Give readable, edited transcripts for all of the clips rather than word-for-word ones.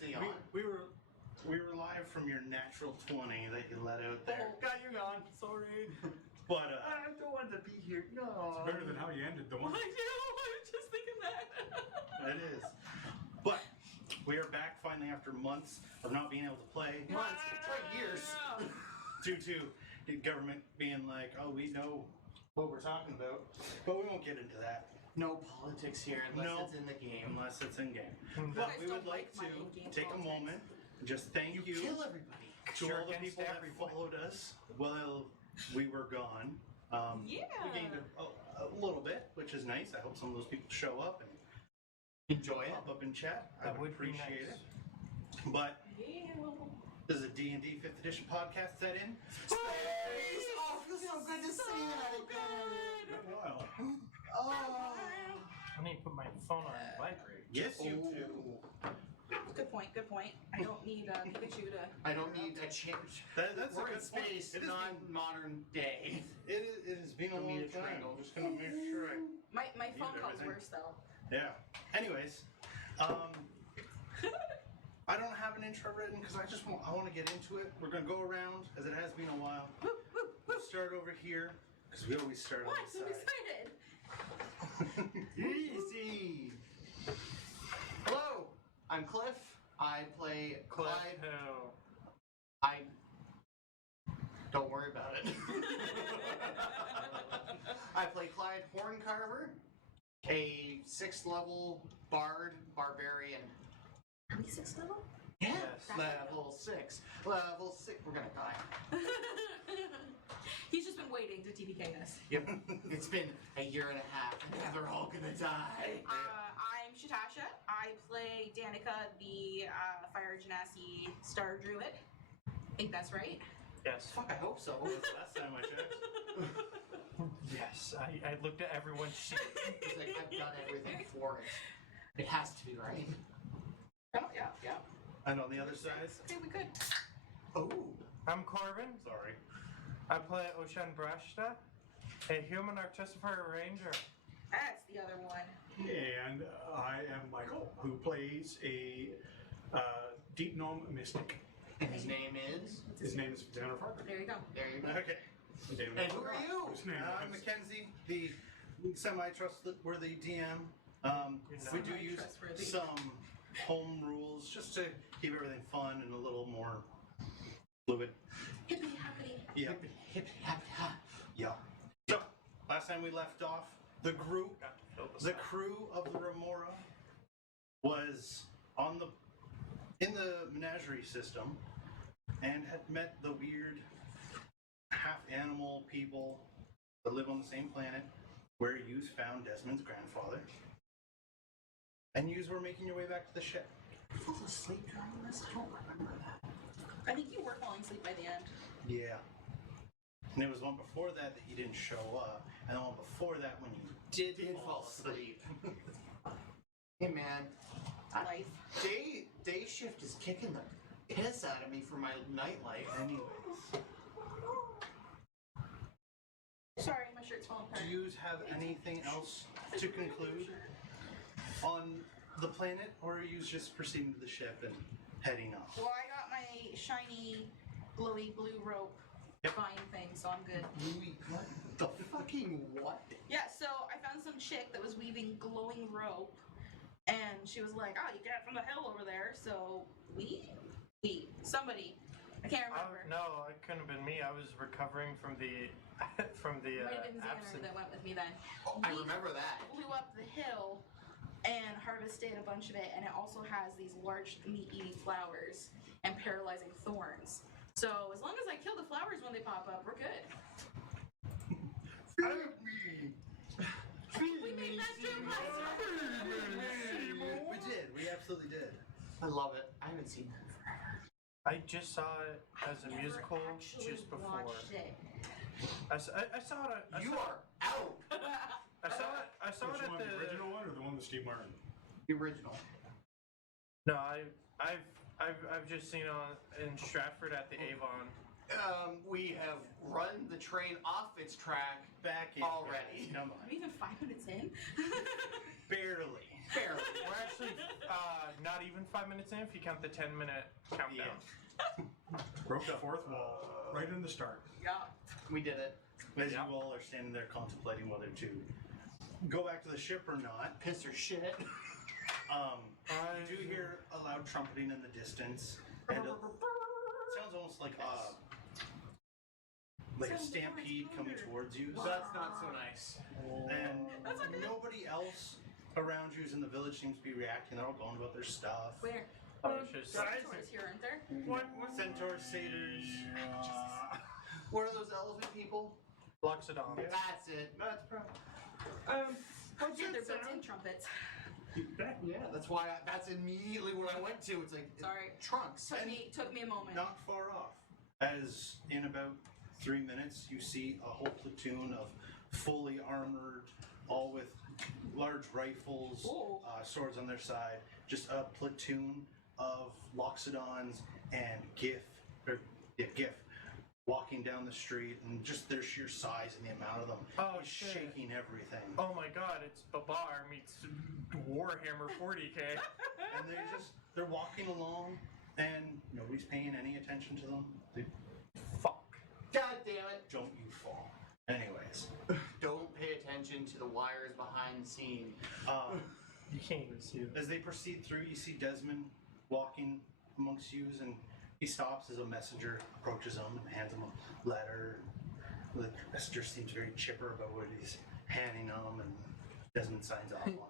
seriously on. We were live from your natural 20 that you let out there. Oh, God, you're gone. Sorry. But I don't want to be here. No. It's better than how you ended the one. I was just thinking that. it is. But we are back finally after months of not being able to play. Months. It's like years. Due to the government being like, oh, we know what we're talking about, but we won't get into that No politics here unless No. it's in the game. unless it's in game. guys But we would don't like like my to in-game take a politics. moment and just thank you, Kill everybody. to Sure all the against people that everyone. followed us while we were gone. Yeah. We gained a little bit, which is nice. I hope some of those people show up and Enjoy it. pop up in chat. I That would would be appreciate nice. it. But Yeah. this is a D&D 5th edition podcast set in. Oh, it feels so good to see that again. Wow. Oh. I need to put my phone on vibrate. Yes, you Oh. do. Good point. Good point. I don't need Pikachu to. I don't need a change. That's We're a in good point. space, It has not modern day. it has been a Don't need long a time. triangle. I'm just gonna make sure I. My phone Need calls everything. worse though. Yeah. Anyways, I don't have an intro written because I want to get into it. We're gonna go around as it has been a while. We'll start over here because we always start on What? this I'm side. excited. Easy. Hello, I'm Cliff. I play Clyde. Hell. I don't worry about it. I play Clyde Horncarver, a 6th level Bardbarian. Are we 6th level? Yeah, Yes. level 6. Level 6. We're gonna die. He's just been waiting to TPK us. Yep. It's been a year and a half, and they're all gonna die. I'm Chetasia. I play Danica, the Fire Genasi Star Druid. I think that's right. Yes. Fuck, I hope so. Last time I checked. Yes. I looked at everyone's sheet. He's like, I've done everything for it. It has to be right. Oh, yeah, yeah. And on the other side, Okay, we could. Oh. I'm Korben. sorry. I play Oisin Briste, a human Artificer ranger. That's the other one. And I am Michael, who plays a deep gnome mystic. And his name is? His name is Zanner Fargrimm. There you go. There you go. Okay. And who are you? His name I'm is MacKenzie, the semi-trustworthy DM. We do use Semi-trustworthy. some home rules just to keep everything fun and a little more fluid. Hippity hoppity. Yeah. Hip, hap, ha. Yeah. So, last time we left off, the group, Got to fill this the out. crew of the Remora was in the Menagere system and had met the weird half-animal people that live on the same planet where you found Desmond's grandfather. And you were making your way back to the ship. I fell asleep during this? I don't remember that. I think you were falling asleep by the end. Yeah. And there was one before that you didn't show up, and the one before that when you did fall asleep. Hey man, Life. day shift is kicking the piss out of me for my nightlife. Anyways, Sorry, my shirt's falling do apart. you have anything else to conclude on the planet, or are you just proceeding to the ship and heading off? Well, I got my shiny, glowy blue rope vine thing, so I'm good. What the fucking what? Yeah, so I found some chick that was weaving glowing rope, and she was like, "Oh, you got it from the hill over there." So somebody, I can't remember. No, it couldn't have been me. I was recovering from the It might have been Zanner absent. that went with me then. Oh, I remember that. Flew up the hill and harvested a bunch of it, and it also has these large meat-eating flowers and paralyzing thorns. So as long as I kill the flowers when they pop up, we're good. We made that joke last time. We did. We absolutely did. I love it. I haven't seen that forever. I just saw it as a Never musical actually just before. watched it. I saw it. You are out. I saw Which it at one, the original one or the one with Steve Martin? The original. No, I've just seen it in Stratford at the Avon. We have run the train off its track Back in. already. Come Are we even 5 minutes in? on. Barely. Barely. We're actually not even 5 minutes in if you count the 10-minute countdown. Broke the fourth wall right in the start. Yeah. We did it. As Yeah. you all are standing there contemplating whether to go back to the ship or not, Piss or shit. you do hear a loud trumpeting in the distance, and it sounds almost like a stampede coming towards you. So that's not so nice. And That's not good. nobody else around you in the village seems to be reacting. They're all going about their stuff. Where? Just- Centaurs here, aren't there? Centaurs, satyrs. What are those elephant people? Loxodon. That's it. That's probably. What's Yeah, they're that built-in sound? trumpets. Yeah, that's why. That's immediately what I went to. It's like Sorry. trunks. Took me a moment. Not far off. As in about 3 minutes, you see a whole platoon of fully armored, all with large rifles, Ooh. swords on their side. Just a platoon of Loxodons and Gif walking down the street, and just their sheer size and the amount of them Oh, is shit. shaking everything. Oh my god, it's Babar meets Warhammer 40k. And they're walking along, and nobody's paying any attention to them. They Fuck. God damn it! don't you fall. Anyways, Don't pay attention to the wires behind the scene. You can't even see it. as they proceed through, you see Desmond walking amongst you, and he stops as a messenger approaches him and hands him a letter. The messenger seems very chipper about what he's handing him, and Desmond signs off on it.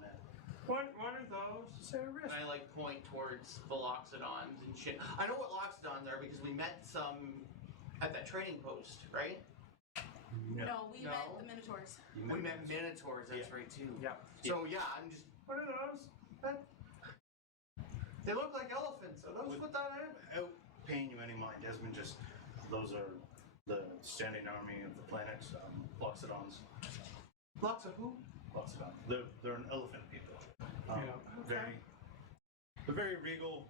What are those? And I like point towards the Loxodons and shit. I know what Loxodons are because we met some at that trading post, right? No, we No. met the Minotaurs. We met Minotaurs, that's Yeah. right too. Yeah. So yeah, I'm just. What are those? They look like elephants. Are those what that is? Without paying you any mind, Desmond those are the standing army of the planet, Loxodons. Lots of who? Loxodon. They're an elephant people. Yeah. They're very regal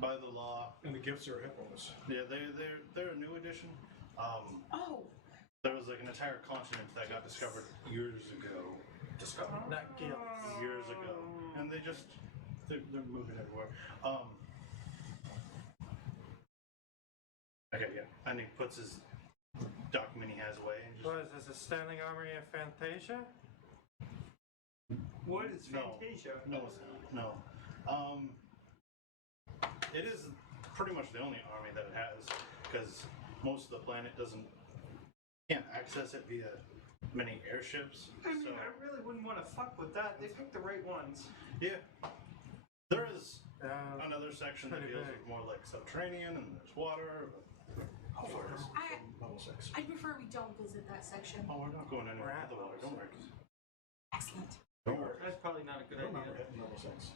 by the law. And the gifts are hippos. Yeah, they're a new addition. Oh, There was like an entire continent that got discovered years ago. Not gifts. Years ago, and they're moving everywhere. Okay, yeah, and he puts his document he has away and just What is this, a standing army of Fantasia? What is No. Fantasia? no, it's not. No. It is pretty much the only army that it has because most of the planet can't access it via many airships. I mean, so I really wouldn't want to fuck with that. They picked the right ones. yeah, there is Uh, another section that pretty deals big. with more like subterranean and there's water. How far is I level 6? I prefer we don't visit that section. Oh, we're not going anywhere We're near at the water. Don't worry. Excellent. Don't worry. That's probably not a good I've never idea. hit level 6.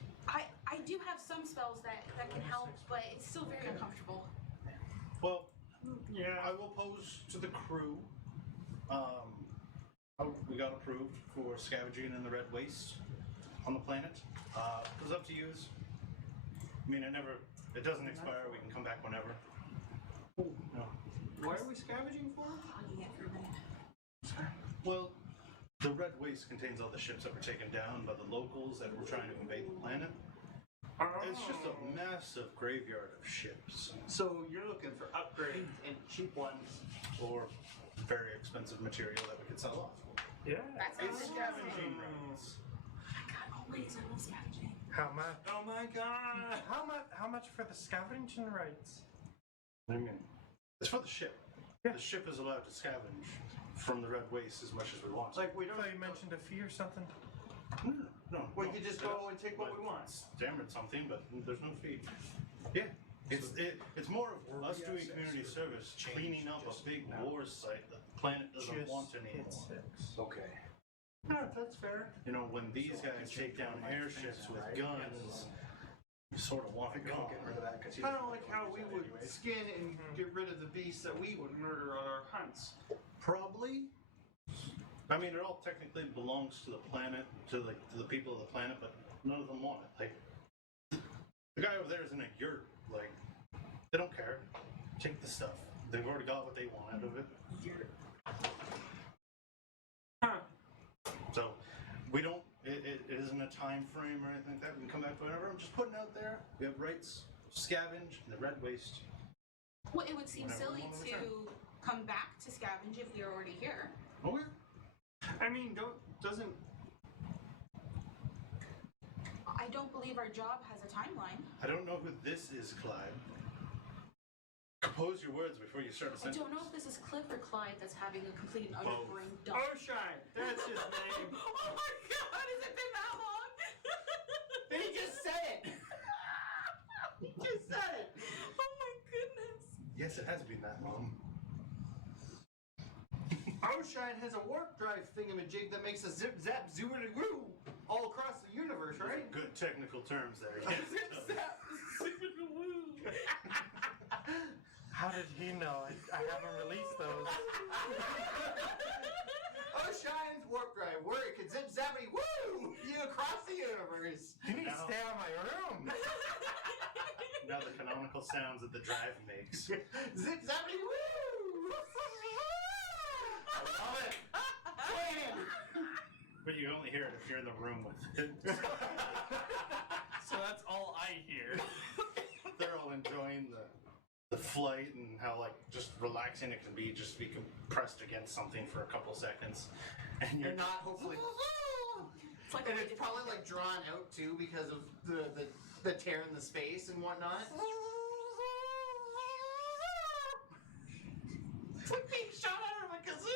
I do have some spells that can help, but it's still very uncomfortable. Well, Yeah. I will pose to the crew. We got approved for scavenging in the Red Waste on the planet. It was up to you. I mean, it doesn't expire. We can come back whenever. No. What are we scavenging for? Hogging it for a minute. Well, the Red Waste contains all the ships that were taken down by the locals that were trying to invade the planet. It's just a massive graveyard of ships So you're looking for upgrades and cheap ones. or very expensive material that we could sell off. yeah. That sounds It's interesting. scavenging rights. I got always I love scavenging. How much? Oh my god. How much for the scavenging rights? What do you mean? It's for the ship. Yeah. The ship is allowed to scavenge from the Red Waste as much as we want. It's like we I don't. thought you mentioned a fee or something. No. We could just go and take what we want. Stammered something, but there's no fee. Yeah. It's more of us doing community service, cleaning up a big war site that the planet doesn't want anymore. It's 6. Okay. Yeah, that's fair. You know, when these guys take down airships with guns, you sort of want to go. Kind of like how we would skin and get rid of the beasts that we would murder on our hunts. Probably. I mean, it all technically belongs to the planet, to the people of the planet, but none of them want it. Like, the guy over there is in a yurt. Like, they don't care. Take the stuff. They've already got what they want out of it. Huh. So, we don't. It isn't a time frame or anything like that. We can come back to whenever. I'm just putting out there. We have rights, scavenge, and the red waste. Well, it would seem Whenever silly we wanna to return. come back to scavenge if we are already here. Okay. I mean, doesn't. I don't believe our job has a timeline. I don't know who this is, Clyde. Compose your words before you start a I sentence. don't know if this is Cliff or Clyde that's having a complete and utter Both. brain dump. Oisin, that's his name. Oh my god, has it been that long? He just said it. He just said it. Oh my goodness. Yes, it has been that long. Oisin has a warp drive thingamajig that makes a zip zap zoom-a-woo all across the universe, right? Good technical terms there. Yes. How did he know? I haven't released those. Oishin's warp drive, where it can zip zappity woo you across the universe. You need to No. stay out of my room. Now the canonical sounds that the drive makes. Zip zappity woo. I love it. Bam. But you only hear it if you're in the room with it. So that's all I hear. They're all enjoying the flight and how like just relaxing it can be, just be compressed against something for a couple seconds, and you're And not hopefully. It's like And a it's probably like drawn out too because of the tear in the space and whatnot. It's like being shot out of a kazoo.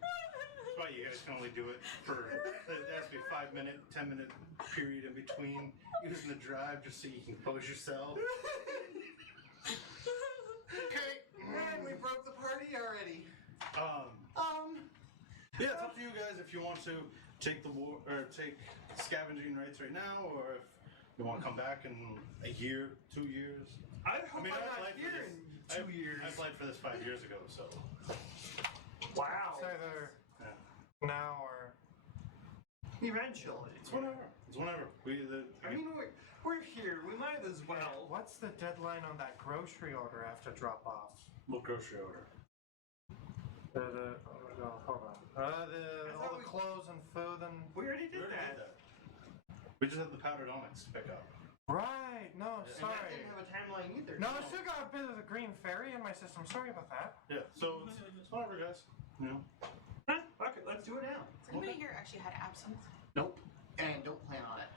That's why you guys can only do it for it has to be 5 minute, 10-minute period in between using the drive just so you can compose yourself. Okay, and we broke the party already. Yeah, it's up to you guys if you want to take the war or take scavenging rights right now, or if you want to come back in a year, 2 years. I hope I mean, I'm I not applied for here this. in 2 years. I applied for this 5 years ago, so Wow. It's either yeah. now or Eventually. It's whatever. It's whatever. I mean, we're here. We might as well. what's the deadline on that grocery order I have to drop off? what grocery order? Hold on. All the clothes and food and. We already We did already that. We just had the powdered onyx to pick up. Right. No, And that sorry. didn't have a timeline either. No, I still got a bit of the green fairy in my system. Sorry about that. Yeah. So it's whatever, guys. You know. Huh? Okay, let's do it now. Has anybody here actually had absinthe? Nope. And don't plan on it.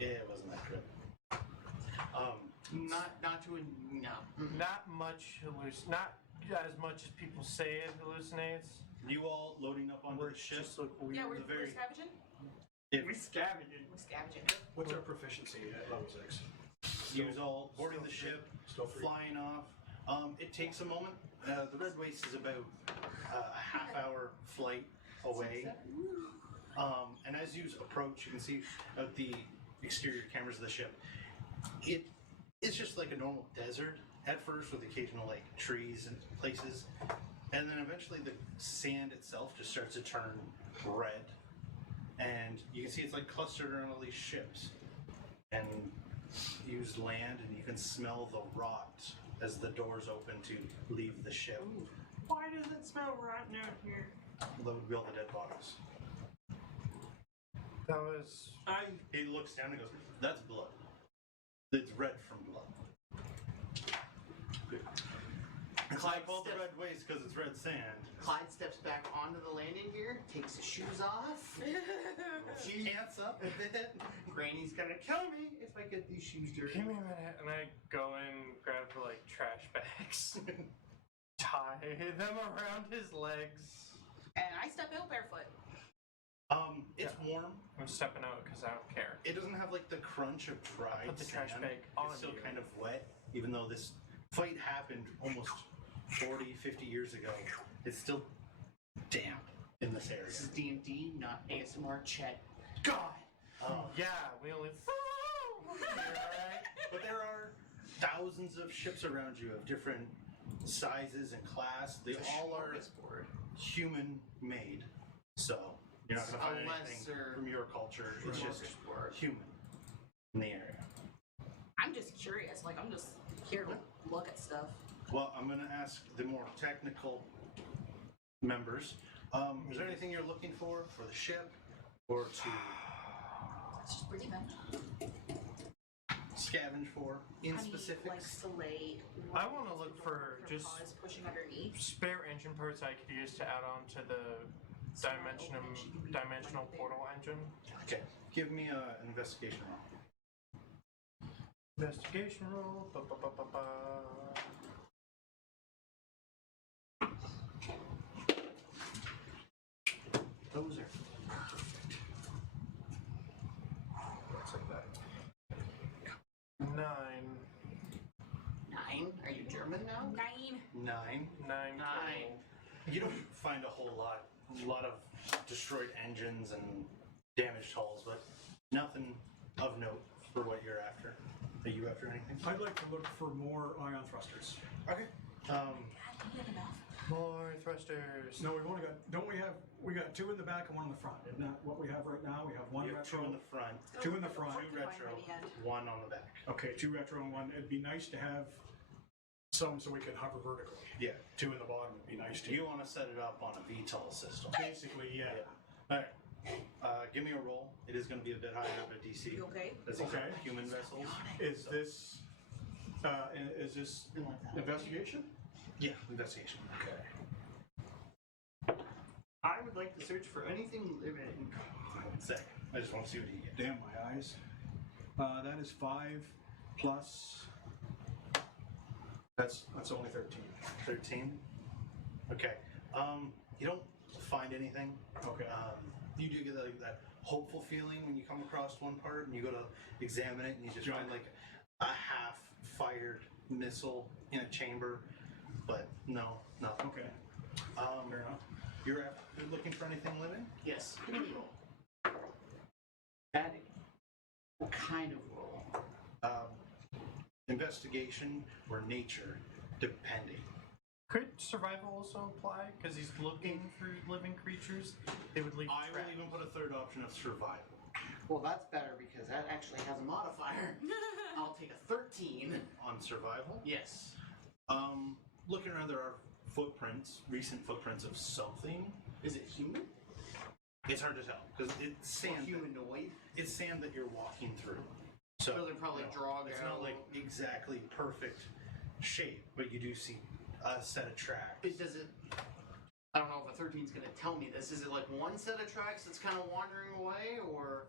It wasn't that good. Not to no. Not much not as much as people say it hallucinates. You all loading up onto the ship. Just look weird. Yeah, we're very- scavenging? We scavenged. We're scavenging. What's our proficiency at level 6? Use all boarding the ship, Still free. flying off. It takes a moment. The red waste is about a half-hour flight away. And as you approach, you can see out the exterior cameras of the ship. It's just like a normal desert at first, with occasional like trees and places, and then eventually the sand itself just starts to turn red, and you can see it's like clustered around all these ships. And you use land, and you can smell the rot as the doors open to leave the ship. Why does it smell rotten out here? That would be all the dead bodies. That was. He looks down and goes, "That's blood. It's red from blood." It's Clyde not called the steps- red waste because it's red sand. Clyde steps back onto the landing gear, takes his shoes off. She pants up a bit. Granny's gonna kill me if I get these shoes dirty. Give me a minute, and I go in, grab like trash bags, tie them around his legs. And I step out barefoot. It's warm. I'm stepping out because I don't care. It doesn't have like the crunch of dried Put the trash sand. bag on It's still you. kind of wet, even though this fight happened almost 40, 50 years ago. It's still damp in this area. This is D&D, not ASMR. Chet. God. Yeah, we only. But there are thousands of ships around you of different sizes and class. They all are human made. So you're not going to find Unless anything they're from your culture. It's just human in the area. I'm just curious. Like, I'm just here to look at stuff. Well, I'm going to ask the more technical members. Is there anything you're looking for the ship, or to It's just breathing. Scavenge for in Honey specifics. likes to lay. I want to look for her just paws pushing underneath. spare engine parts I could use to add on to the dimensional portal engine. Okay, give me an investigation roll. Investigation roll. Ba, ba, ba, ba, ba. Those are perfect. Looks like that. 9. 9? Are you German now? 9. 9. 9. 9. You don't find a whole lot of destroyed engines and damaged hulls, but nothing of note for what you're after. Are you after anything? I'd like to look for more ion thrusters. Okay. More thrusters. No, we've only got. Don't we have? We got 2 in the back and 1 in the front. Isn't that what we have right now? We have 1 You have retro. 2 in the front, 2 in the front. 2 retro, 1 on the back. Okay, 2 retro and 1. It'd be nice to have some so we can hover vertically. Yeah. 2 in the bottom would be nice too. You want to set it up on a VTOL system. Basically, yeah. All right. Give me a roll. It is going to be a bit higher of a DC. You okay? That's Okay. Human vessels. Is this investigation? Yeah, investigation. Okay. I would like to search for anything living. Sick. I just want to see what he gets. Damn my eyes. That is 5 plus. That's only 13. 13. Okay. You don't find anything. Okay. You do get that hopeful feeling when you come across one part and you go to examine it and you just find like a half-fired missile in a chamber, but no, nothing. Okay. Fair enough. You're looking for anything living? Yes. Give me a roll. Adding. What kind of roll? Investigation or nature, depending. Could survival also apply? Because he's looking for living creatures. They would leave. I will traps. even put a third option of survival. Well, that's better because that actually has a modifier. I'll take a 13. On survival? Yes. Looking around, there are footprints, recent footprints of something. Is it human? It's hard to tell because it's Or sand. humanoid? It's sand that you're walking through. So So they're probably drawn It's out. not like exactly perfect shape, but you do see a set of tracks. Does it? I don't know if a 13 is going to tell me this. Is it like one set of tracks that's kind of wandering away, or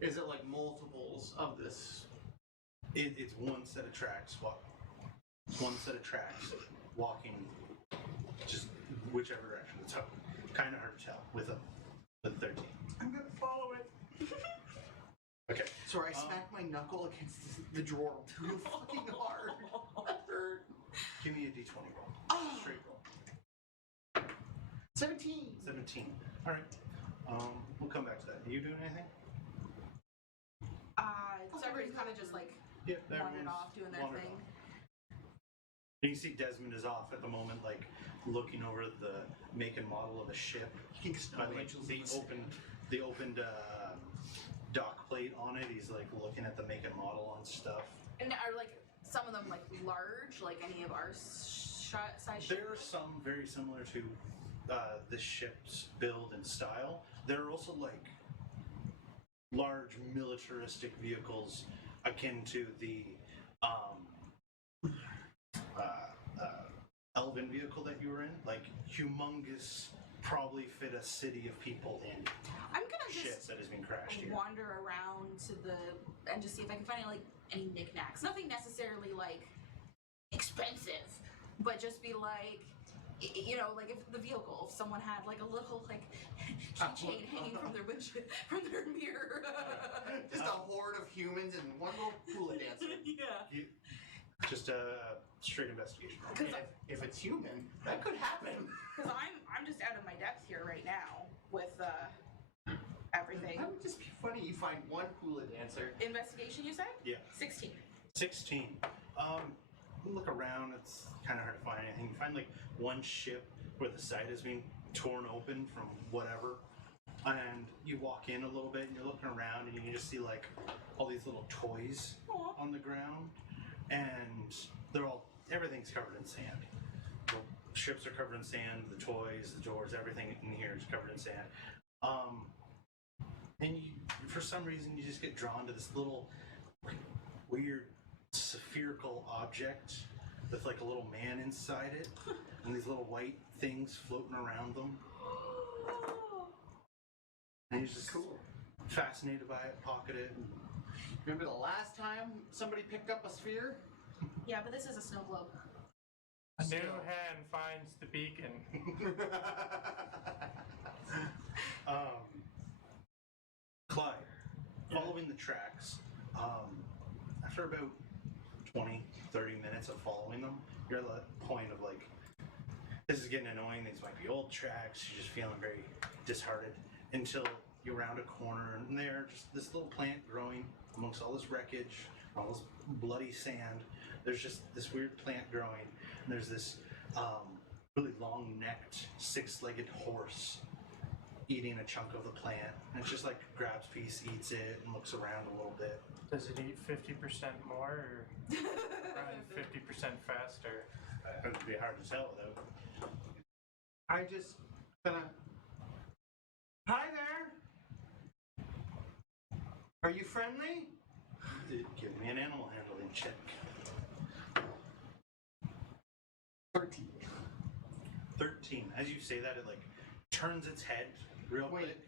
is it like multiples of this? It's one set of tracks. One set of tracks walking, just whichever direction. It's kind of hard to tell with a 13. I'm gonna follow it. Okay. Sorry, I smacked my knuckle against the drawer too fucking hard. That hurt. Give me a d20 roll. Oh. Straight roll. 17. 17. All right. We'll come back to that. Are you doing anything? So everybody's kind of just like Yeah. wandered off doing their thing. And you see Desmond is off at the moment, like looking over the make and model of a ship. Fucking snow But, like, angels. the opened dock plate on it. He's like looking at the make and model on stuff. And are like some of them like large, like any of our size ships? There are some very similar to the ship's build and style. There are also like large militaristic vehicles akin to the elven vehicle that you were in. Like humongous, probably fit a city of people in I'm gonna ship just that has been crashed here. wander around to and just see if I can find like any knickknacks. Nothing necessarily like expensive, but just be like, you know, like if the vehicle, if someone had like a little like keychain hanging from their windshield, from their mirror. Just a horde of humans and one little hula dancer. Yeah. Just a straight investigation. I mean, if it's human, that could happen. Because I'm just out of my depth here right now with everything. That would just be funny. You find one hula dancer. Investigation, you said? Yeah. 16. 16. You look around, it's kind of hard to find anything. You find like one ship where the side has been torn open from whatever. And you walk in a little bit and you're looking around and you can just see like all these little toys Aw. on the ground. And everything's covered in sand. The ships are covered in sand, the toys, the doors, everything in here is covered in sand. And for some reason you just get drawn to this little like, weird spherical object with like a little man inside it and these little white things floating around them. And he's just fascinated by it, pocket it. And Remember the last time somebody picked up a sphere? Yeah, but this is a snow globe. A new hand finds the beacon. Clyde, following the tracks, after about 20, 30 minutes of following them, you're at that point of like, this is getting annoying, these might be old tracks, you're just feeling very disheartened until you round a corner and there's just this little plant growing amongst all this wreckage, all this bloody sand. There's just this weird plant growing, and there's this really long-necked, six-legged horse eating a chunk of the plant. And it's just like grabs a piece, eats it, and looks around a little bit. Does it eat 50% more or run 50% faster? It would be hard to tell though. I just gonna. Hi there. Are you friendly? Give me an animal handling check. 13. 13. As you say that, it like turns its head real quick.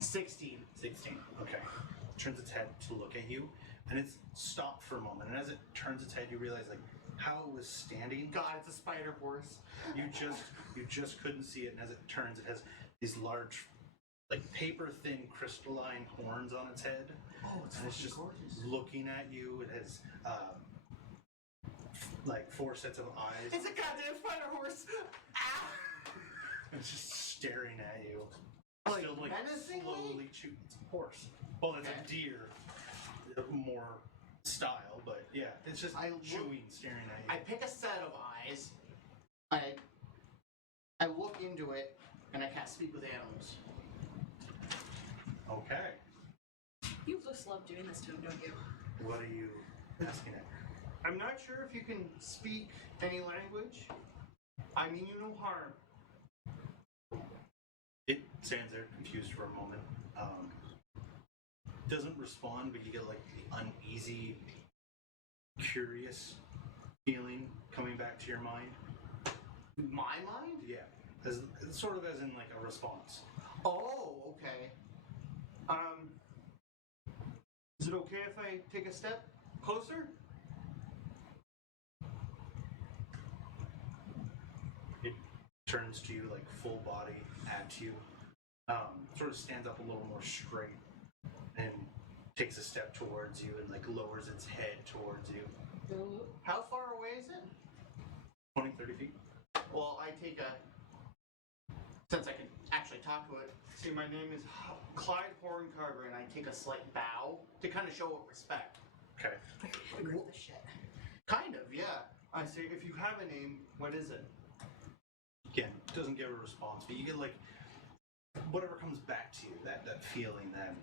16. 16. Okay. Turns its head to look at you, and it's stopped for a moment. And as it turns its head, you realize like how it was standing. God, it's a spider horse. You just couldn't see it. And as it turns, it has these large, like paper thin crystalline horns on its head. Oh, it's and it's just looking at you. It has like 4 sets of eyes. It's a goddamn spider horse. Ah! It's just staring at you. Like, Still like menacingly? slowly chewing. It's a horse. Well, it's a deer, more style, but yeah, it's just chewing, staring at I you. pick a set of eyes. I look into it, and I can't speak with animals. Okay. You just love doing this to him, don't you? What are you asking at? I'm not sure if you can speak any language. I mean you no harm. It stands there confused for a moment. Doesn't respond, but you get like the uneasy, curious feeling coming back to your mind. My mind? Yeah, as sort of as in like a response. Oh, okay. Is it okay if I take a step closer? It turns to you like full body at you. Sort of stands up a little more straight and takes a step towards you and like lowers its head towards you. How far away is it? 20, 30 feet. Well, I take a... Since I can actually talk to it. See, my name is Clyde Horncarver, and I take a slight bow to kind of show it respect. Okay. Agree with the shit. Kind of, yeah. I say, if you have a name, what is it? Again, doesn't give a response, but you get like whatever comes back to you, that feeling, that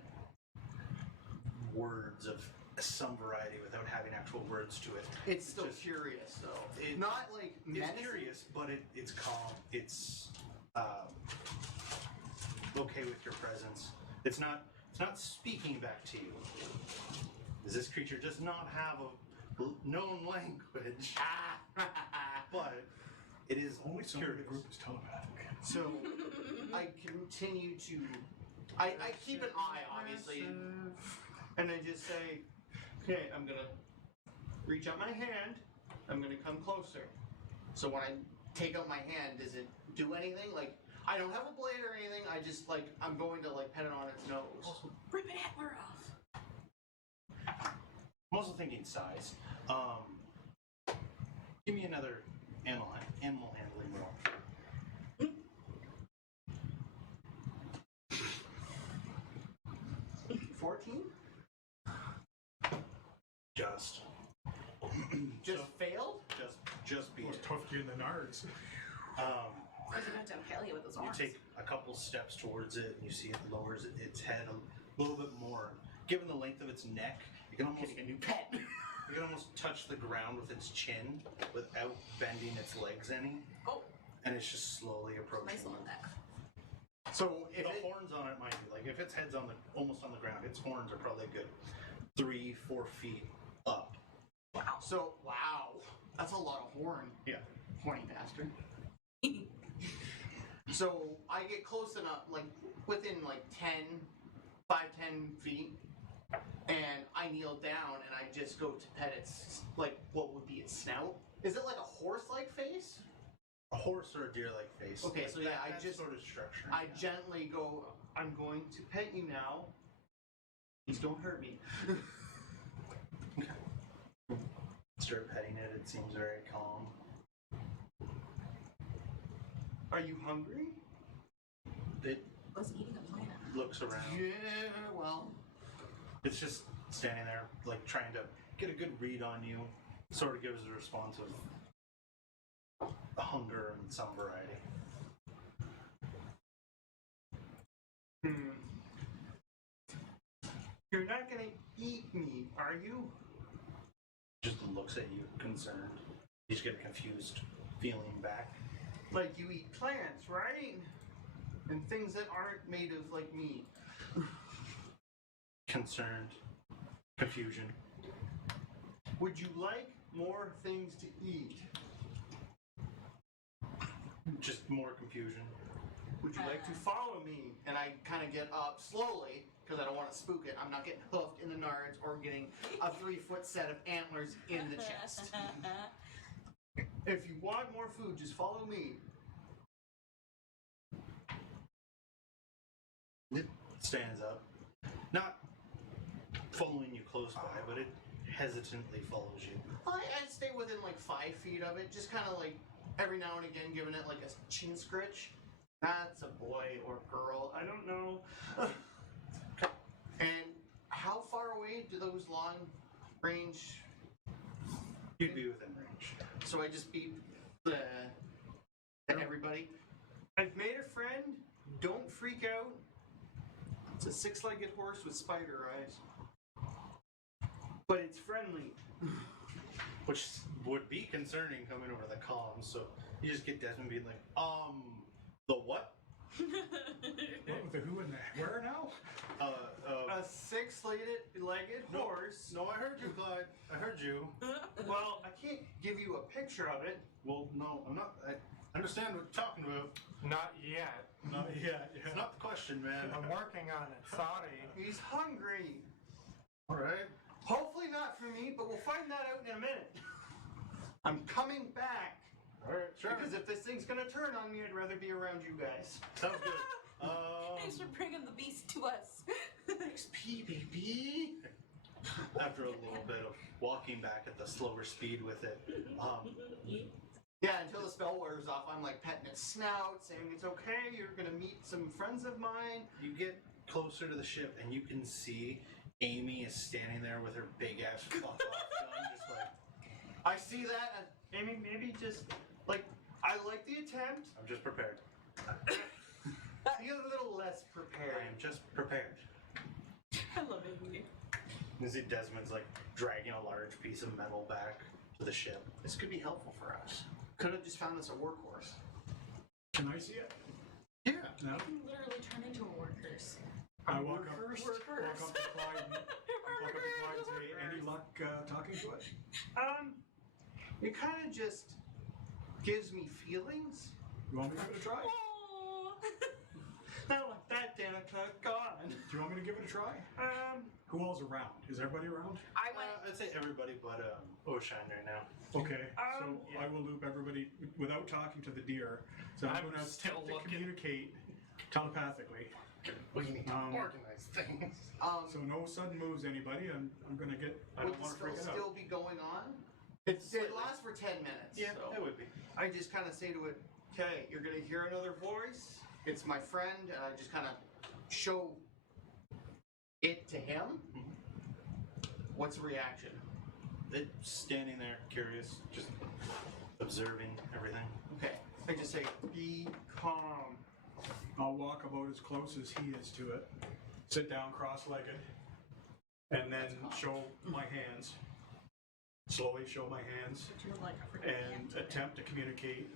words of some variety without having actual words to it. It's still just curious, though. it- Not like It's menacing. curious, but it's calm. It's okay with your presence. It's not speaking back to you. Does this creature does not have a known language, but it is Only some of curious. the group is telepathic. So I continue to. I keep an eye, obviously, and I just say, okay, I'm gonna reach out my hand. I'm gonna come closer. So when I take out my hand, does it do anything? Like, I don't have a blade or anything. I just like I'm going to like pet it on its nose. Rip an antler off. I'm also thinking size. Give me another animal handling roll. 14? Just Failed? just beat It was it. tough getting the nards. Because you have to impale you with those You arms. take a couple steps towards it, and you see it lowers its head a little bit more. Given the length of its neck, you can almost Getting a new pet. you can almost touch the ground with its chin without bending its legs any, Oh, and it's just slowly approaching. nice little neck. So if The horns on it, mind you, like if its head's on the almost on the ground, its horns are probably a good 3-4 feet up. wow, that's a lot of horn. Yeah. Horny bastard. So I get close enough, like within like 5, 10 feet, and I kneel down and I just go to pet its, like, what would be its snout? Is it like a horse-like face? A horse or a deer-like face. Okay, so yeah, that just sort of structure. I gently go, I'm going to pet you now. Please don't hurt me. Start petting it. It seems very calm. Are you hungry? It I was eating a planet. looks around. Yeah, well. It's just standing there, like trying to get a good read on you. Sort of gives a response of hunger and some variety. You're not gonna eat me, are you? Just looks at you, concerned. You just get a confused feeling back. Like you eat plants, right? And things that aren't made of, like, meat. Concerned. Confusion. Would you like more things to eat? Just more confusion. Would you like to follow me? And I kind of get up slowly, because I don't want to spook it. I'm not getting hoofed in the nards or getting a 3-foot set of antlers in the chest. If you want more food, just follow me. It stands up. Not following you close by, but it hesitantly follows you. I stay within like 5 feet of it, just kind of like every now and again giving it like a chin scritch. That's a boy or girl, I don't know. And how far away do those long range? You'd be within range. So I just beat the everybody. I've made a friend. Don't freak out. It's a 6-legged horse with spider eyes. But it's friendly. Which would be concerning coming over the comms, so you just get Desmond being like, the what? What with the who and the where now? A 6-legged horse. No, I heard you, Clyde. I heard you. Well, I can't give you a picture of it. Well, no, I'm not. I understand what you're talking about. Not yet. Not yet. It's not the question, man. I'm working on it. Sorry. He's hungry. All right. Hopefully not for me, but we'll find that out in a minute. I'm coming back. All right, sure. Because if this thing's gonna turn on me, I'd rather be around you guys. Sounds good. Thanks for bringing the beast to us. XP, baby. After a little bit of walking back at the slower speed with it, Yeah, until the spell wears off, I'm like petting its snout, saying it's okay, you're gonna meet some friends of mine. you get closer to the ship and you can see Amy is standing there with her big ass fuck off gun, just like, I see that, and Amy, maybe just, like, I like the attempt. I'm just prepared. Be a little less I prepared. am just prepared. I love it. You see Desmond's like dragging a large piece of metal back to the ship. This could be helpful for us. Could have just found us a workhorse. Can I see it? Yeah. No. You literally turn into a workhorse. I walk up, Workhorse. walk up to Clyde and say, any luck talking to it? It kind of just gives me feelings. You want me to give it a try? Oh. Not like that, Danica. Gone. Do you want me to give it a try? Who all's around? Is everybody around? I went. I'd say everybody but Oisin right now. Okay, so yeah. I will loop everybody without talking to the deer. So I'm I'm going to still attempt to looking. communicate telepathically. We need to Um, organize things. So no sudden moves, anybody. I'm going to get. I Would don't the want to spell freak it out. still be going on? It lasts for 10 minutes. Yeah, so it would be. I just kind of say to it, okay, you're going to hear another voice. It's my friend. And I just kind of show it to him. What's the reaction? It's standing there, curious, just observing everything. Okay. I just say, be calm. I'll walk about as close as he is to it. Sit down cross-legged, and then show my hands. Slowly show my hands and attempt to communicate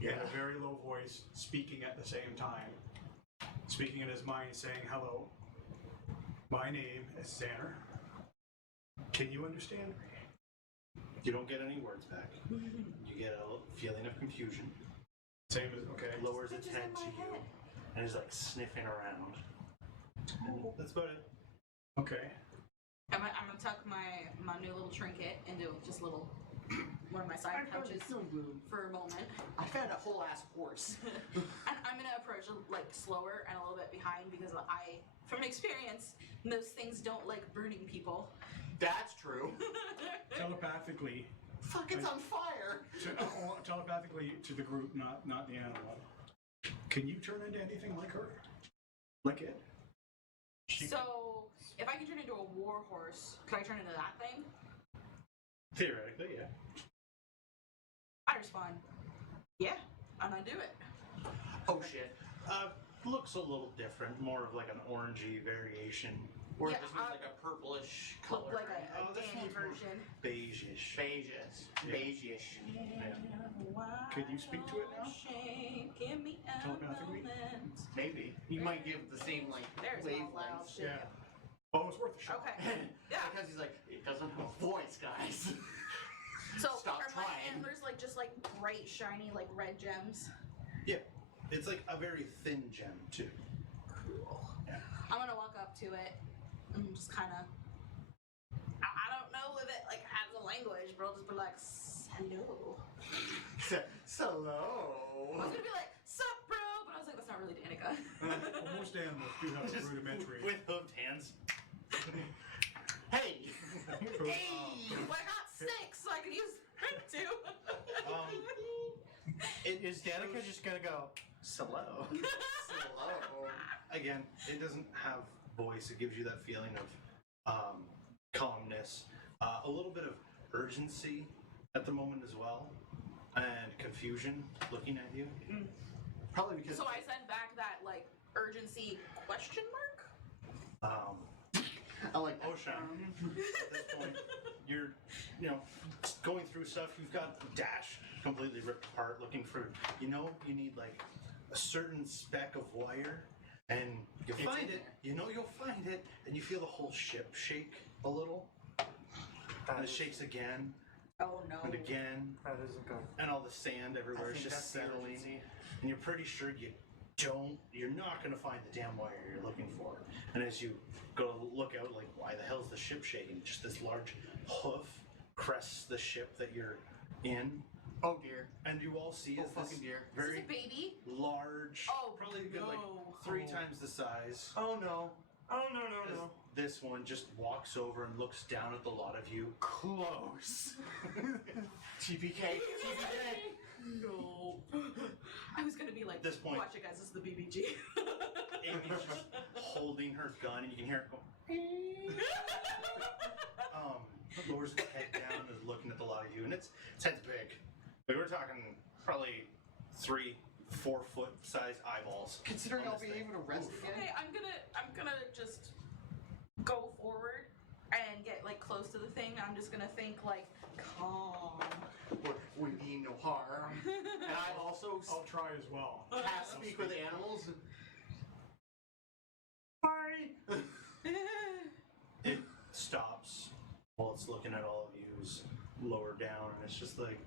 in a very low voice, speaking at the same time. speaking in his mind, saying, "Hello, my name is Zanner. Can you understand me?" You don't get any words back. You get a feeling of confusion. Same as okay. Lowers its head to you and is like sniffing around. And that's about it. Okay. I'm gonna tuck my new little trinket into just little one of my side pouches for a moment. I found a whole ass horse. And I'm gonna approach like slower and a little bit behind because from experience, those things don't like burning people. That's true. Telepathically, Fuck, it's on fire. telepathically to the group, not the animal. Can you turn into anything like her? Like it? So, if I can turn into a war horse, could I turn into that thing? Theoretically, yeah. I respond, yeah, and I do it. Oh shit. Looks a little different, more of like an orangey variation. Or Yeah, this was like a purplish Look color. like right? a this Danny one's more version. beige-ish. Beige-ish. Yeah. Beige-ish. Could you speak to it now? Give me a Telepathically? moment. Maybe. You might give the same like There's no loud wavelengths. shit. Yeah. Oh, it's worth a shot. Okay. Yeah. Because he's like, it doesn't have a voice, guys. So Stop are my trying. antlers like just like bright, shiny, like red gems? Yeah. It's like a very thin gem, too. Cool. Yeah. I'm gonna walk up to it and just kind of. I don't know if it like has a language, but I'll just be like, hello. Hello. I was gonna be like, sup, bro, but I was like, that's not really Danica. Most animals do have a Just rudimentary. with hooked hands. Hey. Hey, well, I got 6, so I can use print too. Is Danica just gonna go, hello? Hello. Again, it doesn't have voice. It gives you that feeling of calmness, a little bit of urgency at the moment as well, and confusion looking at you. Probably because. So I send back that like urgency question mark. I like that. Ocean, at this point, you're, going through stuff. You've got the dash completely ripped apart, looking for, you need like a certain speck of wire, and you It's find in it. You know you'll find it, and you feel the whole ship shake a little, and it shakes again Oh no. and again, That isn't good. and all the sand everywhere is think just that's the settling, urgency. and you're pretty sure you're not going to find the damn wire you're looking for. And as you go to look out, like, why the hell is the ship shaking? Just this large hoof crests the ship that you're in, Oh dear. and you all see Oh, is this fucking dear. Is very this a baby? large, Oh, probably a good, like no. 3 times the size. Oh no. Oh no as This one just walks over and looks down at the lot of you. Close. TPK. TPK. No. I was gonna be like, This point- watch it, guys. This is the BBG. Amy's just holding her gun, and you can hear it go. Lowers its head down and is looking at the lot of you, and its head's big. Like, we're talking probably 3-4 foot size eyeballs. Considering on I'll this be thing. able to rest Oof. again. Okay, I'm gonna just go forward and get like close to the thing. I'm just gonna think like calm. We mean no harm. And I also I'll try as well. cast speak with animals. Sorry. It stops while it's looking at all of yous lower down, and it's just like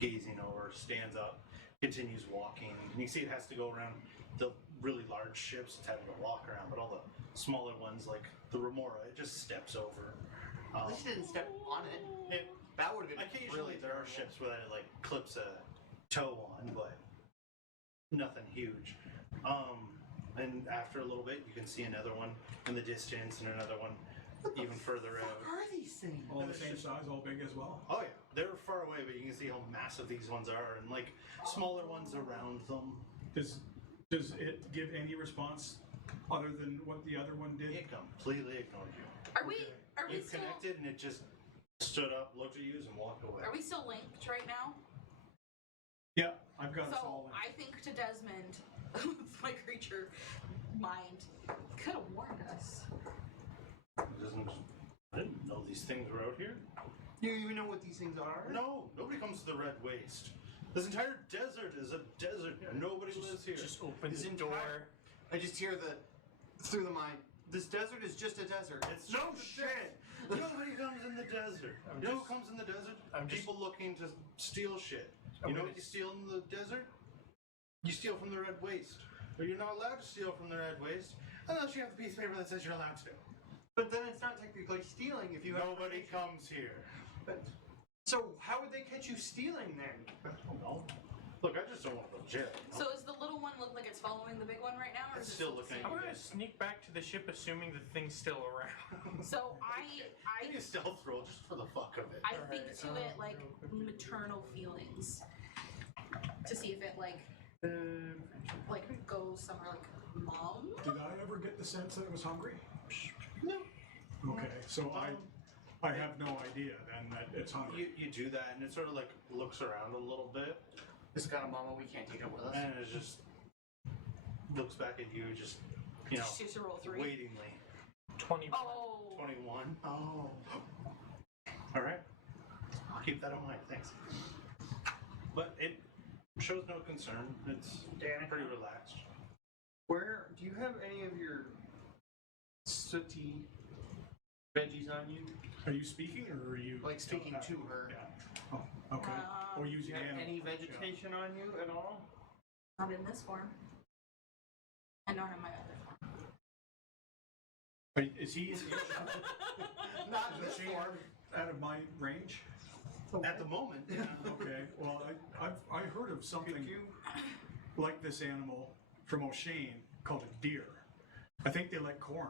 gazing over, stands up, continues walking. And you see it has to go around the really large ships, it's having to walk around, but all the smaller ones, like the Remora, it just steps over. At least it didn't step on it. That would have been Occasionally really there are terrible. ships where it like clips a toe on, but nothing huge. And after a little bit, you can see another one in the distance, and another one even further out. What are these things? All the same size, all big as well. Oh yeah, they're far away, but you can see how massive these ones are, and like smaller ones around them. Does it give any response other than what the other one did? It completely ignored you. Are we You still connected, and it just stood up, looked at you, and walked away. are we still linked right now? Yeah, I've got us all So in. I think to Desmond, my creature mind could have warned us. I didn't know these things were out here. You even know what these things are? No, nobody comes to the Red Waste. This entire desert is a desert. Nobody lives here. Just open This the entire- door. I just hear through the mind. This desert is just a desert. It's no just a shit. Nobody comes in the desert. I'm You know who just- comes in the desert? I'm just- People looking to steal shit. I'm You know gonna- what you steal in the desert? You steal from the Red Waste. But you're not allowed to steal from the Red Waste unless you have the piece of paper that says you're allowed to. But then it's not technically stealing if you have Nobody permission. comes here. But, so how would they catch you stealing then? I don't know. Look, I just don't want to go to jail. You know? So is the little one look like it's following the big one right now, or It's is it still the looking same? I'm at gonna sneak back to the ship, assuming the thing's still around. So Maybe a stealth roll just for the fuck of it. I Alright, think to it like maternal feelings to see if it like goes somewhere like mom. Did I ever get the sense that it was hungry? No. Okay, so I have no idea then that it's hungry. You do that, and it sort of like looks around a little bit, This got a mama, we can't take it with us. and it just looks back at you, just you know, She has to roll 3. waitingly. 20. Oh. 21. Oh. All right. I'll keep that in mind. Thanks. But it shows no concern. It's Danica. pretty relaxed. Where do you have any of your sooty veggies on you? Are you speaking or are you Like speaking to her. Yeah. Oh, okay. Or Do you using have animal. any vegetation on you at all? Not in this form. And not in my other form. Wait, is he Not in is this she form. out of my range? At the moment, yeah. Okay. Well, I heard of something Could you? like this animal from O'Shane called a deer. I think they like corn.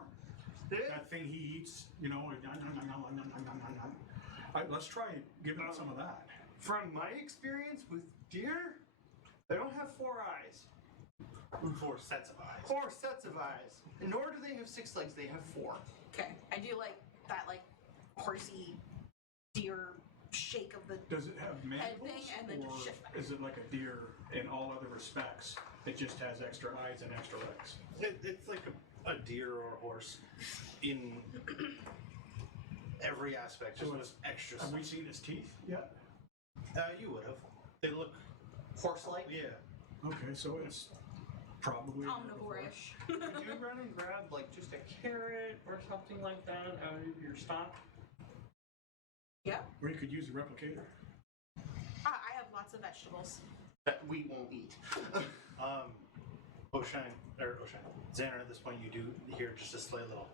That thing he eats, you know. Let's try giving it some of that. From my experience with deer, they don't have 4 eyes. 4 sets of eyes. 4 sets of eyes. Nor do they have 6 legs, they have 4. Okay. I do like that like horsey deer shake of the Does it have mandibles, thing and then just shift back. or is it like a deer in all other respects? It just has extra eyes and extra legs. It's like a deer or a horse in every aspect, just with extra Have stuff. we seen his teeth yet? You would have. They look, Horse-like? yeah. Okay, so it's probably omnivore-ish. Could you run and grab like just a carrot or something like that out of your stock? Yeah. Or you could use a replicator. I have lots of vegetables. That we won't eat. Zanner, at this point you do hear just a slight little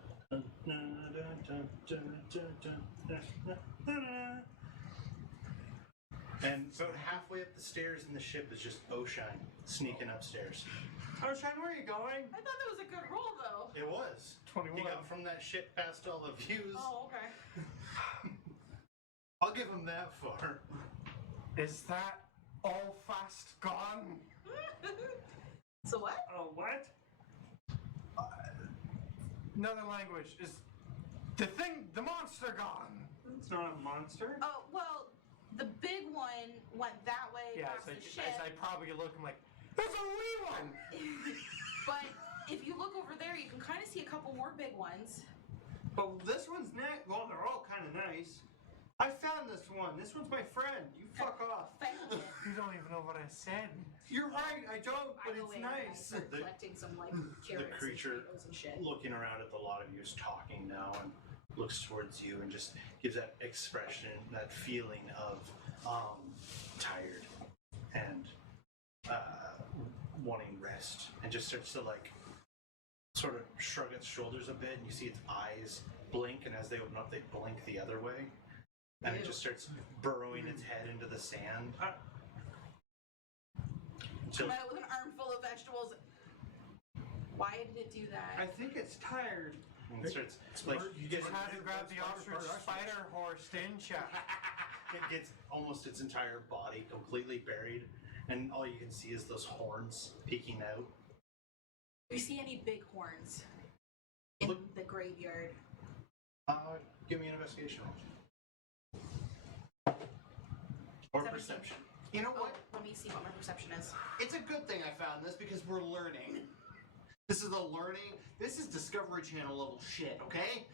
and about halfway up the stairs in the ship is just Oshine sneaking upstairs. Oh, Shine, where are you going? I thought that was a good roll though. It was. 21. He got from that ship past all the views. Oh, okay. I'll give him that far. Is that all fast gone? So what? Oh, what? Another language. Is the monster gone? It's not a monster. Oh, well, the big one went that way Yeah, past the ship. as I probably look, I'm like, there's a wee one! But if you look over there, you can kind of see a couple more big ones. But this one's next. Well, they're all kind of nice. I found this one. This one's my friend. You fuck off. Found it. You don't even know what I said. You're right. I don't, I but go it's in and I nice. start collecting some like carrots creature- and potatoes and shit. Looking around at the lot of you is talking now and looks towards you and just gives that expression, that feeling of tired and wanting rest, and just starts to like sort of shrug its shoulders a bit, and you see its eyes blink, and as they open up they blink the other way, and it just starts burrowing its head into the sand. So Come out with an armful of vegetables. Why did it do that? I think it's tired. and it starts like You Just Spider- had to grab the spider- ostrich spider horse, didn't ya? it gets almost its entire body completely buried, and all you can see is those horns peeking out. Do you see any big horns in Look- the graveyard? Give me an investigation roll. Or 17. perception. You know Oh, what? let me see what my perception is. It's a good thing I found this because we're learning. This is a learning. This is Discovery Channel level shit, okay?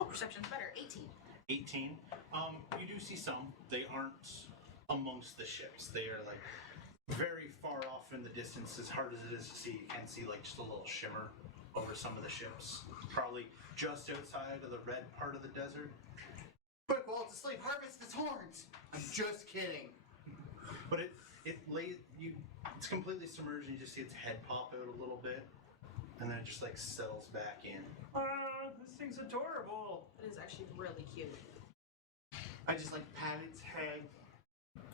Oh, perception's better. 18. 18. You do see some. They aren't amongst the ships. They are like very far off in the distance. As hard as it is to see, you can see like just a little shimmer over some of the ships. Probably just outside of the red part of the desert. Quick, while it's asleep, harvest its horns! I'm just kidding. But it's completely submerged, and you just see its head pop out a little bit, and then it just like settles back in. This thing's adorable. It is actually really cute. I just like pat its head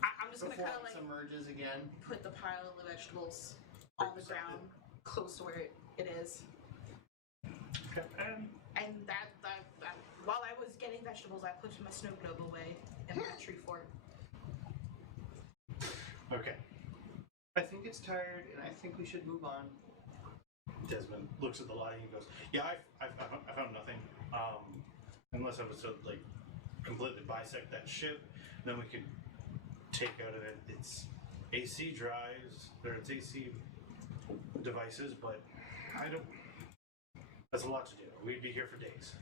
I'm just gonna before kind of it like submerges again. put the pile of vegetables on the ground, close to where it is. Okay. And that while I was getting vegetables, I put my snow globe away in my tree fort. Okay. I think it's tired, and I think we should move on. Desmond looks at the lighting and goes, "Yeah, I found nothing. Unless I was to like completely bisect that ship, then we could take out of it its AC drives or its AC devices. But I don't. That's a lot to do. We'd be here for days.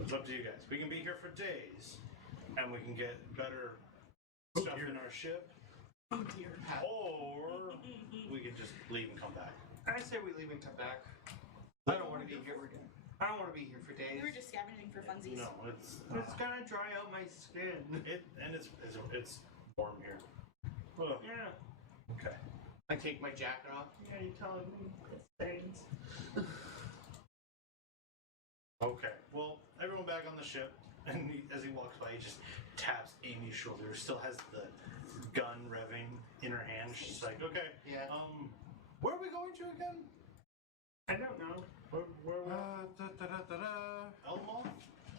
It's up to you guys. We can be here for days, and we can get better stuff in our ship, Oh dear. or we can just leave and come back." I say we leave and come back. I don't want to be here. I don't want to be here for days. We were just scavenging for funsies. No, it's gonna dry out my skin. it's warm here. Ugh. Yeah. Okay. I take my jacket off. Yeah, you telling me it stains. Okay. Well, everyone back on the ship, and as he walks by, he just taps Amy's shoulder. Still has the gun revving in her hand. She's like, "Okay, Yeah. where are we going to again? I don't know. Where Elmoth?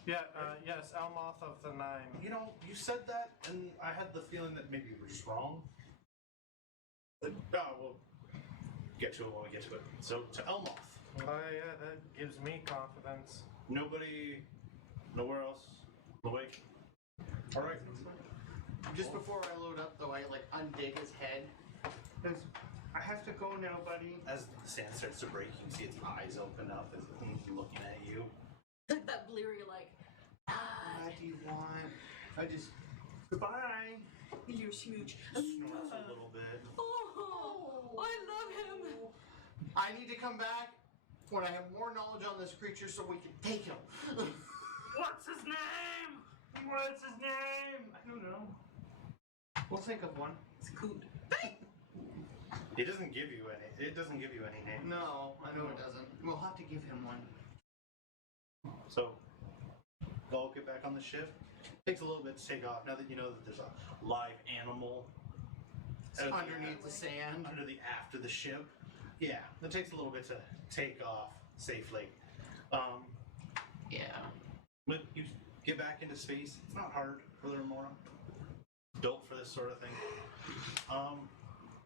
Yeah, yes, Elmoth of the Nine. You know, you said that, and I had the feeling that maybe you were just wrong. But, we'll get to it when we get to it. So, to Elmoth. Oh yeah, that gives me confidence. Nobody, nowhere else awake? All right. Just before I load up, though, I like undig his head. I have to go now, buddy. As the sand starts to break, you can see its eyes open up as it's looking at you. That bleary like, What do you want? I just goodbye. you smooch. Snorts a little bit. Oh, I love him. I need to come back when I have more knowledge on this creature so we can take him. What's his name? What's his name? I don't know. We'll think of one. It's cool. It doesn't give you any. It doesn't give you any name. No, I know it doesn't. We'll have to give him one. So, all get back on the ship. Takes a little bit to take off. Now that you know that there's a live animal out Underneath the sand. under the aft of the ship. Yeah, it takes a little bit to take off safely. Yeah. But you get back into space. It's not hard for the Remora. Built for this sort of thing.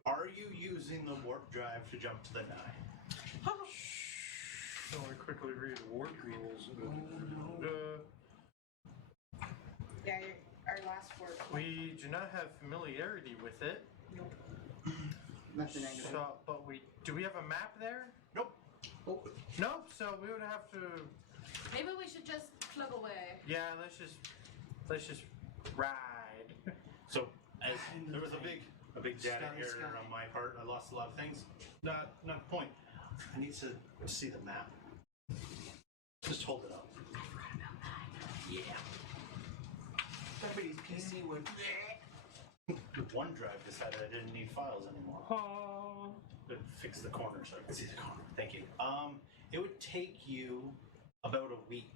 Are you using the warp drive to jump to the 9? So we quickly read warp rules. Yeah, our last word. We do not have familiarity with it. Nope. Nothing negative. So, but do we have a map there? Nope. Nope. So we would have to. Maybe we should just plug away. Yeah, let's just ride. So as there was a big data error on my part. I lost a lot of things. Not the point. I need to see the map. Just hold it up. Yeah. Somebody's PC would. OneDrive decided I didn't need files anymore. Oh. But fix the corner so I can see the corner. Thank you. It would take you about a week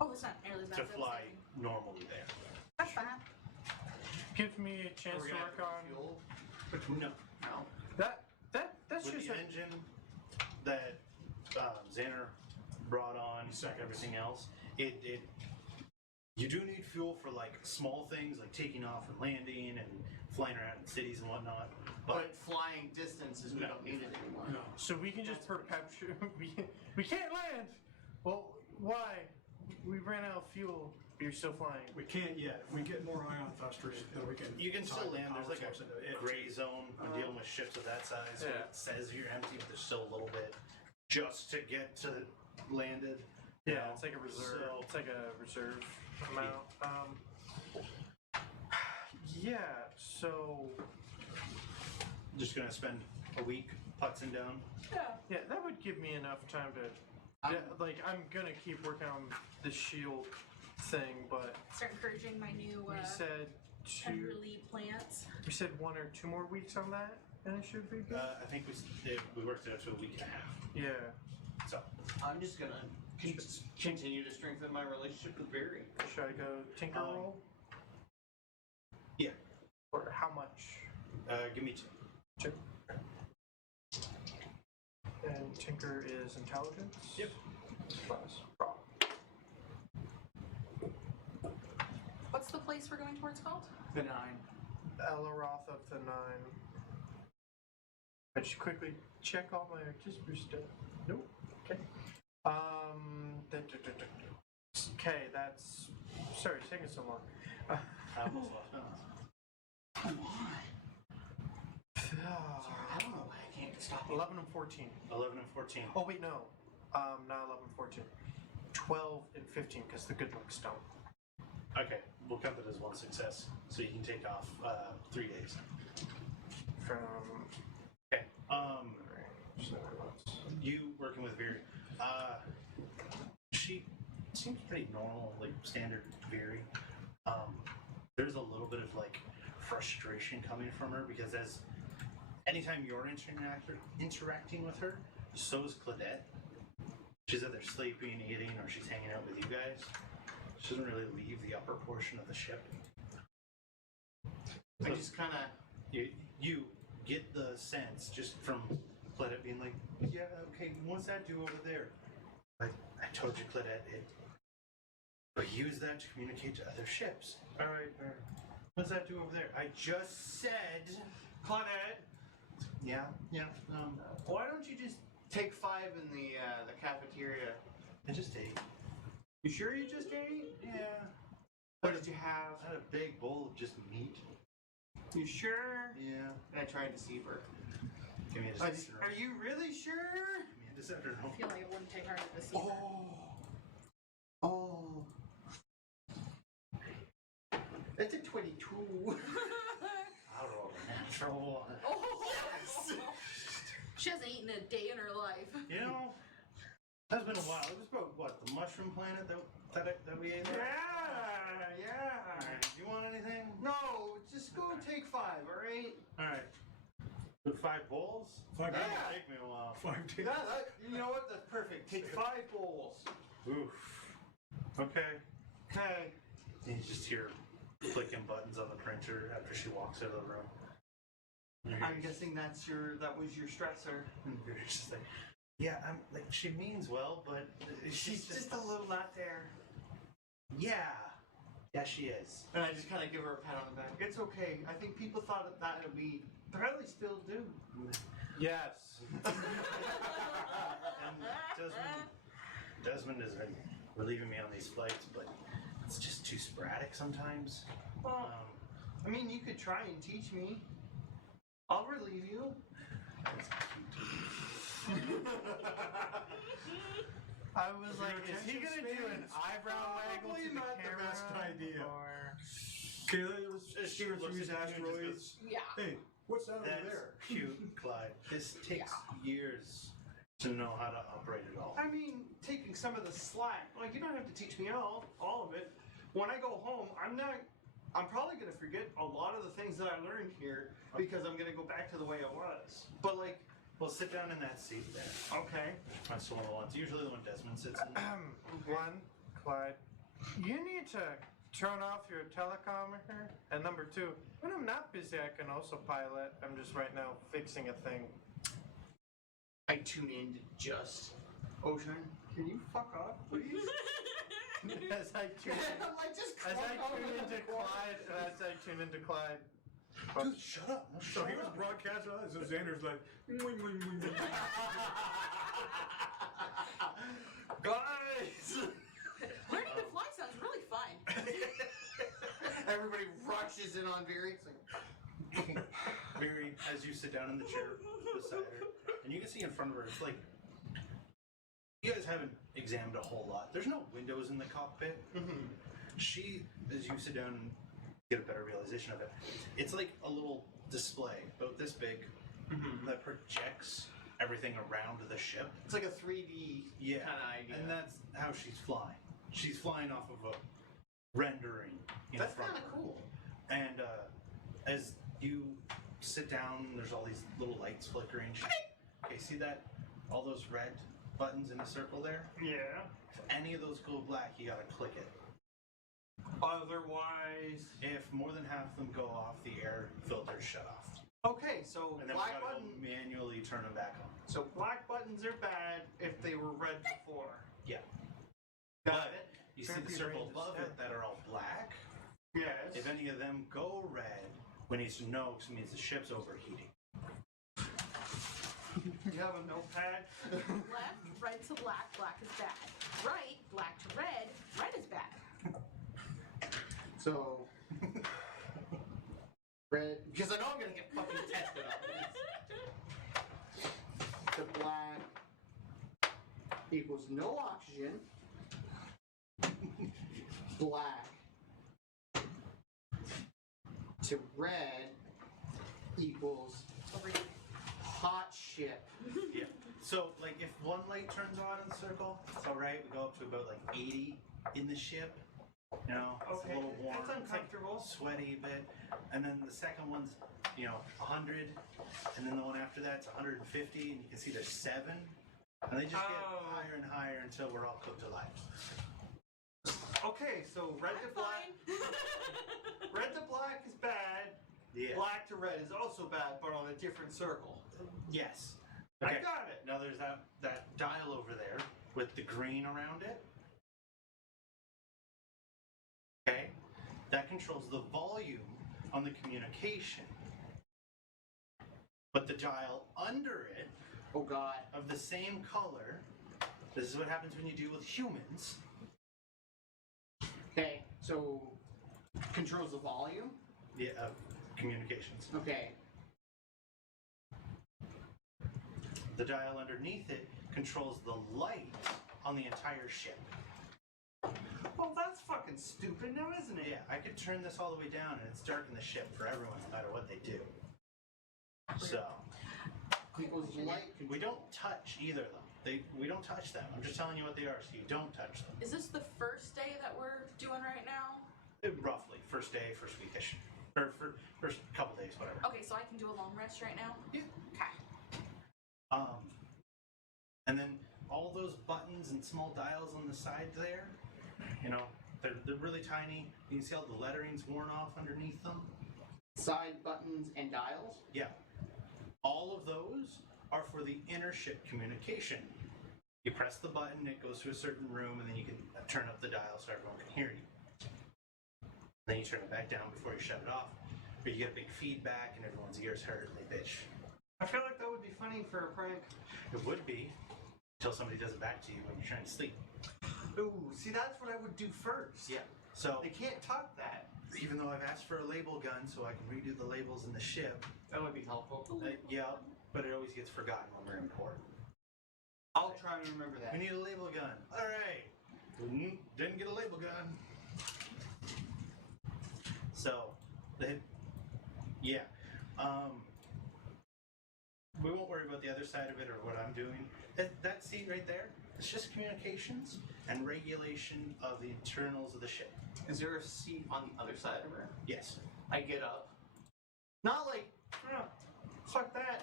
Oh, it's not nearly as bad to as I was fly thinking. normally there. That's fine. Gives me a chance We're to gonna work have on fuel. No. No. that's With just the a, engine that Zanner brought on, Seconds. everything else, it you do need fuel for like small things like taking off and landing and flying around in cities and whatnot. But flying distances, we No. don't need it anymore. No. so we can just perpetuate. We can't land. Well, why? We ran out of fuel. You're still flying. We can't yet. If we get more ion thrusters, then we can. You can tie still the land. There's power like source into a it. gray zone when dealing with ships of that size. Where Yeah. it says you're empty, but there's still a little bit just to get to landed. Yeah, it's like a reserve. So- It's like a reserve amount. Yeah. So Just gonna spend a week putzing down. yeah, that would give me enough time to. Yeah, like I'm gonna keep working on the shield thing, but Start encouraging my new we said tenderly plants. we said 1 or 2 more weeks on that, and it should be good. I think we worked it out to a week and a half. Yeah. So I'm just gonna continue to strengthen my relationship with Barry. Should I go tinker roll? yeah, Or how much? give me 2. 2. And tinker is intelligence. Yep. Plus raw. What's the place we're going towards called? The 9. Elaroth of the 9. I should quickly check all my artificer stuff. Nope. Okay. Okay, that's. Sorry, it's taking so long. I almost lost balance. Come on. I don't know why I can't stop. 11 and 14. 11 and 14. Oh, wait, no. Not 11 and 14. 12 and 15, because the good luck stone. Okay, we'll count that as 1 success, so you can take off 3 days. From. Okay. So that's. You working with Veer. She seems pretty normal, like standard Veer. There's a little bit of like frustration coming from her because as anytime you're interacting with her, so is Claudette. She's either sleeping, eating, or she's hanging out with you guys. She doesn't really leave the upper portion of the ship. I just kind of. You get the sense just from Claudette being like, yeah, okay, what's that do over there? I told you, Claudette, but use that to communicate to other ships. All right. What's that do over there? I just said, Claudette, yeah. why don't you just take 5 in the cafeteria? I just ate. You sure you just ate? Yeah. What did you have? I had a big bowl of just meat. You sure? Yeah. And I tried to deceive her. Give me a deception roll. Are you really sure? Give me a deception roll. I feel like it wouldn't take hard to deceive her. Oh. That's a 22. I'll roll a natural one. Oh, yes! She hasn't eaten a day in her life. You know, that's been a while. It was about, what, the mushroom planet that we ate? Yeah. Alright, do you want anything? No, just go take 5, alright? Alright. With 5 bowls? 5 That'll Yeah. take me a while. 5 days. You know what? That's perfect. Take 5 bowls. Oof. Okay. Okay. And you just hear clicking buttons on the printer after she walks out of the room. I'm guessing that was your stressor. And you're just like, yeah, I'm like, she means well, but She's just a little out there. yeah. Yeah, she is. And I just kind of give her a pat on the back. It's okay. I think people thought that would be. Probably still do. Yes. And Desmond has been relieving me on these flights, but it's just too sporadic sometimes. Well, I mean, you could try and teach me. I'll relieve you. I was like, is he gonna do an eyebrow waggle Probably to the not the camera? best idea. Or... Kayla, let's She looks use at you and just asteroids. Yeah. Hey, what's that over That's there? cute, Clyde. This takes years to know how to operate it all. I mean, taking some of the slack. Like, you don't have to teach me all of it. When I go home, I'm probably going to forget a lot of the things that I learned here because I'm going to go back to the way it was. But, like, Well, sit down in that seat there. okay. That's one of the ones. Usually the one Desmond sits in. One, Clyde, you need to turn off your telecomer. And number 2, when I'm not busy, I can also pilot. I'm just right now fixing a thing. I tune in to just. Ocean, can you fuck off, please? As I tune I'm like, just as I crunk tune over into the corner. Clyde, Dude, shut up. No, So he was broadcasting on it, so Xander's like, wing, wing, wing, wing. Guys! Learning to fly sounds really fun. Everybody rushes in on Veery. It's like, Mary, as you sit down in the chair beside her, and you can see in front of her, it's like You guys haven't examined a whole lot. There's no windows in the cockpit. Mm-hmm. She, as you sit down and get a better realization of it, it's like a little display about this big that projects everything around the ship. It's like a 3D Yeah, kind of idea. and that's how she's flying. She's flying off of a rendering in That's front kind of of her. cool. And as you sit down, there's all these little lights flickering. Okay, see that? All those red buttons in a circle there? Yeah. If any of those go black, you gotta click it. Otherwise, If more than half of them go off, the air filters shut off. okay. So And then black we gotta button. go manually turn them back on. So black buttons are bad if they were red before. Yeah. Got But it. you see the Kirby circle range is above it dead. that are all black? Yes. If any of them go red, we need to know because it means the ship's overheating. You have a notepad. Left, red to black, black is bad. Right, black to red, red is bad. So red, because I know I'm gonna get fucking tested on this. The black equals no oxygen. Black to red equals Overheating. hot ship. Yeah. So, like, if one light turns on in the circle, it's all right. We go up to about like 80 in the ship. You know, it's a little warm. That's It's like uncomfortable. sweaty a bit. And then the second one's, 100. And then the one after that's 150. And you can see there's 7. And they just get Oh. higher and higher until we're all cooked alive. Okay, so red to I'm black. fine. Red to black is bad. Yeah. Black to red is also bad, but on a different circle. Yes. I got it. Now there's that dial over there with the green around it. Okay. That controls the volume on the communication. But the dial under it, Oh God. of the same color, this is what happens when you deal with humans. Okay, so controls the volume. Yeah, of communications. Okay. The dial underneath it controls the light on the entire ship. Well, that's fucking stupid now, isn't it? Yeah, I could turn this all the way down and it's dark in the ship for everyone no matter what they do. So, Equals light. we don't touch either of them. We don't touch them. I'm just telling you what they are, so you don't touch them. Is this the first day that we're doing right now? Roughly, first day, first weekish. Or first couple days, whatever. Okay, so I can do a long rest right now? Yeah. Okay. And then all those buttons and small dials on the side there, they're really tiny. You can see all the lettering's worn off underneath them. Side buttons and dials. Yeah. All of those are for the inner ship communication. You press the button, it goes to a certain room, and then you can turn up the dial so everyone can hear you. Then you turn it back down before you shut it off. But you get a big feedback and everyone's ears hurt and they bitch. I feel like that would be funny for a prank. It would be, until somebody does it back to you when you're trying to sleep. Ooh, see, that's what I would do first. Yeah. So, They can't talk that. even though I've asked for a label gun so I can redo the labels in the ship, That would be helpful. yeah, but it always gets forgotten when we're in port. I'll try and remember that. We need a label gun. All right. Didn't get a label gun. So, yeah. We won't worry about the other side of it or what I'm doing. That seat right there, it's just communications and regulation of the internals of the ship. Is there a seat on the other side of her? Yes. I get up. Not like, oh, fuck that.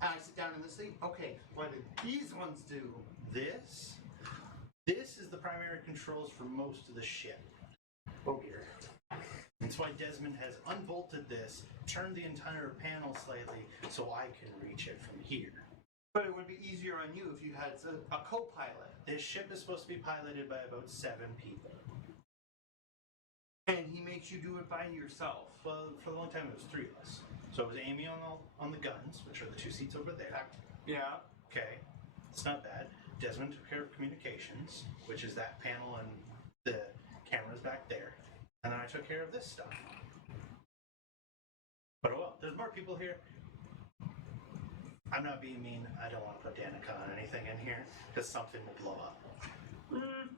And I sit down in the seat. Okay, what did these ones do? This is the primary controls for most of the ship. Oh dear. That's why Desmond has unbolted this, turned the entire panel slightly so I can reach it from here. But it would be easier on you if you had a co-pilot. This ship is supposed to be piloted by about 7 people. And he makes you do it by yourself. Well, for a long time it was 3 of us. So it was Amy on the guns, which are the 2 seats over there. Yeah. Okay, it's not bad. Desmond took care of communications, which is that panel and the cameras back there. And then I took care of this stuff. But oh well, there's more people here. I'm not being mean. I don't want to put Danica on anything in here because something will blow up.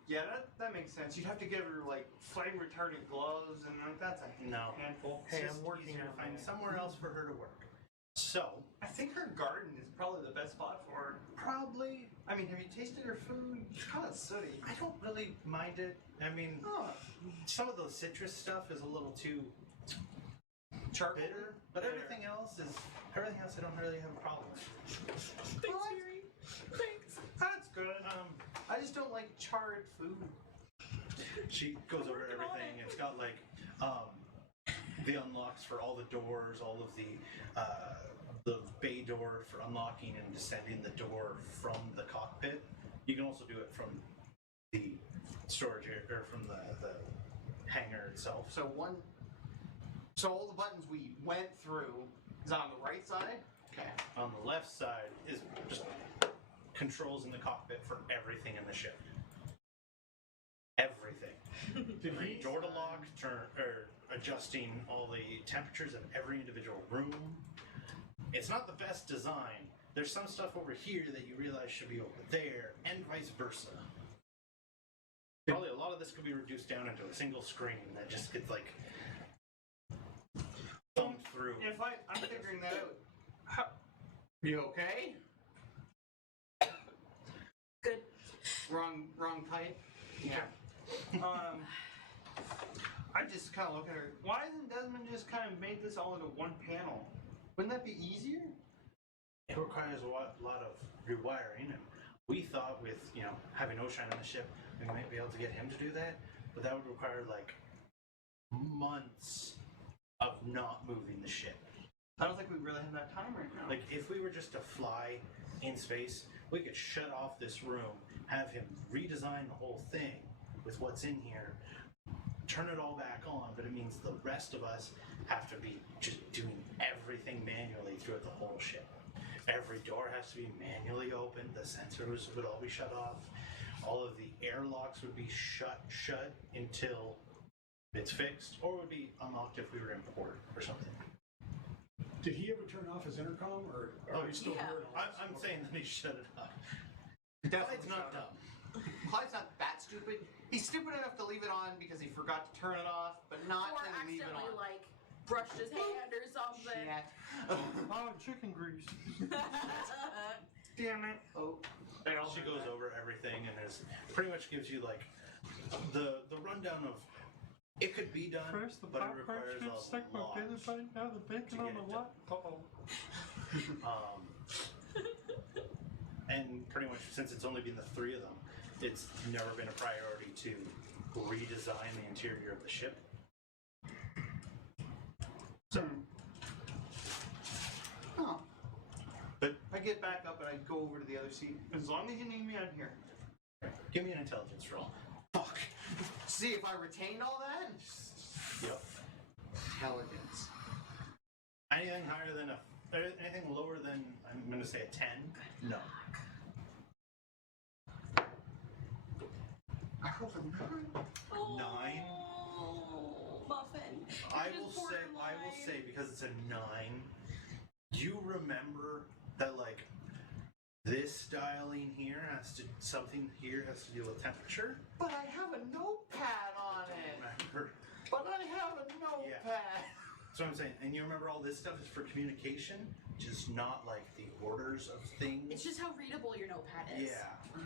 Yeah, that makes sense. You'd have to give her like flame retardant gloves, and like that's a handful. It's Hey, just I'm working easier to on find that. somewhere else for her to work. So I think her garden is probably the best spot for her. probably, I mean, have you tasted her food? It's kind of sooty. I don't really mind it. I mean, Oh, some of the citrus stuff is a little too charcoal. bitter, but everything else I don't really have a problem with. Thanks, Siri. Thanks. That's good. I just don't like charred food. She goes over everything. It's got like the unlocks for all the doors, all of the bay door for unlocking and descending the door from the cockpit. You can also do it from the storage area, or from the hangar itself. So all the buttons we went through is on the right side. Okay. On the left side is just controls in the cockpit for everything in the ship. Everything. Every door to lock, adjusting all the temperatures of every individual room. It's not the best design. There's some stuff over here that you realize should be over there, and vice versa. Probably a lot of this could be reduced down into a single screen that just gets like thumbed through. If I'm figuring that out. You okay? Good. Wrong pipe. Yeah. I just kind of look at her. Why hasn't Desmond just kind of made this all into one panel? Wouldn't that be easier? It requires a lot of rewiring, and we thought with having Oisin on the ship, we might be able to get him to do that, but that would require like months of not moving the ship. I don't think we really have that time right now. Like if we were just to fly in space, we could shut off this room, have him redesign the whole thing with what's in here, turn it all back on, but it means the rest of us have to be just doing everything manually throughout the whole ship. Every door has to be manually opened, the sensors would all be shut off, all of the airlocks would be shut until it's fixed, or would be unlocked if we were in port or something. Did he ever turn off his intercom, or are we still Yeah. hearing all this? I'm saying that he shut it off. Definitely Clyde's not shut dumb. Clyde's not that stupid. He's stupid enough to leave it on because he forgot to turn it off, but not Or to leave it accidentally on. like brushed his hand or something. Shit. Oh, chicken grease. Damn it. Oh. She goes over everything and pretty much gives you like the rundown of it could be done, First the but it popcorn requires chips a stuck my lot. belly button, now the bacon to on get the it what? Uh-oh. And pretty much since it's only been the three of them, it's never been a priority to redesign the interior of the ship. So, Oh. but I get back up and I go over to the other seat. As long as you need me out here. give me an intelligence roll. Fuck. See if I retained all that? Yep. Intelligence. Anything higher than anything lower than, I'm going to say a 10? No. I rolled a 9. Oh, 9? Muffin. I You will just poured say, your I will wine. say, because it's a 9, you remember that like this styling here has to deal with temperature. But I have a notepad on it. Remember? But I have a notepad. That's what I'm saying. And you remember all this stuff is for communication, just not like the orders of things. It's just how readable your notepad is. Yeah.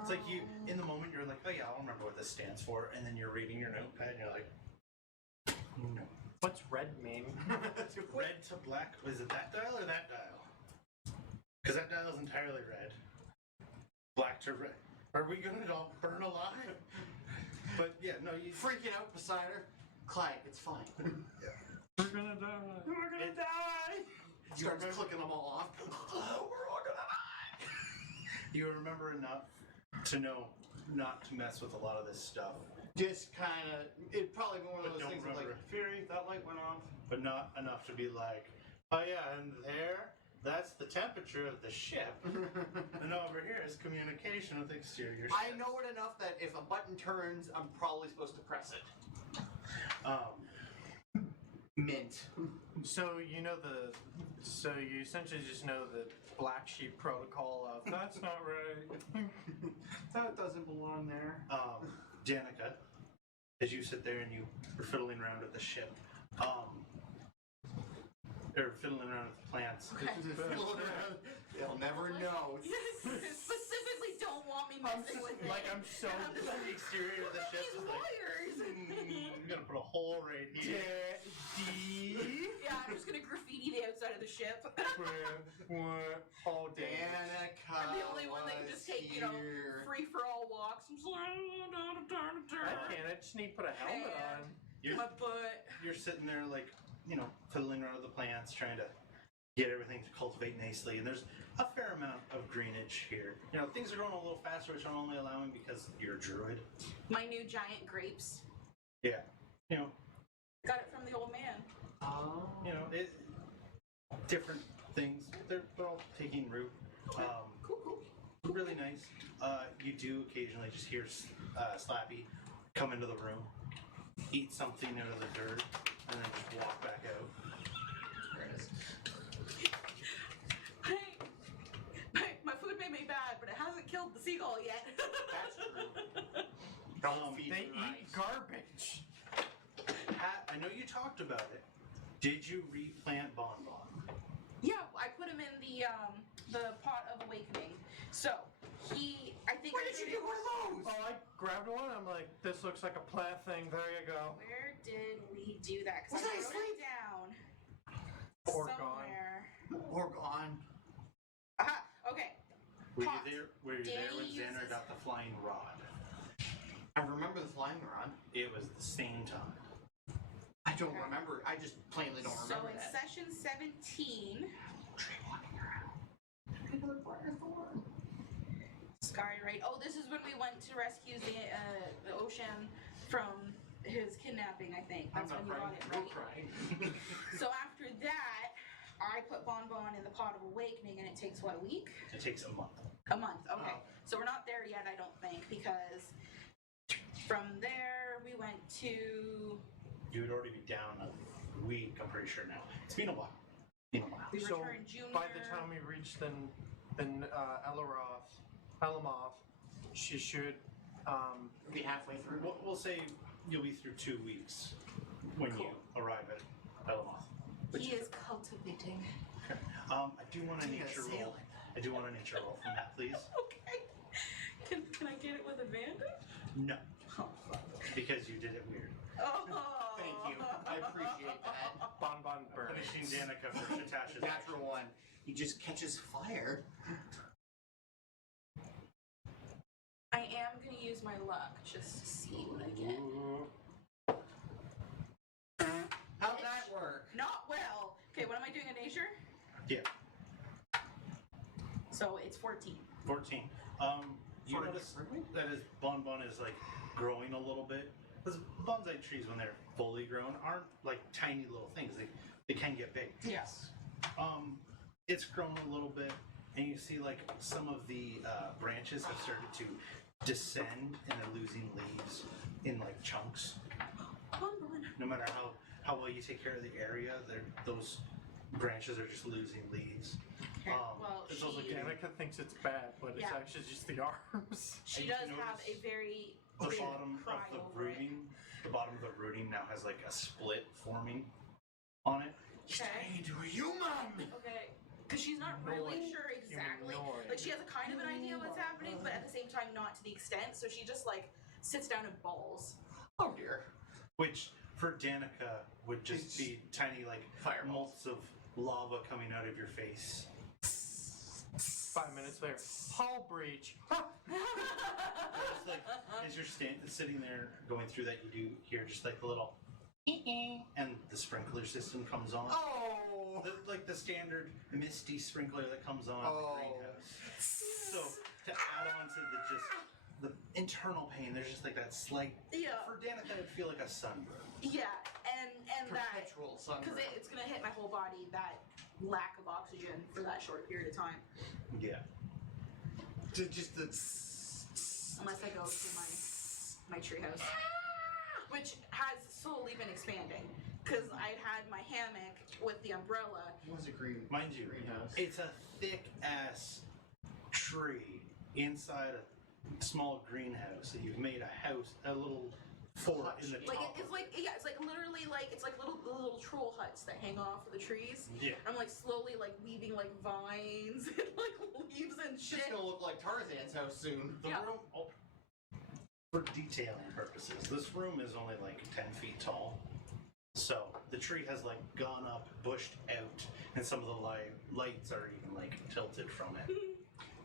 It's like you, in the moment, you're like, oh yeah, I'll remember what this stands for. And then you're reading your notepad and you're like, no. What's red mean? Red to black. Was it that dial or that dial? Because that dial is entirely red. Black to red. Are we going to all burn alive? But yeah, no, you. Freaking out beside her. Clyde, it's fine. We're gonna die. We're gonna die. Starts clicking them all off. We're all gonna die. You remember enough to know not to mess with a lot of this stuff, Just kind of, it'd probably be one of But those don't things of like, remember. Fury, that light went off. but not enough to be like, oh yeah, and that's the temperature of the ship. And over here is communication with exterior ships. I know it enough that if a button turns, I'm probably supposed to press it. Um, Mint. So you know the So you essentially just know the black sheep protocol of that's not right. That doesn't belong there. Danica, as you sit there and you are fiddling around with the ship, or fiddling around with the plants. Okay. They'll never know. Specifically, don't want me messing with it. Like I'm so I'm just The exterior of the ship these is like, wires. I'm gonna put a hole right here. Yeah, I'm just gonna graffiti the outside of the ship. All day. Danica I'm the only one that can just take, here. free for all walks. I'm just like, I can't. I just need to put a helmet on. my butt. You're sitting there like, fiddling around with the plants, trying to get everything to cultivate nicely. And there's a fair amount of greenage here. Things are going a little faster, which I'm only allowing because you're a druid. My new giant grapes. Yeah. Got it from the old man. Oh. Different things. They're all taking root. Cool. Really nice. You do occasionally just hear Slappy come into the room, eat something out of the dirt, and then just walk back out. There it is. Hey, my food may be bad, but it hasn't killed the seagull yet. That's true. Don't feed They the eat mice. garbage. Pat, I know you talked about it. Did you replant Bonbon? Yeah, I put him in the pot of awakening. So I think. Where did you get one of those? Oh, I grabbed one. I'm like, this looks like a plant thing. There you go. Where did we do that? Was Because I I wrote asleep? it down Or gone. somewhere. Or gone. Aha. Okay. Were you Pot. there? Were you there when Danny Zanner uses- got the flying rod? I remember the flying rod. It was the same time. I don't Okay. remember. I just plainly don't So remember in that. session 17, Tree walking around. People are flying forward. Skyrite. Oh, this is when we went to rescue the ocean from his kidnapping. I think that's when you got it We're right. crying. So after that, I put Bonbon in the pot of awakening, and it takes what, a week? It takes a month. A month. Okay. Oh. So we're not there yet, I don't think, because from there we went to. You would already be down a week, I'm pretty sure now. It's been a while. We So returned Junior. by the time we reach the Elamoth, she should. Be halfway through. We'll say you'll be through 2 weeks when you arrive at Elamoth. He is cultivating. I do want a You nature gotta say it roll. like that. I do want a nature roll from that, please. Okay. Can I get it with advantage? No, Oh, fuck. because you did it weird. Oh. Thank you. I appreciate that. Bonbon burns. Punishing Danica for Chetasia's Natural one. He just catches fire. I am gonna use my luck just to see what I get. How'd that work? Not well. Okay, what am I doing in nature? Yeah, So it's 14. 14. You For a notice different week? that his bonbon is like growing a little bit. Because bonsai trees, when they're fully grown, aren't like tiny little things. They can get big. Yes. It's grown a little bit, and you see like some of the branches have started to descend, and they're losing leaves in like chunks. Bonbon. No matter how well you take care of the area, those branches are just losing leaves. Okay. Well, it's also she, getting Danica thinks it's bad, but it's Yeah. actually just the arms. she and you does have notice a very the big bottom pride of the over it. rooting. The bottom of the rooting now has like a split forming on it. Okay. Into a human! Okay. Because she's not really Noise. sure exactly. Humanoid. Like she has a kind of an idea what's happening, but at the same time not to the extent. So she just like sits down and bawls. Oh dear. Which for Danica would just be tiny like Fireballs. motes of lava coming out of your face. 5 minutes later, hull breach. Just like as you're sitting there going through that, you do hear just like a little and the sprinkler system comes on. Oh! Like the standard misty sprinkler that comes on in Oh. the greenhouse. So to add on to the internal pain, there's just like that slight. Yeah. For Danica, it would feel like a sunburn. Yeah, and that Perpetual sunburn. because it's gonna hit my whole body. That lack of oxygen for that short period of time, Yeah. Just the. unless I go to my treehouse, which has slowly been expanding. because I'd had my hammock with the umbrella. It was a green. Mind you, greenhouse. it's a thick ass tree inside a small greenhouse that you've made a little fort in the Like top. it's like it's like literally like it's like little troll huts that hang off of the trees. Yeah. And I'm like slowly like weaving like vines and like leaves and It's shit. just gonna look like Tarzan's house soon. The Yeah. room, for detailing purposes, this room is only like 10 feet tall. So the tree has like gone up, bushed out, and some of the lights are even like tilted from it.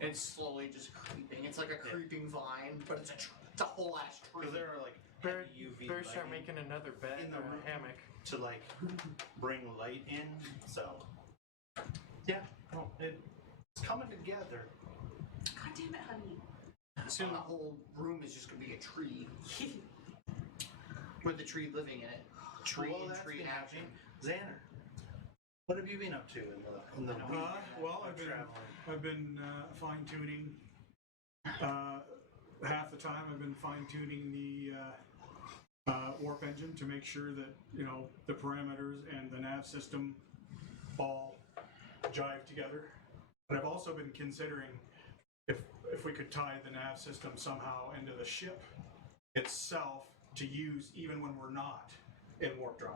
It's slowly just creeping. It's like a creeping vine, but it's a whole ass tree. Because there are like Better UV start lighting making another bed in the or room a hammock. to like bring light in. So yeah, no, it's coming together. God damn it, honey. Soon the whole room is just gonna be a tree with the tree living in it. Tree Well, and that's tree been action. Zanner, what have you been up to in the week Well, of traveling? I've been fine tuning. Half the time, I've been fine tuning the warp engine to make sure that the parameters and the nav system all jive together. But I've also been considering if we could tie the nav system somehow into the ship itself to use even when we're not in warp drive.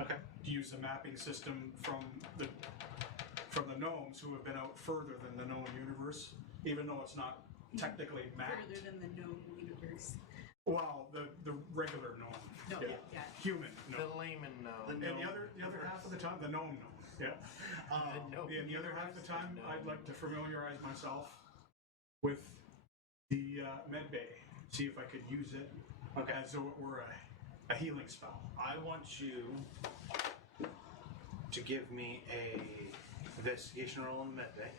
Okay. To use the mapping system from the gnomes who have been out further than the known universe, even though it's not technically mapped. Further than the known universe. Well, the regular gnome. No, yeah. Human The gnome. layman The And the other half of the time, the gnome gnome. Yeah. And the other half of the time, I'd like to familiarize myself with the med bay. See if I could use it as though it were a healing spell. I want you to give me a investigation roll on the med bay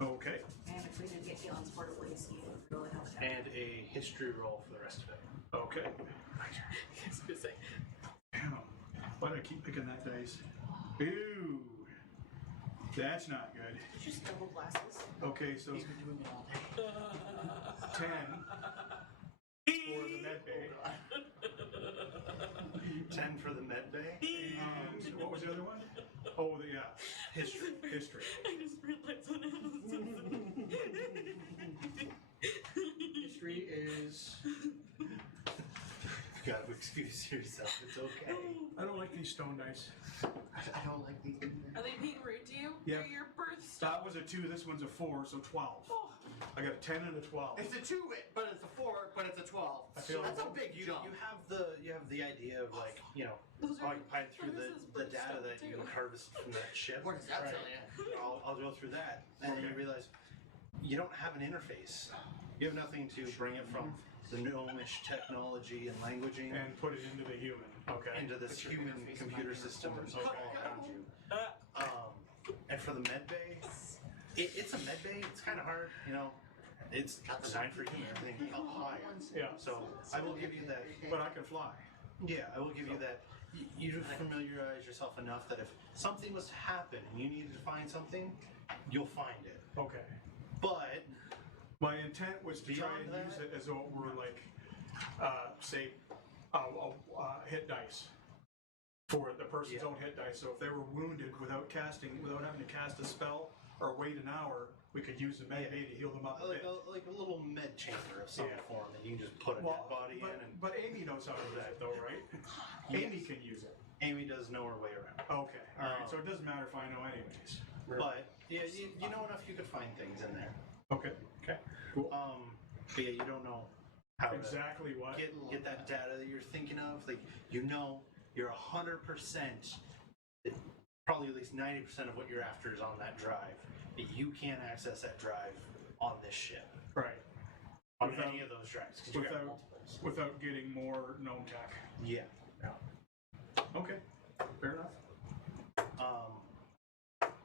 Okay. And if we didn't get healing support at least, you would really help out. and a history roll for the rest of it. Okay. I was gonna say. Damn. Why do I keep picking that dice? Ooh. That's not good. Just double glasses. Okay, so He's been doing it all day. 10 for the med bay. 10 for the med bay. And what was the other one? Oh, history. History. I just realized what it was. History is. You gotta excuse yourself. It's okay. I don't like these stone dice. I don't like these either. Are they being rude to you? Yeah. They're your birthstone. That was a 2, this one's a 4, so 12. I got a 10 and a 12. It's a 2-wit, but it's a 4, but it's a 12. I feel That's a like big You jump. have the idea of like Those are occupying through this is the data Briste that you too. harvest from that ship. What does that Right. tell you? I'll go through that, and then you realize you don't have an interface. You have nothing to bring it from the gnomish technology and languaging And put it into the human. Okay. into this Put your human interface in computer my system uniform. all around you. And for the med bay, it's a med bay. It's kind of hard, It's designed for human. Everything up high. Yeah. So I will give you that. But I can fly. Yeah, I will give you that. You familiarize yourself enough that if something was to happen and you needed to find something, you'll find it. Okay. But My intent was to try Beyond and that- use it as though it were like, say, hit dice for the person's Yeah. own hit dice. So if they were wounded without having to cast a spell or wait an hour, we could use the med bay to heal them up a like bit. like a little med chamber of some Yeah. form that you can just put a dead body in, and but Amy knows how to do that, though, right? Amy can use it. Amy does know her way around. Okay, all right. So it doesn't matter if I know, anyways. But yeah, you know enough. You could find things in there. Okay. Okay. Cool. But yeah, you don't know how Exactly what. to get that data that you're thinking of. Like you're 100%. Probably at least 90% of what you're after is on that drive. But you can't access that drive on this ship. Right. On Without- any of those drives. 'Cause you got Without multiples. without getting more gnome tech. Yeah. Okay. Fair enough.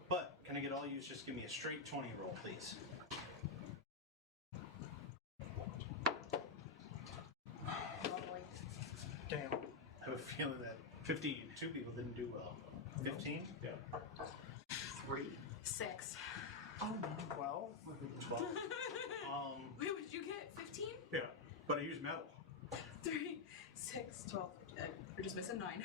But can I get all you? Just give me a straight 20 roll, please. Damn. I have a feeling that 15. 2 people didn't do well. 15? Yeah. 3. 6. Oh, no. 12? 12. Wait, what did you get? 15? Yeah. But I use metal. 3, 6, 12. We're just missing 9.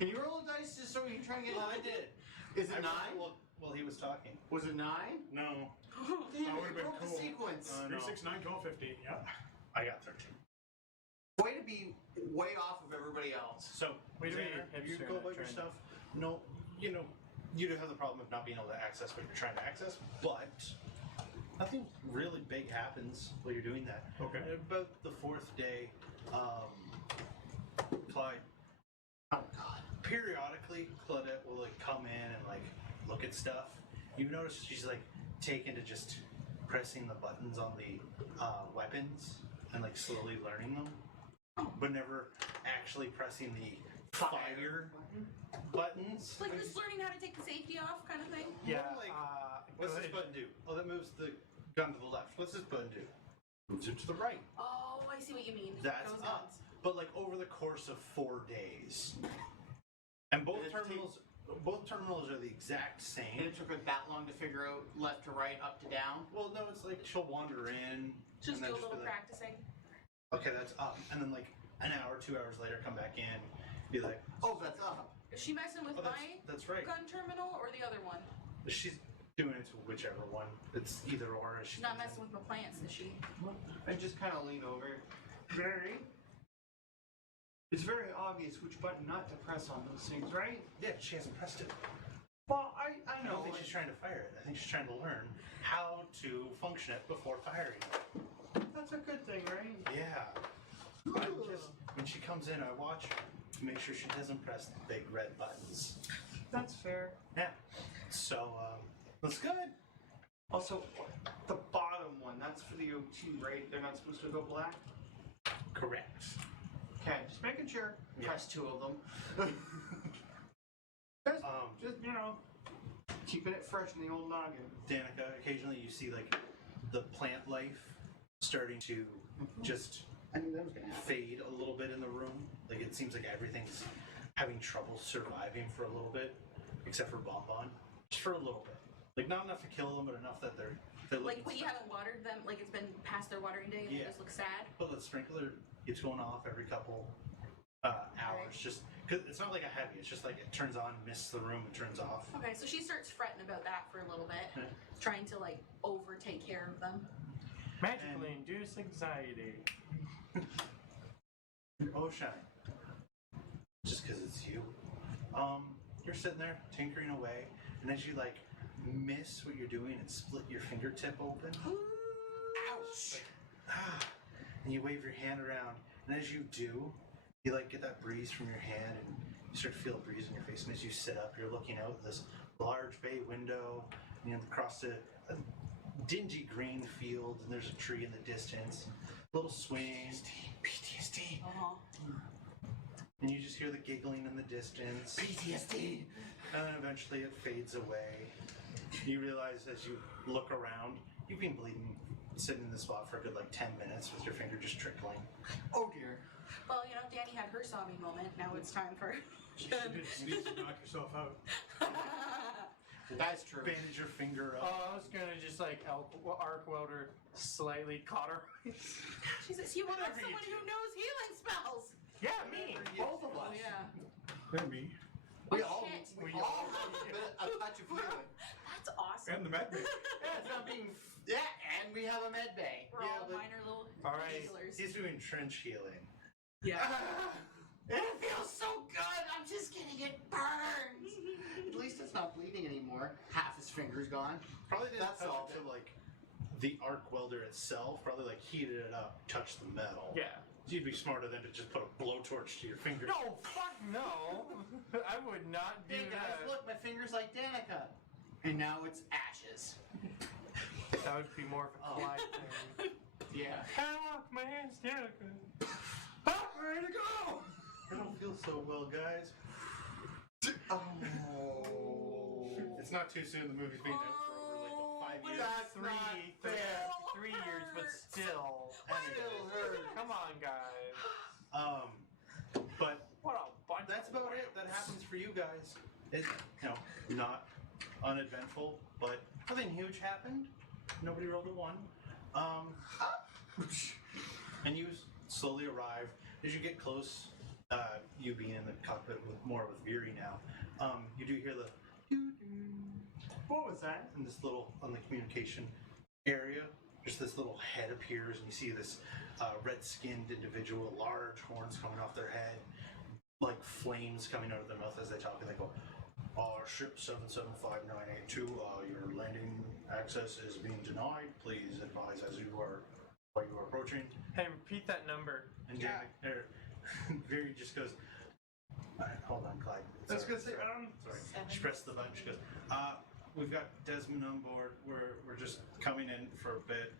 Can you roll a dice just so we can try and get? I did. Is it I 9? While he was talking. Was it 9? No. Damn, would've been broke the cool. sequence. 3, 6, 9, 12, 15. Yeah. I got 13. Way to be way off of everybody else. So, Wait a minute, Zanner, you hipster go not about your trying- stuff. No, you know, you do have the problem of not being able to access what you're trying to access, but nothing really big happens while you're doing that. Okay. And about the 4th day, Clyde, Oh God. periodically, Claudette will like come in and like look at stuff. You notice she's like taken to just pressing the buttons on the weapons and like slowly learning them, but never actually pressing the fire buttons. Like just learning how to take the safety off, kind of thing. Yeah. Like, go What's this ahead. button do? Oh, that moves the gun to the left. What's this button do? Moves it to the right. Oh, I see what you mean. That's Those up. guns. But like over the course of 4 days, and both Did it terminals are the exact And same. it took her that long to figure out left to right, up to down. Well, no, it's like she'll wander in, Just and then do a just little be like, practicing. okay, that's up, and then like an hour, 2 hours later, come back in, be like, Oh, that's up. Is she messing with oh, my that's right. gun terminal or the other one? She's doing it to whichever one. It's either or. As she She's not comes messing in. with my plants, is she? I just kind of lean over. It's very obvious which button not to press on those things, right? Yeah, she hasn't pressed it. Well, I I don't think she's trying to fire it. I think she's trying to learn how to function it before firing it. That's a good thing, right? Yeah. I'm just, when she comes in, I watch her to make sure she doesn't press the big red buttons. That's fair. Yeah. So, that's good. Also, the bottom one, that's for the OT, right? They're not supposed to go black? Correct. Okay, just making sure. Yeah. Press 2 of them. just, you know, keeping it fresh in the old noggin. Danica, occasionally you see like the plant life starting to just I knew that was going to happen. fade a little bit in the room. Like it seems like everything's having trouble surviving for a little bit, except for Bonbon. Just for a little bit. Like not enough to kill them, but enough that they're Like looking when you sad. haven't watered them, like it's been past their watering day and Yeah. they just look sad. But the sprinkler keeps going off every couple hours, just because it's not like a heavy. It's just like it turns on, mists the room, and turns off. Okay, so she starts fretting about that for a little bit, Yeah. trying to like take care of them. Magically induce anxiety. Oh, shine. Just because it's you. You're sitting there tinkering away, and as you like miss what you're doing and split your fingertip open, Ouch! and you wave your hand around, and as you do, you like get that breeze from your hand, and you start to feel a breeze in your face. And as you sit up, you're looking out this large bay window, and you're across a dingy green field, and there's a tree in the distance, little swing. PTSD. Uh-huh. And you just hear the giggling in the distance, PTSD. and then eventually it fades away. You realize as you look around, you've been bleeding, sitting in the spot for a good like 10 minutes with your finger just trickling. Oh dear. Well, you know, Danny had her sobbing moment. Now it's time for. You need to knock yourself out. That's true. Bandage your finger Oh, up. I was gonna just like arc welder slightly cauterize. She says you want Whatever you someone do. who knows healing spells. Yeah, me. Both of us. Oh yeah. And me. We Oh, all, shit. we all have a touch of healing. That's awesome. And the med bay. Yeah, it's not being. Yeah, and we have a med bay. We're Yeah, all but- minor little All right. healers. He's doing trench healing. Yeah. It feels so good. I'm just getting it burned. At least it's not bleeding anymore. Half his finger's gone. Probably didn't That's touch all. it to like the arc welder itself. Probably like heated it up, touched the metal. Yeah. You'd be smarter than to just put a blowtorch to your finger. No, fuck no. I would not do Hey guys, that. look, my finger's like Danica. And now it's ashes. That would be more of a Clyde thing. Yeah. Ah, my hand's Danica. Ah, ready to go. I don't feel so well, guys. Oh. It's not too soon. The movie's been out for over like what, 5 years. That's not fair. 3 years, but still. Still hurt. Come on, guys. But What a bunch. that's of about it. That happens for you guys. It's not uneventful, but nothing huge happened. Nobody rolled a 1. And you slowly arrive as you get close You being in the cockpit more with Veery now, you do hear the What was that? in this little on the communication area. Just this little head appears, and you see this red-skinned individual, large horns coming off their head, like flames coming out of their mouth as they talk, and they go, ship 775982, your landing access is being denied. Please advise as you are approaching. Hey, repeat that number. And Veery just goes, hold on, Clyde. I was gonna say, Sorry. She pressed the button. She goes, we've got Desmond on board. We're just coming in for a bit.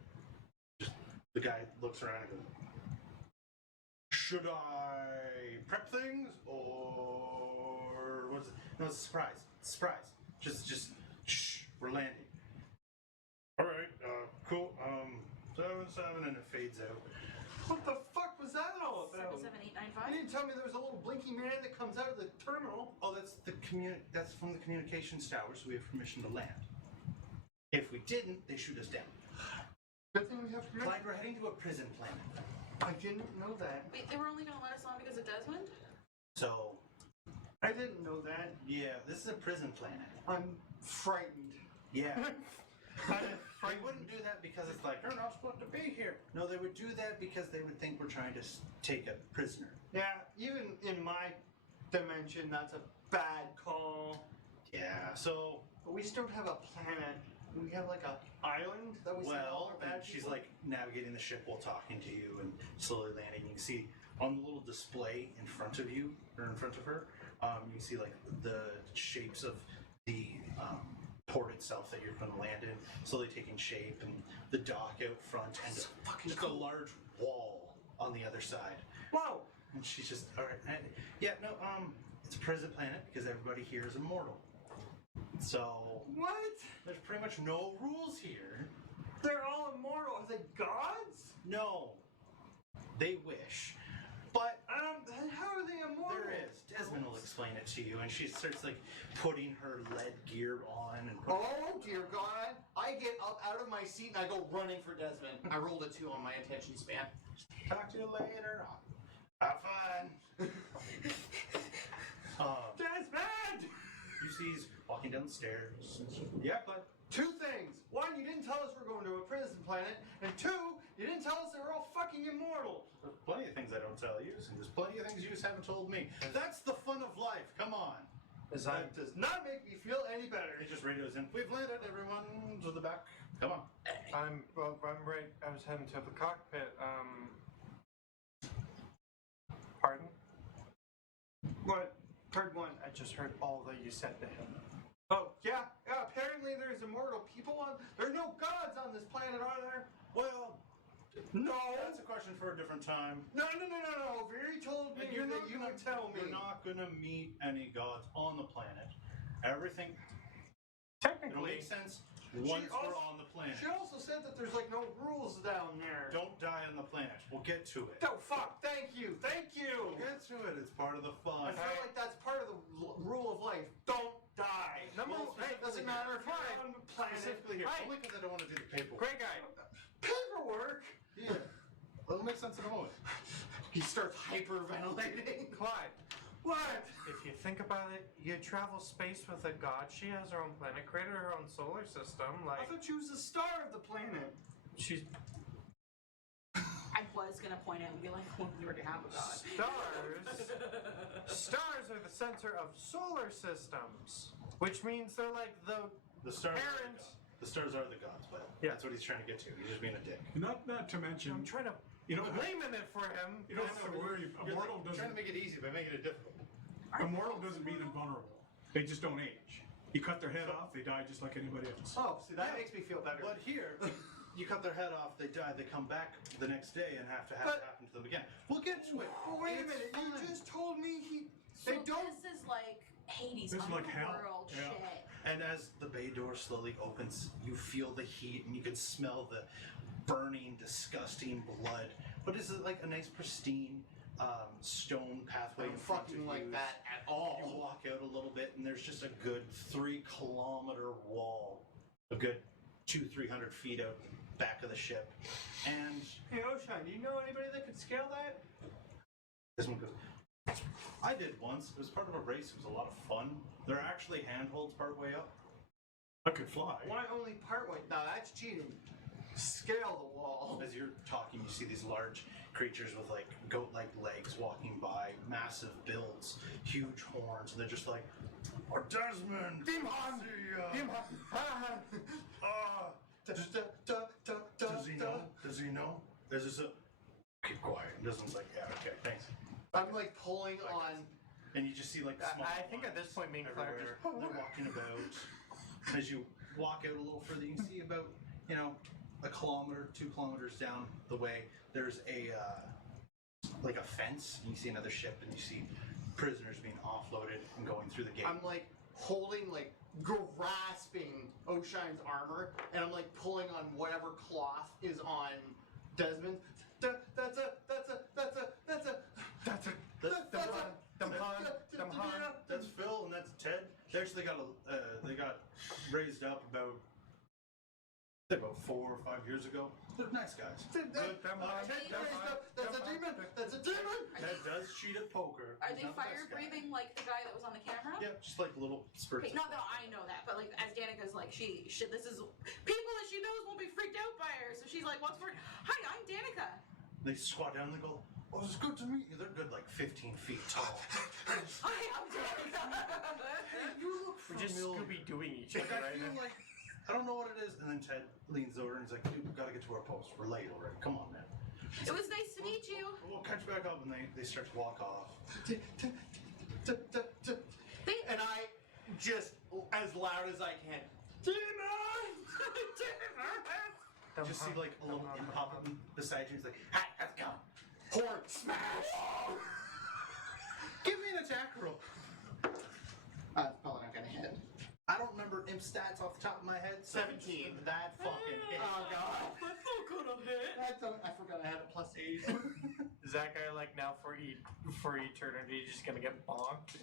The guy looks around and goes, should I prep things or what's it? No, it's a surprise. Surprise. Just shh, we're landing. All right, cool. 7 and it fades out. what the fuck was that all about? 77895. You didn't tell me there was a little blinky man that comes out of the terminal. Oh, that's from the communications tower, so we have permission to land. If we didn't, they shoot us down. Good thing we have permission. Clyde, we're heading to a prison planet. I didn't know that. Wait, they were only gonna let us on because of Desmond? So, I didn't know that. yeah, this is a prison planet. I'm frightened. Yeah. They wouldn't do that because it's like, you're not supposed to be here. No, they would do that because they would think we're trying to take a prisoner. Yeah, even in my dimension, that's a bad call. Yeah, so, But we just don't have a planet. We have like a island that we send all well, our bad and she's people? like navigating the ship while talking to you and slowly landing. You can see on the little display in front of you, or in front of her, you can see like the shapes of the port itself that you're going to land in, slowly taking shape, and the dock out front, and That's fucking just cool. a large wall on the other side. Whoa! And she's just, all right, yeah, no, it's a prison planet because everybody here is immortal. So What? there's pretty much no rules here. They're all immortal. Are they gods? No, they wish, but Then how are they immortal? there is. Desmond will explain it to you, and she starts like putting her lead gear on and Oh dear God! I get up out of my seat and I go running for Desmond. I rolled a 2 on my attention span. talk to you later. Have fun. Desmond! You see he's walking down the stairs. Yeah, but 2 things. 1, you didn't tell us we're going to a prison planet, and 2, you didn't tell us they were all fucking immortal. there's plenty of things I don't tell you, and there's plenty of things you just haven't told me. That's the fun of life. Come on. That does not make me feel any better. It just radios in. We've landed. Everyone to the back. Come on. I'm right. I was heading to the cockpit. Pardon? What? Third one. I just heard all that you said to him. Oh, yeah. Apparently there's immortal people on... There are no gods on this planet, are there? Well, No! that's a question for a different time. No. Veery told me that you would tell me. You're not gonna meet any gods on the planet. Everything it'll Technically, make sense once we're also- on the planet. She also said that there's like no rules down there. Don't die on the planet. We'll get to it. Oh, fuck. Thank you. We'll get to it. It's part of the I fun. feel like that's part of the rule of life. Don't die. It doesn't matter if you're on the planet. Specifically here. Hi. Only because I don't want to do the paperwork. great guy. Paperwork? Yeah. It'll make sense in a moment. He starts hyperventilating. Clyde, What? if you think about it, you travel space with a god. She has her own planet, created her own solar system. I Like thought she was the star of the planet. she's I was gonna point out and be like, well, you already have a god. Stars are the center of solar systems, which means they're like the The stars. Parent. The stars are the gods, but Yeah. that's what he's trying to get to. He's just being a dick. Not to mention, I'm trying to you don't have, layman it for him. you don't have to worry. Immortal You're trying to doesn't. make it easy by making it difficult. Immortal doesn't mean invulnerable. They just don't age. You cut their head off, they die just like anybody else. Oh, see, that makes me feel better. But here, you cut their head off, they die, they come back the next day and have to have it happen to them again. We'll get to it. Oh, wait a It's minute. fine. You just told me So they don't. this is like Hades, This is like hell. underworld Yeah. shit. And as the bay door slowly opens, you feel the heat and you can smell the burning, disgusting blood. But it's like a nice, pristine stone pathway I'm in front of fucking you. like that at You all. walk out a little bit, and there's just a good 3-kilometer wall, a good 200-300 feet out back of the ship. And Hey, Oisin, do you know anybody that could scale that? this one goes, I did once. It was part of a race. It was a lot of fun. There are actually handholds part way up. I could fly. Why only part way? No, that's cheating. Scale the wall. As you're talking, you see these large creatures with like goat-like legs walking by, massive builds, huge horns, and they're just like, "Oh, Desmond! Demon! See ya." Demon! Does he know? Does he know? There's just a... Keep quiet. Desmond's like, yeah, okay, thanks. I'm like pulling on. And you just see like the small I think at this point, me and Clyde are everywhere. just... They're walking about. As you walk out a little further, you can see about, 1 kilometer, 2 kilometers down the way, there's a like a fence. And you see another ship, and you see prisoners being offloaded and going through the gate. I'm like holding, like grasping Oishin's armor, and I'm like pulling on whatever cloth is on Desmond. That's Phil and that's Ted. They actually got raised up about 4 or 5 years ago. They're nice guys. That's a demon. That's a demon. Ted does cheat at poker. Are He's they not the best fire guy. breathing like the guy that was on the camera? Yeah, just like little spurts. Okay, not that I know that, but like as Danica's like this is people that she knows won't be freaked out by her. So she's like, "What's for?" Hi, I'm Danica. They squat down and they go, "Oh, it's good to meet you." They're good like 15 feet tall. Hi, I'm Danica. You look We're just Scooby-Dooing each Like, other I right feel now. like, I don't know what it is. And then Ted leans over and he's like, "Dude, we gotta get to our post. We're late already. Come on, man." It was nice to meet you. We'll catch back up. And they start to walk off. And I just as loud as I can. Demon! You just see like a little imp pop up beside you. He's like, "Hi, let's go." Horn smash! Give me an attack roll. That's probably not gonna hit. I don't remember imp stats off the top of my head. 17. That fucking hit. Oh god. That's so good of it. I forgot I had a +8. Is that guy like now for eternity just gonna get bonked?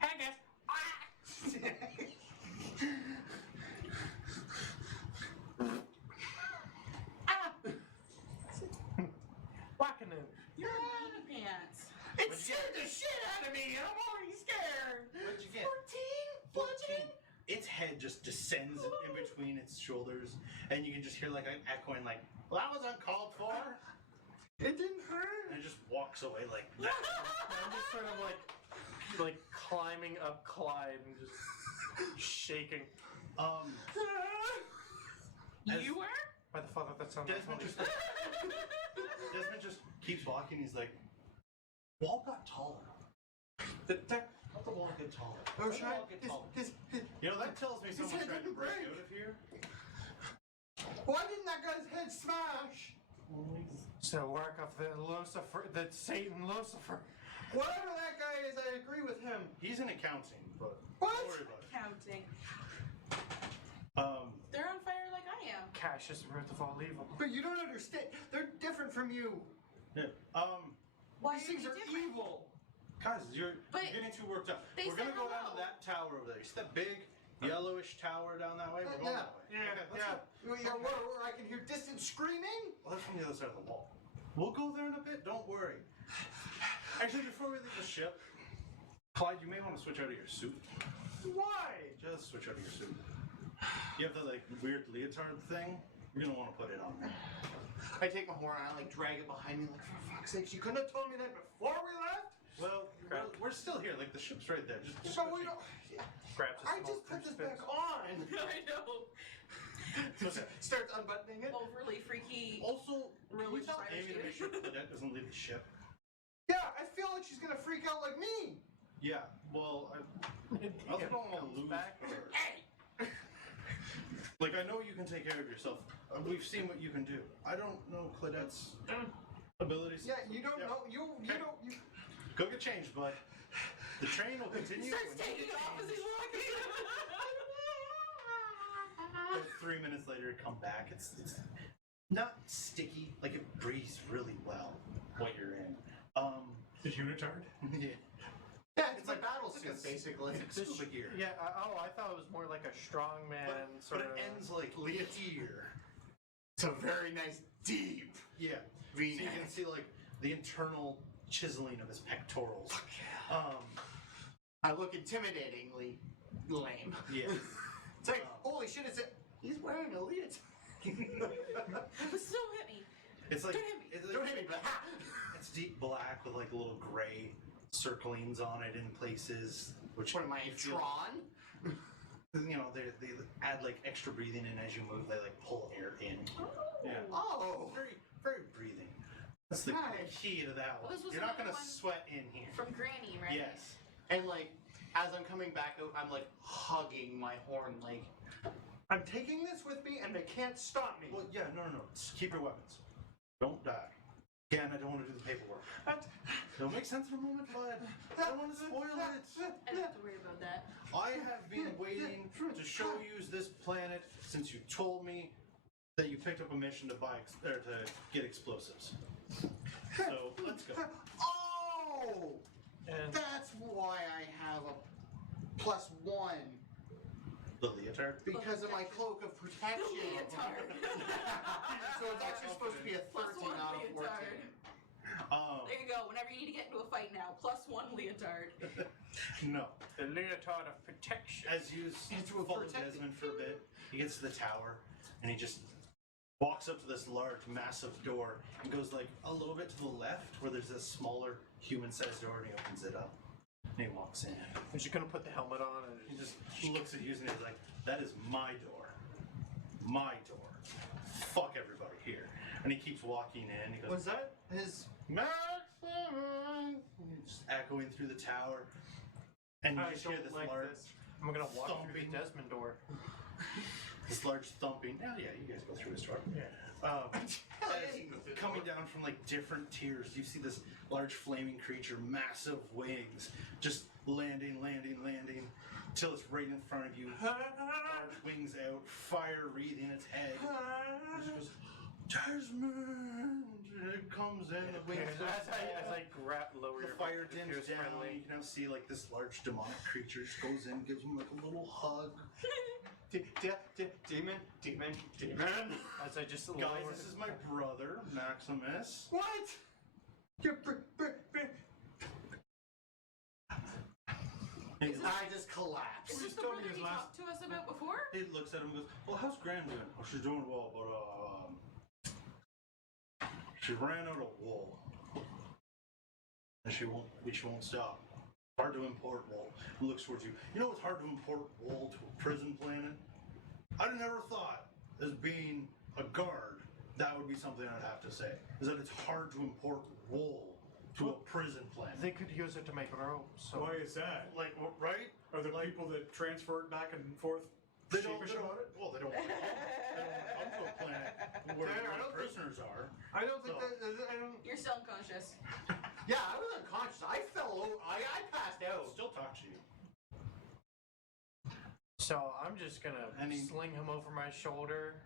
Hey guys! Walking in. You're in baby pants. It scared the shit out of me, and I'm already scared. What'd you get? 14? 14. Its head just descends in between its shoulders, and you can just hear like an echoing, like, "Well, that was uncalled for." It didn't hurt. And it just walks away like that. I'm just sort of like climbing up Clyde and just shaking. As You were? By the father that sounds like Desmond just keeps walking. He's like, "Wall got taller. Let the wall get taller. Oh, Let the wall get taller." That tells me his someone's head trying to didn't break break. out of here. Why didn't that guy's head smash? It's the work of the Satan Lucifer. Whatever that guy is, I agree with him. He's in accounting, but What? don't worry about Counting. it. They're on fire like I am. Cash is the root of all evil. But you don't understand. They're different from you. Yeah. Why These things are evil. Guys, you're But getting too worked up. they We're gonna said go down to hello. that tower over there. You see that big yellowish tower down that way? We're going that way. Okay, let's go. Where I can hear distant screaming. Well, that's from the other side of the wall. We'll go there in a bit. Don't worry. Actually, before we leave the ship, Clyde, you may want to switch out of your suit. Why? Just switch out of your suit. You have the like weird leotard thing. You're gonna want to put it on. I take my horn and I like drag it behind me. Like, for fuck's sakes, you couldn't have told me that before we left. Well, we're still here. Like the ship's right there. Just But switch we it. don't. Grabs a I small just put this crucifix. back on. I know. Starts unbuttoning it. Overly freaky. Also, can you Religious tell Irish Amy to dude. make sure Claudette doesn't leave the ship? Yeah, I feel like she's gonna freak out like me. Yeah. Well, I also don't want to lose back. her. Hey! Like, I know you can take care of yourself. We've seen what you can do. I don't know Claudette's abilities. Yeah, you don't Yeah. know. You Okay. don't. You. Go get changed, bud. The train will He continue. starts when you taking get off as changed. he's walking. About 3 minutes later, come back. It's not sticky. Like it breathes really well what you're in. The unitard? Yeah. Yeah, it's like like- battle it's suit like a- basically. It's like scuba gear. Yeah, I thought it was more like a strongman But sort it of. ends like leotier. It's a very nice deep Yeah. So V you can see like the internal chiseling of his pectorals. I look intimidatingly lame. Yeah. It's like, holy shit, he's wearing a lead. But still hit me. It's like Don't hit me. Don't hit me, but ha! it's deep black with like little gray circlings on it in places, which What am I, Tron? you know, they add like extra breathing in as you move. They like pull air in. Yeah. Oh! Very, very breathing. That's the Nice. key to that Well, one. this was You're not another gonna one sweat in here. From Granny, right? Yes. And like, as I'm coming back out, I'm like hugging my horn, like, I'm taking this with me, and they can't stop me. Well, yeah, no. Just keep your weapons. Don't die. Again, I don't want to do the paperwork. It'll make sense in a moment, but I don't want to spoil it. I don't have to worry about that. I have been waiting to show you this planet since you told me that you picked up a mission to to get explosives. So let's go. oh! And That's why I have a +1. The leotard. Because of my cloak of protection. Leotard. So it's actually supposed to be a 13 +1 out of 14. leotard. There you go. Whenever you need to get into a fight now, +1 leotard. No. the leotard of protection. As you follow Desmond for a bit, he gets to the tower and he just walks up to this large, massive door and goes like a little bit to the left where there's this smaller human-sized door and he opens it up. And he walks in. I'm just gonna put the helmet on and He just looks at you and he's like, that is my door. My door. Fuck everybody here. And he keeps walking in. He goes, Was that his? Maximum! Just echoing through the tower. And you I just hear don't this like large, this. I'm gonna walk through thumping. the Desmond door. this large thumping. Oh yeah, you guys go through his door. Yeah. As coming down from like different tiers, you see this large flaming creature, massive wings, just landing, till it's right in front of you. Large wings out, fire wreathing its head. It just goes, Desmond! And it comes in, the wings As I lower the your fire voice, it dims appears down. friendly. You can now see like this large demonic creature just goes in, gives him like a little hug. Demon. As I just Guys, lower this is my brother, Maximus. What? You're I just collapsed. Is this the told brother me his you last- talked to us about before? He looks at him and goes, well, how's Gran doing? Oh, she's doing well, but she ran out of wool. And she won't stop. Hard to import wool. He looks towards you. You know it's hard to import wool to a prison planet? I'd never thought, as being a guard, that would be something I'd have to say. Is that it's hard to import wool to a prison planet. They could use it to make ropes. So Why is that? Like, right? Are there Like- people that transfer it back and forth They don't, sheepish about it? well, they don't want to come to a planet where Tanner, I the don't think- prisoners are. I don't think So- that. I don't. You're still unconscious. Yeah, I was unconscious. I fell over. I passed I'll out. still talk to you. So I'm just gonna And he- sling him over my shoulder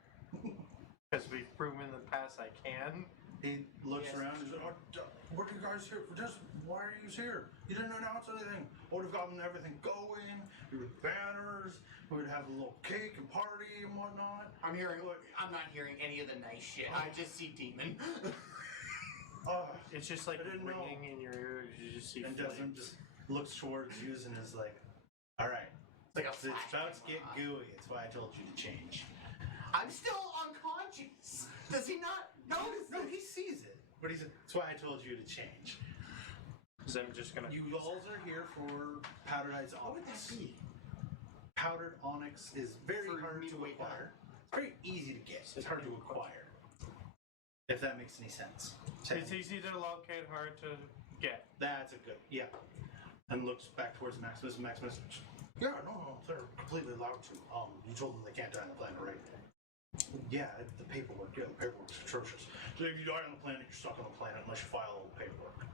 because we've proven in the past I can. He looks Yes. around and says, what are you guys here for? Just, why are you here? You didn't announce anything. I would have gotten everything going. We would banners. We would have a little cake and party and whatnot. I'm not hearing any of the nice shit. I just see demon. It's just like I didn't know. ringing in your ears. You just see And flames. Desmond just looks towards you and is like, all right. Like a It's about flashbang to get went on. gooey. It's why I told you to change. I'm still unconscious. Does he not notice? No, he sees it. But that's why I told you to change. So I'm just gonna. You all are here for powdered onyx. What would that be? Powdered onyx is very For hard me to to wake acquire. It's very easy to get. It's hard to acquire. If that makes any sense. It's easy to locate, hard to get. That's a good, yeah. And looks back towards Maximus. Maximus, yeah, no, they're completely allowed to. You told them they can't die on the planet, right? Yeah, the paperwork. Yeah, the paperwork's atrocious. So if you die on the planet, you're stuck on the planet unless you file all the paperwork.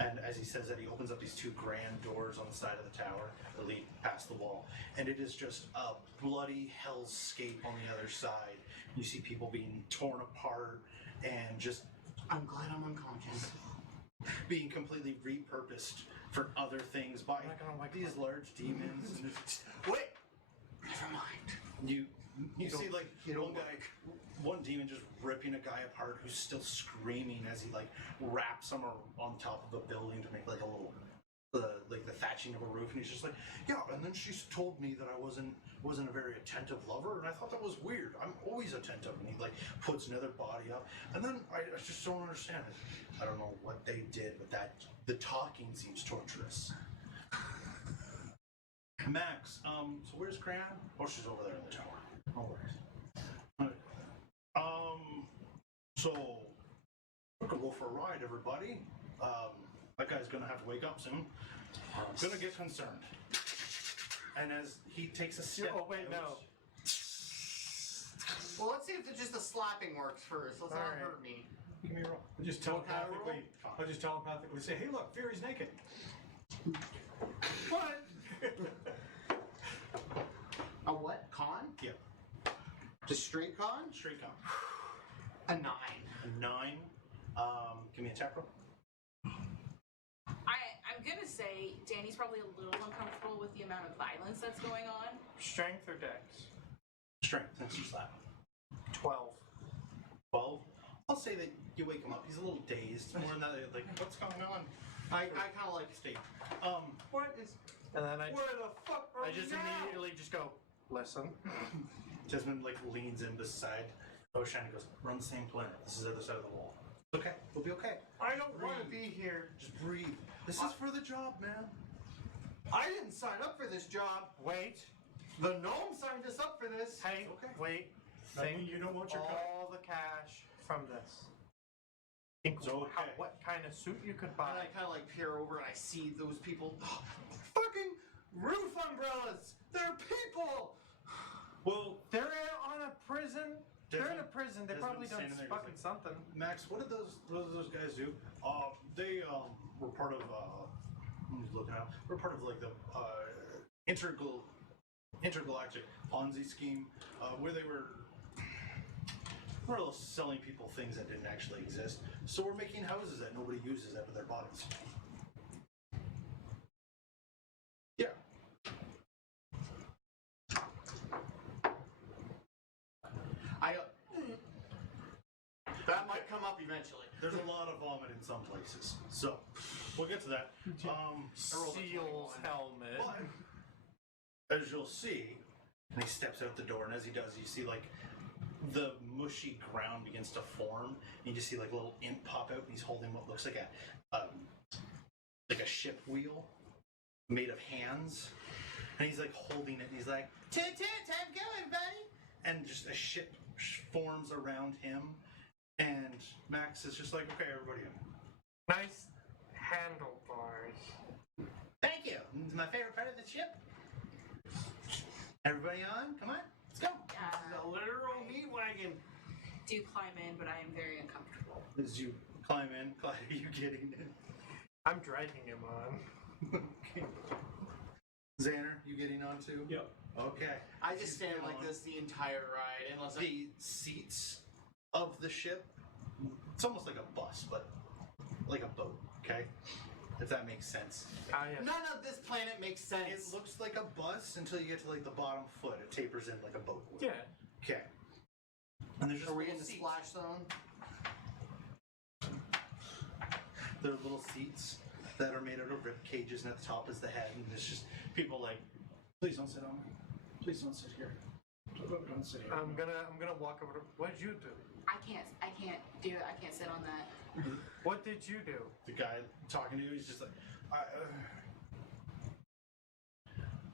And as he says that, he opens up these two grand doors on the side of the tower that lead past the wall. And it is just a bloody hellscape on the other side. You see people being torn apart and just I'm glad I'm unconscious. being completely repurposed for other things by I'm not gonna like these my- large demons. And Wait. Never mind. you You see don't- like you don't one guy one demon just ripping a guy apart who's still screaming as he like wraps him on top of a building to make like a little like the thatching of a roof, and he's just like, yeah, and then she told me that I wasn't a very attentive lover, and I thought that was weird. I'm always attentive. And he like puts another body up, and then I just don't understand it. I don't know what they did, but the talking seems torturous. Max, so where's Cran? Oh, she's over there in the tower. No worries. So we're gonna go for a ride, everybody. That guy's gonna have to wake up soon. I'm gonna get concerned. And as he takes a step. Oh wait, out, no. Well, let's see if just the slapping works first. Let's not Alright. hurt me. Give me a roll. I'll just What kind of telepathically. I'll just telepathically say, "Hey, look, Fury's naked." What? A what? Con? Yep. Just straight con? Straight count. A 9. A 9. Give me a attack roll. I'm gonna say Danny's probably a little uncomfortable with the amount of violence that's going on. Strength or dex? Strength. That's your slap. 12. 12. I'll say that you wake him up. He's a little dazed. More than that, like, what's going on? I kind of like. State. What is? And then Where the fuck are I we just now? immediately just go, listen. Desmond like leans in beside Oisin and goes, "We're on the same planet. This is the other side of the wall. It's okay. We'll be okay. I don't want to be here. Just breathe. This is for the job, man." I didn't sign up for this job. Wait. The gnome signed us up for this. Hey, okay. wait. I mean, Think you don't want your all the cash from this. Think It's okay. what kind of suit you could And buy. I kind of like peer over and I see those people. Fucking roof umbrellas. They're people. Well, They're on a prison. They're in a prison. They Desmond's probably done standing there, fucking he's something. Max, what did those guys do? They were part of. I'm just looking out. We're part of like the intergalactic Ponzi scheme, where they were more or less selling people things that didn't actually exist. So we're making houses that nobody uses out of their bodies. Yeah. That might come up eventually. There's a lot of vomit in some places, so we'll get to that. rolled a Seal's 21. helmet. But as you'll see, and he steps out the door, and as he does, you see like the mushy ground begins to form, and you just see like a little imp pop out, and he's holding what looks like a ship wheel made of hands, and he's like holding it, and he's like, "Time go, everybody!" And just a ship forms around him, and Max is just like, "Okay, everybody in." Nice handlebars. Thank you. It's my favorite part of the ship. Everybody on? Come on, let's go. The literal meat wagon. Do climb in, but I am very uncomfortable. As you climb in, Clyde, are you getting in? I'm dragging him on. Okay. Zanner, you getting on too? Yep. Okay. I just She's stand getting like on. this the entire ride, unless I. The seats of the ship, it's almost like a bus, but like a boat, okay? If that makes sense. Yes. None of this planet makes It sense. looks like a bus until you get to like the bottom foot. It tapers in like a boat would. Yeah. Okay. And there's just Are we little in the seats. splash zone? There are little seats that are made out of rib cages, and at the top is the head, and it's just people like, "Please don't sit on me. Please don't sit here. Don't sit here." I'm gonna walk over to. What did you do? I can't do it. I can't sit on that. What did you do? The guy talking to you, he's just like,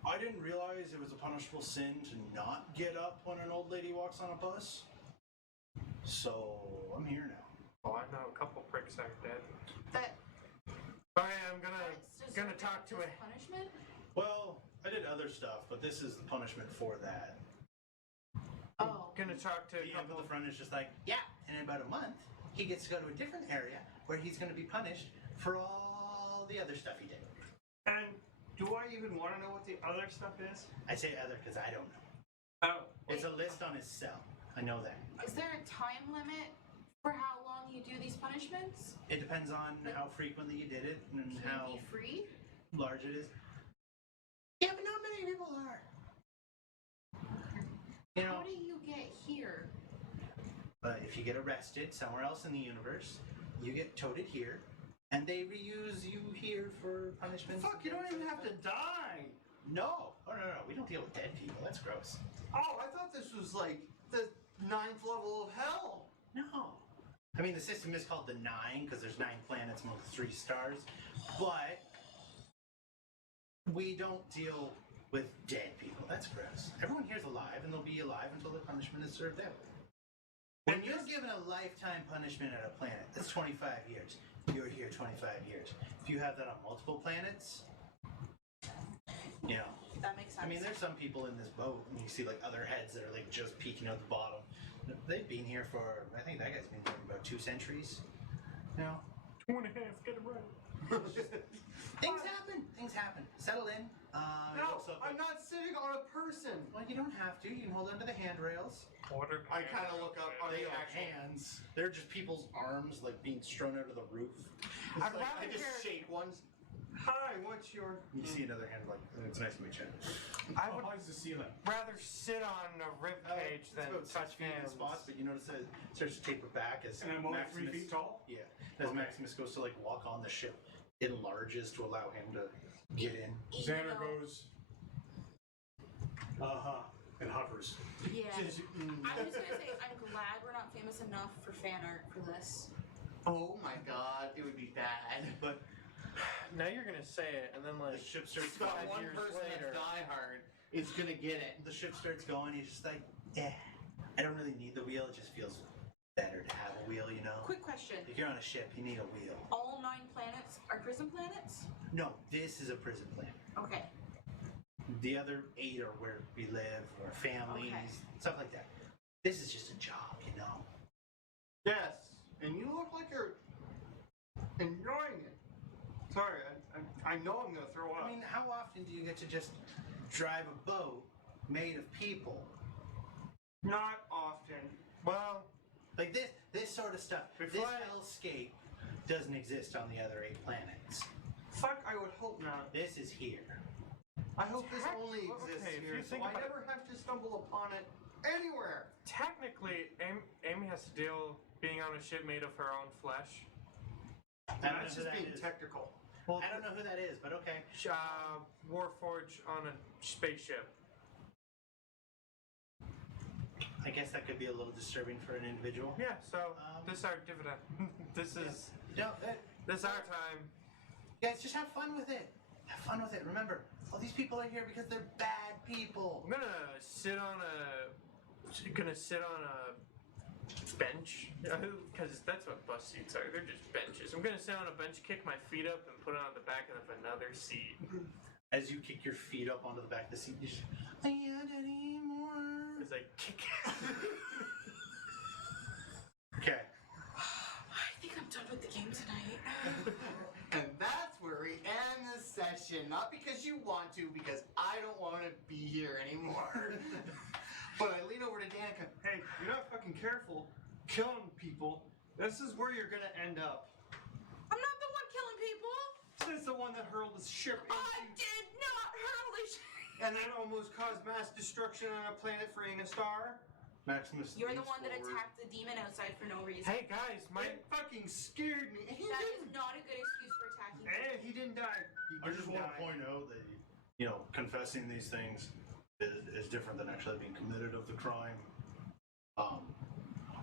I didn't realize it was a punishable sin to not get up when an old lady walks on a bus. So I'm here now. Oh, I know a couple pricks are dead. That Alright, I'm that's gonna talk to this a. punishment. Well, I did other stuff, but this is the punishment for that. Oh, Gonna talk to a The imp couple at the front is just like, yeah, in about a month, he gets to go to a different area where he's going to be punished for all the other stuff he did. And do I even want to know what the other stuff is? I say other because I don't know. Oh, It's a list on his cell. I know that. is there a time limit for how long you do these punishments? It depends on how frequently you did it and Can how it be free? large it is. Yeah, but not many people are. You know, How do you get here? But if you get arrested somewhere else in the universe, you get toted here, and they reuse you here for punishment. Fuck, you don't even have to die. No. Oh, no. We don't deal with dead people. That's gross. Oh, I thought this was like the 9th level of hell. No. I mean, the system is called the 9 because there's 9 planets amongst 3 stars, but we don't deal with dead people. That's gross. Everyone here's alive, and they'll be alive until the punishment is served out. When you're given a lifetime punishment at a planet, that's 25 years. You're here 25 years. If you have that on multiple planets, you know. That makes sense. I mean, there's some people in this boat, and you see like other heads that are like just peeking out the bottom. They've been here for, I think that guy's been here for about 2 centuries. You know? 2.5, get it right. Things happen. Settle in. No, I'm not sitting on a person. Well, you don't have to. You can hold onto the handrails. I kind of look up. Are They they are actual? hands. They're just people's arms like being strewn out of the roof. I'd I rather just hear- shake ones. Hi, what's your... You see another hand like, it's nice to meet you. I How would high is the ceiling? rather sit on a rib cage It's than about 6 touch feet in hands. spots, but you notice that it starts to taper back as And I'm only 3 Maximus, feet tall? Yeah, as Okay. Maximus goes to like walk on the ship, it enlarges to allow him to get in. Xander goes, and hovers. Yeah. I'm Says, just gonna say, I'm glad we're not famous enough for fan art for this. Oh my god, it would be bad. But Now you're gonna say it, and then the like ship starts It's got going. one years person later. that's diehard is gonna get it. The ship starts going. He's just like, I don't really need the wheel. It just feels better to have a wheel, you know. Quick question. If you're on a ship, you need a wheel. All 9 planets are prison planets? No, this is a prison planet. Okay. The other 8 are where we live, or families, Okay. stuff like that. This is just a job, you know. Yes, and you look like you're enjoying it. Sorry, I know I'm gonna throw up. I mean, how often do you get to just drive a boat made of people? Not often. well, Like this sort of stuff. Before this I- hellscape doesn't exist on the other 8 planets. Fuck, I would hope not. This is here. I hope this only well, exists okay, if here, you so think I about it- never have to stumble upon it anywhere. technically, Amy has to deal being on a ship made of her own flesh. I don't know That's who just that being is. technical. Well, I don't know who that is, but okay. Warforged on a spaceship. I guess that could be a little disturbing for an individual. Yeah. So Um, this is our dividend. This is No, this is our time. guys, just have fun with it. Have fun with it. Remember, all these people are here because they're bad people. I'm gonna sit on a bench because that's what bus seats are. They're just benches. I'm gonna sit on a bench, kick my feet up, and put it on the back of another seat. As you kick your feet up onto the back of the seat, you just, I can't anymore. As I kick. Okay. I think I'm done with the game tonight. And that's where we end the session. Not because you want to, because I don't want to be here anymore. But I lean over to Danica. Hey, you're not fucking careful killing people. This is where you're gonna end up. I'm not the one killing people. This is the one that hurled the ship I into... did not hurl the ship. And then almost caused mass destruction on a planet freeing a star. Maximus. You're the leans one that forward. attacked the demon outside for no reason. Hey guys, my It fucking scared me. And he That is didn't. not a good excuse for attacking me. And he didn't die. He I just didn't want to die. point out that, you know, confessing these things is different than actually being committed of the crime.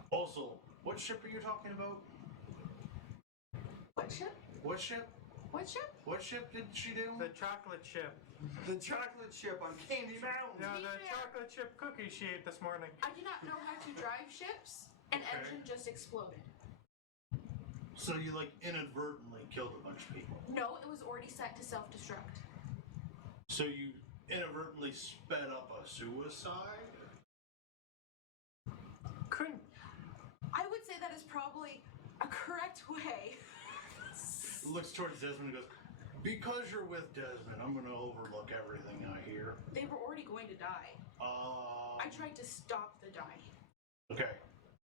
Also, what ship are you talking about? What ship? What ship? What ship? What ship did she do? the chocolate chip. The chocolate ship on Candy Mountain. No, be the fair. chocolate chip cookie she ate this morning. I do not know how to drive ships. An Okay. engine just exploded. So you like inadvertently killed a bunch of people. No, it was already set to self-destruct. So you inadvertently sped up a suicide? Couldn't. I would say that is probably a correct way. Looks towards Desmond and goes, because you're with Desmond, I'm going to overlook everything I hear. They were already going to die. I tried to stop the dying. Okay.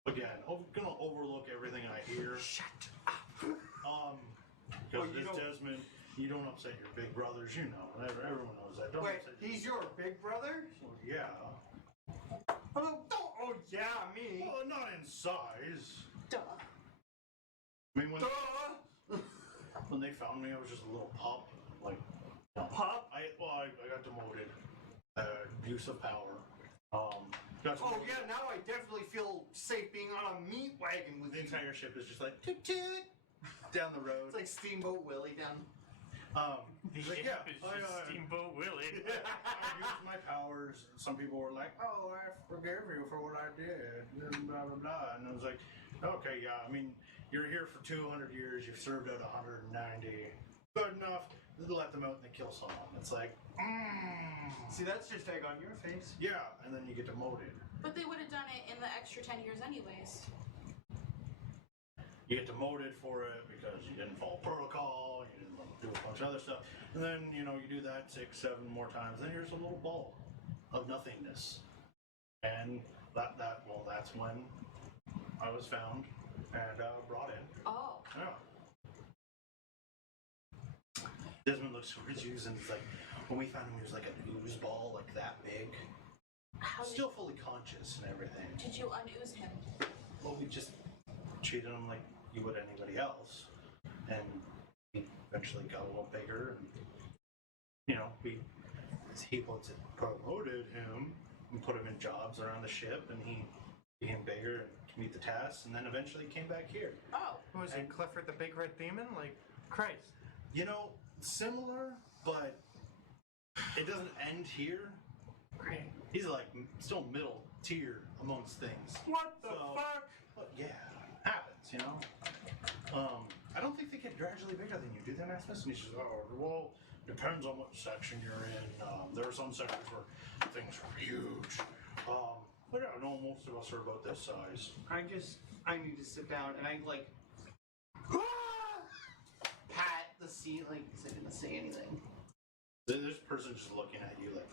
Again, I'm going to overlook everything I hear. Shut up. Because you this don't- Desmond, you don't upset your big brothers, you know. Everyone knows that. Don't Wait, upset he's your big brother? Yeah. Oh, no, don't Oh yeah, me. Well, not in size. Duh. I mean, Duh. when they found me, I was just a little pup. Like, no. Pup? I got demoted. Abuse of power. Got Oh demoted. yeah, now I definitely feel safe being on a meat wagon with The you. entire ship is just like toot toot down the road. It's like Steamboat Willie down. He's like, yeah, Steamboat Willie. I used my powers. Some people were like, oh, I forgive you for what I did, and blah blah blah. And I was like, okay, yeah. I mean, you're here for 200 years. You've served out 190. Good enough. Let them out and they kill someone. It's like, See, that's just egg on your face. yeah, and then you get demoted. But they would have done it in the extra 10 years anyways. You get demoted for it because you didn't follow protocol, you didn't do a bunch of other stuff. And then, you do that 6, 7 more times, then you're just a little ball of nothingness. And that's when I was found and brought in. Oh. Yeah. Desmond looks confused and he's like, when we found him, he was like an ooze ball, like that big. How Still fully conscious and everything. did you unooze him? Well, we just treated him like you would anybody else. And he eventually got a little bigger and, he promoted him and put him in jobs around the ship and he became bigger and could meet the tasks and then eventually came back here. Oh. Was it Clifford the Big Red Demon? Like, Christ. Similar, but it doesn't end here. Great. He's like still middle tier amongst things. What the So- fuck? But yeah, happens, I don't think they get gradually bigger than you do, then Asmus. And he's just, well, depends on what section you're in. There are some sections where things are huge. But yeah, no, most of us are about this size. I need to sit down and I pat the seat like is it gonna say anything? This person's just looking at you like,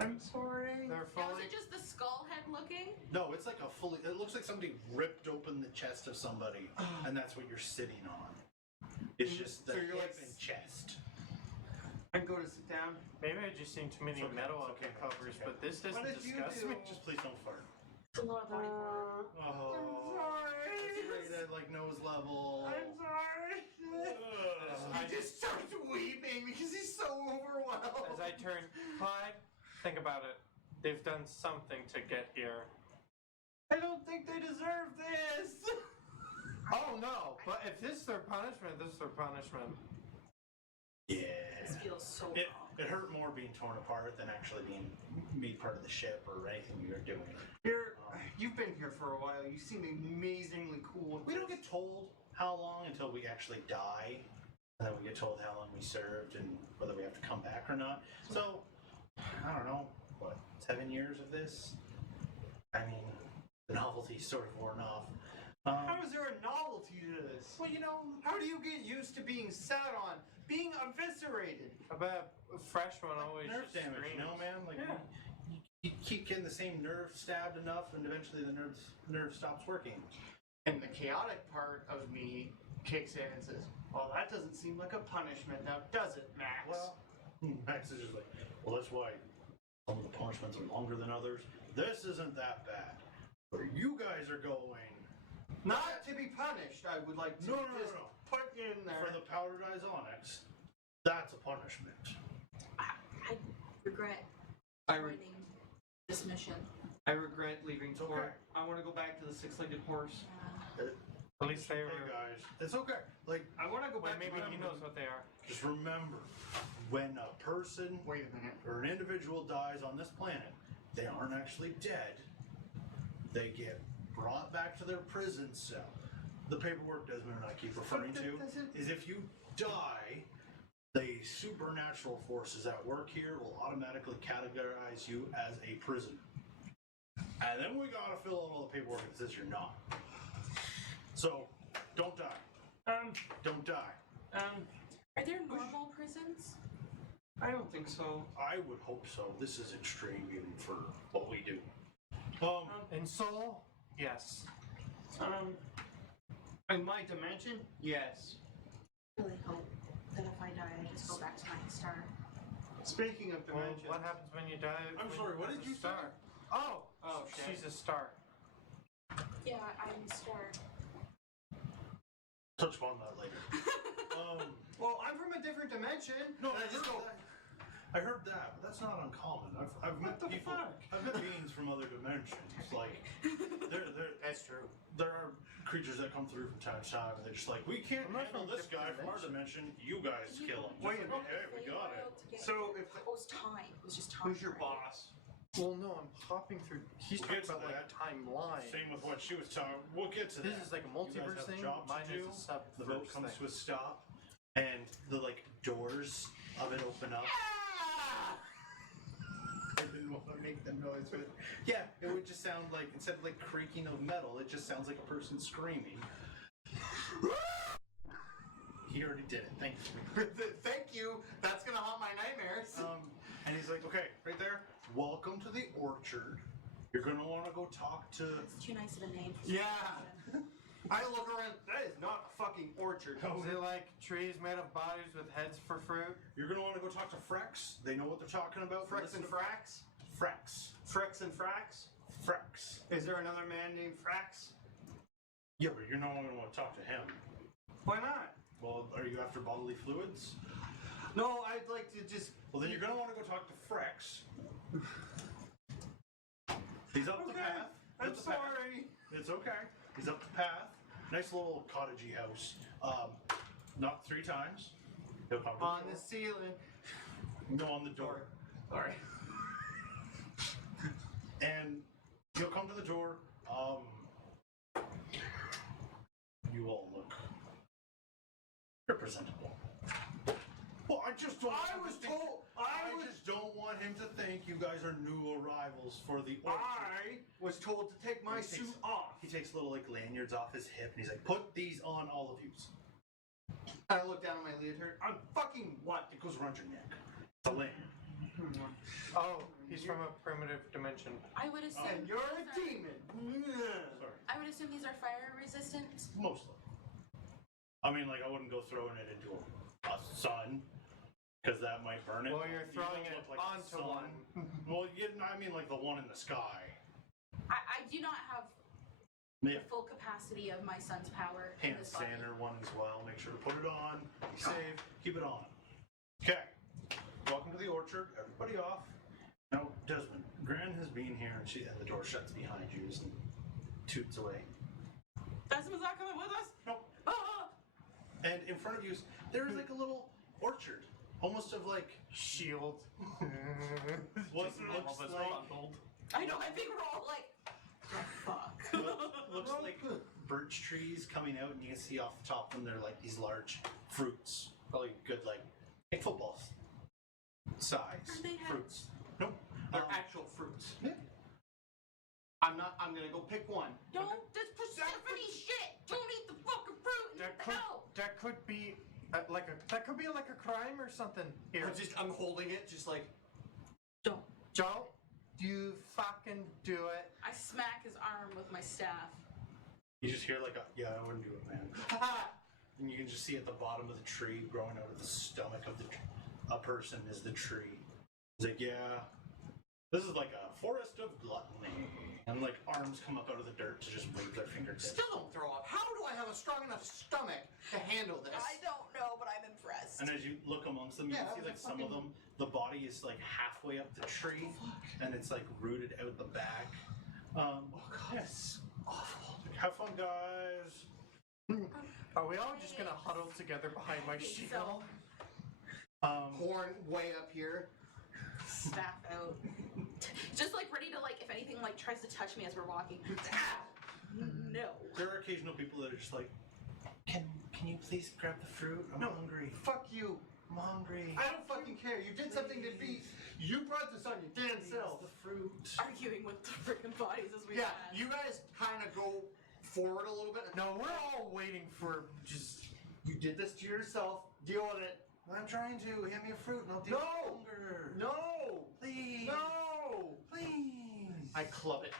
I'm sorry. They're Now, fully. is it just the skull head looking? no, it's like it looks like somebody ripped open the chest of somebody, and that's what you're sitting on. It's just the So you're hip like- and chest. I go to sit down. Maybe I just seen too many It's okay, metal it's up okay, in covers, it's okay. but this doesn't What did you disgust do? me. Just please don't fart. It's a lot of Oh, sorry. it's right at like nose level. sorry. I He just starts weeping because he's so overwhelmed. As I turn, Clyde, think about it. They've done something to get here. I don't think they deserve this. Oh no! But if this is their punishment, this is their punishment. Yeah. This feels so It, wrong. it hurt more being torn apart than actually being made part of the ship or anything you were doing. You've been here for a while. You seem amazingly cool. We don't get told how long until we actually die, and then we get told how long we served and whether we have to come back or not. So, I don't know, 7 years of this? I mean, the novelty's sort of worn off. How is there a novelty to this? Well, How do you get used to being sat on, being eviscerated? I bet a fresh one always nerve just damage, screams. man? Like, Yeah. you keep getting the same nerve stabbed enough, and eventually the nerve stops working. And the chaotic part of me kicks in and says, well, that doesn't seem like a punishment now, does it, Max? Well, Max is just like, well, that's why some of the punishments are longer than others. This isn't that bad. Where you guys are going, not to be punished, I would like to No. put in there. for the powderized onyx, that's a punishment. I regret I joining this mission. regret leaving okay. Tor. I want to go back to the six-legged horse. At least they Hey were. guys, it's okay. Like, I want to go Well, back maybe to he knows what they are. just remember, when a person Wait a minute. or an individual dies on this planet, they aren't actually dead. They get brought back to their prison cell. The paperwork Desmond and I keep referring to is if you die, the supernatural forces at work here will automatically categorize you as a prisoner. And then we gotta fill out all the paperwork that says you're not. So, don't die. Don't die. Are there normal prisons? I don't think so. I would hope so. This is extreme even for what we do. In Soul, yes. In my dimension, yes. I really hope that if I die, I just go back to my star. Speaking of Well, dimension, what happens when you die? I'm when sorry, what as did a you say? star? Oh, Oh shit. She's a star. Yeah, I'm a star. Touch upon that later. Well, I'm from a different dimension. No, and I just go. I heard that, but that's not uncommon. I've met the people. fuck? I've met beings from other dimensions. Like, That's true. there are creatures that come through from time to time, and they're just like, we can't I'm not handle from this guy different from our dimension. You guys kill him. Wait a Just like, minute. hey, we got it. So if It was time. It was just time. who's your boss? Well, no, I'm hopping through. He's We'll talking get to about like that. timeline. Same with what she was talking. We'll get to This that. is like a You guys multiverse have thing. a job to Mine do. is a sub. The boat comes to a stop, and the like doors of it open up. I didn't want to make the noise, but yeah, it would just sound like, instead of like creaking of metal, it just sounds like a person screaming. He already did it. Thank you. Thank you. That's gonna haunt my nightmares. And he's like, okay, right there. Welcome to the orchard. You're gonna want to go talk to. It's too nice of a name. For Yeah. some reason. I look around. That is not a fucking orchard. Is it like trees made of bodies with heads for fruit? You're gonna want to go talk to Frex. They know what they're talking about. Frex Listen and to- Frax. Frex. Frex and Frax. Frex. Is there another man named Frax? Yeah, but you're not gonna want to talk to him. Why not? Well, are you after bodily fluids? No, I'd like to just. Well, then you're gonna want to go talk to Frex. He's up the path. He's I'm up the path. sorry. It's okay. He's up the path. Nice little cottagey house. Knock 3 times. He'll come to On the the ceiling. door. No, on the door. Sorry. And he'll come to the door. You all look representable. Well, I just don't. I was told. I just don't want him to think you guys are new arrivals for the orchard. I was told to take my He takes- suit off. He takes little like lanyards off his hip and he's like, "Put these on, all of you." I look down at my leotard. I'm fucking what? It goes around your neck. It's a lanyard. Oh, he's from a primitive dimension. I would assume. And you're a these are- demon. Sorry. I would assume these are fire resistant. Mostly. I mean, like, I wouldn't go throwing it into a sun, because that might burn it. Well, you're You throwing don't it look like a onto sun. one. Well, I mean, like the one in the sky. I do not have Yeah. the full capacity of my son's power in Hand this body. Zanner one as well. Make sure to put it on. Be safe. Keep it on. Okay. Welcome to the orchard. Everybody off. Now, Desmond, Gran has been here, and the door shuts behind you and toots away. Desmond's not coming with us? Nope. Ah! And in front of you, there is like a little orchard, almost of like Shield. what looks like I know, I think we're all like, the fuck? looks like birch trees coming out, and you can see off the top of them they're like these large fruits, probably good like football size Are they have- fruits. Nope. They're actual fruits. Yeah. I'm gonna go pick one. Don't, that's Persephone shit! Don't eat the fucking fruit and That the could hell! that could be like a crime or something. Here, I'm holding it, just like. Don't. Don't you fucking do it. I smack his arm with my staff. You just hear like yeah, I wouldn't do it, man. And you can just see at the bottom of the tree, growing out of the stomach of a person, is the tree. He's like, yeah, this is like a forest of gluttony. And like arms come up out of the dirt to just wave their fingertips. Still don't throw up. How do I have a strong enough stomach to handle this? I don't know, but I'm impressed. And as you look amongst them, you Yeah, can see that like was some of them, the body is like halfway up the tree, and it's like rooted out the back. Oh god, yes, awful. Have fun, guys. Are we all just gonna huddle together behind my shield? So, Horn way up here. staff out. Just like ready to like, if anything like tries to touch me as we're walking. Ah! No. There are occasional people that are just like, can you please grab the fruit? I'm hungry. Fuck you. I'm hungry. I don't fucking care. You did something to be. You brought this on your damn self. The fruit. Arguing with the freaking bodies as we Yeah, can. you guys kind of go forward a little bit. No, we're all waiting for just. You did this to yourself. Deal with it. I'm trying to. Hand me a fruit and I'll deal with No! hunger. No! Please. No! Please. I club it.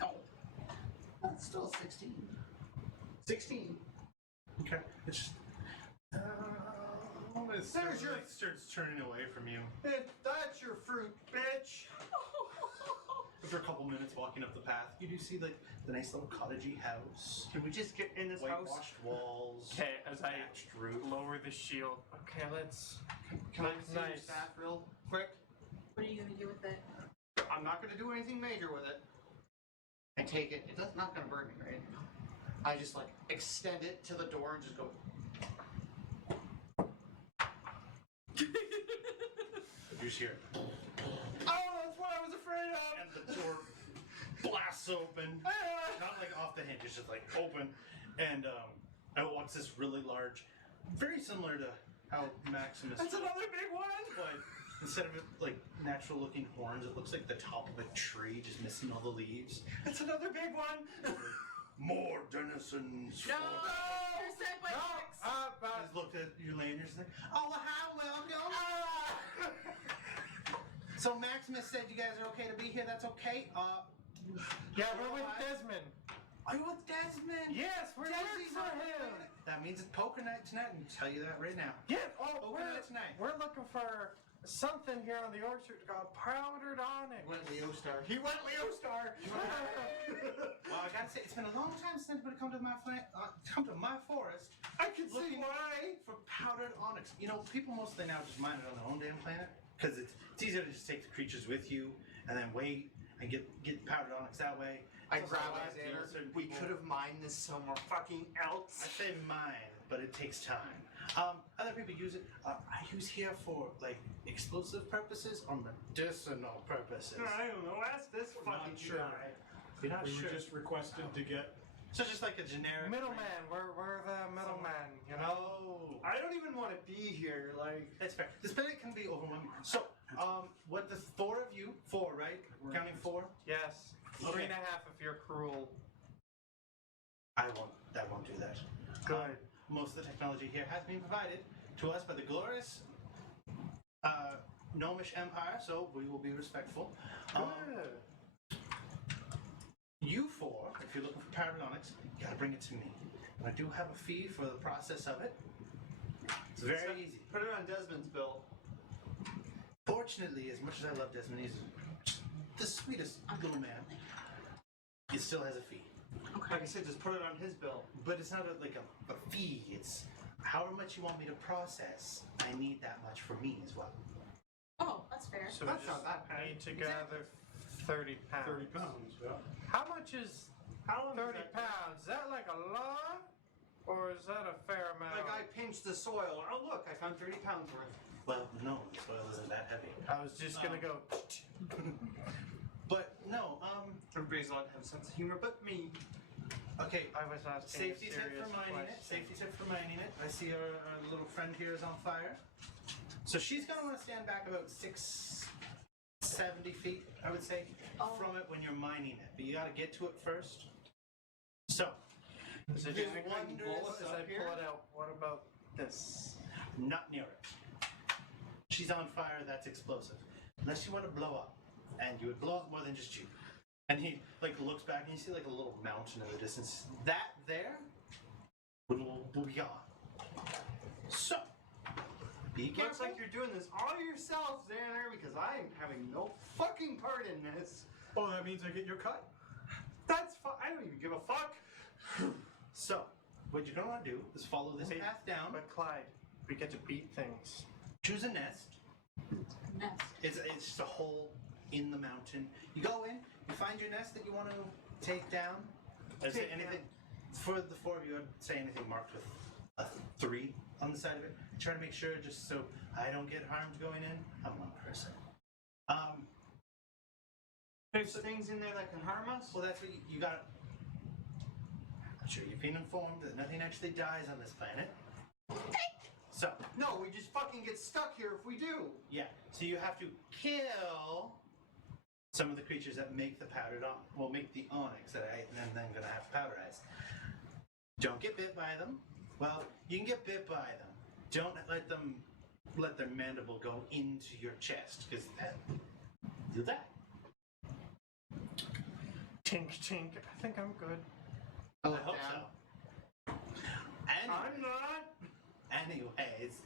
No. That's still 16. 16. Okay. It's just. There's your starts turning away from you. That's your fruit, bitch. After a couple minutes walking up the path, you do see like the nice little cottagey house, Can we just get in this house? whitewashed walls, Okay, as I thatched roof. lower the shield. Okay, let's. Can I see your Nice. staff real quick? What are you gonna do with it? I'm not going to do anything major with it. I take it. It's not going to burn me, right? I just like extend it to the door and just go. You just hear it. Oh, that's what I was afraid of. And the door blasts open. Not like off the hinge, it's just like open. And out walks this really large, very similar to how Maximus. That's another big one. But instead of it like natural looking horns, it looks like the top of a tree, just missing all the leaves. That's another big one. More denizens. No! You're sent by X! Just looked at you laying there, just like, oh, hi, welcome. So Maximus said you guys are okay to be here. That's okay. Yeah, we're with Desmond. Are you with Desmond? Yes, we're Desi's looking for not him. with it. That means it's poker night tonight, and tell you that right now. Yeah. Oh, Poker night tonight. we're looking for something here on the orchard called powdered onyx. Went Leo Star. He went Leo Star. Well, I gotta say, it's been a long time since anybody come to my forest. I can see Looking why. for powdered onyx. You know, people mostly now just mine it on their own damn planet because it's easier to just take the creatures with you and then wait and get powdered onyx that way. I It's grab also my a lot easier Zanner. for certain We people. could have mined this somewhere fucking else. I say mine, but it takes time. Other people use it. I use here for like explosive purposes or medicinal purposes. I don't know. Ask this We're not fucking sure. guy. You're not We sure. were just requested to get. So just like a generic Middleman. We're the middleman. You know. Oh, I don't even want to be here. Like, that's fair. This planet can be overwhelming. So, what the four of you, four, right? Counting four. Yes. Okay. 3.5 if you're cruel. I won't do that. Good. Most of the technology here has been provided to us by the glorious Gnomish Empire, so we will be respectful. Good. You four, if you're looking for powdered onyx, you gotta bring it to me. I do have a fee for the process of it. It's very easy. put it on Desmond's bill. Fortunately, as much as I love Desmond, he's the sweetest little man. It still has a fee. Like I said, just put it on his bill. But it's not like a fee, it's however much you want me to process. I need that much for me as well. Oh, that's fair. So That's we not just that bad. need to gather 30 pounds. 30 pounds, yeah. How much is How long 30 is that? pounds? Is that like a lot? Or is that a fair amount? Like I pinched the soil. Oh look, I found 30 pounds worth. Well, no, the soil isn't that heavy. I was just gonna go. But no, Everybody's allowed to have a sense of humor, but me. okay. I was asking Safety a tip serious for mining it. question. Safety tip for mining it. I see our little friend here is on fire. So she's gonna want to stand back about 670 feet, I would say, from it when you're mining it. But you gotta get to it first. So, Is it There's just wonders bullets as I up pull here. it out? What about this? not near it. She's on fire. That's explosive. Unless you want to blow up, and you would blow up more than just you. And he like looks back, and you see like a little mountain in the distance. That there will be gone. So, be careful. Looks like you're doing this all yourself, Zanner, because I am having no fucking part in this. Oh, that means I get your cut? That's I don't even give a fuck. So, what you're gonna want to do is follow this Wait, path down. But Clyde, we get to beat things. Choose a nest. Nest. It's just a hole in the mountain. You go in, you find your nest that you want to take down. Is there Take anything for the four of you? I'd say anything marked with a 3 on the side of it. Try to make sure, just so I don't get harmed going in. I'm one person. There's things in there that can harm us. Well, that's what you got. I'm sure you've been informed that nothing actually dies on this planet. So, No, we just fucking get stuck here if we do. yeah. So you have to kill some of the creatures that make the powdered make the onyx that I am then gonna have powderized. Don't get bit by them. Well, you can get bit by them. Don't let their mandible go into your chest, because that do that. Tink, tink. I think I'm good. I hope so. And I'm not. Anyways,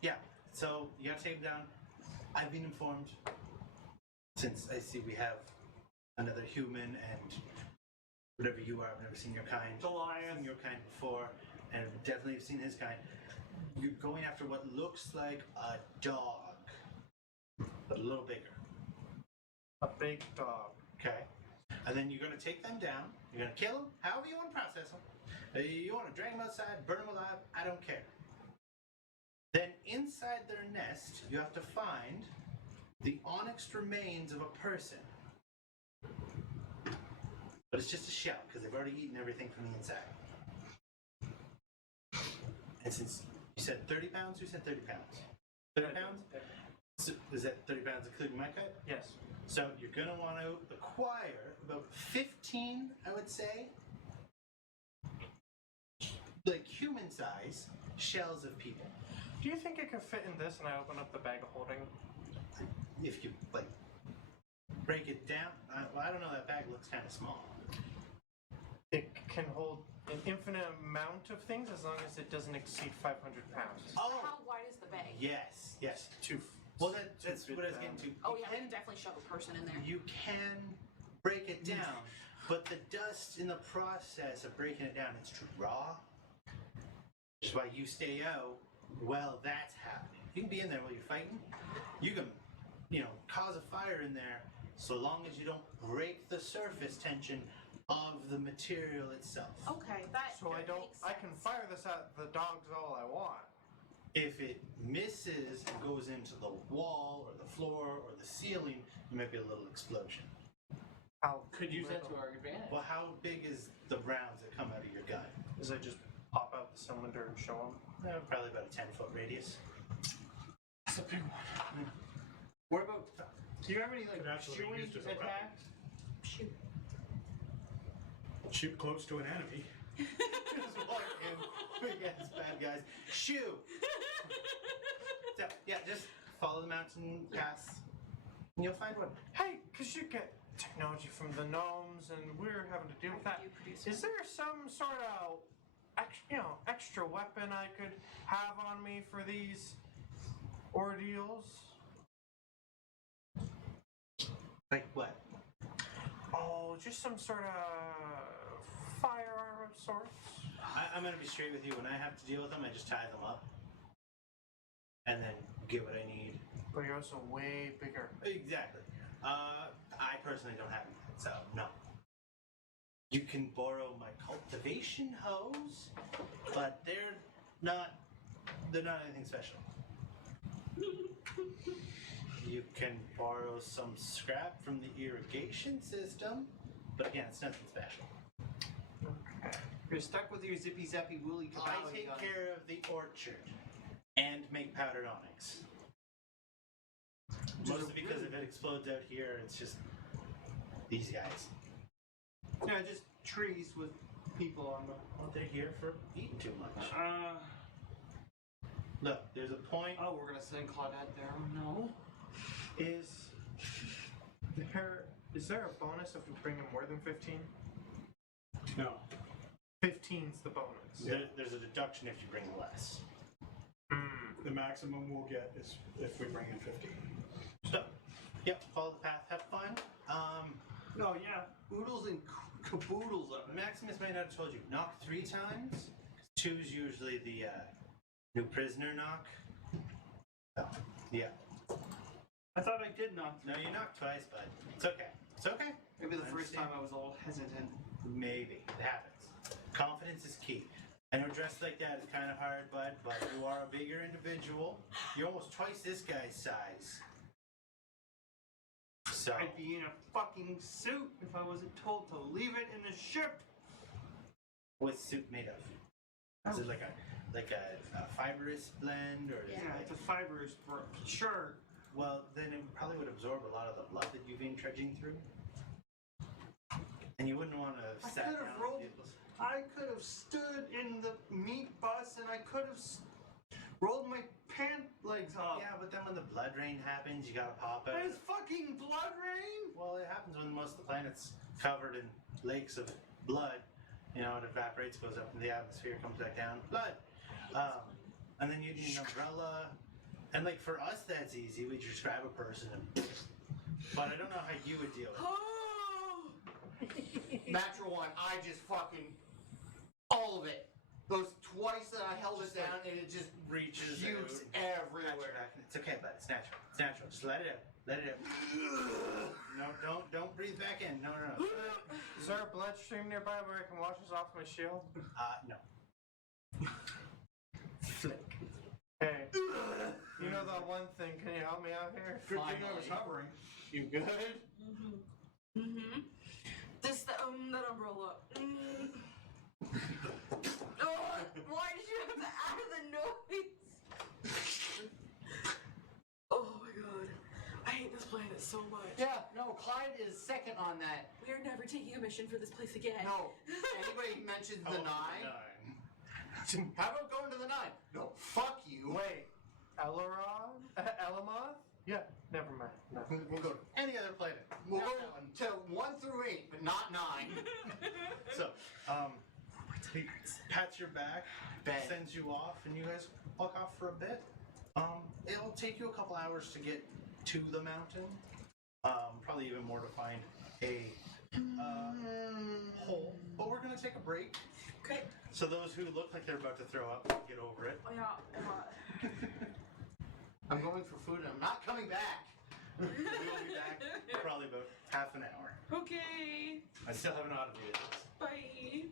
yeah. So you gotta take him down. I've been informed, since I see we have another human and whatever you are. I've never seen your kind. Goliath. Seen your kind before, and definitely have seen his kind. You're going after what looks like a dog, but a little bigger. A big dog. Okay. And then you're going to take them down. You're going to kill them, however you want to process them. You want to drag them outside, burn them alive, I don't care. Then inside their nest, you have to find the onyx remains of a person. But it's just a shell, because they've already eaten everything from the inside. And since you said 30 pounds, who said 30 pounds? 30 pounds? So is that 30 pounds including my cut? Yes. So you're going to want to acquire about 15, I would say, like human size shells of people. Do you think it could fit in this? And I open up the bag of holding. If you like break it down, I don't know, that bag looks kind of small. It can hold an infinite amount of things as long as it doesn't exceed 500 pounds. Oh, How wide is the bag? yes. Two. Well, that's what I was getting to. Oh You yeah, we can- can definitely shove a person in there. You can break it down, but the dust in the process of breaking it down, it's raw. Which is why you stay out while that's happening. You can be in there while you're fighting. You can, cause a fire in there so long as you don't break the surface tension of the material itself. Okay, that So makes I can sense. fire this at the dogs all I want. If it misses and goes into the wall or the floor or the ceiling, there might be a little explosion. How Could use that to little? our advantage. Well, how big is the rounds that come out of your gun? Is I just pop out the cylinder and show them? Probably about a 10-foot radius. That's a big one. What about? Do you have any Could actually be shooting used as a weapon. attacks? Shoot. Shoot close to an enemy. Just walk in, big ass bad guys. Shoo! So, yeah, just follow the mountain path, and you'll find one. Hey, because you get technology from the gnomes and we're having to deal with that. You produce Is there some sort of extra weapon I could have on me for these ordeals? Like what? Oh, just some sort of firearm of sorts. I'm gonna be straight with you. When I have to deal with them, I just tie them up, and then get what I need. But you're also way bigger. Exactly. I personally don't have any, so no. You can borrow my cultivation hose, but they're not anything special. You can borrow some scrap from the irrigation system, but again, it's nothing special. You're stuck with your zippy zappy woolly I Cavalier take gun. care of the orchard and make powdered onyx. Mostly because if it explodes out here, it's just these guys. Yeah, just trees with people on them. Well, they're here for eating too much. Look, there's a point. Oh, we're gonna send Claudette there. No. Is there a bonus if we bring in more than 15? No. 15's the bonus. There's a deduction if you bring less. The maximum we'll get is if we bring in 15. So, yep, follow the path, have fun. No, yeah, oodles and caboodles of it. Maximus might not have told you, knock 3 times. 2's usually the new prisoner knock. So, yeah. I thought I did knock. No, you knocked twice, bud. It's okay. It's okay. Maybe the I first time understand. I was a little hesitant. Maybe. It happens. Confidence is key. I know dressed like that is kind of hard, bud, but you are a bigger individual. You're almost twice this guy's size. So, I'd be in a fucking suit if I wasn't told to leave it in the ship. what's suit made of? Is it like a fibrous blend, or is Yeah, it like, it's a fibrous shirt. well, then it probably would absorb a lot of the blood that you've been trudging through. And you wouldn't want to I sat could down have on rolled. vehicles. I could have stood in the meat bus and I could have rolled my pant legs up. Yeah, but then when the blood rain happens, you gotta pop out. There's fucking blood rain. Well, it happens when most of the planet's covered in lakes of blood. You know, it evaporates, goes up into the atmosphere, comes back down. Blood. and then you'd need an umbrella. And like for us, that's easy. We just grab a person. But I don't know how you would deal with it. Natural one, I just fucking all of it. Those twice that I held it down and it just Reaches pukes out. Pat your everywhere. back. It's okay, bud. It's natural. It's natural. Just let it out. Let it out. No, don't breathe back in. No. Is there a bloodstream nearby where I can wash this off my shield? No. Hey, you know that one thing? Can you help me out here? Good thing I was hovering. You good? This that umbrella. Oh, why did you have to add the noise? Oh my god, I hate this planet so much. Yeah, no, Clyde is second on that. We are never taking a mission for this place again. No, anybody mentions the nine? How about going to the nine? No, fuck you. Wait, Elamoth? Yeah, never mind. No. We'll go to Any other planet. We'll Not go that one. to 1 through 8, but not 9. So, he pats your back, Bang. sends you off, and you guys walk off for a bit. It'll take you a couple hours to get to the mountain. Probably even more to find a hole. But we're gonna take a break. Okay. So those who look like they're about to throw up, get over it. Oh yeah. I'm going for food and I'm not coming back. We'll be back in probably about half an hour. Okay. I still haven't automated this. Bye.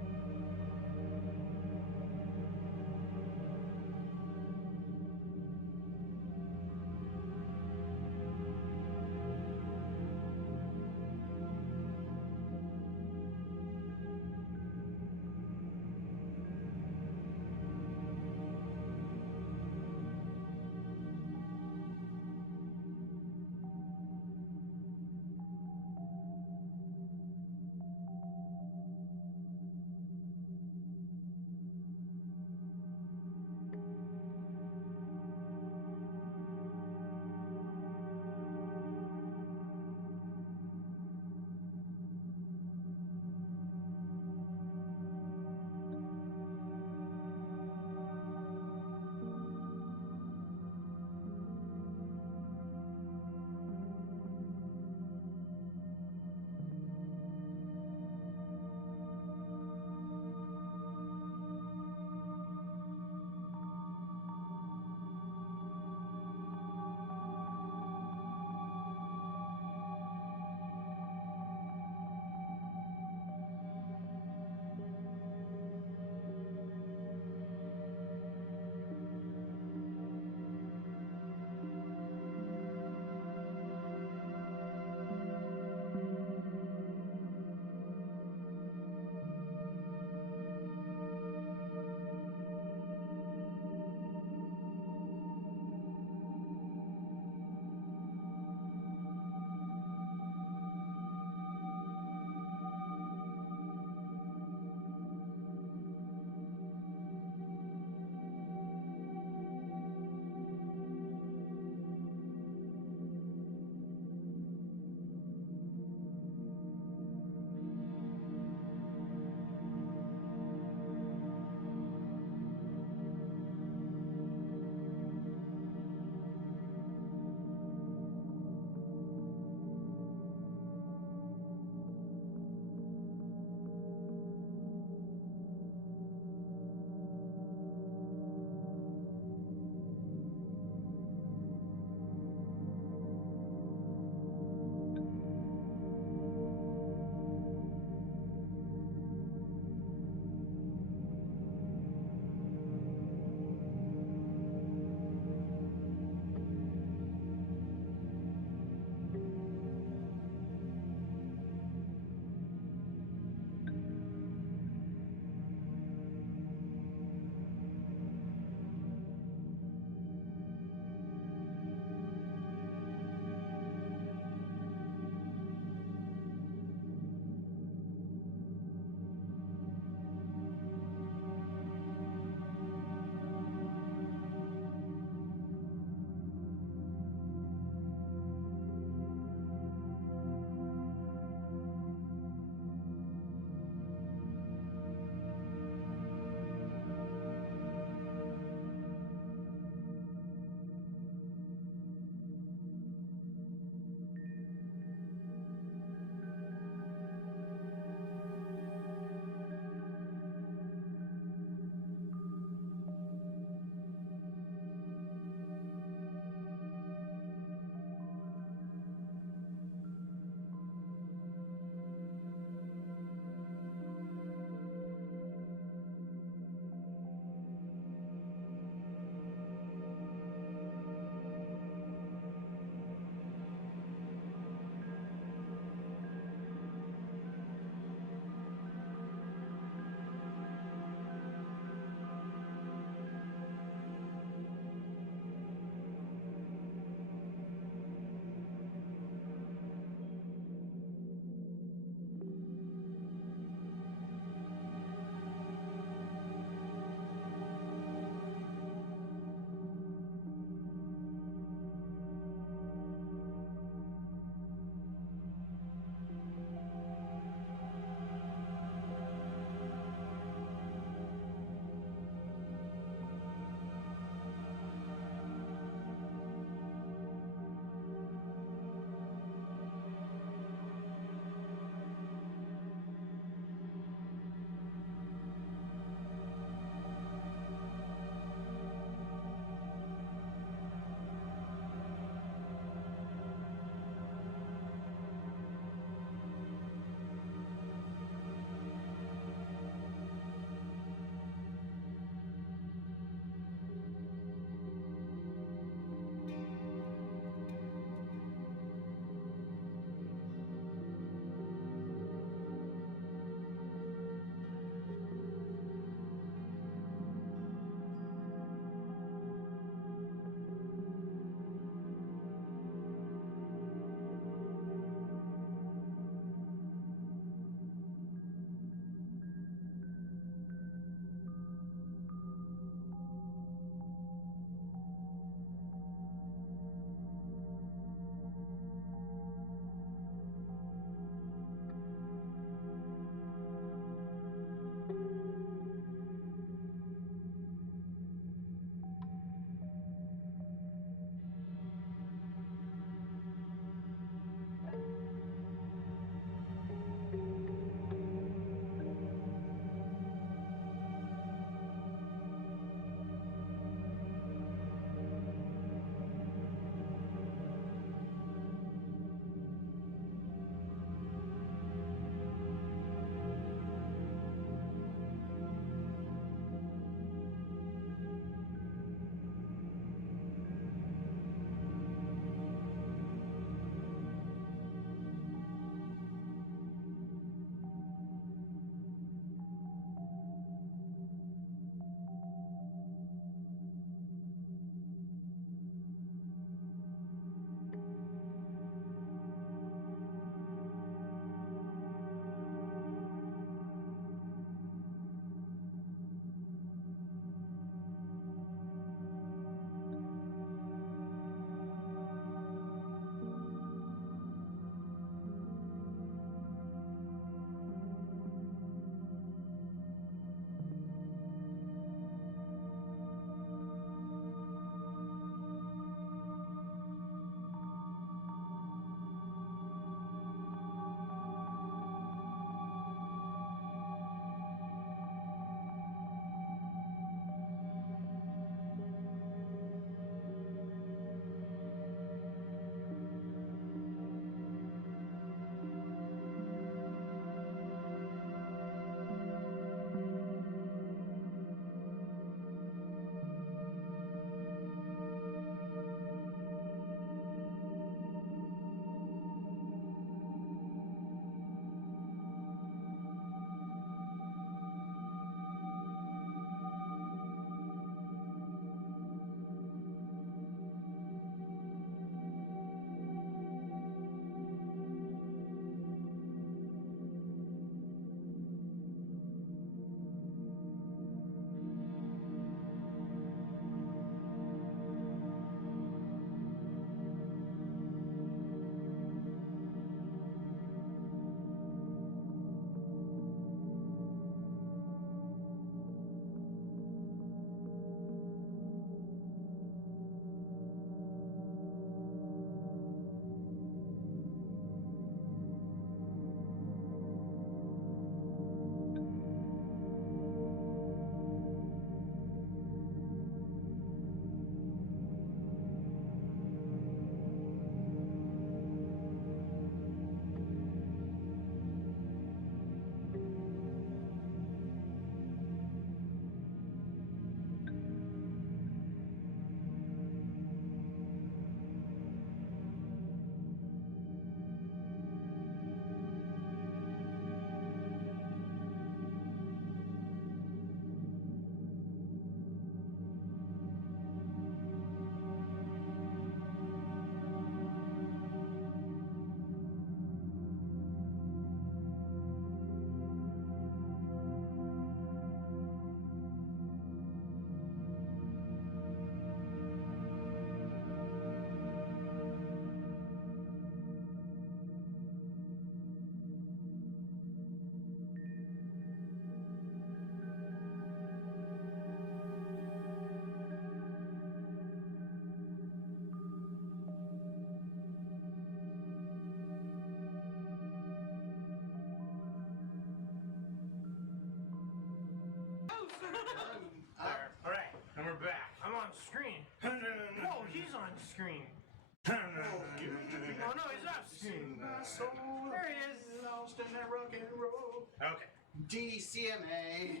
sing my soul. There he is. Lost in that rock and roll. Okay. DCMA.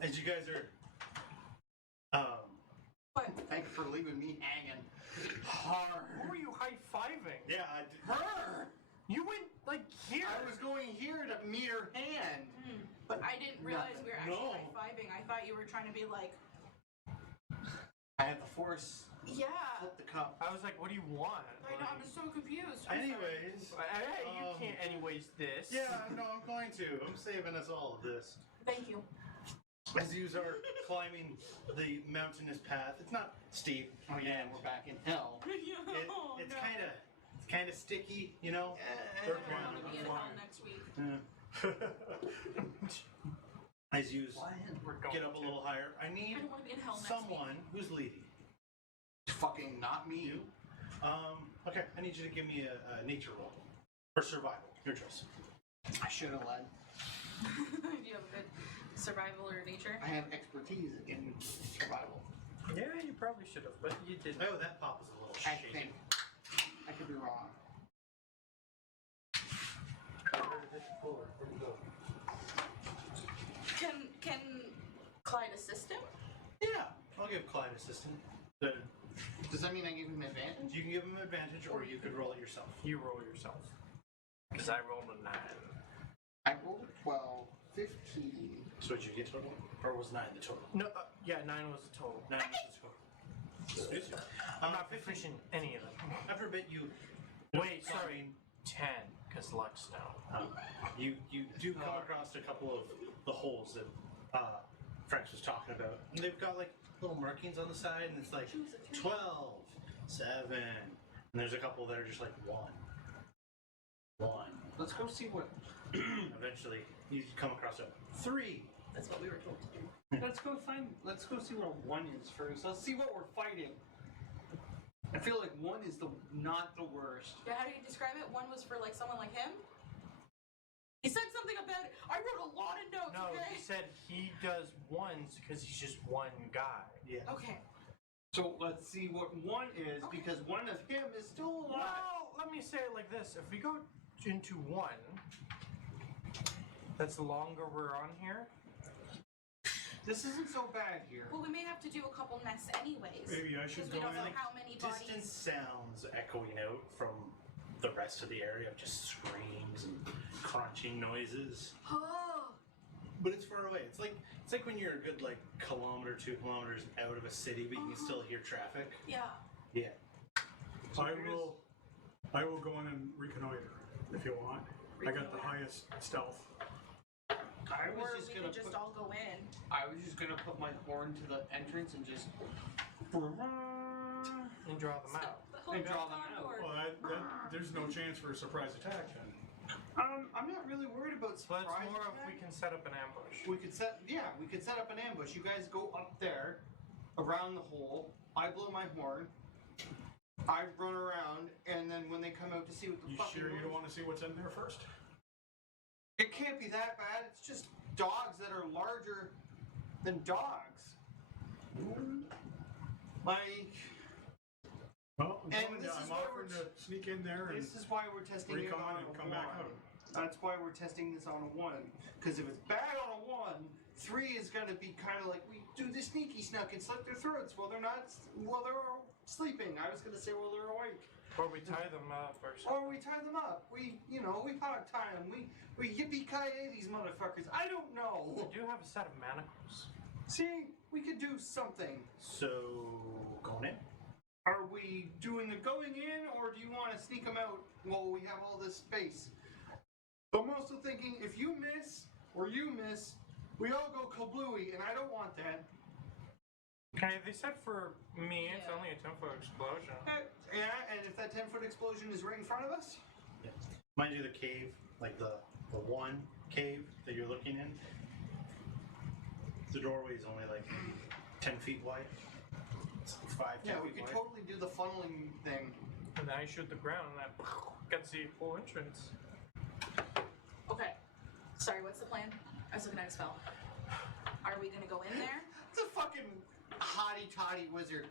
As you guys are, What? Thank you for leaving me hanging. Hard. Who were you high-fiving? yeah, I did. Her. You went, like, here. I was going here to meet her hand. But I didn't realize we were actually No. high-fiving. I thought you were trying to be like, I had the force yeah. flip the cup. I was like, what do you want? I know, I'm just so confused. I'm sorry. Anyways, Hey, you can't anyways this. yeah, no, I'm going to. I'm saving us all of this. Thank you. As you are climbing the mountainous path, it's not steep. Oh yeah, we're back in hell. It's kind of sticky, you know. I don't want to be in hell next week. As you We're going get up a to. little higher, I need I don't want to be in hell next someone who's leading. Fucking not me. You. Okay, I need you to give me a nature roll or survival. Your choice. I should have led. week. Do you have a good survival or nature? I have expertise in survival. Yeah, you probably should have, but you didn't. Oh, that pop is a little I shaky. think. I could be wrong. Can Clyde assist him? Yeah, I'll give Clyde assistant. Then Does that mean I give him advantage? you can give him advantage, or you could roll it yourself. You roll yourself. Because I rolled a 9. I rolled a 12, 15. So did you get total, or was 9 the total? No, yeah, 9 was the total. 9 was the total. I'm not proficient in any of them. After a bit, you Wait, sorry. 10, because luck's down. you do come across a couple of the holes that Frank was talking about. And they've got like little markings on the side, and it's like 12, 7, and there's a couple that are just like 1. Let's go see what. Eventually, you come across a 3. That's what we were told to do. Let's go see what a 1 is first. Let's see what we're fighting. I feel like 1 is not the worst. Yeah, how do you describe it? One was for like someone like him? He said something about it. I wrote a lot of notes, No, okay? he said he does ones because he's just one guy. Yeah. Okay. So let's see what 1 is, Okay. because one of him is still alive. Well, let me say it like this. If we go into 1, that's the longer we're on here. This isn't so bad here. Well, we may have to do a couple nests anyways. Maybe I should Because we go don't know in. how many Distant bodies. sounds echoing out from the rest of the area of just screams and crunching noises. Oh, But it's far away. It's like when you're a good like kilometer, 2 kilometers out of a city, but you can still hear traffic. yeah. Yeah. I will go in and reconnoiter if you want. I got the highest stealth. I was Or just we gonna could just put, all go in. I was just gonna put my horn to the entrance and just. And draw them out. And draw them out. Well, there's no chance for a surprise attack then. I'm not really worried about But surprise it's more if attack. we can set up an ambush. We could set up an ambush. You guys go up there, around the hole. I blow my horn. I run around, and then when they come out to see what the You fucking sure you noise- don't want to see what's in there first? It can't be that bad. It's just dogs that are larger than dogs. Like, Well, I'm And telling you, this is I'm why offering we're- to sneak in there and this is why we're testing it recon on and a come 1. back out. That's why we're testing this on a 1. Because if it's bad on a 1, 3 is going to be kind of like we do the sneaky snuck and slit their throats while they're sleeping. I was going to say while they're awake. Or we tie them up or something. Or we tie them up. We hog tie them. We yippee-ki-yay these motherfuckers. I don't We know. do have a set of manacles. See, we could do something. So going in. Are we doing the going in, or do you want to sneak them out while we have all this space? I'm also thinking, if you miss, or you miss, we all go kablooey, and I don't want that. Okay, they said for me it's Yeah. only a 10-foot explosion. Yeah, and if that 10-foot explosion is right in front of us? Yeah. Mind you, the cave, like the one cave that you're looking in, the doorway is only like 10 feet wide. It's like 5, 10 Yeah, we feet could wide. totally do the funneling thing. And then I shoot the ground and that gets the full entrance. Okay. Sorry, what's the plan? I was looking at a spell. Are we gonna go in there? It's a fucking hottie-toddy wizard.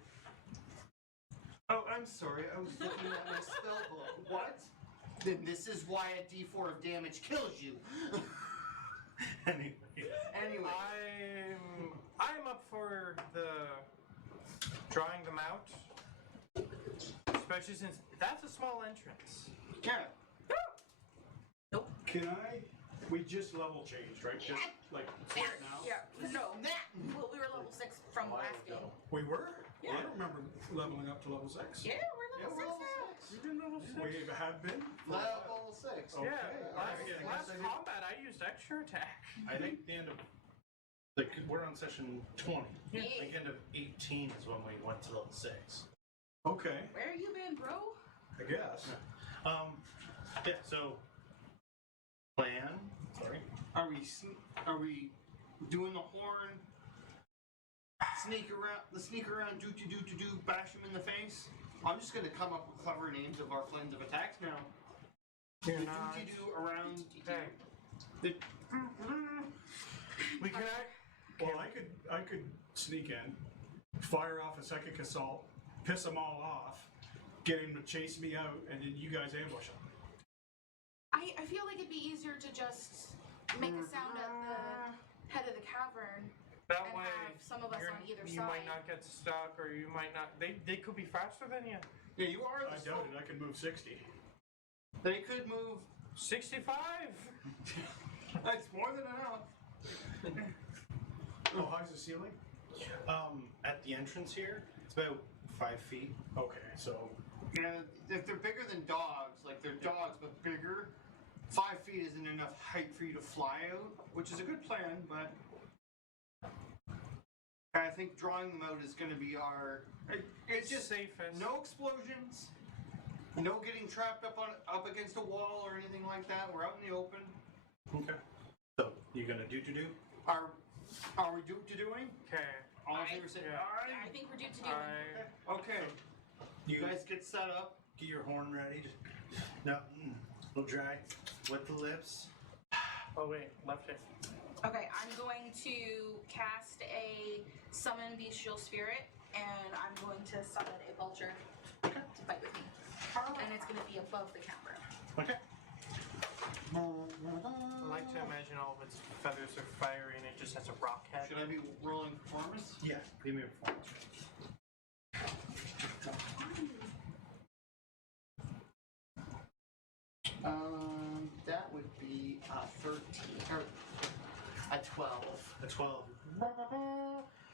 Oh, I'm sorry, I was looking at my spell book. What? Then this is why a D4 of damage kills you. Anyway. Anyway. I'm up for the drawing them out. Especially since that's a small entrance. Yeah. Can I? We just level changed, right? Just like right now. Yeah. No. Well, we were level 6 from last game. We were? Yeah. I don't remember leveling up to level 6. Yeah, we're level 6 now. You didn't level 6? We have been? Level 6. Okay. Yeah, last combat I used extra attack. I think the end of we're on session 20. Yeah. I think end of 18 is when we went to level 6. Okay, Where you been, bro? I guess. Yeah. So plan. Sorry. Are we doing the horn? Sneak around, do, bash him in the face? I'm just gonna come up with clever names of our planes of attacks now. You're The not. do around. Hey. The, We can Well, I could sneak in, fire off a psychic assault, piss them all off, get him to chase me out, and then you guys ambush him. I feel like it'd be easier to just make a sound at the head of the cavern that and way. have some of us on either you side. might not get stuck, or you might not. They could be faster than you. yeah, you are. I doubt it. I can move 60. They could move. 65. That's more than enough. How high's the ceiling? At the entrance here, it's about 5 feet. Okay, so And if they're bigger than dogs, like they're dogs but bigger, 5 feet isn't enough height for you to fly out, which is a good plan, but I think drawing them out is going to be our. It's just safest. no explosions, no getting trapped up against a wall or anything like that. We're out in the open. Okay. So you're gonna do? Are we doing? Okay. All in favor say I aye. think we're due to do Okay. You guys get set up. Get your horn ready. No, a little dry. Wet the lips. Oh wait, left hit. Okay, I'm going to cast a summon bestial spirit, and I'm going to summon a vulture to fight with me. And it's going to be above the camera. Okay. I like to imagine all of its feathers are fiery and it just has a rock head. Should I be rolling performance? Yeah. Give me a performance. That would be a 13 or a 12. A 12.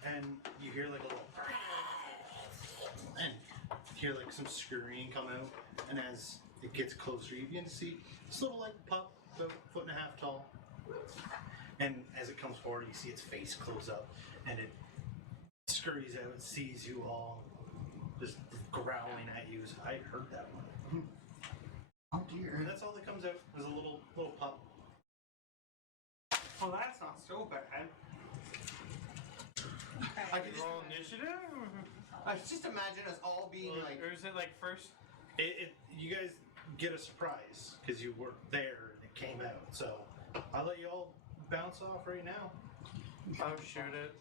And you hear like a little. And you hear like some scurrying come out. And as it gets closer, you begin to see this little like pup, about a foot and a half tall. And as it comes forward, you see its face close up. And it scurries out and sees you all just growling at you. So I heard that one. Oh dear. And that's all that comes out is a little pup. Well, that's not so bad. I can just Roll initiative? I just imagine us all being like. Or is it like first? You guys get a surprise because you were there and it came out. So I'll let you all bounce off right now. Oh, shoot it.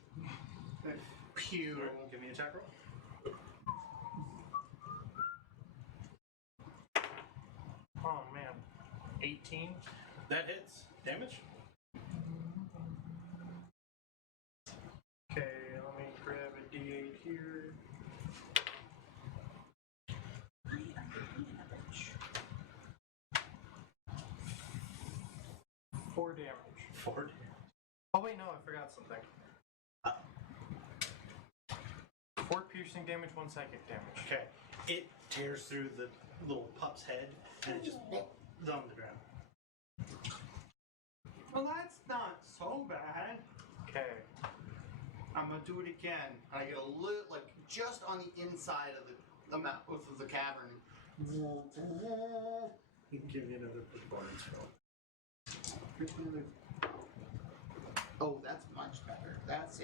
Pew. All right, give me an attack roll. Oh man. 18? That hits. Damage? Okay, let me grab a d8 here. Four damage. 4 damage. Oh wait, no, I forgot something. 4 piercing damage, 1 psychic damage. Okay. It tears through the little pup's head and it just is on the ground. Well, that's not so bad. Okay. I'm gonna do it again. I get a little, like, just on the inside of the mouth of the cavern. Give me another performance roll. Oh, that's much better. That's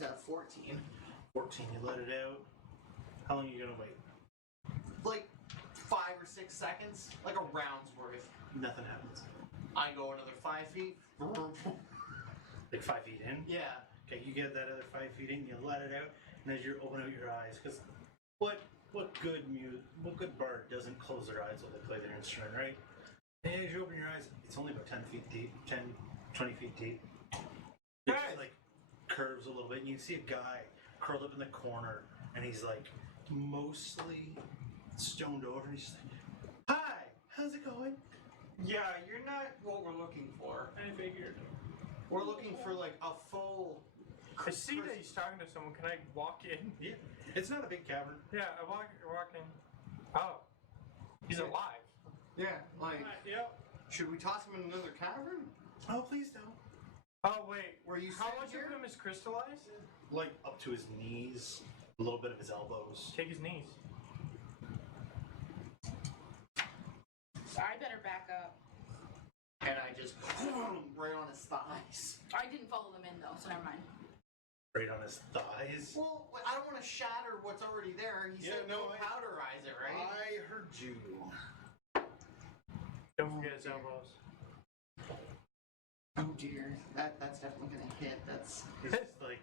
a 14. 14. You let it out. How long are you gonna wait? Like 5 or 6 seconds, like a round's worth. Nothing happens. I go another 5 feet. Like 5 feet in. Yeah. Okay, you get that other 5 feet in. You let it out, and as you open out your eyes, because what what good bard doesn't close their eyes while they play their instrument, right? And as you open your eyes, it's only about 10 feet deep, 20 feet deep. It just, like, curves a little bit, and you see a guy curled up in the corner, and he's like mostly stoned over, and he's just like, "Hi, how's it going?" Yeah, you're not what we're looking for. I figured. We're looking for like a full. I see that he's talking to someone. Can I walk in? Yeah, it's not a big cavern. Yeah, I walk in. Oh, he's alive. Yeah, like. Yep. Should we toss him in another cavern? Oh, please don't. Oh wait, Were you how sitting much here? of him is crystallized? Like up to his knees, a little bit of his elbows. Take his knees. I better back up. And I just right on his thighs. I didn't follow them in though, so never mind. Right on his thighs. Well, I don't want to shatter what's already there. He said no, don't powderize it, right? I heard you. Don't forget his elbows. Oh dear, that's definitely gonna hit. That's He's just like,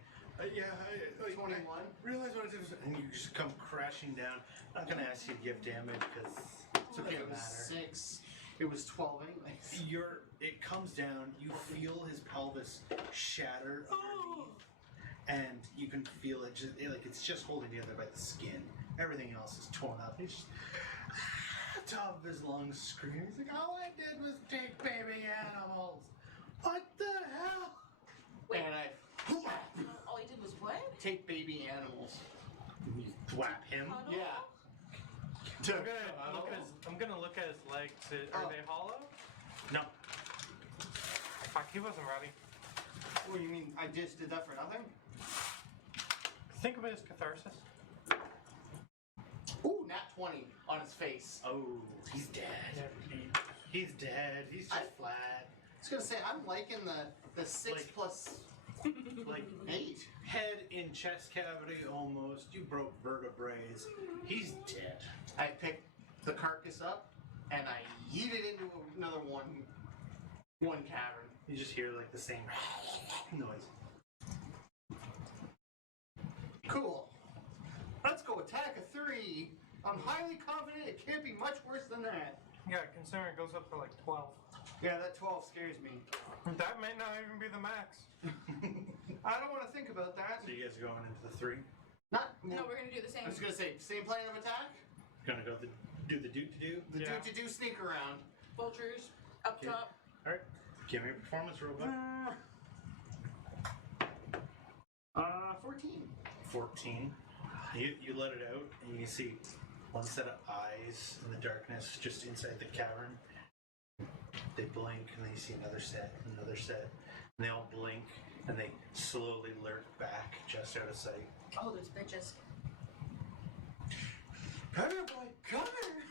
yeah, I 21. realize what it is, and you just come crashing down. I'm not gonna ask you to give damage because It's okay. It was 6. It was 12 anyways. It comes down. You feel his pelvis shatter underneath, and you can feel it just like it's just holding together by the skin. Everything else is torn up. He's just top of his lungs screaming. He's like, "All I did was take baby animals. What the hell?" Wait. And I All he did was what? take baby animals. You thwap him. Cuddle? Yeah. I'm gonna look at his legs. Are they hollow? No. Fuck, he wasn't ready. What do you mean? I just did that for nothing? Think of it as catharsis. Ooh, nat 20 on his face. Oh, he's dead. He's dead. He's just flat. I was gonna say I'm liking the 6 Like- plus Like 8. head in chest cavity almost. You broke vertebrae. He's dead. I pick the carcass up and I yeet it into another one cavern. You just hear like the same noise. Cool. Let's go attack a 3. I'm highly confident it can't be much worse than that. Yeah, considering it goes up to like 12. Yeah, that 12 scares me. That may not even be the max. I don't want to think about that. So you guys are going into the 3? Not. No, we're gonna do the same. I was gonna say same plan of attack. Gonna go do the do. The Yeah. do sneak around. Vultures up Okay. top. All right. Give me a performance roll, bud. 14. 14. You let it out, and you see one set of eyes in the darkness just inside the cavern. They blink, and then you see another set, and they all blink, and they slowly lurk back just out of sight. Oh, those bitches. Come here, boy. Come here.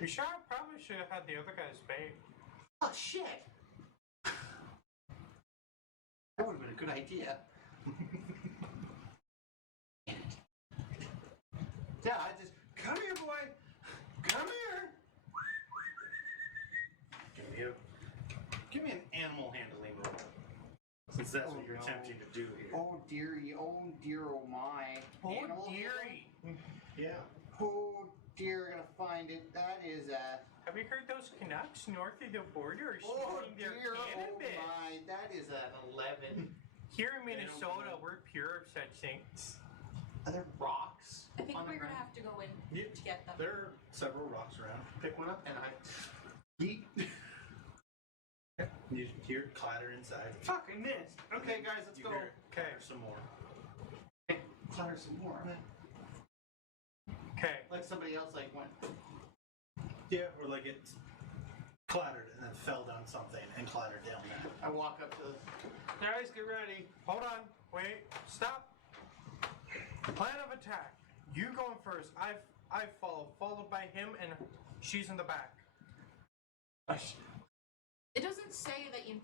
You sure I probably should have had the other guy's bait. Oh shit. That would have been a good idea. Yeah, I just Come here, boy. Come here. Give me an animal handling roll, since that's what you're no. attempting to do here. oh dear, oh my. Animal dearie. Yeah. Oh dear, gonna find it. That is a. Have you heard those Canucks north of the border are Oh shooting their dear, cannon oh bits? my. That is an 11. Here in Minnesota, we're pure of such things. Are there rocks? I think on the we're gonna ground? have to go in Yeah. to get them. There are several rocks around. Pick one up and I. Yeet. You hear clatter inside. Fuck, I missed. Okay, guys, let's You go. hear clatter some more. Clatter some more. Okay. Like somebody else like went. Yeah, or like it clattered and then fell down something and clattered down that. I walk up to the. Guys, get ready. Hold on. Wait. Stop. Plan of attack. You going first. I follow. Followed by him, and she's in the back. It doesn't say that you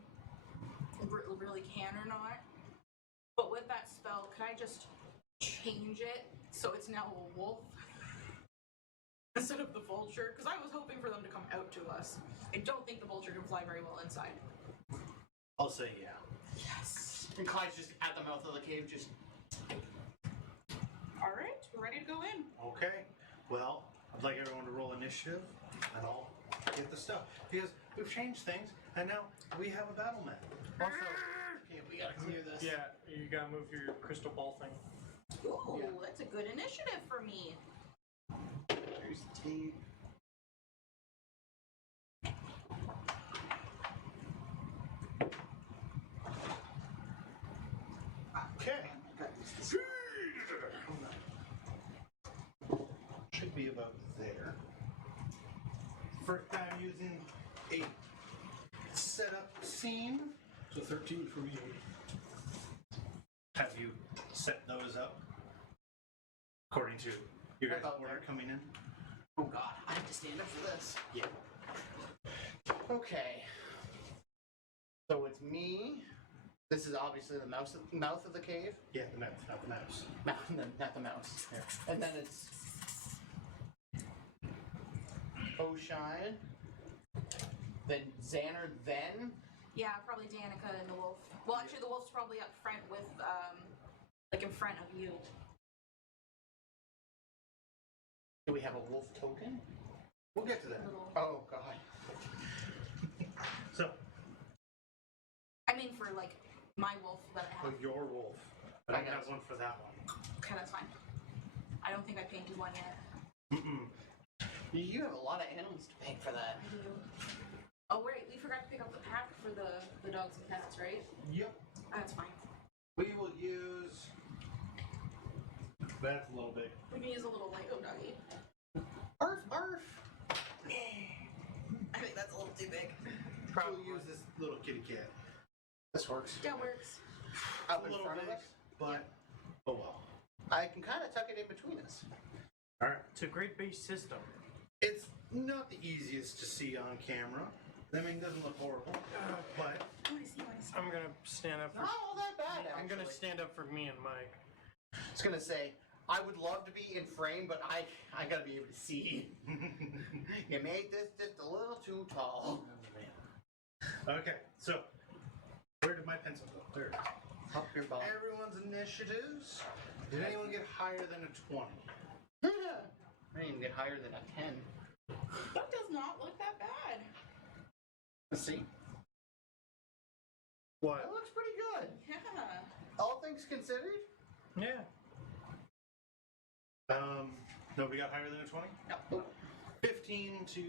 really can or not, but with that spell, could I just change it so it's now a wolf instead of the vulture? Because I was hoping for them to come out to us. I don't think the vulture can fly very well inside. I'll say yeah. Yes. And Clyde's just at the mouth of the cave, just. All right. We're ready to go in. Okay. Well, I'd like everyone to roll initiative, and I'll get the stuff because we've changed things, and now we have a battle map. Also, Okay, we gotta clear this. yeah, you gotta move your crystal ball thing. Ooh, that's a good initiative for me. There's the tape. Okay. I got this. Should be about there. First time using a setup scene. So 13 for me. Have you set those up according to your guys' About order there. coming in? Oh god, I have to stand up for this. Yeah. Okay. So it's me. This is obviously the mouth of the cave. Yeah, the mouse, not the mouse. Not the mouse. And then it's Oisin. Then Zanner. Then Yeah, probably Danica and the wolf. Well, actually, the wolf's probably up front with, like in front of you. do we have a wolf token? We'll get to that. Little. Oh god. So, I mean, for like my wolf that I have. your wolf. I don't have one for that one. Okay, that's fine. I don't think I painted one yet. Mm-mm. You have a lot of animals to paint for that. I do. Oh wait, we forgot to pick up the pack for the dogs and cats, right? Yep. That's fine. We will use. That's a little big. We can use a little Lego doggy. Arf, arf. I think that's a little too big. We'll use this little kitty cat. This works. That works. Up a in little front big, of us. but oh well. I can kind of tuck it in between us. All right. It's a great base system. It's not the easiest to see on camera. I mean, it doesn't look horrible, but I want to see myself. I'm gonna stand up for. Not all that bad, actually. I'm gonna stand up for me and Mike. I was gonna say, I would love to be in frame, but I gotta be able to see. You made this just a little too tall. okay. So, where did my pencil go? There. Up your bum. Everyone's initiatives. Did anyone get higher than a 20? I didn't even get higher than a 10. That does not look that bad. Let's see. What? That looks pretty good. Yeah. All things considered. Yeah. Nobody got higher than a 20? No. 15 to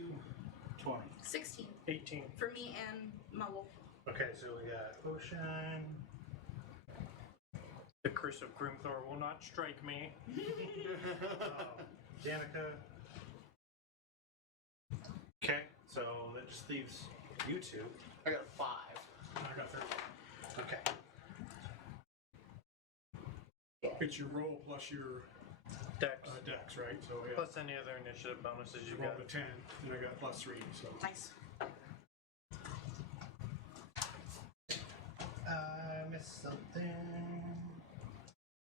20. 16 18. for me and my wolf. Okay, so we got Ocean. The curse of Grimthor will not strike me. Danica. Okay, so that just leaves you two. I got a 5. I got 13. Okay. It's your roll plus your Dex. dex, right? So yeah. Plus any other initiative bonuses you You rolled got. a 10, and I got plus 3, so. Nice. I missed something.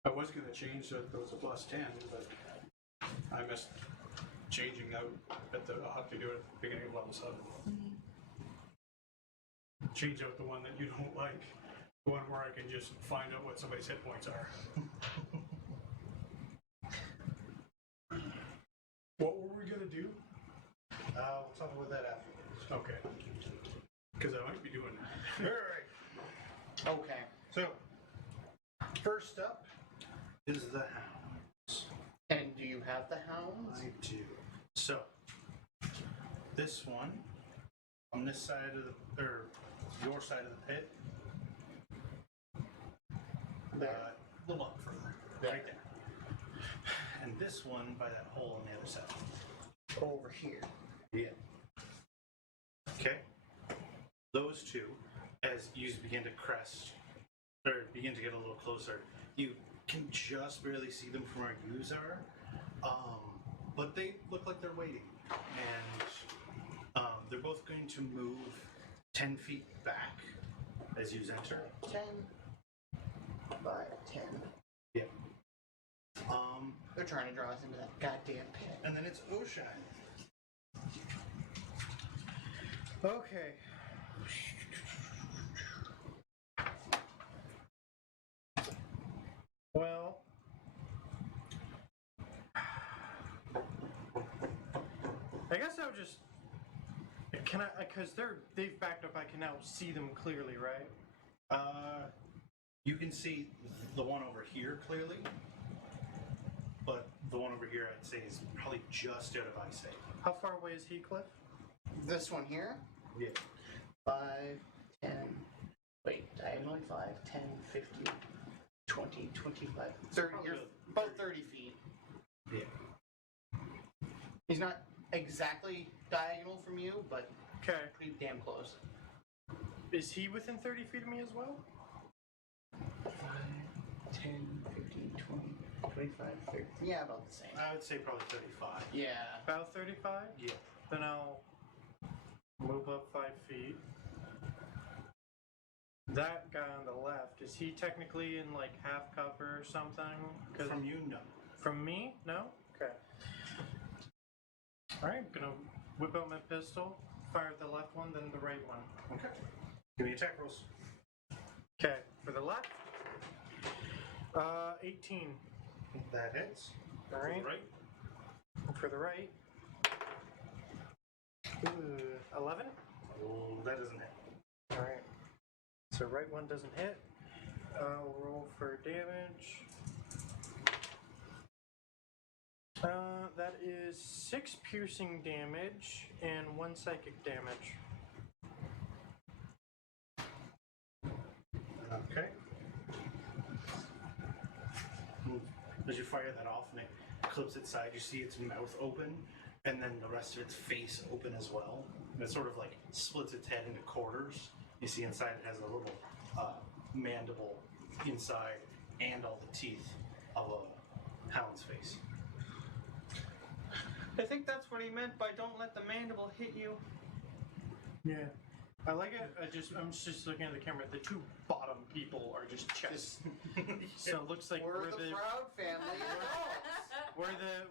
I was going to change so it was a plus 10, but I missed changing out at the. I'll have to do it at the beginning of level 7. Change out the one that you don't like, the one where I can just find out what somebody's hit points are. What were we going to do? We'll talk about that afterwards. Okay. Because I might be doing that. Alright. Okay. So, first up is the hounds. And do you have the hounds? I do. So, this one, on this side of the, or your side of the pit, There. a little up further, There. right there. And this one by that hole on the other side. Over here. Yeah. Okay. Those two, as you begin to crest, or begin to get a little closer, you can just barely see them from where you are, but they look like they're waiting. And they're both going to move 10 feet back as you enter. 10 by 10. Yeah. They're trying to draw us into that goddamn pit. And then it's Ocean. Okay. Well, I guess I would just. Can I? Because they've backed up. I can now see them clearly, right? You can see the one over here clearly, but the one over here I'd say is probably just out of eyesight. How far away is he, Cliff? This one here? Yeah. 5, 10, wait, diagonally 5, 10, 15, 20, 25, 30, you're about 30 feet. Yeah. He's not exactly diagonal from you, but Okay. pretty damn close. Is he within 30 feet of me as well? 5, 10, 15, 20, 25, 30. Yeah, about the same. I would say probably 35. Yeah. About 35? Yeah. Then I'll move up 5 feet. That guy on the left, is he technically in like half cover or something? From you, no. From me? No? Okay. Alright, gonna whip out my pistol, fire the left one, then the right one. Okay. Give me attack rolls. Okay, for the left. 18. That hits. All right. Right. And for the right. 11? Oh, that doesn't hit. Alright. So right one doesn't hit. I'll roll for damage. That is 6 piercing damage and 1 psychic damage. Okay. As you fire that off and it clips its side, you see its mouth open and then the rest of its face open as well. And it sort of like splits its head into quarters. You see inside it has a little mandible inside and all the teeth of a hound's face. I think that's what he meant by don't let the mandible hit you. Yeah. I like it. I'm just looking at the camera. The two bottom people are just chests. So it looks like We're the proud family.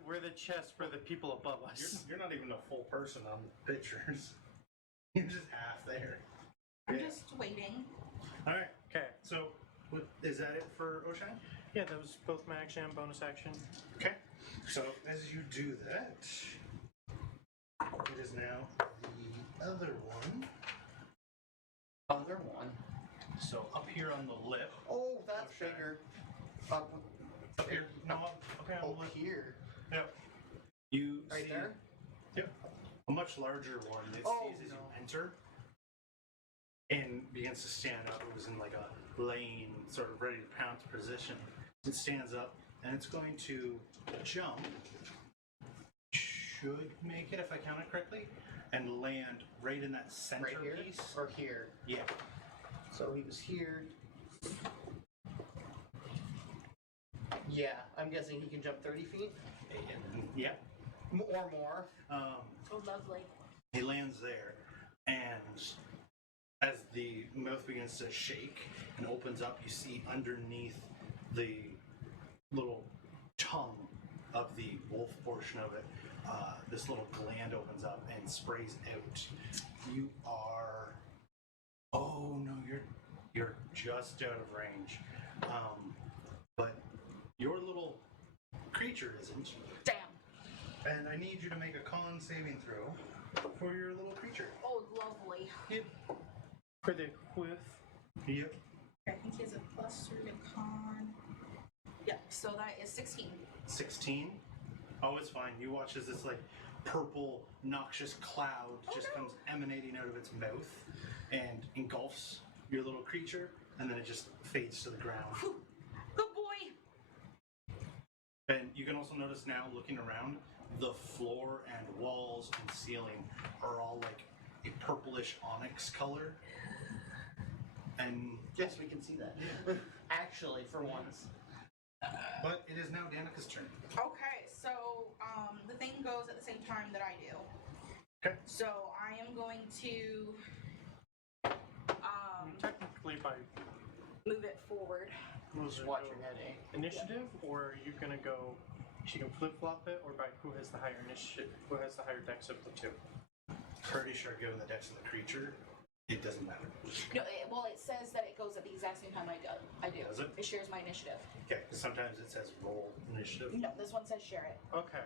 we're the chests for the people above us. You're not even a full person on the pictures. You're just half there. I'm just waiting. All right. Okay. So, is that it for Oshine? Yeah, that was both my action and bonus action. Okay. So as you do that, it is now the other one. Other one. So up here on the lip. Oh, that's Okay. bigger. Up Here. No, up here on the lip. here. Yep. You Right see, there? Yep. A much larger one that Oh, sees as no. you enter and begins to stand up. It was in like a laying, sort of ready to pounce position. It stands up and it's going to jump. Should make it if I count it correctly, and land right in that center Right here? piece. Or here. Yeah. So he was here. Yeah, I'm guessing he can jump 30 feet? Yeah. Or more. Oh, lovely. He lands there, and as the mouth begins to shake and opens up, you see underneath the little tongue of the wolf portion of it, this little gland opens up and sprays out. You are, oh no, you're just out of range, but your little creature isn't. Damn. And I need you to make a con saving throw for your little creature. Oh, lovely. Yep. For the whiff. Yep. I think he has a +3 to con. Yep, so that is 16. 16. Oh, it's fine. You watch as this like purple, noxious cloud just comes emanating out of its mouth and engulfs your little creature, and then it just fades to the ground. Whew. Good boy. And you can also notice now, looking around, the floor and walls and ceiling are all like a purplish onyx color. And Yes, we can see that. Actually, for once. but it is now Danica's turn. Okay, so the thing goes at the same time that I do. Okay. So I am going to Technically by move it forward. Just watch your head, eh? initiative, or are you gonna go? She can flip flop it, or by who has the higher initiative? Who has the higher dex of the two? Pretty sure given the dex of the creature, it doesn't matter. No, it says that it goes at the exact same time I do. Does it? It shares my initiative. Okay, because sometimes it says roll initiative. No, this one says share it. Okay.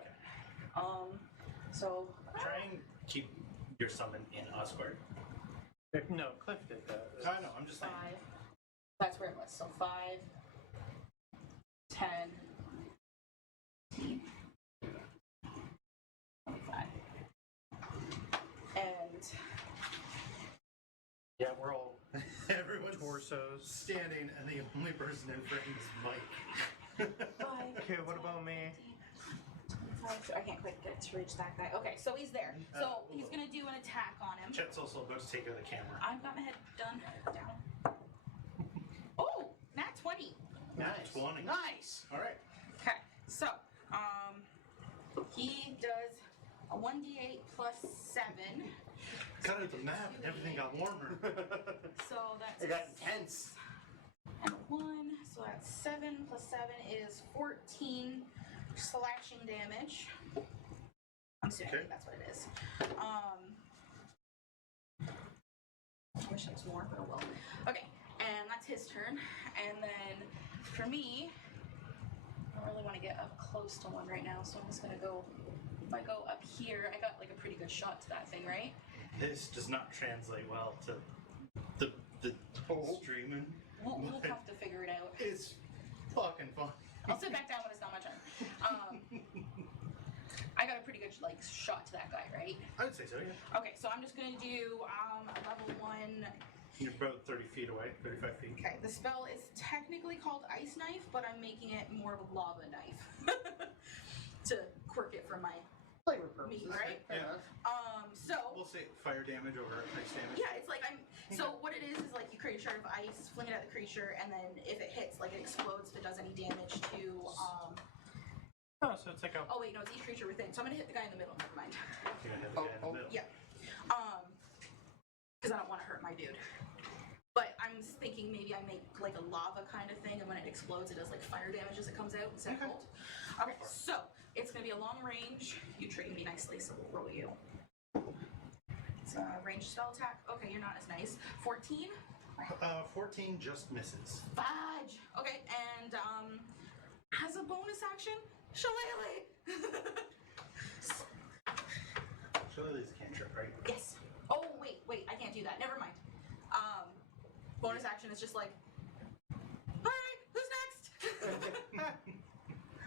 So Try and keep your summon in a square. No, Cliff did that. I know, I'm just saying. 5. That's where it was. So 5, 10, 15, 25. And Yeah, we're all Everyone's torsos. standing, and the only person in frame is Mike. 5. Okay, what about me? 25. I can't quite get to reach that guy. Okay, so he's there. So he's gonna do an attack on him. Chet's also about to take out the camera. I've got my head done. Down. Oh, nat 20. Nice. 20. Nice. All right. Okay, so he does a 1d8 plus 7. Got out the map, and everything got warmer. So that's It got intense. and 1. So that's 7 plus 7 is 14 slashing damage. I'm assuming Okay. that's what it is. I wish it was more, but oh well. Okay, and that's his turn. And then for me, I don't really want to get up close to one right now, so I'm just gonna go. If I go up here, I got like a pretty good shot to that thing, right? This does not translate well to the streaming. We'll have to figure it out. It's fucking fun. I'll sit back down when it's not my turn. I got a pretty good like shot to that guy, right? I would say so, yeah. Okay, so I'm just gonna do a level 1. You're about 30 feet away, 35 feet. Okay, the spell is technically called Ice Knife, but I'm making it more of a lava knife to quirk it from my Flavor purposes. meat, right? Fair enough. So We'll say fire damage over ice damage. yeah, it's like so what it is like you create a shard of ice, fling it at the creature, and then if it hits, like it explodes if it does any damage to Oh, so it's like a. oh wait, no, it's each creature within. So I'm gonna hit the guy in the middle, never mind. You're gonna hit the guy in the middle. Yeah. Because I don't want to hurt my dude. But I'm thinking maybe I make like a lava kind of thing, and when it explodes, it does like fire damage as it comes out instead of cold. Okay, so it's gonna be a long range. You treated me nicely, so we'll roll you. It's a ranged spell attack. Okay, you're not as nice. 14. 14 just misses. Fudge. Okay, and as a bonus action, Shillelagh. Shillelagh's a cantrip, right? Yes. Oh wait, I can't do that. Never mind. Bonus action is just like, all right, who's next?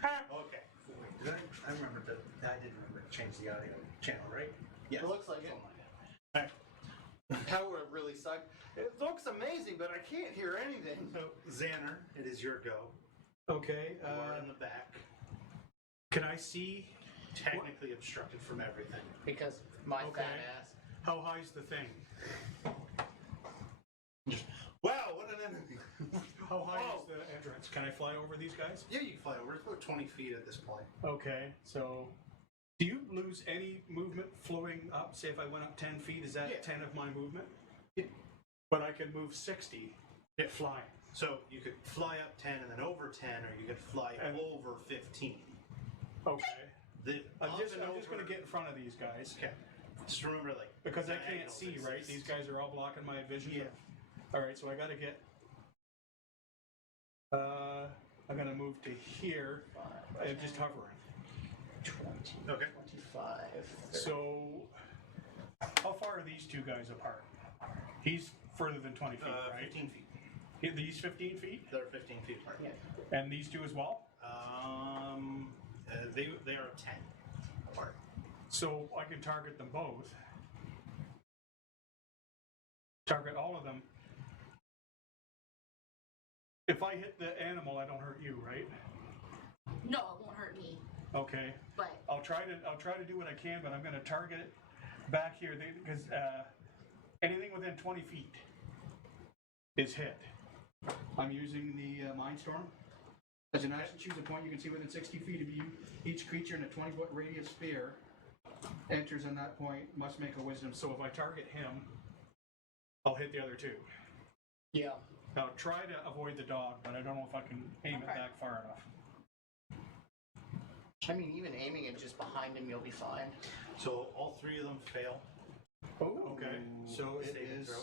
Okay. Wait, did I remember that. I did remember to change the audio channel, right? Yes. It looks like it. Alright. That would have really sucked. It looks amazing, but I can't hear anything. So, Zanner, it is your go. Okay. You are in the back. Can I see? Technically obstructed from everything. Because my Okay. fat ass. How high's the thing? Wow, what an enemy! How high Oh. is the entrance? Can I fly over these guys? Yeah, you can fly over. It's about 20 feet at this point. Okay, so do you lose any movement flowing up? Say if I went up 10 feet, is that Yeah. 10 of my movement? Yeah. But I can move 60 flying. So you could fly up 10 and then over 10, or you could fly And- over 15. Okay. I'm I'm just going to get in front of these guys. Okay. Just remember, like, Because I diagonals can't see, right? exist. These guys are all blocking my vision. Yeah. All right, so I got to get. I'm gonna move to here and just hovering. 20, Okay. 25. 30. So, how far are these two guys apart? He's further than 20 feet, right? 15 feet. These 15 feet, They're 15 feet apart. Yeah. and these two as well. They are 10 apart. So I can target them both. Target all of them. If I hit the animal, I don't hurt you, right? No, it won't hurt me. Okay. But I'll try to do what I can, but I'm going to target it back here because anything within 20 feet is hit. I'm using the Mind Storm. As an action, choose a point you can see within 60 feet of you. Each creature in a 20-foot radius sphere enters in that point must make a wisdom. So if I target him, I'll hit the other two. Yeah. I'll try to avoid the dog, but I don't know if I can aim it Okay. back far enough. I mean, even aiming it just behind him, you'll be fine. So all three of them fail. Oh, okay. So it Saving is. throw.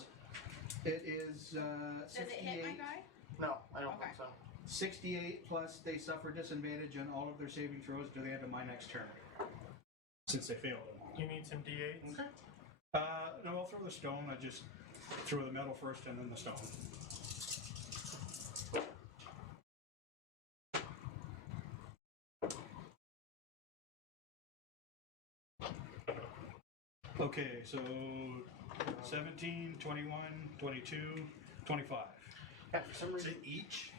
It is does it hit my 68. guy? No, I don't Okay. think so. 68 plus they suffer disadvantage on all of their saving throws to the end of my next turn. since they failed it. You need some D8s? Okay. No, I'll throw the stone. I just throw the metal first and then the stone. Okay, so 17, 21, 22, 25. Yeah, for some Is reason. it each?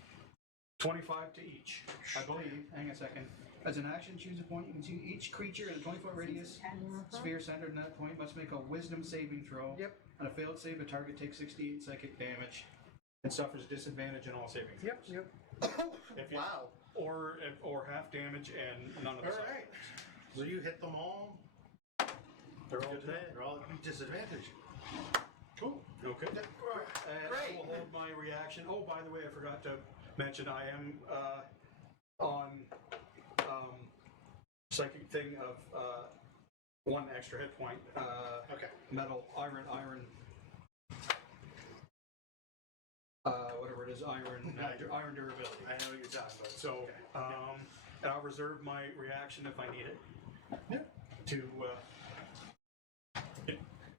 25 to each, I believe. Hang on a second. As an action, choose a point. You can see each creature in a 20-foot radius sphere centered in that point must make a wisdom saving throw. Yep. On a failed save, a target takes 68 psychic damage and suffers disadvantage in all saving throws. Yep. If you- Wow. Or half damage and none of the All side right. effects. So you hit them all. They're all Good to know. dead. They're all at disadvantage. Cool. Okay. And Great. I will hold my reaction. Oh, by the way, I forgot to mention I am on psychic thing of one extra hit point. Okay. Metal, iron. Whatever it is, iron durability. I know what you're talking about. So, and I'll reserve my reaction if I need it. Yeah. To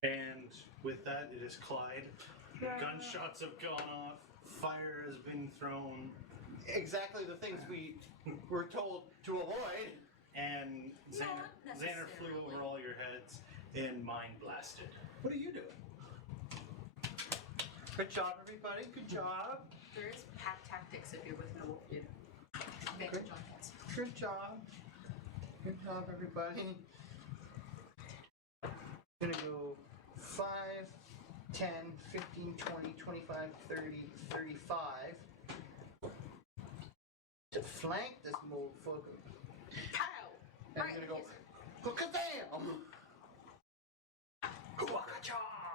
And with that, it is Clyde. Gunshots have gone off. Fire has been thrown. Exactly the things we were told to avoid. And Zanner necessarily. flew over all your heads and mind blasted. What are you doing? Good job, everybody. Good job. There is pack tactics if you're with no wolf dude. Advantage on hits. Good job. Good job, everybody. I'm gonna go 5, 10, 15, 20, 25, 30, 35 to flank this motherfucker. Pow! And Right. I'm gonna go, Hookadam!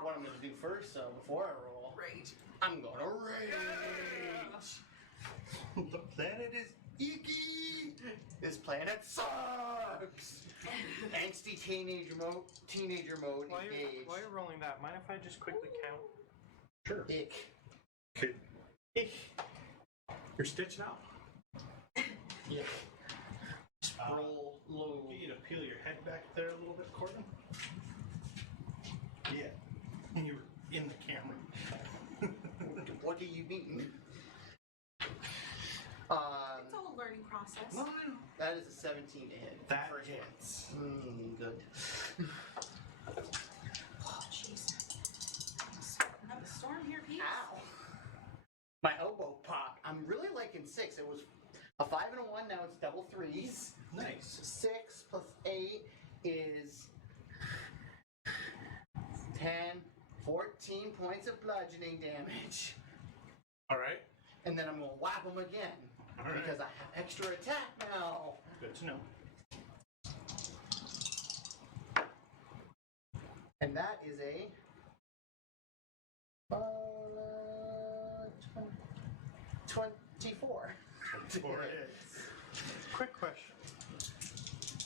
What I'm gonna do first, before I roll, Rage. I'm gonna rage! The planet is icky! This planet sucks! Angsty teenager mode While engaged. you're rolling that, mind if I just quickly count? Sure. Ick. Could you're stitched now. Yeah. Roll low. get you to peel your head back there a little bit, Korben? Yeah. You're in the camera. What do you mean? It's all a learning process. No. That is a 17 to hit. That First one. hits. Good. Oh, jeez. Have a storm here, peeps. Ow. My elbow popped. I'm really liking 6. It was a 5 and a 1, now it's double 3s. Nice. 6 plus 8 is 10, 14 points of bludgeoning damage. All right. And then I'm going to whap him again. All right. Because I have extra attack now. Good to know. And that is a 24. 4 hits. Quick question.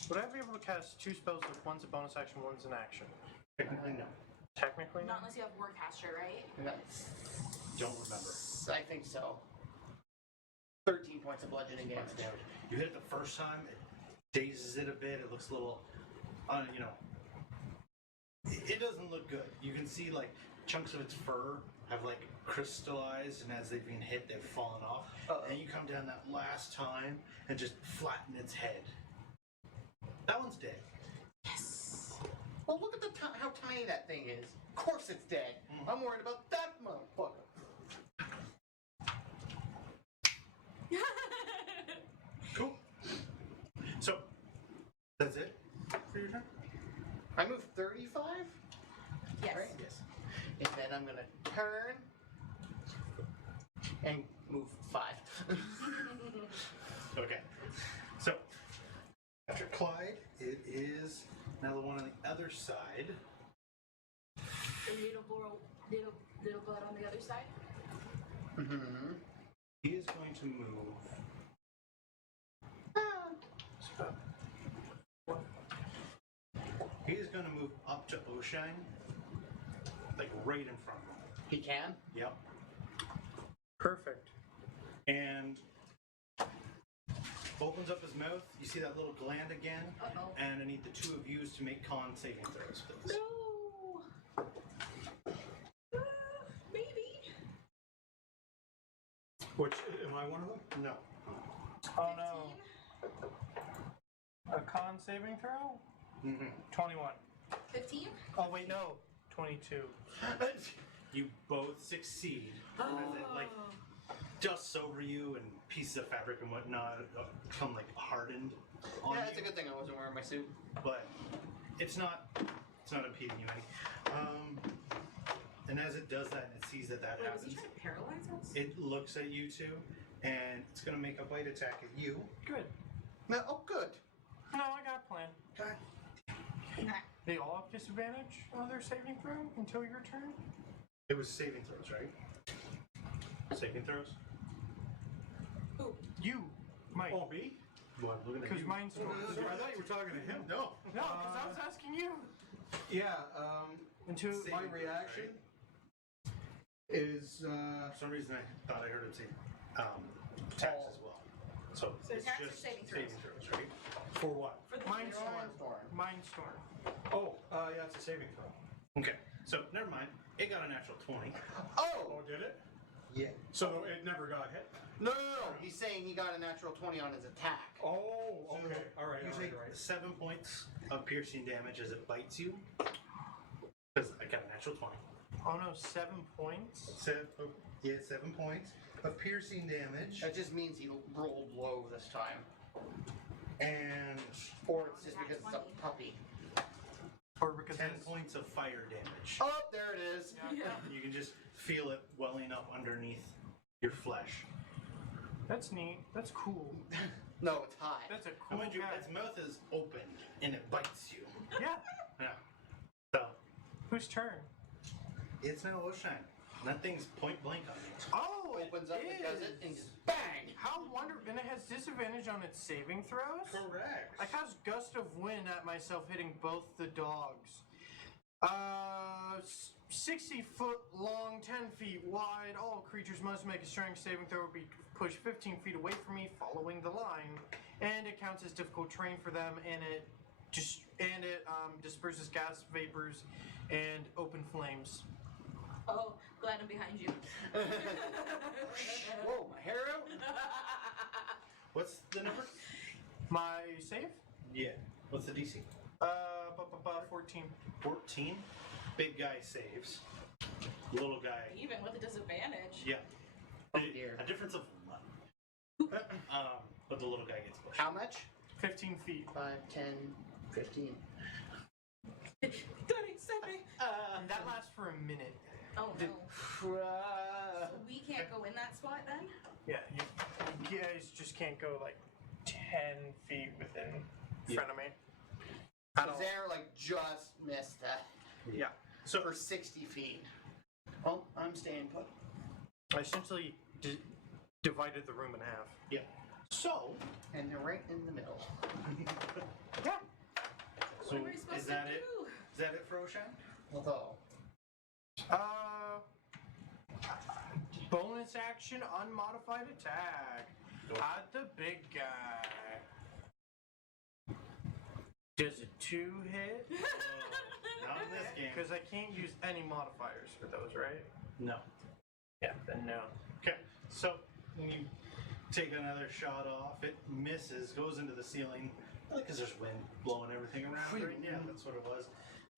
Would I be able to cast 2 spells with one's a bonus action, one's an action? Technically, no. Technically, Not unless you have Warcaster, right? And that's, Don't remember. I think so. 13 points of bludgeoning damage. You hit it the first time, it dazes it a bit, it looks a little, it doesn't look good. You can see like chunks of its fur have like crystallized, and as they've been hit, they've fallen off. And you come down that last time and just flatten its head. That one's dead. Yes. Well, look at how tiny that thing is. Of course it's dead. I'm worried about that motherfucker. Cool. So, that's it for your turn? I moved 35? Yes. Right? Yes. And then I'm going to turn and move 5. Okay. So, after Clyde, it is now the one on the other side. The little blood on the other side. Mm-hmm. He is going to move. He is going to move up to Oisin, like right in front of him. He can? Yep. perfect. And opens up his mouth. You see that little gland again. Uh-oh. And I need the two of you to make con saving throws, please. No. Maybe. Which, am I one of them? No. Oh no. A con saving throw? Mm-hmm. 21. 15? Oh wait, no. 22. You both succeed. As it, like, dusts over you and pieces of fabric and whatnot become like hardened on Yeah, you. it's a good thing I wasn't wearing my suit. But it's not impeding you any. And as it does that and it sees that Wait, was happens, he trying to paralyze us? it looks at you two and it's going to make a bite attack at you. Good. No, oh, good. No, I got a plan. Nah. They all have disadvantage on their saving throw until your turn? It was saving throws, right? Saving throws? Ooh. You, Mike. Oh, me? What? Looking at Because you. mine's Sorry, I thought you were talking to him. No. No, because I was asking you. Yeah, Until Saving my throws, reaction right? is, For some reason I thought I heard him say attacks as well. So it's attacks or just saving throws? right? for what? For the Mindstorm. Mindstorm. Oh, yeah, it's a saving throw. Okay, so never mind. It got a natural 20. Oh! Oh, did it? Yeah. So it never got hit? No. He's saying he got a natural 20 on his attack. Oh, okay. All right, You all take right, all right. 7 points of piercing damage as it bites you. Because I got a natural 20. Oh no, 7 points? 7 points of piercing damage. That just means he rolled low this time. And Or it's just because it's a puppy. Or because 10 it's- points of fire damage. Oh, there it is. Yeah. You can just feel it welling up underneath your flesh. That's neat. That's cool. No, it's hot. That's a And cool mind you, guy. its mouth is open and it bites you. Yeah. Yeah. So Whose turn? it's now Oisin. That thing's point blank on you. Oh, Opens up and does it, and just bang! How wonderful. And it has disadvantage on its saving throws? Correct. I cast Gust of Wind at myself, hitting both the dogs. 60 foot long, 10 feet wide. All creatures must make a strength saving throw or be pushed 15 feet away from me, following the line. And it counts as difficult terrain for them, and it disperses gas, vapors, and open flames. Oh, glad I'm behind you. Whoa, my hair out? What's the number? My save? Yeah. What's the DC? 14. 14. Big guy saves. Little guy. Even with a disadvantage. Yeah. Oh, dear. A difference of 1. But the little guy gets pushed. How much? 15 feet. 5, 10, 15. Daddy, save me. That lasts for a minute. Oh no. So we can't go in that spot then? Yeah, you guys just can't go like 10 feet within front of me. So Zanner, like, just missed that. Yeah. So for 60 feet. Oh, I'm staying put. I essentially divided the room in half. Yeah. So, And they're right in the middle. Yeah. so What are we supposed is that to it? do? Is that it for Oisin? Although, Bonus action, unmodified attack. At the big guy. Does a 2 hit? Not in this game. Because I can't use any modifiers for those, right? No. Yeah, then no. Okay, so when you take another shot off, it misses, goes into the ceiling, because there's wind blowing everything around. Right? Yeah, that's what it was.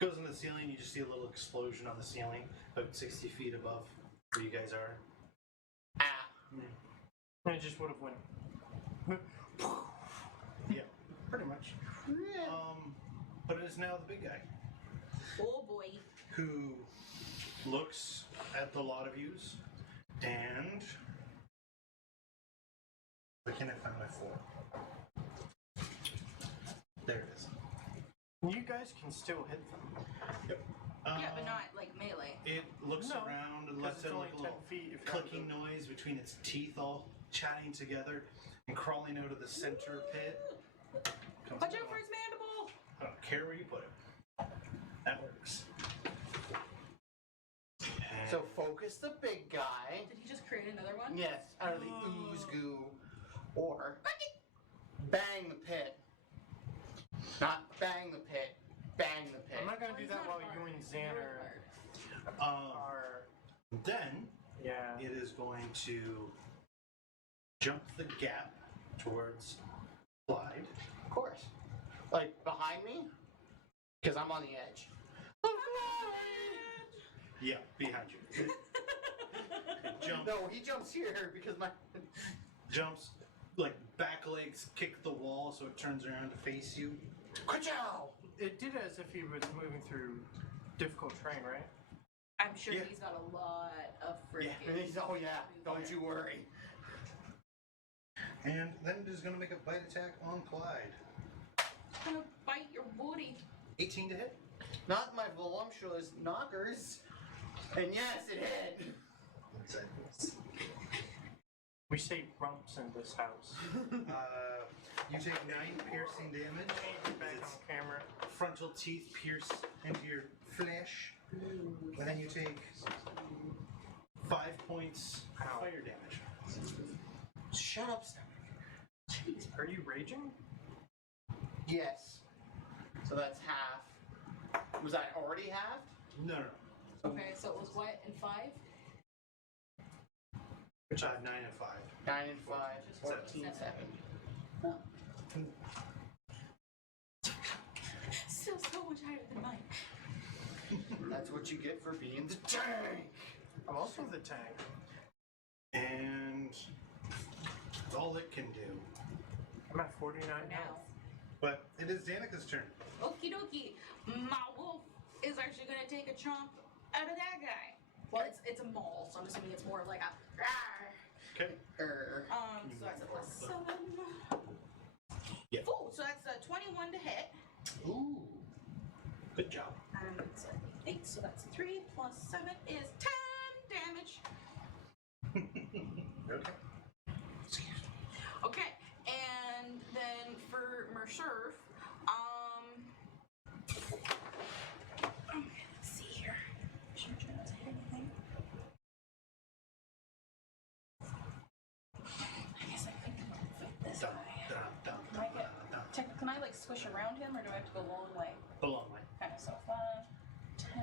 Goes into the ceiling, you just see a little explosion on the ceiling, about 60 feet above where you guys are. ah. And it just would have went. Yeah, pretty much. But it is now the big guy Oh boy. who looks at the lot of yous and. Where can I find my 4? There it is. You guys can still hit them. Yep. Yeah, but not like melee. It looks No, around and 'cause lets it's out only like a 10 little feet if you clicking have noise between its teeth, all chatting together and crawling out of the center pit. Comes Watch out along. for his mandible. I don't care where you put it. That works. And So focus the big guy. Did he just create another one? Yes, out of the ooze goo. Or bang the pit. Not bang the pit. Bang the pit. I'm not gonna Well, do he's that not while hard. you and You're Zanner hard. are. Then Yeah. it is going to jump the gap towards Clyde. Of course. Like, behind me? Because I'm on the edge. Yeah, behind you. It jumps, No, he jumps here because my... jumps, like back legs kick the wall so it turns around to face you. Ka-chow! It did as if he was moving through difficult terrain, right? I'm sure Yeah. he's got a lot of freaking. And he's, oh yeah, don't you worry. And then it is going to make a bite attack on Clyde. It's gonna bite your booty. 18 to hit. Not my voluptuous knockers. And yes, it hit. We say rumps in this house. You take 9 piercing damage. Back Its on camera. frontal teeth pierce into your flesh. And then you take 5 points of Ow. fire damage. Shut up, Stomach. Jeez, are you raging? Yes. So that's half. Was that already halved? No. Okay, so it was what in 5? 9 and 5. 9 and 5. 14, 7. Still so much higher than mine. That's what you get for being the tank. I'm also the tank. And all it can do. I'm at 49 Now. health. But it is Danica's turn. Okie dokie. My wolf is actually gonna take a chomp out of that guy. Well, it's a maul, so I'm assuming it's more of like a. Okay. So that's a +7. Yeah. Oh, so that's a 21 to hit. Ooh. Good job. And it's an 8, so that's 3 plus 7 is 10 damage. Okay. Okay, and then for Mercerf, okay, let's see here. Sure, try not to hit anything. I guess I think I'm gonna fit this Dun, guy. dun, dun, Can I dun, get? dun, dun. Can I like squish around him, or do I have to go a long way? A long way. Okay, so 5, 10,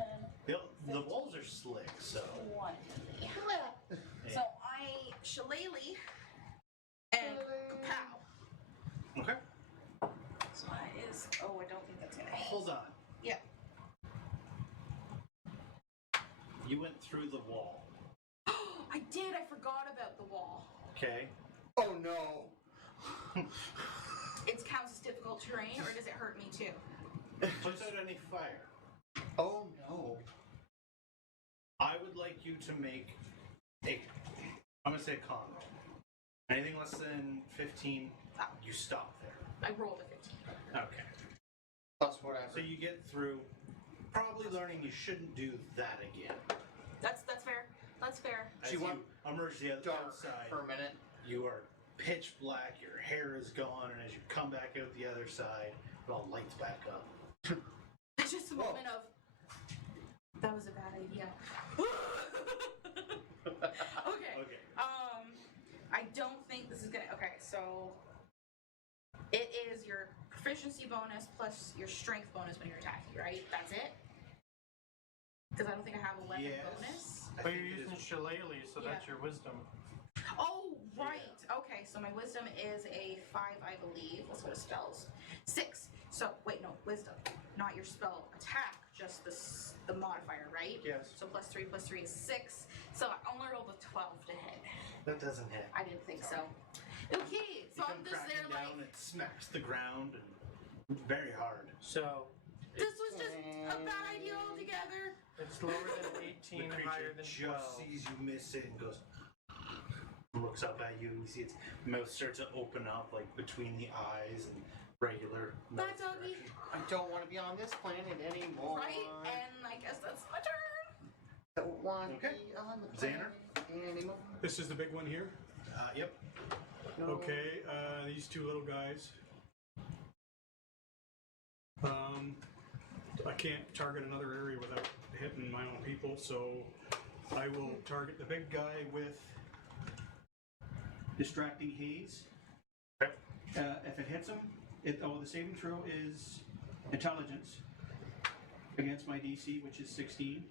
The walls are slick, so. 20. So I shillelagh and kapow. Okay. So that is. Oh, I don't think that's gonna hit. Hold on. Yeah. You went through the wall. I did. I forgot about the wall. Okay. Oh no. It counts as difficult terrain, or does it hurt me too? Puts out any fire. Oh no. I would like you to make I'm gonna say a con roll. Anything less than 15, you stop there. I rolled a 15. Okay. Plus whatever. So you get through, probably learning you shouldn't do that again. That's fair. That's fair. As She you went emerge the dark outside, for a minute. you are pitch black, your hair is gone, and as you come back out the other side, it all lights back up. It's just a Whoa. moment of. That was a bad idea. Okay. Okay. I don't think this is gonna. Okay, so it is your proficiency bonus plus your strength bonus when you're attacking, right? That's it. Because I don't think I have a weapon Yes. bonus. I But think you're it using is- shillelagh, so that's Yeah. your wisdom. Oh, right. Okay, so my wisdom is a 5, I believe. Let's go to spells. 6. So, wait, no, wisdom. Not your spell attack, just the modifier, right? Yes. So +3 is 6. So I only rolled a 12 to hit. That doesn't hit. I didn't think so. Okay, so You I'm come just there cracking like, down, it smacks the ground and very hard. So this was just a bad idea altogether. it's lower than The 18, creature higher than just 12. sees you miss it and goes, looks up at you, and you see its mouth start to open up like between the eyes and regular Bye, mouth doggy. direction. I don't want to be on this planet anymore. Right? And I guess that's my turn. Don't want Okay. to be on the Zanner? planet anymore. This is the big one here. Yep. No. Okay, these two little guys. I can't target another area without hitting my own people, so I will target the big guy with Distracting Haze. Okay. if it hits him, the saving throw is intelligence against my DC, which is 16.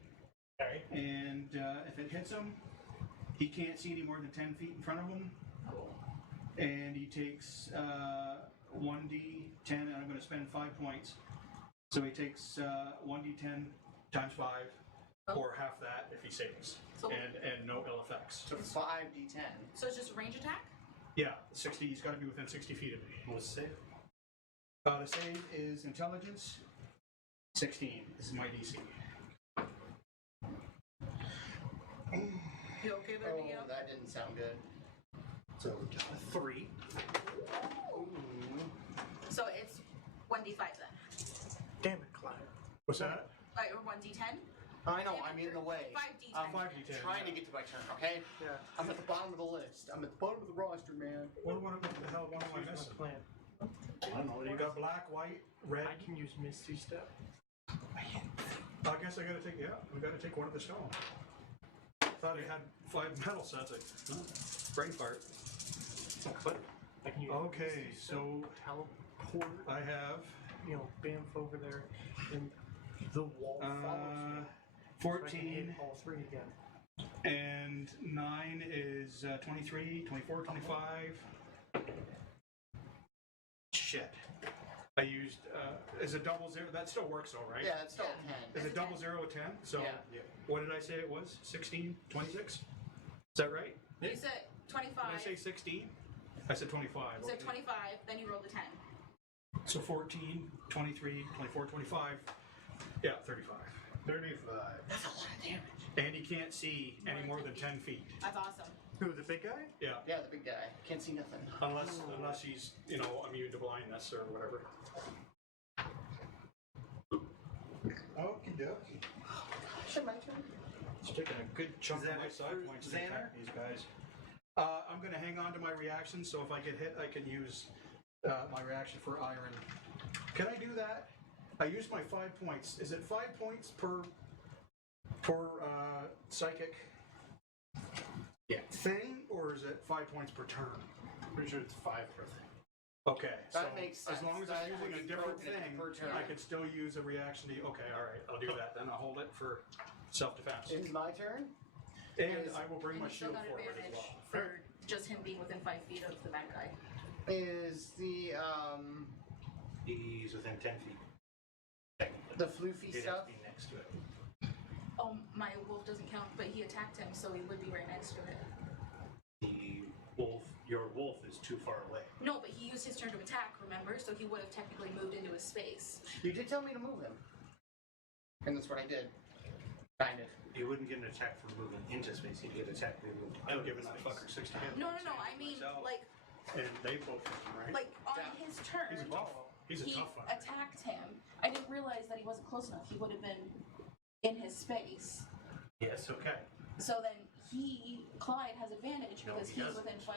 Alright. And if it hits him, he can't see any more than 10 feet in front of him. And he takes 1d10, and I'm going to spend 5 points. So he takes 1d10 times 5, or half that if he saves. So- and no ill effects. So 5d10. So it's just range attack? Yeah, 60. He's got to be within 60 feet of me. What's the save? The save is intelligence. 16 is my DC. You okay there, Oh, DM? that didn't sound good. So 3. So it's 1d5 then. Damn it, Clyde. What's that? Or 1d10? I know, I'm in the way. 5d10. I'm 5d10. trying to get to my turn, okay? Yeah. I'm at the bottom of the list. I'm at the bottom of the roster, man. What the hell am I Here's my missing? plan. I don't know. You got black, white, red. I can use Misty Step. I guess I gotta take, we gotta take one of the stone. Thought it had 5 metal sets. Brain fart. But I can use Okay, Misty Step, so teleport, I have bamf over there, and the wall follows me. So I can hit 14, all 3 again. and 9 is 23, 24, 25. Shit. I used, is it double zero? That still works though, right? Yeah, that's still Yeah. 10. Is it double zero with 10? So, Yeah. what did I say it was? 16? 26? Is that right? You said Did 25. I say 16? I said 25. You said okay. 25, then you rolled a 10. So 14, 23, 24, 25. Yeah, 35. 35. That's a lot of damage. And he can't see any more than 10 feet. That's awesome. Who, the big guy? Yeah. Yeah, the big guy. Can't see nothing. Unless he's, immune to blindness or whatever. Okie dokie. Shit, my turn. It's taking a good chunk Is of that my it side for points to Zanner? attack these guys. I'm going to hang on to my reaction, so if I get hit, I can use my reaction for iron. Can I do that? I used my 5 points. Is it 5 points per psychic thing, or is it 5 points per turn? Pretty sure it's 5 per thing. Okay, so That makes sense. as long as I'm That using would a be different broken thing, per turn. I can still use a reaction to. Okay, all right, I'll do that. Then I'll hold it for self-defense, It's my turn. and I will bring And my you still shield got forward as advantage well. for just him being within 5 feet of the bad guy. Is the He's within 10 feet. Technically. the floofy He'd have stuff? to be next to it. Oh, my wolf doesn't count, but he attacked him, so he would be right next to it. Your wolf is too far away. No, but he used his turn to attack, remember? So he would have technically moved into his space. You did tell me to move him, and that's what I did. Kind of. You wouldn't get an attack from moving into space. You'd get attacked by moving I'm out giving of that space. fucker 60 hit. No, I mean, like And they both hit him, right? on his turn, He's a he tough one. attacked him. I didn't realize that he wasn't close enough. He would have been in his space. Yes, okay. So then Clyde has advantage No, because he he's doesn't. within 5.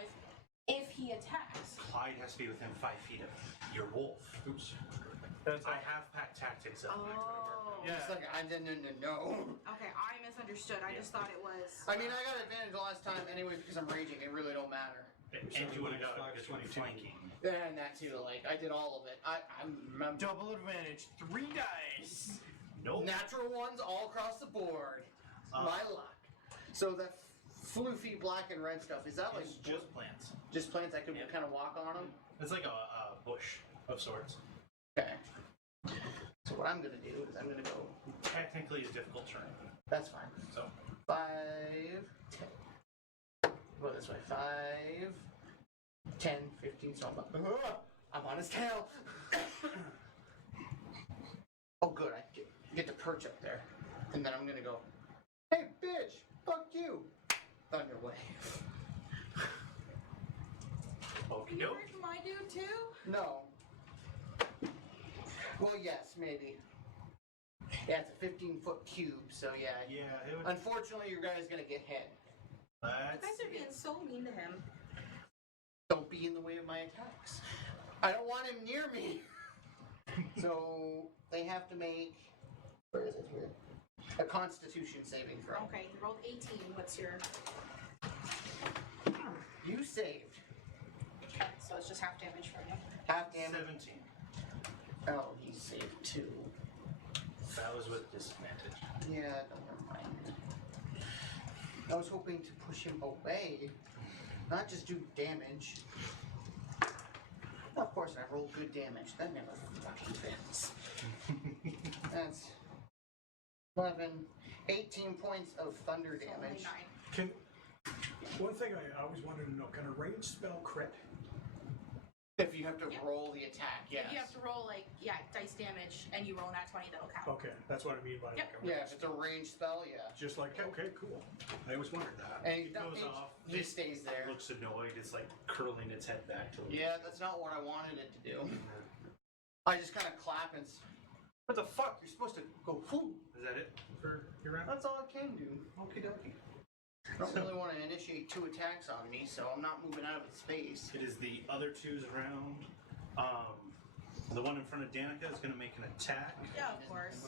If he attacks, Clyde has to be within 5 feet of your wolf. Oops. That's I have pack tactics up. Yeah. It's like I didn't know. Okay, I misunderstood. I just thought it was. I mean, I got advantage the last time anyway because I'm raging. It really don't matter. And you would have got it because you're 22. flanking. And that too. Like I did all of it. I'm Double advantage, 3 dice. Nope. natural ones all across the board. My luck. So that floofy black and red stuff is that like It's just plants. just plants I could Yeah. kind of walk on them? It's like a bush of sorts. Okay. So what I'm gonna do is I'm gonna go. Technically, a difficult terrain. That's fine. So 5, 10. Go this way. 5, 10, 15. So I'm on his tail. Oh, good. I get to perch up there, and then I'm gonna go. Hey, bitch! Fuck you! Thunder wave. okie You doke. hurt my dude too? No. Well, yes, maybe. Yeah, it's a 15-foot cube, so yeah. Yeah, it would. Unfortunately, your guy's gonna get hit. You Let's guys are being so mean to him. Don't be in the way of my attacks. I don't want him near me. So they have to make. Where is it here? A Constitution saving throw. Okay, you rolled 18. What's your? You saved. Okay, so so it's just half damage from you. Half damage. 17. Oh, he saved 2. That was with disadvantage. Yeah, never mind. I was hoping to push him away, not just do damage. Of course, I roll good damage. That never fucking fits. That's 11, 18 points of thunder damage. Only 9. One thing I always wanted to know, can a ranged spell crit? If you have to Yeah. roll the attack, yes. If you have to roll dice damage, and you roll an at 20, that'll count. Okay, that's what I mean by Yep. like a Yeah, ranged if it's a ranged spell, yeah. Just like, okay, cool. I always wondered that. And It goes off. he stays there. It looks annoyed. It's like curling its head back to Yeah, that's not what I wanted it to do. I just kind of clap and. What the fuck? You're supposed to go. Whoo! Is that it for your round? That's all I can do. Okie dokie. I don't really want to initiate 2 attacks on me, so I'm not moving out of its space. It is the other two's round. The one in front of Danica is going to make an attack. Yeah, of course.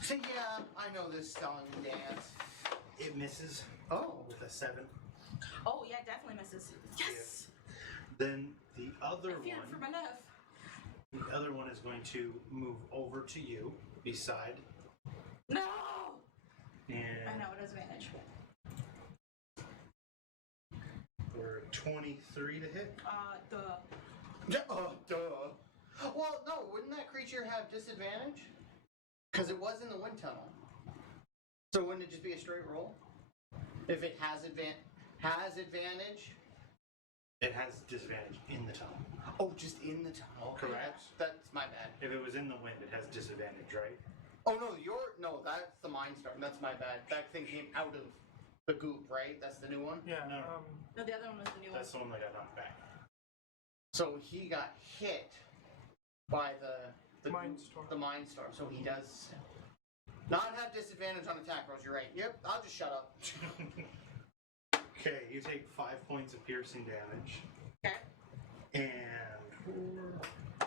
So yeah, I know this song and dance. It misses Oh. with a 7. Oh, yeah, definitely misses. Yes! Then the other I feared for my one, life. the other one is going to move over to you beside, No! and I know, it has advantage. for 23 to hit. Duh. Yeah, duh. Well, no, wouldn't that creature have disadvantage? Because it was in the wind tunnel. So wouldn't it just be a straight roll? If it has advantage? It has disadvantage in the tunnel. Oh, just in the tunnel. Okay, Correct. That's my bad. If it was in the wind, it has disadvantage, right? Oh no, that's the Mind Storm. That's my bad. That thing came out of the goop, right? That's the new one. Yeah. No. No, the other one was the new That's the one that got knocked back. So he got hit by the Mind Storm. The Mind Storm. So he does not have disadvantage on attack rolls. You're right. Yep. I'll just shut up. Okay, you take 5 points of piercing damage. Okay. And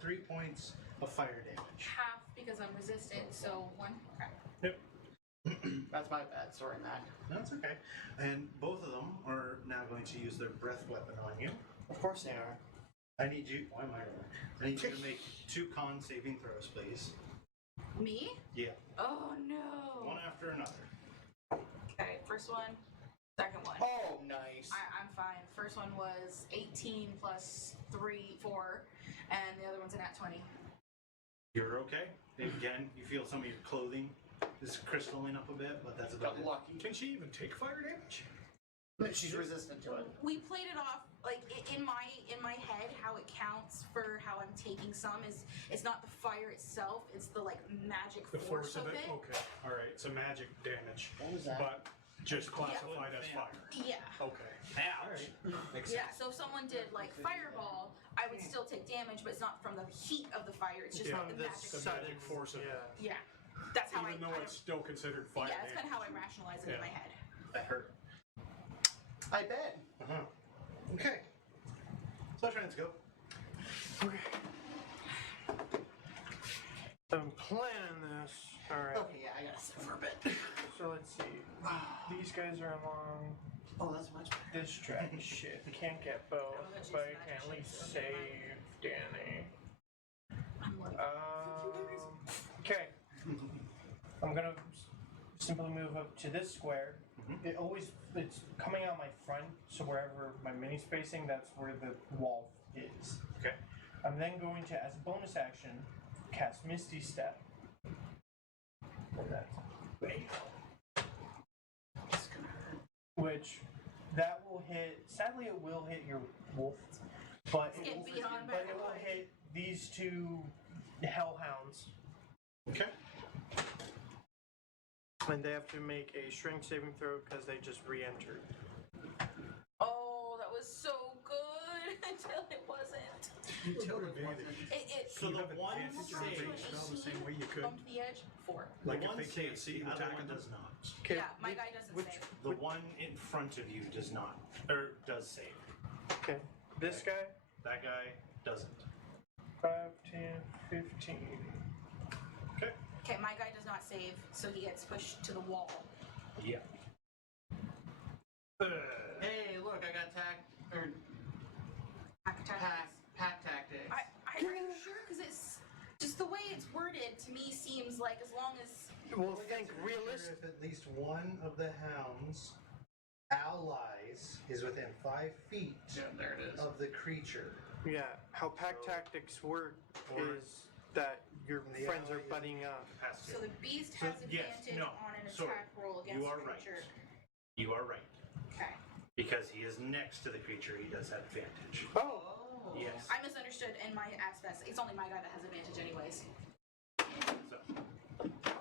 3 points of fire damage. Half because I'm resistant, so 1. Okay. Yep. That's my bad. Sorry, Matt. No, it's okay. And both of them are now going to use their breath weapon on you. Of course they are. I need you. Why am I doing? I need you to make 2 con saving throws, please. Me? Yeah. Oh, no. One after another. Okay, first one, second one. Oh, nice. I'm fine. First one was 18 plus 3, 4, and the other one's an at 20. You're okay. Again, you feel some of your clothing is crystalline up a bit, but that's about Got it. lucky. Can she even take fire damage? She's resistant to it. We played it off like in my head. How it counts for how I'm taking some is it's not the fire itself; it's the magic The force of it. Okay, all right. It's a magic damage, What was that? but just classified as fire. Yeah, Okay. All right. Makes yeah. sense. So if someone did fireball, I would still take damage, but it's not from the heat of the fire. It's just Yeah. like the From magic. The magic force of it. Yeah. Yeah, that's how Even I. though it's still considered fire Yeah, that's kind damage. of how I rationalize it in Yeah. my head. That hurt. I bet. Okay. So trying to go. I'm planning this. Alright. Okay, yeah, I gotta sit for a bit. So let's see. These guys are along Oh, that's much better. this track. Shit. Can't get both, Oh, that's but I just can at magic least shit, so never save Danny. I'm like, Okay. I'm gonna simply move up to this square. It's coming out my front, so wherever my mini's facing, that's where the wall is. Okay. I'm then going to, as a bonus action, cast Misty Step. And that's which that will hit. Sadly, it will hit your wolf, but Let's it get will, beat on by but it the will wolf. hit these 2 hellhounds, Okay. and they have to make a strength saving throw because they just re-entered. oh, that was so good until it wasn't. What advantage? So You the have one advantage on a save, ranged spell the same way you could. Bump the edge. 4. Like the if one they can't saves, see you the other attacking one them. does not. Okay. Yeah, my guy doesn't which, save. The one in front of you does not, or does save. Okay. This guy, That guy doesn't. 5, 10, 15. Okay. Okay, my guy does not save, so he gets pushed to the wall. Yeah. Hey, look, I got Pack tactics. Are you sure? Because it's just the way it's worded to me seems like as long as. Well, think realistic. If at least one of the hounds allies is within 5 feet Yeah, there it is. of the creature. Yeah, how pack tactics work is that your The friends are ally butting up. So the beast So, has yes, advantage no, on an sorry. attack roll against You the are right. creature. You are right. Okay. Because he is next to the creature, he does have advantage. Oh, Yes. I misunderstood in my aspects. It's only my guy that has advantage anyways. So,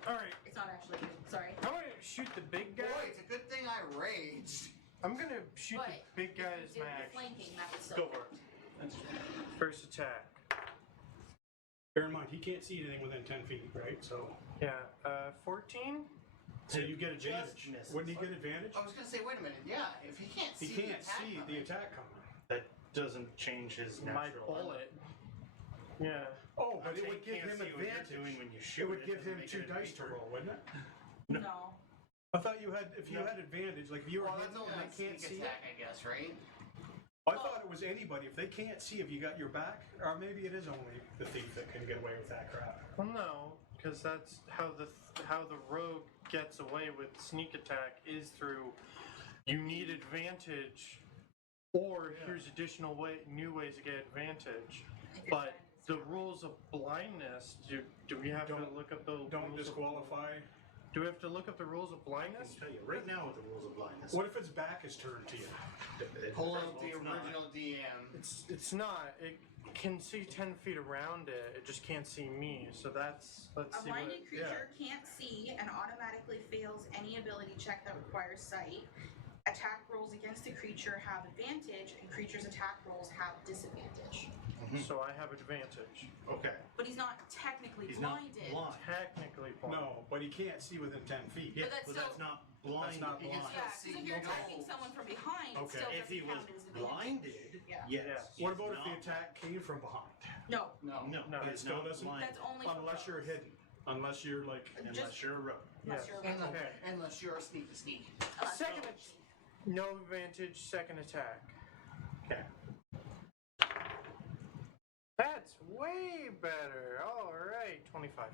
all right. It's not actually you. Sorry. I'm gonna shoot the big guy. Boy, it's a good thing I raged. I'm gonna shoot But the big guy as if my you did action. flanking, that would still go for it. First attack. Bear in mind, he can't see anything within 10 feet, right? So, Yeah, 14. so you get Just advantage. misses. Wouldn't he get advantage? I was gonna say, wait a minute. Yeah, if he can't He see can't the attack see coming, the attack coming. That doesn't change his My natural armor. bullet. Yeah. Oh, I'm but it saying would give can't him see what you're advantage. doing when you shoot It would give doesn't him make 2 it an dice to advantage. roll, wouldn't it? No. I thought you had, if you No. had advantage, like if you were Well, hidden that's only and on they can't sneak see attack, I guess, right? it. I thought it was anybody. If they can't see, if you got your back, or maybe it is only the thief that can get away with that crap. Well, no, because that's how the rogue gets away with sneak attack is through you need advantage, or here's additional new ways to get advantage. But the rules of blindness, do we have to Don't- look up the Don't rules disqualify. Do we have to look up the rules of I blindness? can tell you right now what the rules of blindness. What if its back is turned to you? Pull First of out all, the it's not. original DM. It's not. It can see 10 feet around it. It just can't see me. So let's A see what. blinded creature can't see and automatically fails any ability check that requires sight. Attack rolls against the creature have advantage, and creatures' attack rolls have disadvantage. So I have advantage. Okay. But he's not technically He's not blinded. blind. Technically blind. No, but he can't see within 10 feet. Yeah, that's but still- that's not blind. That's not He gets blind. Yeah, see, because if you're you know. attacking someone from behind, it Okay. still If he doesn't was count as advantage. blinded, Yeah. yes. Yes. What he's about if the not- attack came from behind? No, No. No, No, he's it still not doesn't- blind. that's only for Unless you're rogues. hidden. Unless you're like. Unless you're a rogue. Unless Yes. you're Unless, Okay. unless you're a sneaky sneak. Second, no advantage. Second attack. Okay. That's way better. All right, 25.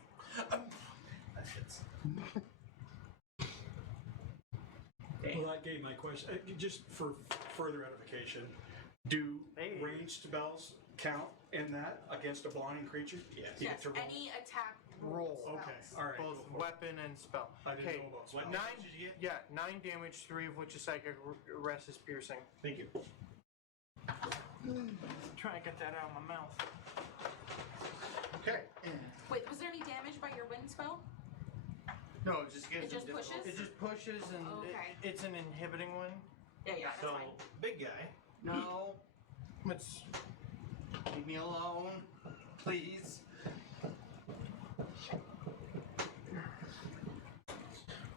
That hits. Well, that gave my question. Just for further edification, do Hey. ranged spells count in that against a blind creature? Yes. You Yes, get to roll. any attack Roll. spells. Okay, all right. Both weapon and spell. I didn't Okay, know about What spells. damage did you get? yeah, 9 damage, 3 of which is psychic, rest is piercing. Thank you. Try and get that out of my mouth. Okay. Wait, was there any damage by your wind spell? No, it just gives It him just difficulty. pushes? It just pushes and Okay. it's an inhibiting one. Yeah, that's So, fine. big guy. No, It's leave me alone, please.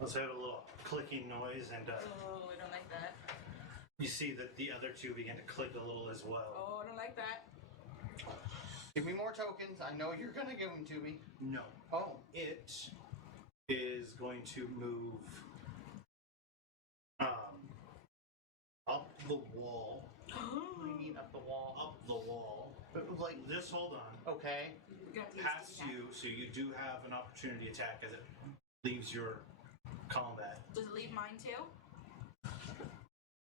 Let's have a little clicking noise, and Oh, I don't like that. you see that the other two begin to click a little as well. Oh, I don't like that. Give me more tokens. I know you're gonna give them to me. No. Oh, It is going to move up the wall. what do you mean up the wall? Up the wall. Like, Just hold on. okay. You're gonna have to use Past sneak attack. you, so you do have an opportunity attack as it leaves your combat. Does it leave mine too?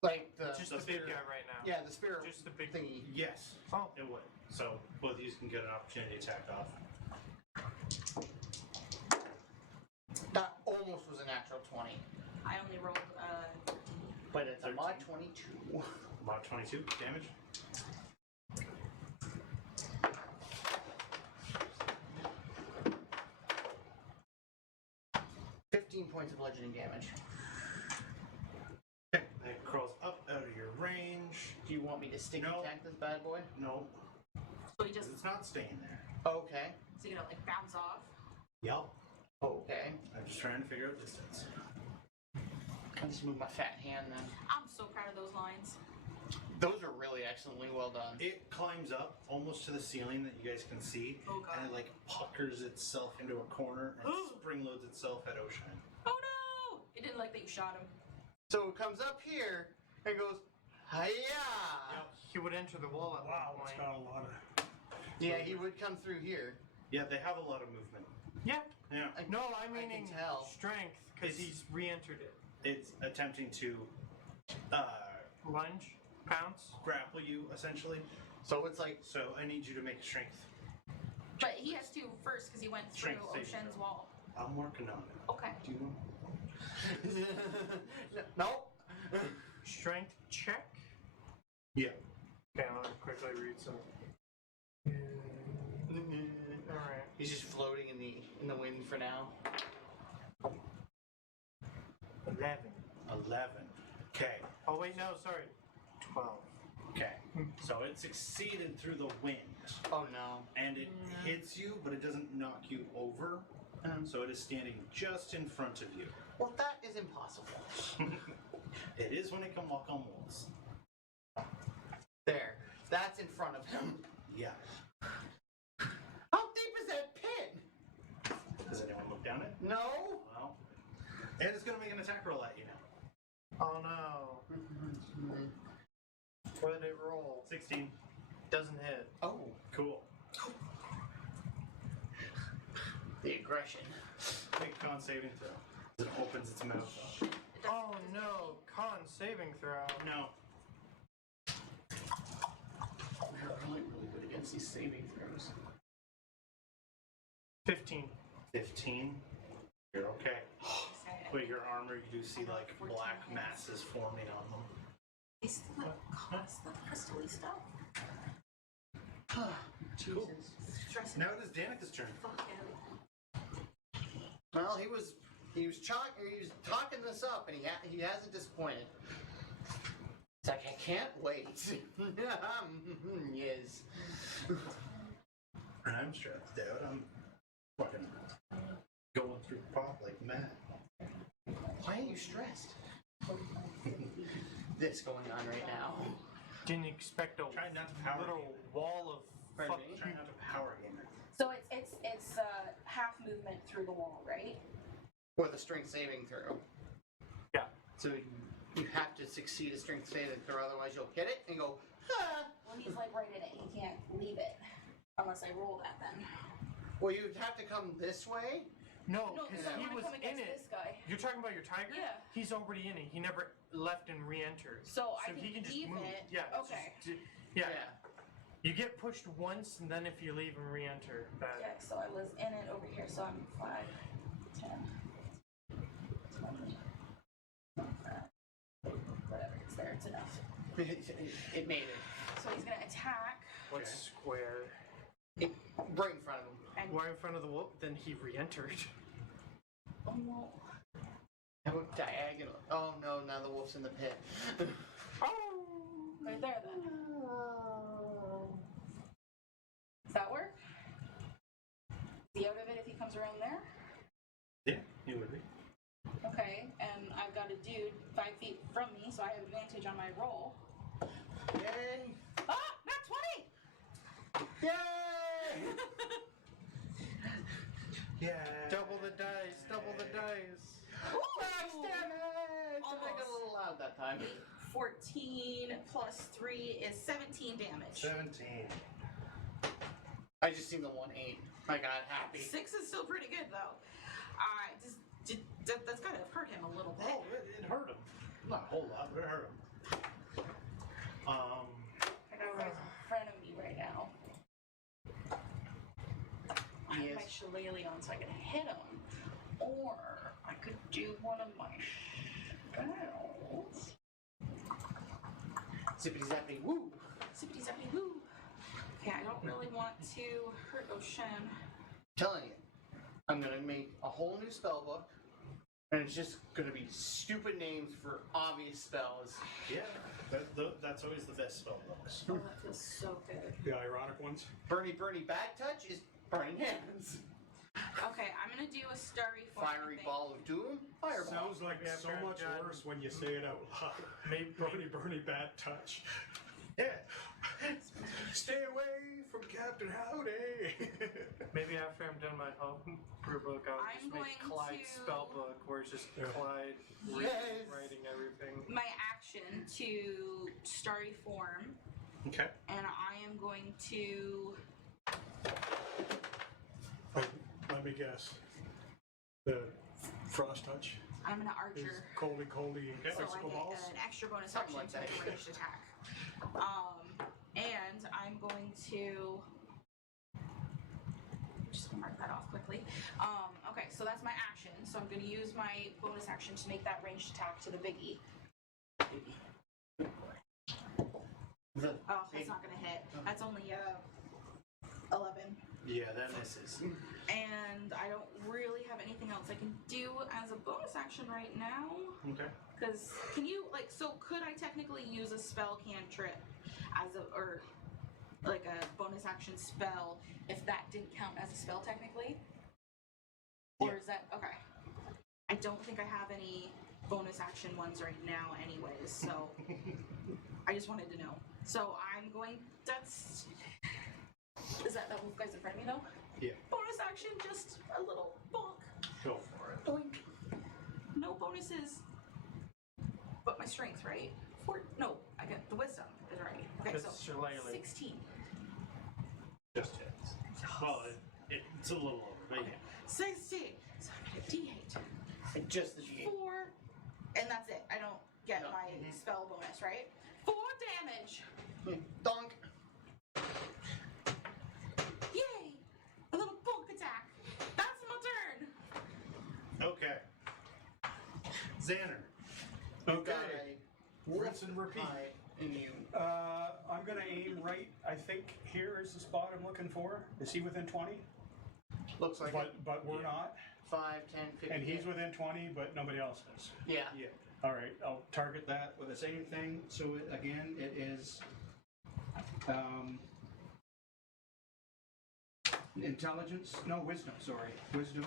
Like the just the the big spirit. guy right now. yeah, the spirit Just the big thingy. Yes. Oh. It would. So both of you can get an opportunity attack off. That almost was a natural 20, I only rolled 13. but it's a 13. mod 22. About 22 damage. Points of bludgeoning damage. Okay. It crawls up out of your range. Do you want me to stick No. attack this bad boy? No, So he just, it's not staying there. Okay. so you know, like bounce off. Yep. Okay. I'm just trying to figure out distance. I'll just move my fat hand then. I'm so proud of those lines. Those are really excellently well done. It climbs up almost to the ceiling that you guys can see, Oh, God. and it like puckers itself into a corner and spring loads itself at Oisin. Oh no! It didn't like that you shot him. So it comes up here and goes, Hiya! He would enter the wall at Wow, one it's point. got a lot of. Yeah, he would come through here. Yeah, they have a lot of movement. Yeah. Yeah. No, I can mean tell. strength, because It's- he's re-entered it. It's attempting to Lunge, pounce. grapple you, essentially. So it's like, So I need you to make a strength. But he has to first because he went through Strength saving Ocean's throw. wall. I'm working on it. Okay. Do you nope. Strength check. Yeah. Okay, I'm gonna quickly read some. Alright. He's just floating in the wind for now. 11. 11. Okay. Oh wait, no, sorry. 12. Okay. So it succeeded through the wind. Oh no. And it hits you, but it doesn't knock you over. So it is standing just in front of you. Well, that is impossible. It is when it can walk on walls. There. That's in front of him. Yeah. How deep is that pit? Does anyone look down it? No. Well, and it's going to make an attack roll at you now. Oh no. What did it roll? 16. Doesn't hit. Oh, Cool. the aggression. Make a con saving throw. It opens its mouth up. Oh no. Con saving throw. No. We're really good against these saving throws. 15. 15. You're okay. But your armor, you do see like 14 black hits. masses forming on them. They still have cost the crystal-y stuff. Jesus. Stressing Now it is Danica's turn. the fuck out. Well, he was talking this up, and he hasn't disappointed. It's like I can't wait. Yes. And I'm stressed out. I'm fucking going through pop like mad. Why are you stressed? This going on right now. Didn't expect a Try not to power little game. wall of Pardon fuck me? Try not to power game it. So it's half movement through the wall, right? Or the strength saving throw. Yeah. So you have to succeed a strength saving throw, otherwise you'll hit it and go, ah. Well, he's like right in it. He can't leave it unless I roll that then. Well, you'd have to come this way. No, No, because because I he want to was come in against it. this guy. You're talking about your tiger? Yeah. He's already in it. He never left and re-entered. So I he can can just leave move. it. Yeah. it's Okay. just- yeah. You get pushed once, and then if you leave and re-enter, that. Okay, so I was in it over here, so I'm 5, 10, 20, 25, whatever, it's there, it's enough. It made it. So he's gonna attack, What's square? Right in front of him. and Right in front of the wolf, then he re-entered. oh no. How about diagonal? Oh no, now the wolf's in the pit. Oh! Right there then. Does that work? Is he out of it if he comes around there? Yeah, you would be. Okay, and I've got a dude 5 feet from me, so I have advantage on my roll. Yay! Ah! Not 20! Yay! Yeah. Double the dice, double the dice. Max damage! I got a little loud that time. 14 plus 3 is 17 damage. 17. I just seen the 1-8. I got happy. 6 is still pretty good though. That's gotta have hurt him a little bit. Oh, it hurt him. Not a whole lot, but it hurt him. I got right in front of me right now. I have my shillelagh on so I can hit him. Or I could do one of my spells. Zippity zappity woo! Zippity zappity woo. Okay, I don't really want to hurt Ocean. Telling you, I'm gonna make a whole new spell book, and it's just gonna be stupid names for obvious spells. Yeah, that's always the best spell books. Oh, that feels so good. The ironic ones. Bernie Bad Touch is Burning Hands. Okay, I'm gonna do a starry form, I Fiery think. Ball of Doom. Fireball. Sounds like Yeah, so very much good. worse when you say it out loud. Maybe Bernie bad touch. Yeah. Stay away from Captain Howdy. Maybe after I'm done my homebrew book, I'll I'm just make going Clyde's to- spell book where it's just Yeah. Clyde Yes. writing everything. My action to starry form, Okay. and I am going to. Let me guess. The frost touch I'm gonna is archer. coldy So I icicle get balls. an extra bonus Something action like to make that. a ranged attack. And I'm going to just mark that off quickly. Okay, so that's my action. So I'm going to use my bonus action to make that ranged attack to the biggie. Oh, that's not going to hit. That's only 11. Yeah, that misses. And I don't really have anything else I can do as a bonus action right now. Okay. Because can you so could I technically use a spell cantrip as or like a bonus action spell if that didn't count as a spell technically? Or is that okay? I don't think I have any bonus action ones right now anyways, so I just wanted to know. So I'm going is that wolf guy's in front of me though? Yeah. Bonus action, just a little bonk. Go for it. Boink. No bonuses. But my strength, right? No, I got the wisdom is right. Okay, It's so shillelagh. 16. Just hits. Well, it's a little over, but yeah. 16. So I get a D8. Just the G8. 4. And that's it. I don't get No. my spell bonus, right? 4 damage. Donk. Yay! A little bonk attack. That's my turn. Okay. Zanner. Okay. Rinse and repeat. And you. I'm gonna aim right. I think here is the spot I'm looking for. Is he within 20? Looks like it. But we're not. 5, 10, 15. And he's within 20, but nobody else is. Yeah. Yeah. All right, I'll target that with the same thing. So again, it is intelligence. No, wisdom. Sorry, wisdom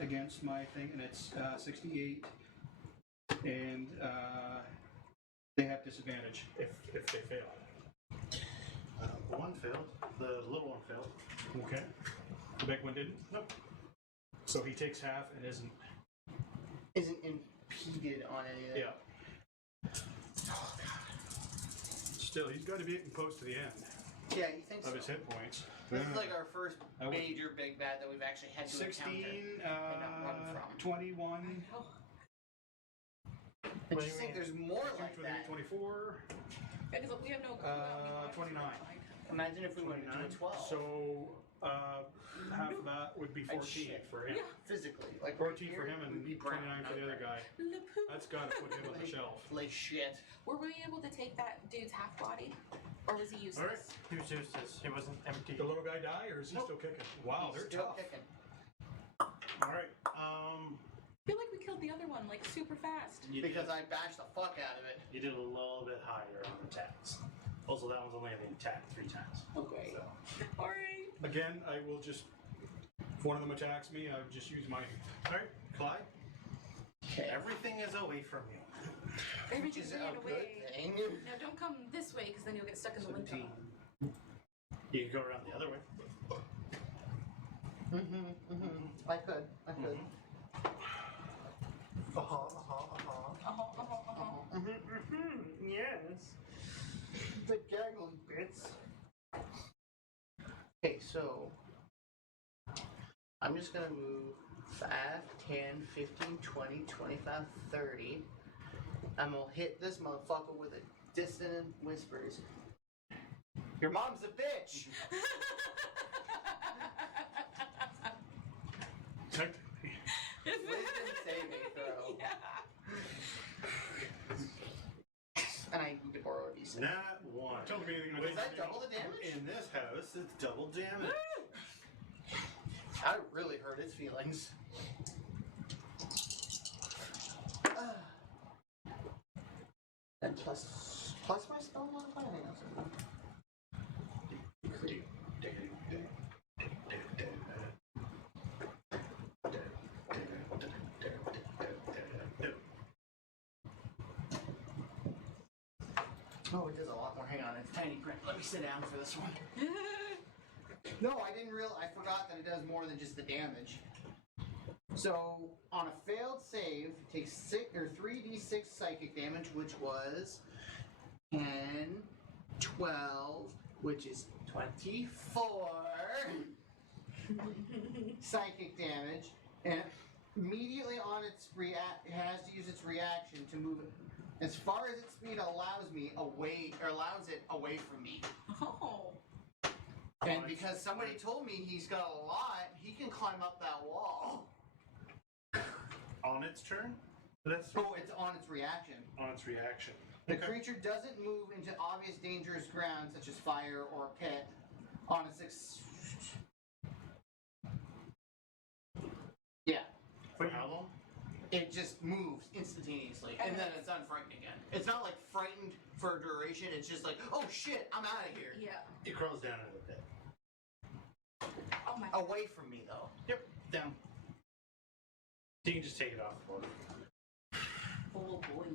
against my thing, and it's 68. And they have disadvantage if they fail. The one failed. The little one failed. Okay. The big one didn't. Nope. So he takes half and isn't. Isn't impeded on any of that. Yeah. Still, he's got to be getting close to the end Yeah, you think so? of his hit points. This is like our first I would- major big bad that we've actually had to 16, encounter. not run from. 21, And just think there's more like 23, that. 24, Because we have no 29. Imagine if we went to a 12. So half of that would be I'd 14 shit. for him. Yeah. Physically. Like 14 right for here, him we'd and be brown 29 for the other guy. That's got to put him on the shelf. Like shit. Were we able to take that dude's half body? Or was he useless? All right. He was useless. He wasn't empty. The little guy die, or is he Nope. still kicking? Wow, He's they're still tough. kicking. All right. I feel like we killed the other one like super fast. You Because did, I bashed the fuck out of it. you did a little bit higher on attacks. Also, that one's only an attack 3 times. Okay. So. Alright. Again, I will just. If one of them attacks me, I would just use my. All right, Clyde. Okay. Everything is away from you. Which is a ran good away. thing. Now don't come this way because then you'll get stuck in the wind 17. tunnel. You can go around the other way. I could. Yes. The gaggly bits. Okay, so I'm just gonna move 5, 10, 15, 20, 25, 30. I'm gonna hit this motherfucker with a dissonant whispers. Your mom's a bitch! Technically. Wisdom saving throw. And I need to borrow a d6. Nat 1. Tell me anything. Was that double the damage? In this house, it's double damage. I really hurt its feelings. And plus my spell modifier? Hang on a second. Oh, it does a lot more. Hang on, it's tiny print. Let me sit down for this one. No, I didn't realize. I forgot that it does more than just the damage. So on a failed save, it takes 3d6 psychic damage, which was 10, 12, which is 24 psychic damage, and immediately on its it has to use its reaction to move it as far as its speed allows it away from me. Oh. And because somebody told me he's got a lot, he can climb up that wall. On its turn? Oh, it's on its reaction. On its reaction. The creature doesn't move into obvious dangerous ground such as fire or a pit on a Yeah. For how long? It just moves instantaneously, and then it's unfrightened again. It's not like frightened for a duration, it's just like, oh shit, I'm out of here. Yeah. It crawls down into the pit. Oh my. Away from me, though. Yep, down. You can just take it off the board. Oh boy.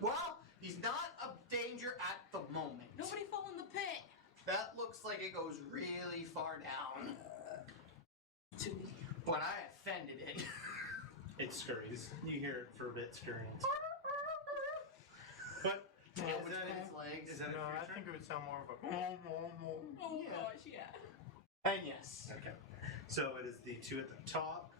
Well, he's not a danger at the moment. Nobody fall in the pit. That looks like it goes really far down. To me. But I offended it. It scurries. You hear it for a bit scurrying. But Tail is between that its legs. Is that No, a I creature? think it would sound more of a. Oh Yeah. gosh, yeah. And yes. Okay. So it is the two at the top.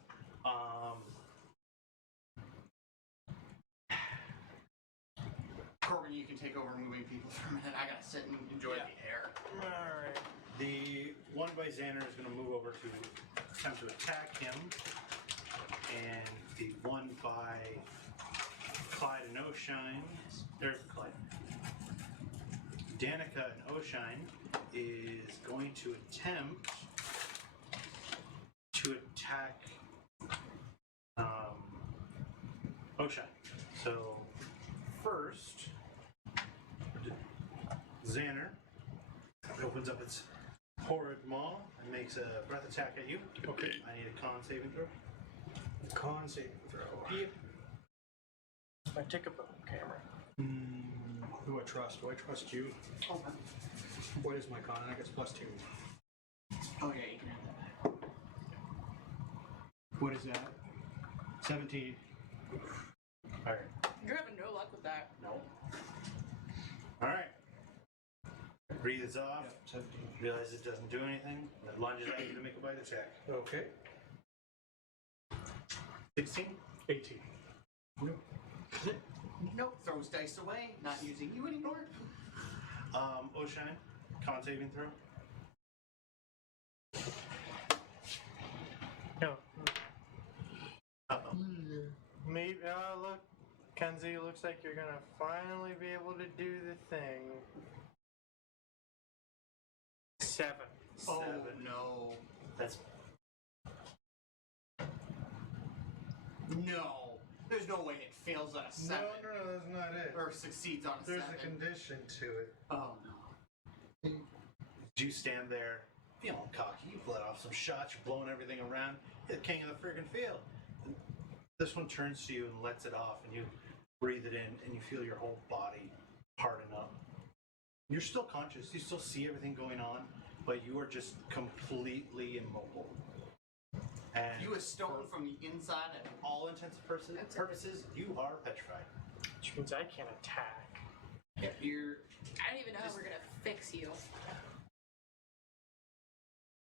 Korben, you can take over moving people for a minute. I gotta sit and enjoy the air. Alright. The one by Zanner is going to move over to attempt to attack him. And the one by Clyde and Oisin, Danica and Oisin is going to attempt to attack Oisin. So first, Zanner opens up its horrid maw and makes a breath attack at you. Okay. I need a con saving throw. Con saving throw. Yep. I take up a camera. Who do I trust? Do I trust you? Oh, What is my con? I guess +2. oh yeah, you can have that. What is that? 17. All right. You're having no luck with that. No. All right. Breathes off. Yep, 17. Realize it doesn't do anything. It lunges at you to make a bite attack. Okay. 16. 18. Nope, throws dice away, not using you anymore. Oisin, con saving throw. No. Uh-oh. Maybe. Look, Kenzie, looks like you're gonna finally be able to do the thing. 7. Oh 7. no. That's No. There's no way it fails on a 7. No, that's not it. Or succeeds on a There's 7. a condition to it. Oh no. you stand there feeling cocky. You've let off some shots. You're blowing everything around. You're the king of the friggin' field. And this one turns to you and lets it off, and you breathe it in, and you feel your whole body harden up. You're still conscious. You still see everything going on, but you are just completely immobile. And You a stone from the inside and all intents and purposes, you are petrified. Which means I can't attack. you're I don't even know how we're gonna fix you.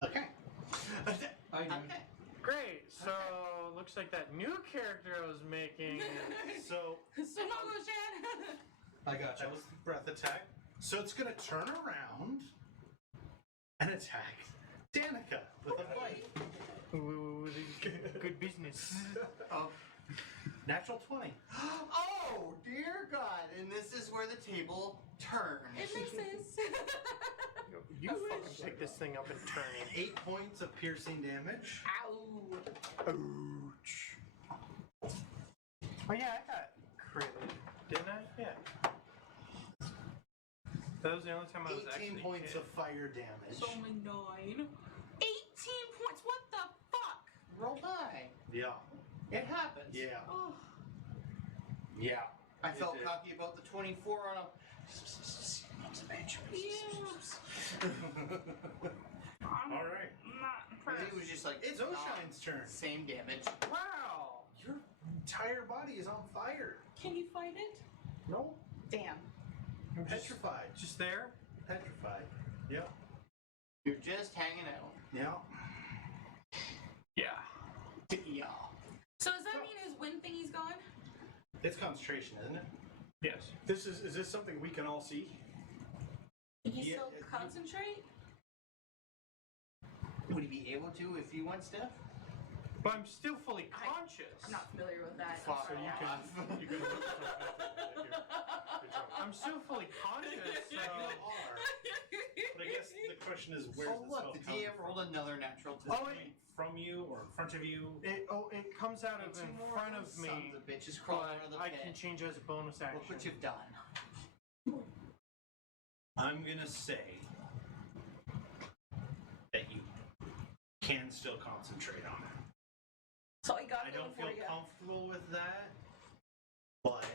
okay. I do. Okay. Great. So looks like that new character I was making. So I got you. that was the breath attack. So it's going to turn around and attack Danica with a bite. Ooh, good business. Oh. Natural 20. Oh dear God! And this is where the table turns. It misses. You fucking pick this thing up and turn it. 8 points of piercing damage. Ow. Ouch. Oh yeah, I got critted, didn't I? Yeah. That was the only time I was 18 actually points hit. of fire damage. It's only 9. 18 points. What the fuck? Roll high. Yeah. It happens. Yeah. Oh. Yeah. I felt did. cocky about the 24 on a All right. Not It impressed. was just like, It's Oshine's turn. same damage. Wow! Your entire body is on fire. Can you fight it? No. Damn. I'm just, Petrified. just there. Petrified. Yep. You're just hanging out. Yep. Yeah. Yeah. So does that mean his wind thingy's gone? It's concentration, isn't it? Yes. Is this something we can all see? Can he Yeah, still concentrate? Would he be able to if you went stiff? But I'm still fully conscious. I'm not familiar with that. Fuck So you can you can look at I'm still fully conscious. So. You are. But I guess the question is, where's Oh the look, spell the coming DM from? rolled another natural Is to it coming from you or in front of you? It comes out of in front of me, Sons of bitches crawling out of the but I pit. can change it as a bonus action. Look what you've done. I'm gonna say that you can still concentrate on it. So I got I going don't for feel you. comfortable with that, but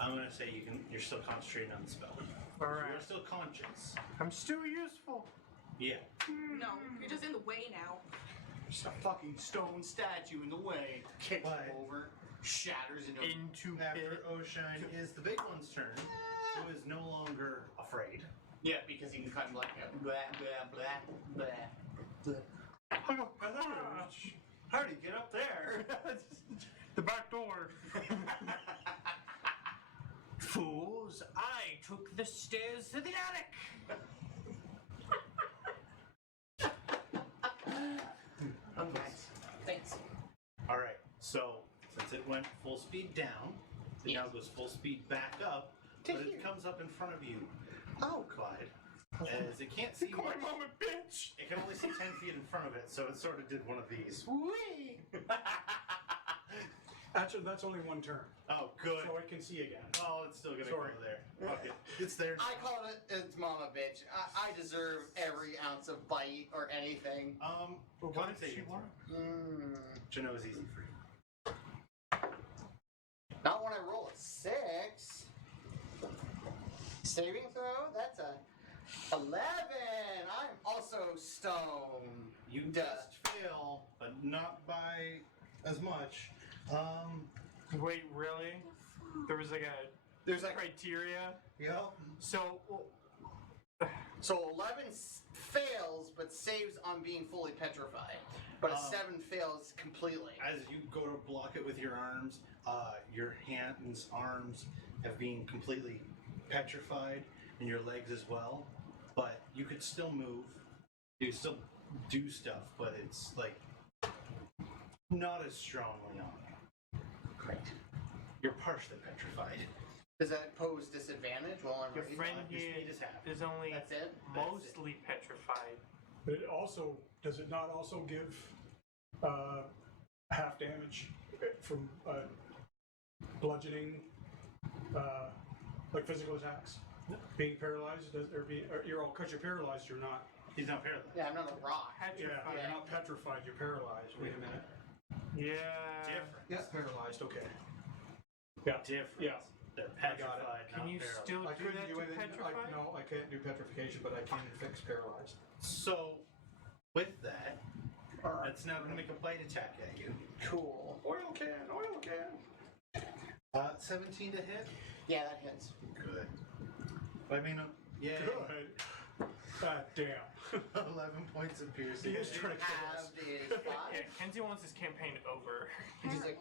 I'm gonna say you're still concentrating on the spell. Alright. You're still conscious. I'm still useful. Yeah. No, you're just in the way now. Just a fucking stone statue in the way. Kicks What? him over, shatters into Into After pit. Oshine is the big one's turn, who is no longer afraid. Yeah, because he can kind of like blah blah blah blah. How do you get up there? The back door. Fools, I took the stairs to the attic. Okay. Thanks. All right. So since it went full speed down, it now goes full speed back up, but it comes up in front of you. Oh, Clyde. As it can't see My much, mama, bitch. it can only see 10 feet in front of it, so it sort of did one of these. Whee! Actually, that's only one turn, Oh, good. so I can see again. Oh, it's still gonna Sorry. go there. Okay, it's there. I call it its mama bitch. I deserve every ounce of bite or anything. What Con did she saving want? throw. Geno's easy for you. Not when I roll a 6. Saving throw? That's a 11. I'm also stone. You Duh. just fail, but not by as much. Wait, really? There was like a There's like criteria. Yep. So, so 11 fails, but saves on being fully petrified. But a 7 fails completely. As you go to block it with your arms, your hands, arms have been completely petrified, and your legs as well. But you could still move. You could still do stuff, but it's like not as strongly on you. Great. You're partially petrified. Does that pose disadvantage while I'm your raised? friend your here speed is half. is only That's it? mostly petrified. But it also does it not also give half damage from bludgeoning, like physical attacks? Being paralyzed, or you're all because you're paralyzed. You're not. He's not paralyzed. Yeah, I'm not a rock. Yeah, Petrified. you're not petrified. You're paralyzed. Wait a minute. Yeah. Different. Yeah, paralyzed. Okay. Yeah. Different. Yeah. They're I got it. petrified, Can not you paralyzed. still I do couldn't that do to anything. petrify? No, I can't do petrification, but I can fix paralyzed. So, with that, it's now going to make a bite attack at you. Cool. Oil can. 17 to hit. Yeah, that hits. Good. I mean, yeah. Good. God damn. 11 points of piercing. He is trying to kill us. Halved is Yeah, 5. Kenzie wants his campaign over. He's like,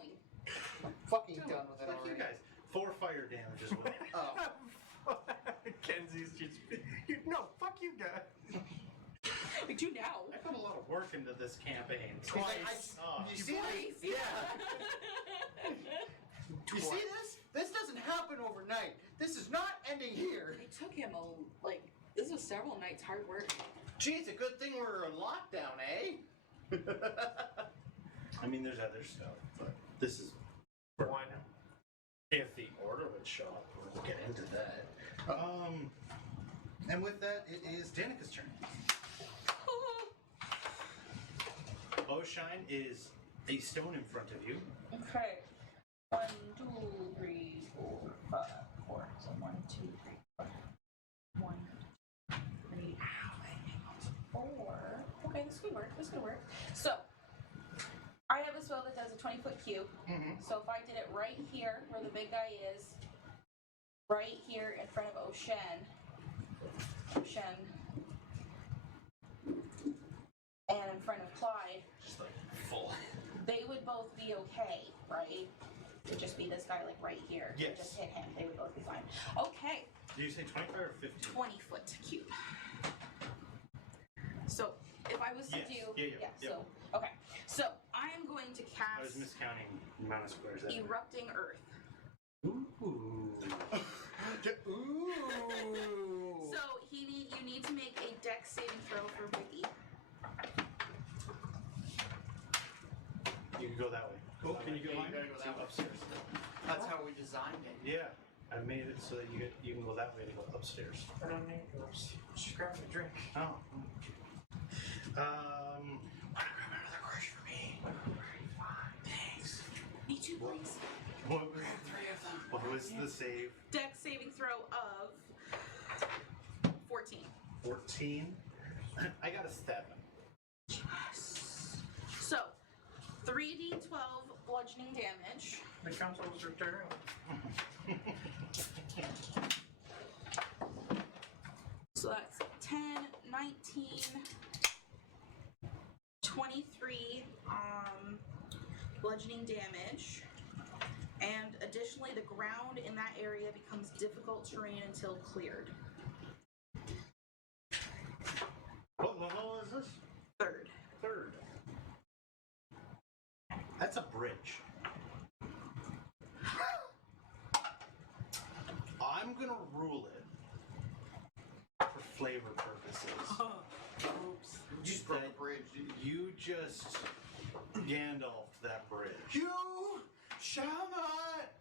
fucking done with it Fuck already. you guys. 4 fire damage as well. Oh. Kenzie's just no. Fuck you guys. Like you now. I put a lot of work into this campaign. He's like, Oh. you see Twice, this? yeah. You see this? This doesn't happen overnight. This is not ending here. It took him this was several nights hard work. Gee, it's a good thing we're in lockdown, eh? I mean, there's other stuff, but this is for One. now. If the order would show up, we'll get into that. And with that, it is Danica's turn. Oshine is a stone in front of you. Okay. 1, 2, 3, 4, 5, 4. So 1, 2, This could work. So, I have a spell that does a 20-foot cube. So if I did it right here, where the big guy is, right here in front of Oisin, and in front of Clyde, Just like full. they would both be okay, right? It would just be this guy like right here. Yes. Just hit him. They would both be fine. Okay. Did you say 25 or 50? 20-foot cube. So if I was to Yes. do Yeah. so okay. So I am going to I was cast miscounting the amount of squares. That Erupting Earth. Ooh. Ooh. So you need to make a Dex saving throw for Biggie. You can go that way. Oh, can you Yeah, get mine? you gotta go that way. Upstairs. That's how we designed it. Yeah. I made it so that you can go that way to go upstairs. I don't need yours. Just grab a drink. Oh. Another crush for me. Thanks. Me too, please. What, Three of them. what was the save? Dex saving throw of 14. 14. I got a 7. So 3d12 bludgeoning damage. The console's return. So that's 10, 19, 23 bludgeoning damage. And additionally, the ground in that area becomes difficult terrain until cleared. What level is this? Third. 3rd. That's a bridge. I'm gonna rule it for flavor purposes. Oops. You just broke a bridge, didn't you? You just Gandalf that bridge. You shall not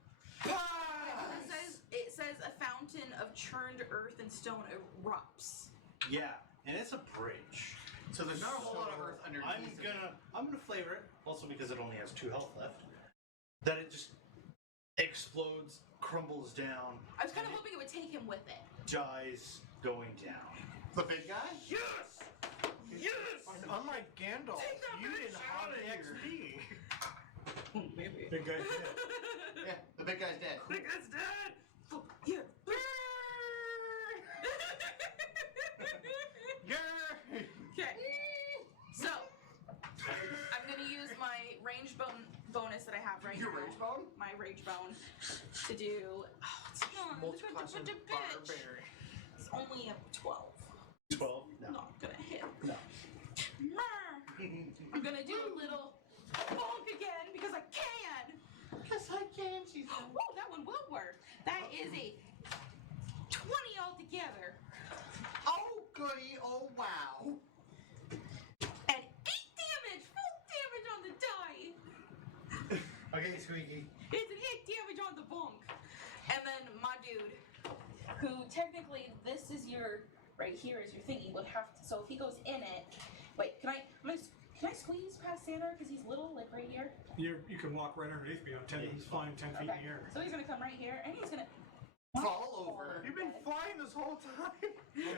pass! It says a fountain of churned earth and stone erupts. Yeah, and it's a bridge. So there's not a whole lot of earth underneath. I'm gonna flavor it, also because it only has 2 health left. That it just explodes, crumbles down, I was kind of hoping it would take him with it. dies going down. The big guy? Yes! Yes! Unlike Gandalf, Take that you bitch didn't have outta the here. XP. Maybe. Big guy's dead. Yeah, the big guy's dead. Big guy's dead. Here. Okay. So I'm gonna use my range bonus that I have right Your now. rage bone? My rage bone to do. Oh, it's not. Multi-class It's Bardbarian. It's only a 12. 12? No. Not gonna hit. No. I'm gonna do a little bonk again because I can. Yes, I can, she said. Whoa, that one will work. That is a 20 altogether. Oh, goody. Oh, wow. And 8 damage! Full damage on the die! Okay, Squeaky. It's an 8 damage on the bonk. And then my dude, who technically this is your, right here is your thingy, would have to, so if he goes in it, wait, can I squeeze past Zanner because he's little, like right here? You can walk right underneath me. I'm 10. Yeah, He's flying 10 feet in the air. So he's gonna come right here and he's gonna Fall over. You've been flying this whole time. Yeah.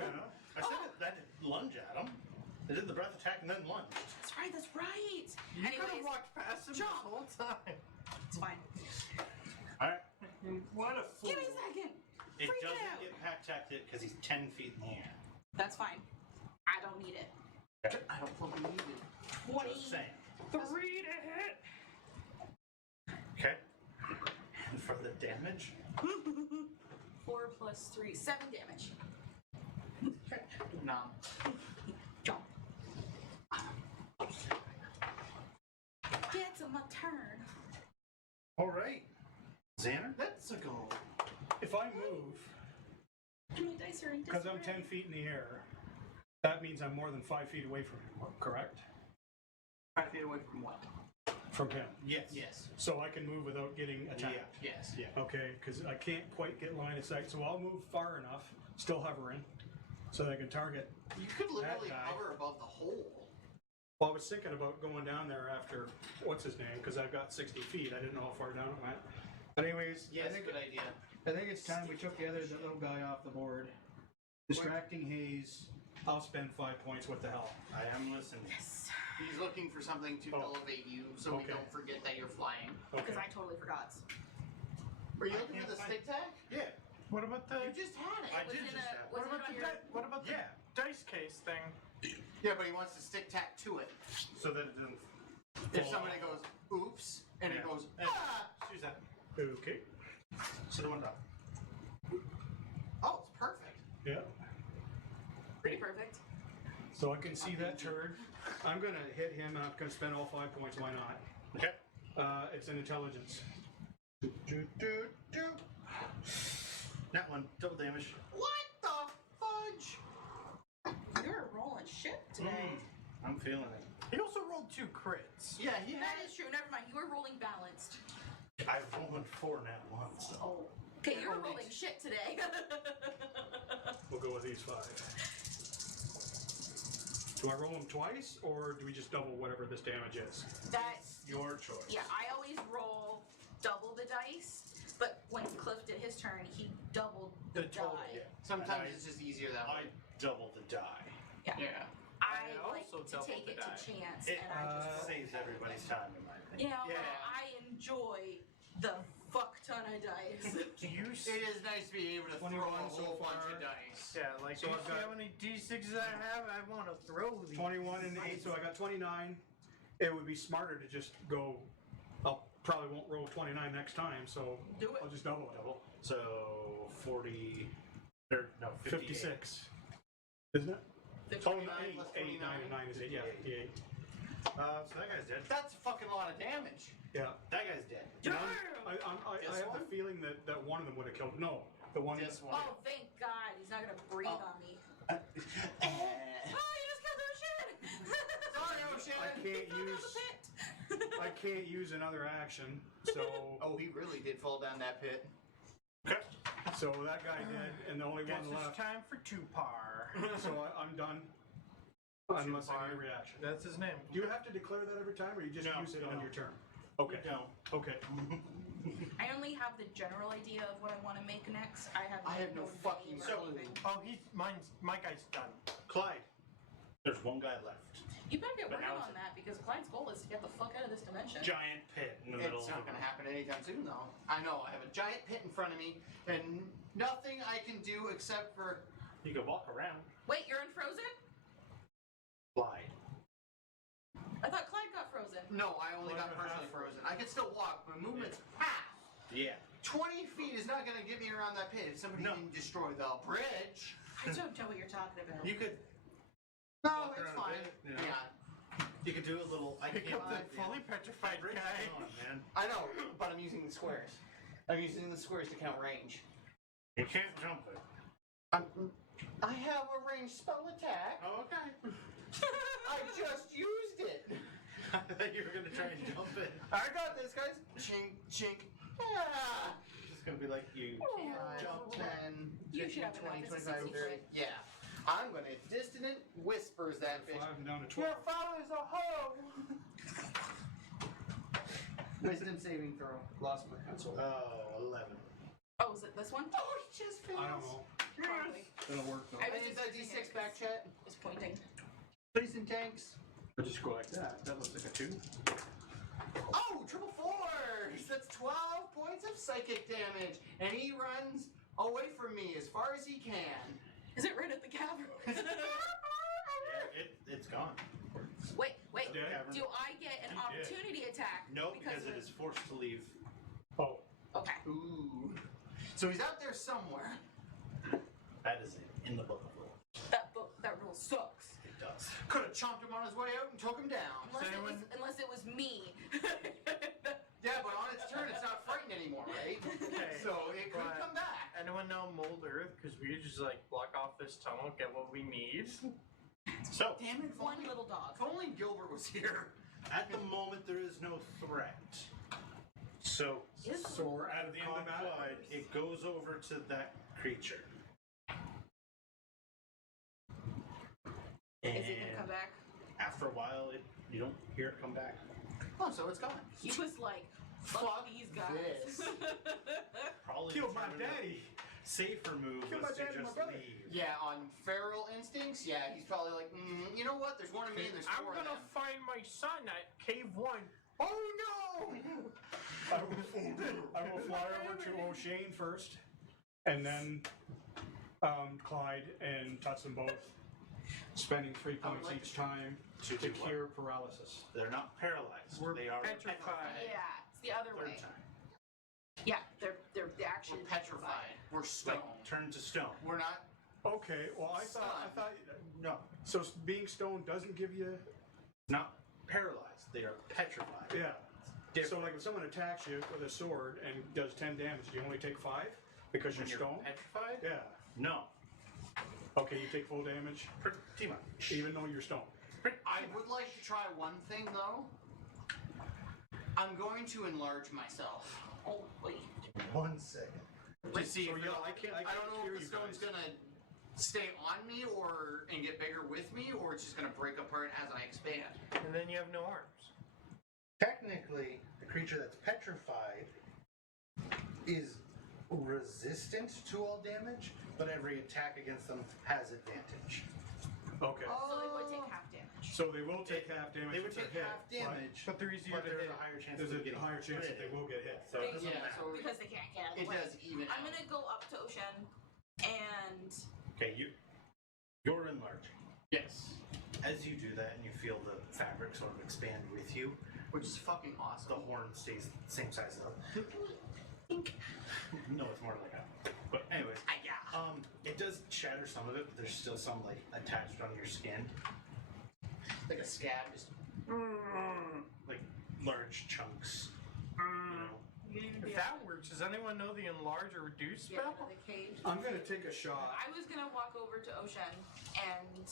I said that did lunge at him. They did the breath attack and then lunge. That's right, that's right. You could have Anyways, walked past him jump. this whole time. it's fine. Alright. What a fool. Give me a second. It Freak doesn't out. get pack tacted because he's 10 feet in the air. That's fine. I don't need it. I don't fucking need it. 23 Just saying. to hit. Okay. And for the damage, 4 plus 3, 7 damage. No. Jump. Get to my turn. alright. Xander? That's a goal. If I move, My dice are in because I'm disarray. 10 feet in the air, that means I'm more than 5 feet away from him, correct? 5 feet away from what? From him. Yes. Yes. So I can move without getting attacked. Yes. Yeah. Okay, because I can't quite get line of sight, so I'll move far enough, still hovering, so that I can target. You could literally That guy. hover above the hole. Well, I was thinking about going down there after, what's his name, because I've got 60 feet. I didn't know how far down it went. Anyways, Yes, good idea. I think it's time we took the little guy off the board. Distracting haze. I'll spend 5 points, what the hell. I am listening. Yes. He's looking for something to Oh. elevate you so we Okay. don't forget that you're flying. Because Okay. I totally forgot. Were you I looking for can't the find- stick tack? Yeah. What about the You just had it. I Was did in just a- have. was what it about on the your- what about the Yeah. dice case thing? Yeah, but he wants to stick tack to it. So that it doesn't. If fall somebody off. goes, oops, and Yeah. it goes, And ah! Use that. Okay. So the one drop. Oh, it's perfect. Yeah. Pretty perfect. So I can see that turd. I'm gonna hit him, and I'm gonna spend all 5 points. Why not? Okay. It's an intelligence. That one. Double damage. What the fudge? You're rolling shit today. I'm feeling it. He also rolled 2 crits. Yeah, he That had is true. Never mind. You were rolling balanced. I've rolled 4 nat once. So. Oh. Okay, you're Only- rolling shit today. We'll go with these 5. Do I roll them twice, or do we just double whatever this damage is? That's Your choice. yeah. I always roll double the dice, but when Cliff did his turn, he doubled the total, die. Yeah. Sometimes And it's just easier that I way. double the die. Yeah. Yeah. I I like also to doubled take the it die. to chance, It and I just saves everybody's time, in my opinion. you know Yeah. I enjoy the fuck ton of dice. Do you It is nice to be able to throw 21 a so whole bunch far. of dice. Yeah, like So do you I've see got- how many d6s I have? I want to throw these. 21 and 8, so I got 29. It would be smarter to just go. I'll probably won't roll 29 next time, so Do it. I'll just double it. So 40. Or, no, 58. 56. Isn't it? 29 8, plus 8, 9, 29. 9 is 8. Yeah, 58. So that guy's dead. That's a fucking lot of damage. Yeah. That guy's dead. And I This have one? the feeling that one of them would have killed. No, the one. This one. Oh, thank God, he's not gonna breathe on me. Eh. Oh, you just killed Ocean! Sorry, Ocean. I can't Fell down use. the pit. I can't use another action. So. Oh, he really did fall down that pit. Okay. So that guy did, and the only Guess one it's left. time for 2-par. So I'm done. Unless I need a reaction. That's his name. Do you have to declare that every time, or you just No, use it on no. your turn? Okay. No. Okay. I only have the general idea of what I want to make next. I have no fucking name or clue. anything. Oh, my guy's done. Clyde. There's one guy left. You better get But working now on that because Clyde's goal is to get the fuck out of this dimension. Giant pit in the middle. It's not going to happen anytime soon, though. I know. I have a giant pit in front of me, and nothing I can do except for. You can walk around. Wait, you're unfrozen? Clyde. I thought Clyde got frozen. No, I only Well, got I'm partially half frozen. I can still walk, but movement's half. Yeah. 20 feet is not going to get me around that pit. If somebody No. can destroy the bridge. I don't know what you're talking about. You could. No, Walk it's around a fine. bit, you know. Yeah, You could do a little. I Pick can't up that believe fully petrified Bridge guy. is on, man. I know, but I'm using the squares. I'm using the squares to count range. You can't jump it. I have a ranged spell attack. Oh, okay. I just used it. I thought you were gonna try and jump it. I got this, guys. Chink, chink. Yeah. It's just gonna be like you. Jump 10, You 15, should have 20, enough. It's a 25, 30. secret. Yeah. I'm gonna dissonant whispers that bitch. 5 and down to 12. Your father's a hoe. Wisdom saving throw. Lost my pencil. 11. Oh, is it this one? Oh, he just fails. I don't know. Probably. It'll work though. I I was need just that using D6 it back, Chet. It's pointing. Please and tanks. I'll just go like that. That looks like a 2. Oh, triple fours! That's 12 points of psychic damage. And he runs away from me as far as he can. Is it right at the cavern? Yeah, it's gone. wait. Dead? Do I get an He did. opportunity attack? No, because of it is forced to leave. Oh. Okay. Ooh. So he's out there somewhere. That is in the book of rules. That rule sucks. It does. Could have chomped him on his way out and took him down. Unless it was me. Yeah, but on its turn, it's not frightened anymore, right? Okay, So it could but- come back. Anyone know Mold Earth? Because we just like block off this tunnel, get what we need. So, Damn it, if One only, little dog. if only Gilbert was here. at the moment, there is no threat. So, Is So we're out of at the end of combat. Clyde, it goes over to that creature. Is it gonna come back? After a while, you don't hear it come back. Oh, so it's gone. He was like, fuck these guys. this. Probably Killed my determined- daddy. safer move Kill my was to dad and my just brother. leave. Yeah, on feral instincts, yeah, he's probably like, you know what? There's one of me and there's I'm four of gonna them. find my son at Cave 1. Oh no! I will fly over to O'Shane first, and then Clyde, and touch them both, spending 3 points like each time To to do what? cure paralysis. They're not paralyzed. We're they are petrified. Yeah, it's the other Third way. time. Yeah, they're actually We're petrified. We're stone. Like, turn to stone. We're not. Okay, well I thought no. So being stone doesn't give you Not paralyzed. They are petrified. yeah. Different. So like if someone attacks you with a sword and does 10 damage, do you only take 5 because When you're you're stone? petrified? Yeah. No. Okay, you take full damage Pretty much. even though you're stone. I would like to try one thing though. I'm going to enlarge myself Oh wait. 1 second. to see So if yeah, I I don't know hear if the you stone's guys. gonna stay on me and get bigger with me, or it's just gonna break apart as I expand. And then you have no arms. Technically, a creature that's petrified is resistant to all damage, but every attack against them has advantage. Okay. So they would take half damage. So they will take half damage. They would if they're take hit, half damage, But they're easier but to there's hit. a higher chance There's of a getting higher chance that they will get hit. So it doesn't Yeah, matter. so Because they can't get out of it the way. does even I'm out. gonna go up to Ocean and Okay, you're enlarging. Yes, As you do that and you feel the fabric sort of expand with you, which is fucking the awesome. horn stays the same size as No, it's more like that. But anyways, Yeah. it does shatter some of it, but there's still some like attached on your skin, Like a scab. Just like large chunks. You know, If that works, does anyone know the enlarge or reduce get spell? out of the cage. I'm gonna take a shot. I was gonna walk over to Ocean and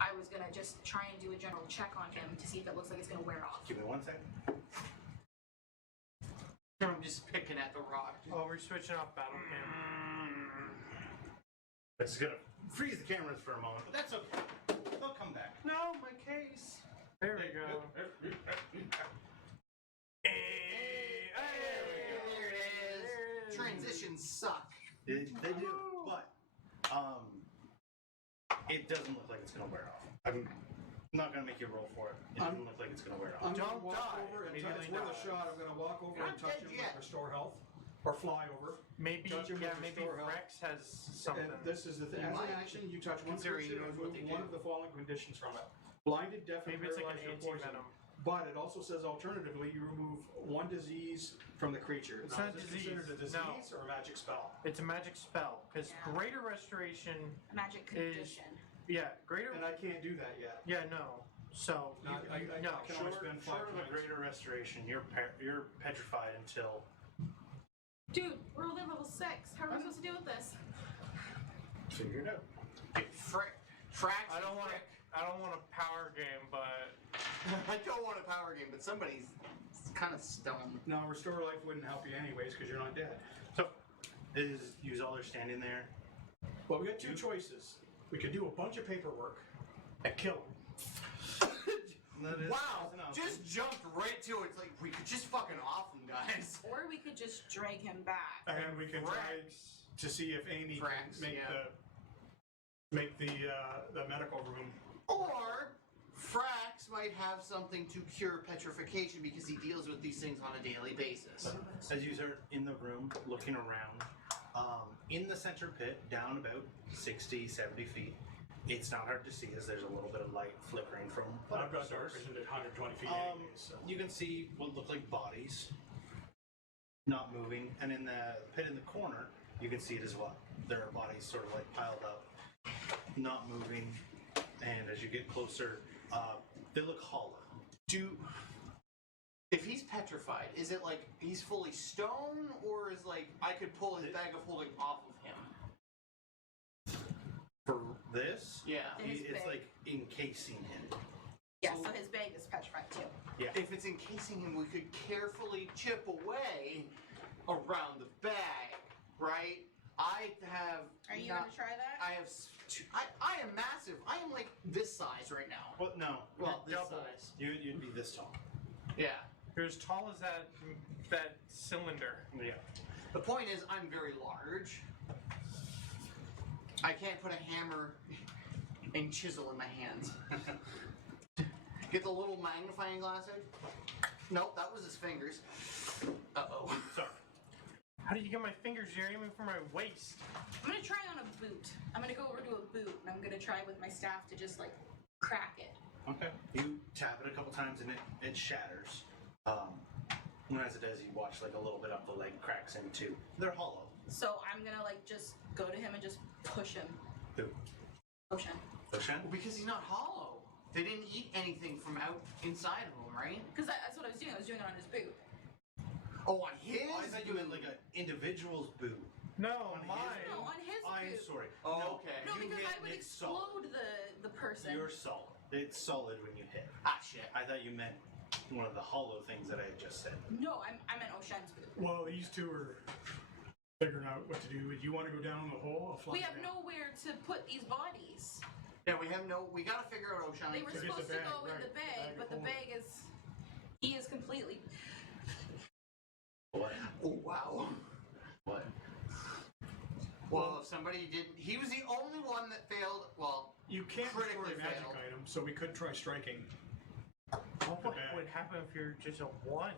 I was gonna just try and do a general check on him to see if it looks like it's gonna wear off. give me 1 second. I'm just picking at the rock. Oh, we're switching off battle cam. It's gonna freeze the cameras for a moment, but that's okay. They'll come back. No, my case. There we go. There it is. Transitions suck. They do, but it doesn't look like it's gonna wear off. I'm not gonna make you roll for it. It doesn't look like it's gonna wear off. I'm gonna Don't walk die. over and touch. Immediately It's worth a die. shot. I'm gonna walk over You're and not touch dead him yet. with restore health, or fly over. Maybe, Touch him yeah, with maybe restore health. Rex has something. And this is the thing. As an might. action, you touch one Considering creature and what remove they one do. of the following conditions from it: blinded, deafened, Maybe it's like paralyzed, an or poisoned. anti-venom. But it also says alternatively, you remove one disease from the creature. It's Now, not is this disease. considered a No. disease or a magic spell? It's a magic spell because Yeah. greater restoration. Magic condition. Yeah, greater. And I can't do that yet. Yeah, no. So No, I can no. only spend 5 Short of a points. greater restoration, you're petrified until Dude, we're only level 6. How are we supposed to deal with this? figured out. Frax. I don't want. I don't want a power game, but I don't want a power game, but somebody's kind of stoned. No, restore life wouldn't help you anyways because you're not dead. So, is Uzaller standing there? Well, we got 2 choices. We could do a bunch of paperwork and kill him. Wow, just jumped right to it. It's like we could just fucking off them, guys. Or we could just drag him back. And we can try to see if Amy Frax, can make yeah. the medical room. Or Frax might have something to cure petrification because he deals with these things on a daily basis. As you are in the room, looking around, in the center pit, down about 60, 70 feet, it's not hard to see as there's a little bit of light flickering from I've got whatever dark source. vision at 120 feet anyways, so. You can see what look like bodies not moving, and in the pit in the corner, you can see it as well. There are bodies sort of like piled up, not moving, and as you get closer, they look hollow. If he's petrified, is it like he's fully stone, or is like I could pull his bag of holding off of him? For this, Yeah. His it's bag. like encasing him. Yeah, so his bag is petrified too. Yeah. If it's encasing him, we could carefully chip away around the bag, right? I have. Are you not- gonna try that? I have. I am massive. I am like this size right now. Well, no. Well, this double. size. You'd be this tall. Yeah. you're as tall as that cylinder. Yeah. The point is, I'm very large. I can't put a hammer and chisel in my hands. Get the little magnifying glass out. Nope, that was his fingers. Uh-oh. Sorry. How did you get my fingers? You're aiming for my waist. I'm gonna try on a boot. I'm gonna go over to a boot and I'm gonna try with my staff to just like crack it. Okay. You tap it a couple times and it shatters. And as it does, you watch like a little bit of the leg cracks in too. They're hollow. So I'm gonna like just go to him and just push him. Who? Ocean. Ocean? Well, because he's not hollow. They didn't eat anything from out inside of him, right? Because that's what I was doing. I was doing it on his boot. Oh, on his? Oh, I thought you meant like an individual's boot. No, On mine. his- No, on his I'm boot. sorry. Oh, okay. No, You because hit I would and it's solid. explode the person. You're solid. It's solid when you hit. Ah, shit. I thought you meant one of the hollow things that I had just said. No, I meant Ocean's boot. Well, these two are figuring out what to do. Do you want to go down the hole? Or fly We have down? nowhere to put these bodies. Yeah, we gotta figure out Ocean. They were To get the supposed to bag, go in right, the the bag, bag but the of bag is. He is completely. What? Oh, wow. What? Well, if somebody did, he was the only one that failed. Well, You can't destroy critically a magic failed. item, so we could try striking. What The bag. would happen if you're just a one?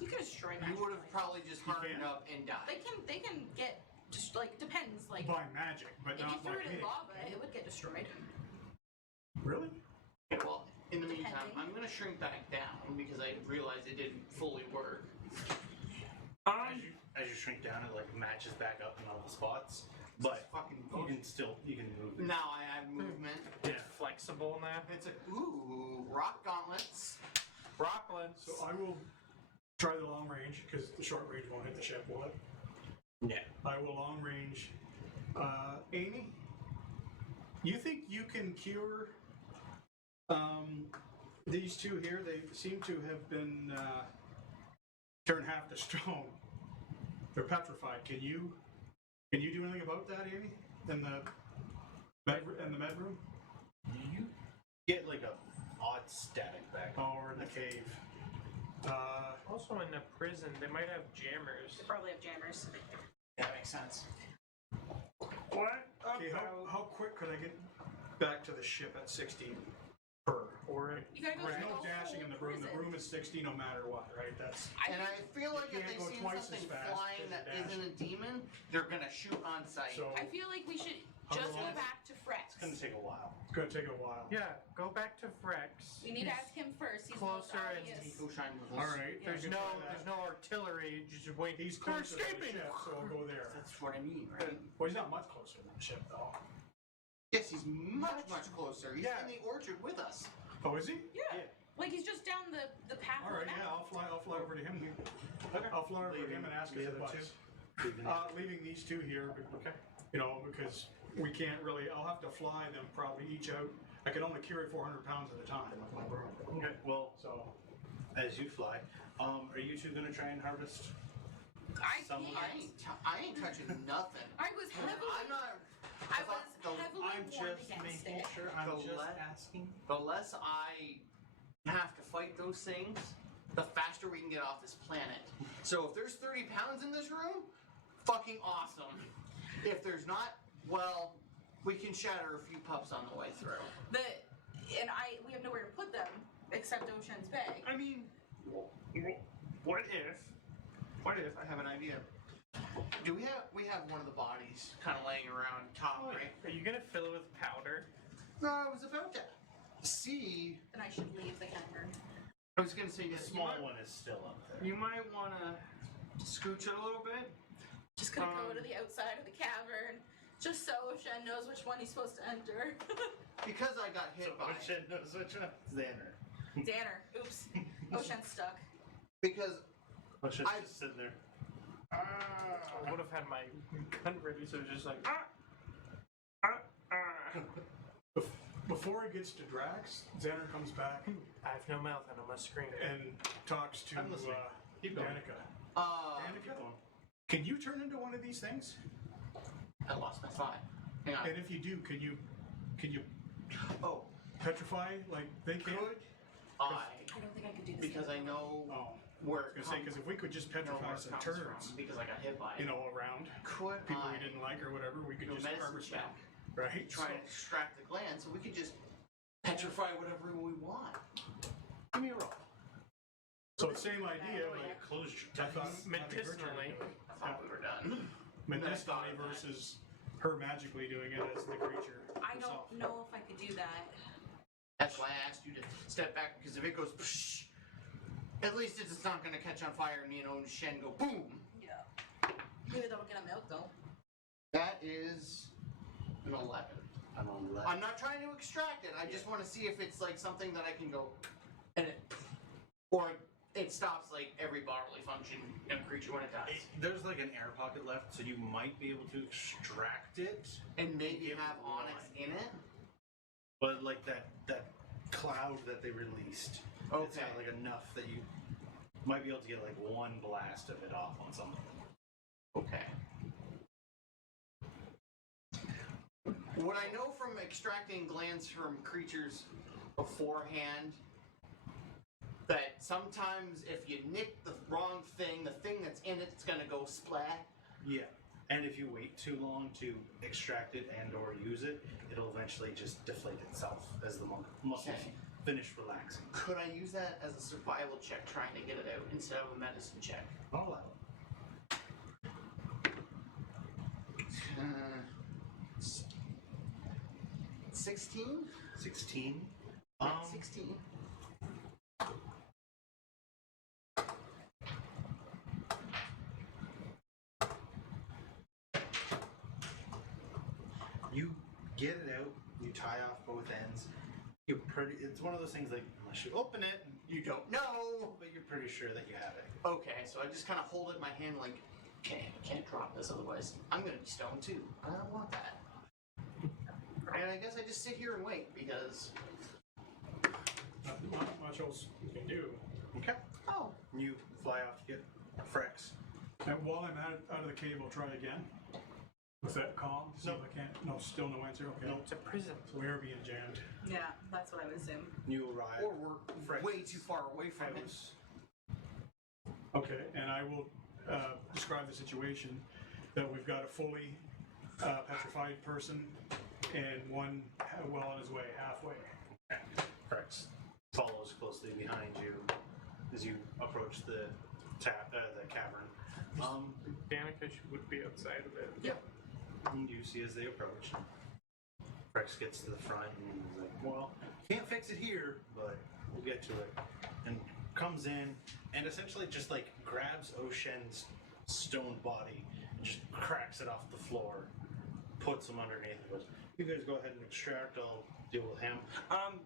You could destroy you magic would have items. probably just You hardened can? up and died. They can get just like depends like By magic, but if you not by threw it in hitting. lava, it would get destroyed. Really? Okay, well, in the meantime, Depending. I'm gonna shrink back down because I realized it didn't fully work. As you shrink down, it like matches back up in all the spots. But fucking you can move it. Now I have movement. Yeah. Flexible now. It's a rock gauntlets. Rocklands. So I will try the long range because the short range won't hit the ship, will it? Yeah. I will long range. Amy, you think you can cure these two here? They seem to have been turned half to stone. They're petrified. Can you do anything about that, Amy? In the med room? You get like a odd static back. Or in the cave? Also in the prison, they might have jammers. They probably have jammers. That makes sense. What Okay, how quick could I get back to the ship at 60 per? Or You gotta go There's through no the dashing in whole the room. The prison. room is 60 no matter what, right? That's And I feel like if can't they go see twice as something fast flying because that you're isn't a demon, they're gonna shoot on sight. so. I feel like we should How just go long? back to Frex. It's gonna take a while. It's gonna take a while. yeah, go back to Frex. We need to ask him first. He's Closer the and most obvious. Go shine with us. All right. There's I can try there's that. no artillery. Just wait. He's They're closer to the escaping. ship, so I'll go there. That's what I mean, right? Well, he's not much closer than the ship, though. Yes, he's much closer. He's Yeah. in the orchard with us. Oh, is he? Yeah. Like he's just down the path. All right. of the Yeah, mountain. I'll fly over to him. I'll fly over to him and ask his the other advice. two. Leaving these two here. Okay. You know, because we can't really. I'll have to fly them probably each out. I can only carry 400 pounds at a time with my broom. Okay. Well, So as you fly, are you two gonna try and harvest? I Someone- can't. I ain't touching nothing. I was heavily. I'm not. I was the, heavily warned against it. sure. asking. The less I have to fight those things, the faster we can get off this planet. So if there's 30 pounds in this room, fucking awesome. If there's not, well, we can shatter a few pups on the way through. We have nowhere to put them except Ocean's bag. I mean, what if I have an idea? Do we have one of the bodies kind of laying around top, right? Are you gonna fill it with powder? No, I was about to see. Then I should leave the cavern. I was gonna say The this. small one is still up there. You might want to scooch it a little bit. Just gonna go to the outside of the cavern, just so Ocean knows which one he's supposed to enter. Because I got hit by. Ocean knows which one. Zanner. Danner. Oops. Ocean's stuck. Because Ocean's I- just sitting there. I would have had my gun ready, so just like. before it gets to Drax, Zanner comes back I have no mouth and I must scream. and talks to I'm listening. Keep going. Danica. Danica, Danica, can you turn into one of these things? I lost my thought. Hang on. And if you do, can you Oh, petrify like they can? could I? I don't think I could do this. Because I know Oh, where I was gonna say, because if we could just petrify some turds, because I got hit by it. around Could people I we didn't like or whatever, we could do a just medicine harbor check? them, right? Try and extract the gland, so we could just petrify whatever we want. Give me a roll. So same idea, Oh, but yeah, close your I thought eyes. Medicinally. I thought we were done. medicinally versus her magically doing it as the creature. I herself. don't know if I could do that. That's why I asked you to step back, because if it goes psh, at least it's not going to catch on fire and, Shen go boom. Yeah. Maybe that'll get him out though. That is an 11. I'm on the left. I'm not trying to extract it. I just want to see if it's like something that I can go and or it stops like every bodily function in a creature when it dies. There's like an air pocket left, so you might be able to extract it. And maybe Give have it onyx one. in it. But like that cloud that they released, it's Okay. not like enough that you might be able to get like one blast of it off on something. Okay. What I know from extracting glands from creatures beforehand, that sometimes if you nick the wrong thing, the thing that's in it's gonna go splat. Yeah. And if you wait too long to extract it and or use it, it'll eventually just deflate itself as the muscles Okay. finish relaxing. Could I use that as a survival check trying to get it out instead of a medicine check? I'll allow it. 16? 16. 16. You get it out, you tie off both ends. It's one of those things like, unless you open it, You don't know. but you're pretty sure that you have it. Okay, so I just kind of hold it in my hand like, okay, I can't drop this, otherwise I'm gonna be stoned too. I don't want that. And I guess I just sit here and wait because. Not much else you can do. Okay. Oh. You fly off to get Frex. And while I'm out of the cave, I'll try again. With that calm? See if I can't. No, still no answer. Okay. No. It's a prison. So we are being jammed. Yeah, that's what I would assume. You arrive. Or we're Frex. way too far away from it. Okay, and I will describe the situation that we've got a fully petrified person and one well on his way, halfway. Frex follows closely behind you as you approach the cavern. Danica would be outside of it. Yep. And you see as they approach, Frex gets to the front and is like, well, can't fix it here, but we'll get to it. And comes in and essentially just like grabs Ocean's stone body and just cracks it off the floor, puts him underneath and goes, you guys go ahead and extract, I'll deal with him.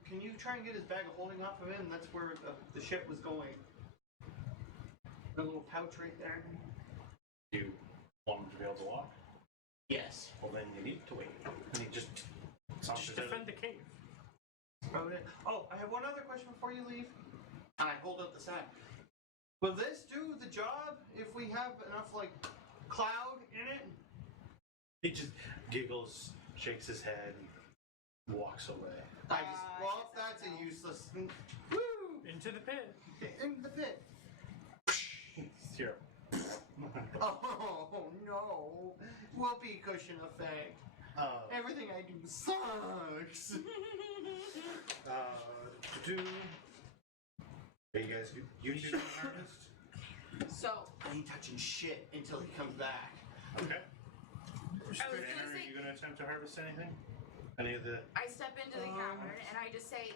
Can you try and get his bag of holding off of him? That's where the ship was going. The little pouch right there. You want him to be able to walk? Yes. Well, then you need to wait. And he just Just defend the cave. Oh, I have one other question before you leave. And I hold up the sack. Will this do the job if we have enough, like, cloud in it? He just giggles, shakes his head, and walks away. I just, well, if that's a useless. Woo! Into the pit. In the pit. Here. Oh, no. Whoopee cushion effect. Everything I do sucks. Do you guys you two do harvest? So, I ain't touching shit until he comes back. Okay. I was Zanner, gonna are say, you gonna attempt to harvest anything? Any of the I step into the cavern and I just say,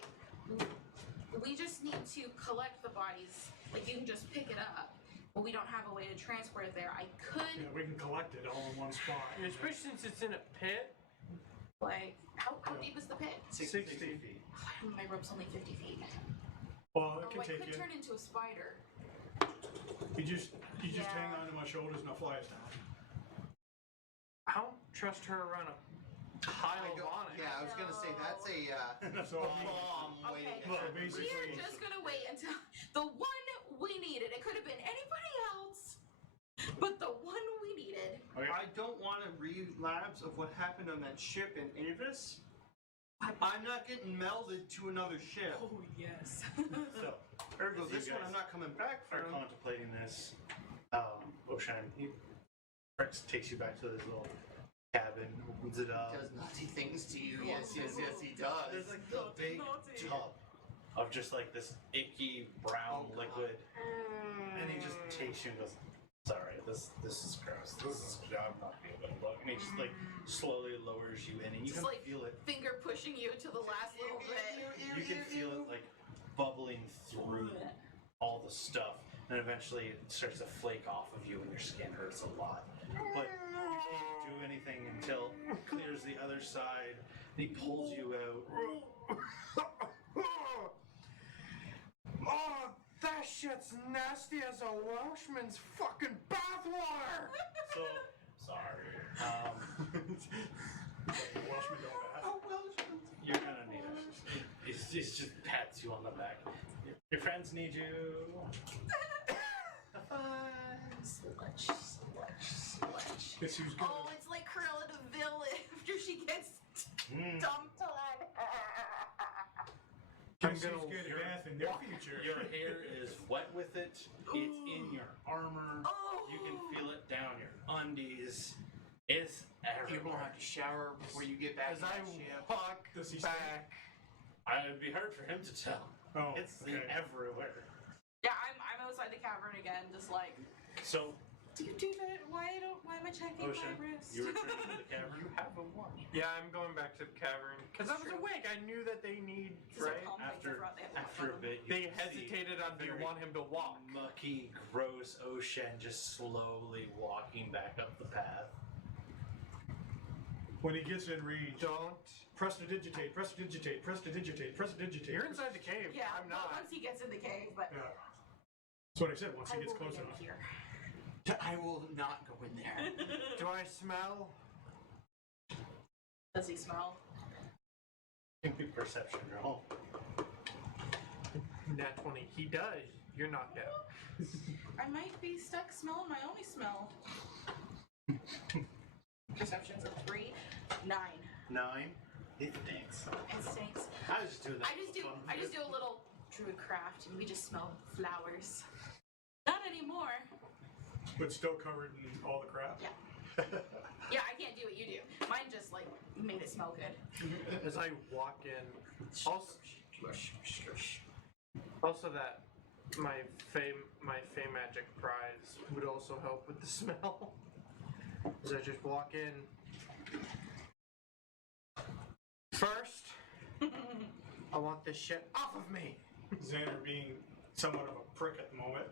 we just need to collect the bodies. Like, you can just pick it up, but we don't have a way to transport it there. I could, Yeah, we can collect it all in one spot. And especially since it's in a pit. like, how deep is the pit? 60 feet. My rope's only 50 feet. Well, it Oh, can I take could you. turn into a spider. You just Yeah. hang on to my shoulders and I'll fly us down. I don't trust her around a pile of onyx. Yeah, I was gonna say that's a So bomb way Okay, to So get. basically, we are just gonna wait until the one we needed. It could have been anybody else, but the one we needed. I don't want a relapse of what happened on that ship in Avis. I'm not getting melded to another ship. Oh yes. So Ergo, As you this one guys I'm not coming back are from. contemplating this. Ocean, Rex takes you back to this little cabin, opens it up. Does naughty things to you. Yes, he does. There's like a big tub of just like this icky brown Oh, God. liquid, and he just takes you and goes, "Sorry, this is gross. I'm not feeling it." And he just like slowly lowers you in, and you Just can like feel it. finger pushing you to the last little bit. You can feel it like bubbling through all the stuff, and eventually it starts to flake off of you, and your skin hurts a lot. But you can't do anything until it clears the other side. And he pulls you out. Oh, that shit's nasty as a Welshman's fucking bathwater! So sorry. Welshman don't bath. You're gonna need it. He just pats you on the back. Your friends need you. Sludge. Guess who's good? Oh, it's like Cruella de Vil after she gets dumped on. Guess gonna- who's good at bath in their future? Your hair is wet with it. It's in your armor. Oh. You can feel it down your undies. It's You're gonna everywhere. have to shower before you get back As in I that ship. walk Does he back, It'd be hard for him to tell. Oh, It's okay. everywhere. Yeah, I'm outside the cavern again, just like. So, Do you do that? Why am I checking Ocean, my wrist? you return to the cavern. You have a watch. yeah, I'm going back to the cavern because I was awake. I knew that they need Is there right. palm legs? I forgot they have After a palm bit, you They can see hesitated on do you very want him to walk. mucky, gross Ocean just slowly walking back up the path. When he gets in range, Don't. prestidigitate, prestidigitate, prestidigitate, prestidigitate. You're inside the cave. Yeah, I'm well, not. once he gets in the cave, but Yeah. That's what I said. Once I he gets will close get in enough. here. I will not go in there. Do I smell? Does he smell? Can be perception roll. Nat 20. He does. You're knocked out. I might be stuck smelling my only smell. Perception's a 3. 9. 9. It stinks. It stinks. I was just doing that. I just do a little druid craft and we just smell flowers. Not anymore. But still covered in all the crap. Yeah. Yeah, I can't do what you do. Mine just like made it smell good. As I walk in, also that my fey magic prize would also help with the smell. As I just walk in. First, I want this shit off of me. Zanner, being somewhat of a prick at the moment,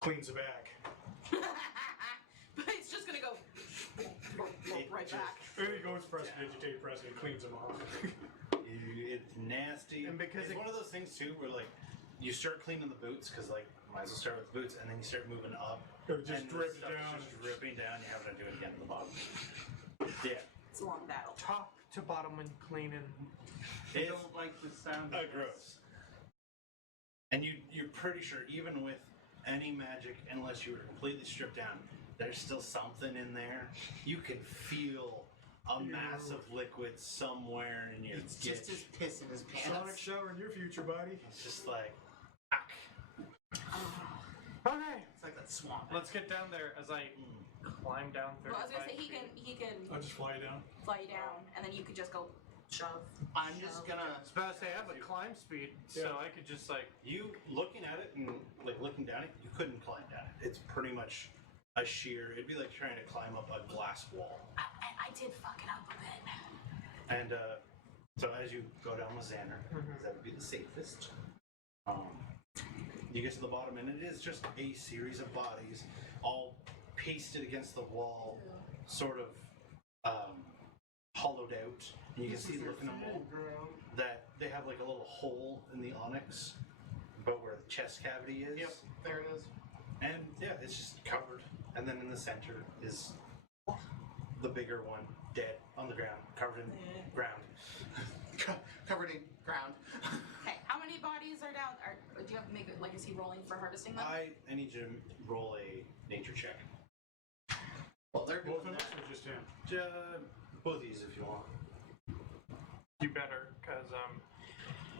cleans the back. But it's just gonna go right back. There he goes, prestidigitate, prestidigitate, cleans them off. It's nasty. And because it's it- one of those things too, where like you start cleaning the boots because like might as well start with boots, and then you start moving up. It just and the drips stuff is down. just dripping down. You have to do it again at the bottom. Yeah, It's a long battle. Top to bottom when cleaning. I it's don't like the sound. of this. gross. And you're pretty sure even with any magic, unless you were completely stripped down, there's still something in there. You can feel a massive liquid somewhere in your It's just his piss in his pants. Sonic shower in your future, buddy. It's just like, ah. Okay, It's like that swamp. let's get down there as I climb down 35 Well, I was gonna say he feet. can I'll just fly you down. fly you down, and then you could just go shove. I'm just gonna. I was about to say I have a climb speed, so Yeah. I could just like. You looking at it and like looking down it, you couldn't climb down it. It's pretty much a sheer. It'd be like trying to climb up a glass wall. I did fuck it up a bit. And so as you go down with Zanner, that would be the safest. You get to the bottom, and it is just a series of bodies, all pasted against the wall, sort of hollowed out. And you can see looking at them that they have like a little hole in the onyx, but where the chest cavity is. Yep, there it is. And yeah, it's just covered. And then in the center is the bigger one, dead on the ground, covered in ground. Covered in ground. Okay, how many bodies are down? Do you have to make it like is he rolling for harvesting them? I need you to roll a nature check. Well, they're Both doing of us that. or just him? Both of these if you want. You better, because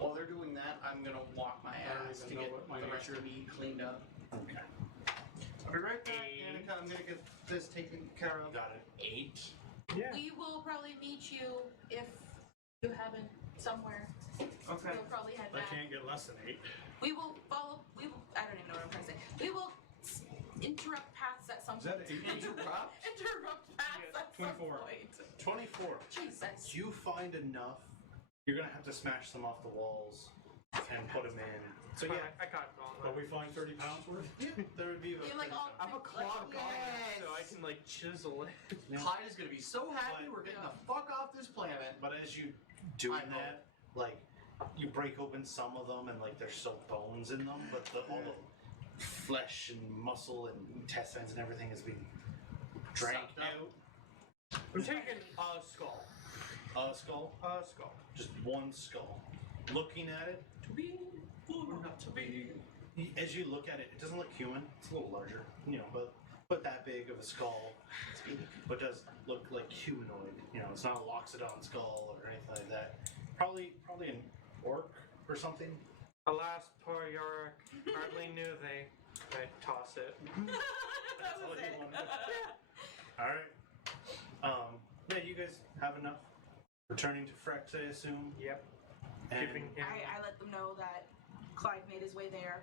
While they're doing that, I'm gonna walk my don't ass even to know get what my the rest nature- of me cleaned up. Okay. I'll be right back, Danica. I'm gonna get this taken care of. Got it. 8. Yeah. We will probably meet you if you haven't somewhere. Okay. We'll probably head I back. can't get less than 8. We will follow. We will. I don't even know what I'm trying to say. We will interrupt paths at some Is that point. 8? Interrupt paths at 24. some point. 24. Jesus. You find enough. You're gonna have to smash them off the walls and put them in. So yeah, I got gone. But we find 30 pounds worth? there would be about You like all. I have a claw of Yes. so I can like chisel it. Clyde is gonna be so happy But- we're getting the fuck off this planet. But as you doing I know. that, like you break open some of them and like there's still bones in them, but all the flesh and muscle and intestines and everything has been drank Sucked up. out. I'm taking a skull. A skull, A skull. just one skull. Looking at it, To be or not to be. as you look at it, it doesn't look human. It's a little larger, but that big of a skull, but does look like humanoid. It's not a Loxodon skull or anything like that. Probably an orc or something. Alas, poor Yorick. Hardly knew they. I toss it. That was it. All right. Yeah, you guys have enough. Returning to Frex, I assume. Yep. And Giving him. I let them know that Clyde made his way there.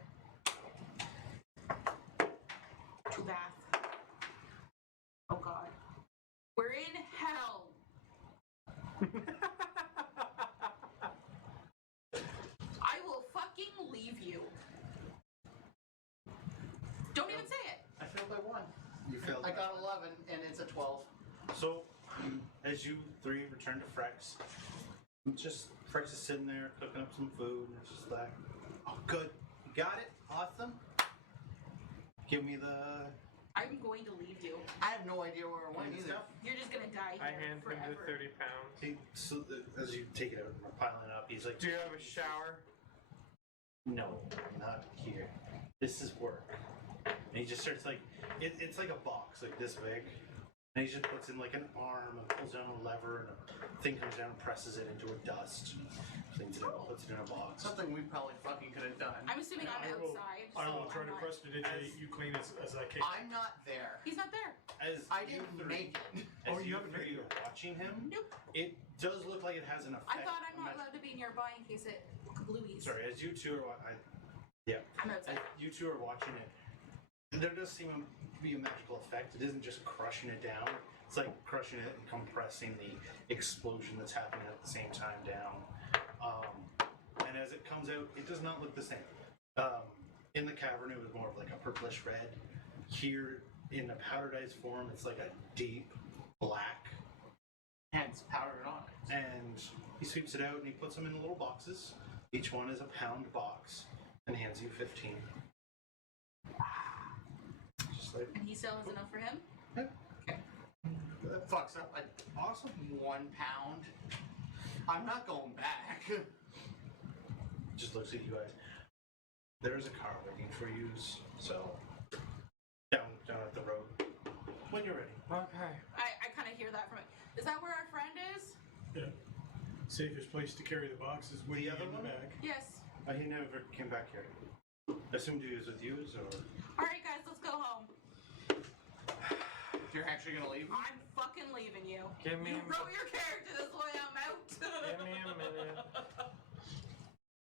To Bath. Oh God. We're in hell. I will fucking leave you. Don't even say it. I failed by 1. you failed. I that got one. 11, and it's a 12. So, as you three return to Frex, Frex is sitting there cooking up some food, and it's just like, oh, good, you got it, awesome. Give me the. I'm going to leave you. I have no idea where I went either. You're just gonna die I here hand him forever. the 30 pounds. As you take it out and piling it up, he's like, Do you have a shower? no, not here. This is work. And he just starts like, it's like a box, like this big. And he just puts in like an arm and pulls down a lever, and a thing comes down and presses it into a dust. Cleans it out, puts it in a box. Something we probably fucking could have done. I'm assuming I'm outside. I so will try I'm to not- prestidigitate you clean as I can. I'm not there. He's not there. As I you didn't three- make it. as Oh, you you haven't three made are watching him, Nope. it does look like it has an effect. I thought I'm not allowed to be nearby in case it kablooies. Sorry, as you two are, I'm as outside. you two are watching it, there does seem to be a magical effect. It isn't just crushing it down. It's like crushing it and compressing the explosion that's happening at the same time down. And as it comes out, it does not look the same. In the cavern, it was more of like a purplish red. Here, in the powderized form, it's like a deep black. Hence, powdered on it. And he sweeps it out and he puts them in little boxes. Each one is a pound box and hands you 15. Just like, And he still has enough for him? That fucks up like awesome. 1 pound. I'm not going back. Just looks at you guys. There's a car waiting for you, so down at the road. When you're ready. Okay. I kind of hear that from it. Is that where our friend is? Yeah. Safest place to carry the boxes with The you other in the one? bag. Yes. He never came back here. Assumed he was with you, or All right, guys, let's go home. You're actually gonna leave? I'm fucking leaving you. Give me You a wrote your character this way. I'm out. Give me a minute.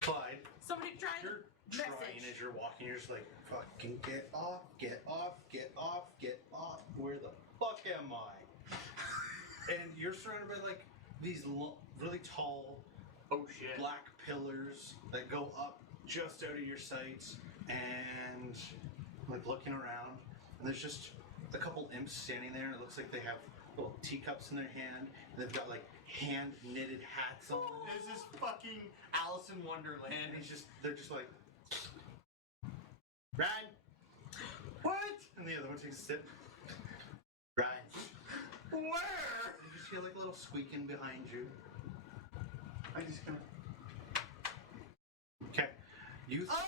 Clyde. Somebody try You're the trying message. as you're walking. You're just like, fucking get off, get off, get off, get off. Where the fuck am I? And you're surrounded by like these really tall Oh shit. black pillars that go up just out of your sight, and like looking around, and there's just a couple imps standing there, and it looks like they have little teacups in their hand, and they've got like hand knitted hats on. This is fucking Alice in Wonderland. And they're just like, Ryan, what? And the other one takes a sip. Ryan, Where? you just hear like a little squeaking behind you. I just gonna. Okay, you. I'm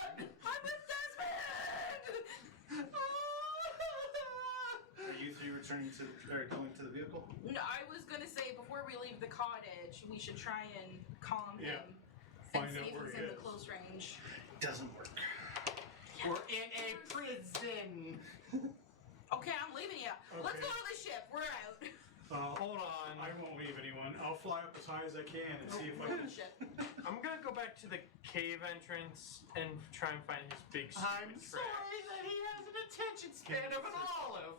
Desmond! Are you three returning to or going to the vehicle? No, I was gonna say before we leave the cottage, we should try and calm Yeah. him And Find see out if where he's he in the is. close range. Doesn't work. We're in a prison. Okay, I'm leaving you. Let's Okay. go to the ship. We're out. Hold on. I won't leave anyone. I'll fly up as high as I can and see if I Go to can. the ship. I'm gonna go back to the cave entrance and try and find his big I'm stupid sorry tracks. that he has an attention span of an olive.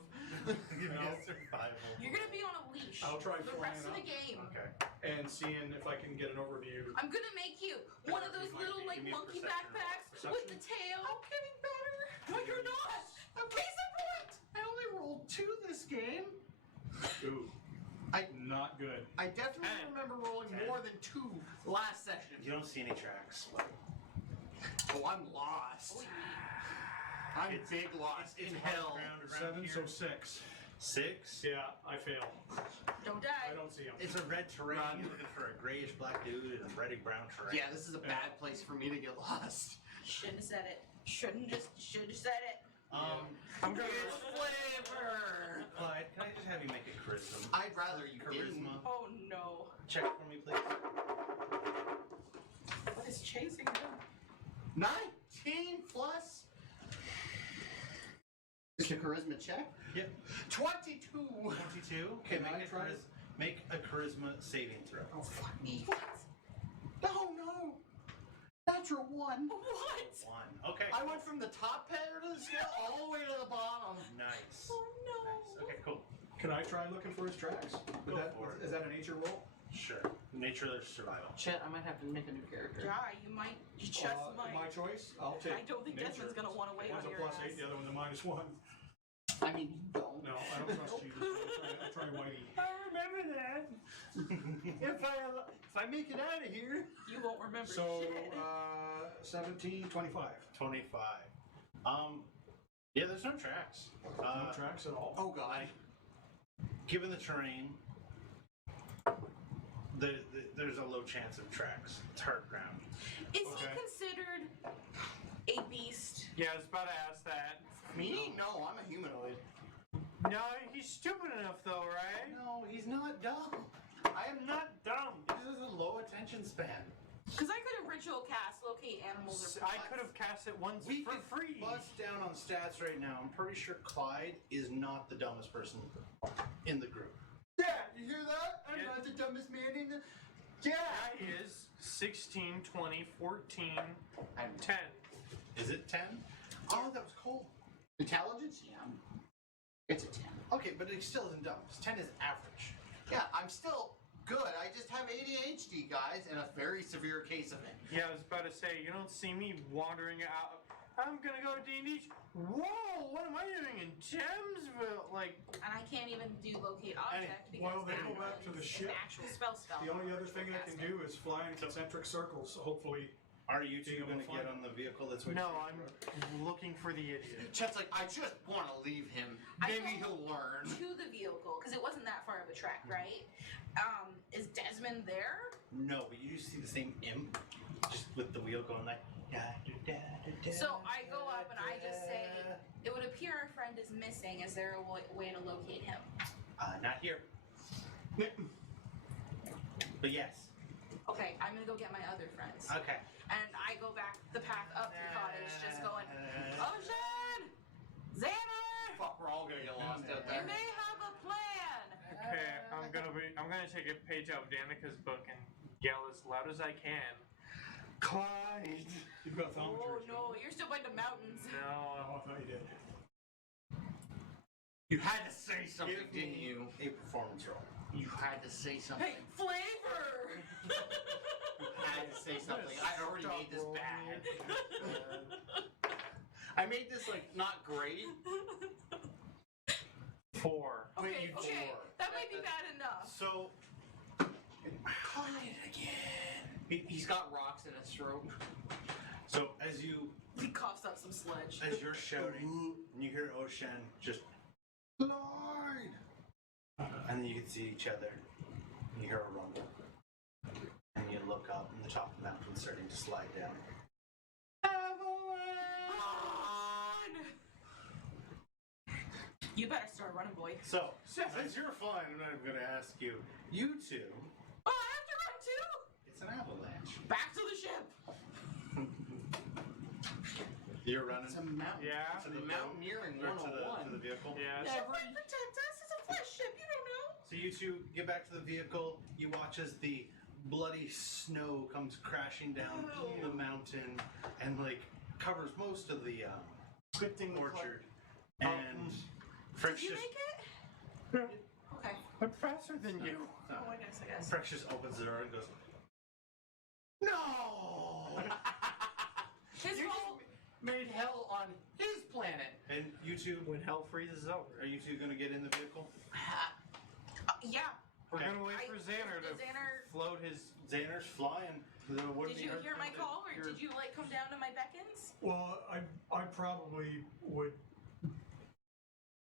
Give me No. a survival. You're gonna be on a leash. I'll try the flying rest of the up. game. Okay. And seeing if I can get an overview. I'm gonna make you one of those You might little be- like give me a monkey perception roll. backpacks with Perception? the tail. I'm getting better. No, you're not. Case in point. I only rolled 2 this game. Ooh. I- Not good. I definitely 10. remember rolling 10. more than 2 last session. You don't see any tracks. Oh, I'm lost. I'm big lost in hell. 7, so 6. 6. Yeah, I fail. Don't die. I don't see him. It's a red terrain. Run. You're looking for a grayish black dude and a reddish brown terrain. Yeah, this is a bad place for me to get lost. Shouldn't have said it. Should have said it. I'm gonna. It's flavor. Clyde, can I just have you make a charisma? I'd rather you didn't. Charisma. Oh no. Check for me, please. What is chasing him? 19 plus. Is the charisma check? Yep. 22. 22. Okay, Can I try? make a charisma saving throw. Oh, fuck me. What? No. Natural 1. What? 1. Okay. I went from the top pair to the scale all the way to the bottom. Nice. Oh no. Nice. Okay, cool. Can I try looking for his tracks? Go for it. Is that a nature roll? Sure. Nature or survival. Chet, I might have to make a new character. Yeah, you might. You just might. My choice? I'll take I don't think nature. Desmond's gonna want to wait One's on a your plus ass. 8, the other one's a -1. I mean, you don't. No, I don't trust you. I'm trying Whitey. I remember that. if I make it out of here. You won't remember So, shit. 17, 25. 25. Yeah, there's no tracks. No tracks at all. Oh, God. Given the terrain, there's a low chance of tracks. It's hard ground. Is okay. he considered a beast? Yeah, I was about to ask that. Me? No, I'm a humanoid. No, he's stupid enough though, right? No, he's not dumb. I am not dumb. He just has a low attention span. Because I could have ritual cast, locate animals or I could have cast it once We for could free. bust down on stats right now. I'm pretty sure Clyde is not the dumbest person in the group. Yeah, you hear that? I'm Yeah. not the dumbest man in the. Yeah, he is 16, 20, 14, I'm 10. Is it 10? Oh, that was cold. Intelligence? Yeah. It's a 10. Okay, but it still isn't dumb. 10 is average. Yeah, I'm still good. I just have ADHD, guys, and a very severe case of it. Yeah, I was about to say, you don't see me wandering out. I'm gonna go to D&D. Whoa, what am I doing in Thamesville? Like, And I can't even do locate object because while they that go back to the was ship, an actual spell. The only other thing I can do is fly in concentric circles, hopefully. Are you two Being able going to to get find on the vehicle that's waiting? no, for you? I'm looking for the idiot. Chet's like, I just want to leave him. Maybe he'll learn. To the vehicle because it wasn't that far of a trek, right? Is Desmond there? No, but you see the same imp, just with the wheel going like. So I go up and I just say, it would appear our friend is missing. Is there a way to locate him? Not here. But yes. Okay, I'm gonna go get my other friends. Okay. And I go back the path up to the cottage, just going, Oisin! Zanner! Fuck, we're all gonna get lost out You there. may have a plan! Okay, I'm gonna take a page out of Danica's book and yell as loud as I can. Clyde! You've got Oh thaumaturgy. no, you're still by the mountains. Oh, No. I thought you did. You had to say something, Give didn't me you? a performance roll. You had to say something. Hey, flavor! I had to say something. I already made this bad. I made this like not great. 4. Okay, you okay, four. that might be bad enough. So. Clyde again. He's got rocks in his throat. So as you He coughs up some sludge. as you're shouting, and you hear Oisin just Lord, and then you can see each other. And you hear a rumble, and you look up, and the top of the mountain's starting to slide down. You better start running, boy. So since you're flying, I'm not even going to ask you. You two, Oh, I have to run too? it's an avalanche. Back to the ship. You're running It's a mountain. Yeah. to the Mountaineering or to the 101. vehicle. Yeah. Ship might protect us. It's a flesh ship. You don't know. So you two get back to the vehicle. You watch as the bloody snow comes crashing down the mountain and like covers most of the Good thing the orchard. And French Did you just make it? Okay. I'm faster than you. Oh, I guess. French just opens the door and goes, "No!" His You whole. made hell on his planet. And you two, When hell freezes over. are you two gonna get in the vehicle? Yeah. We're Okay. gonna wait for Zanner to Zanner- float his. Xander's flying. Did you hear my call, or did you like come down to my beckons? Well, I probably would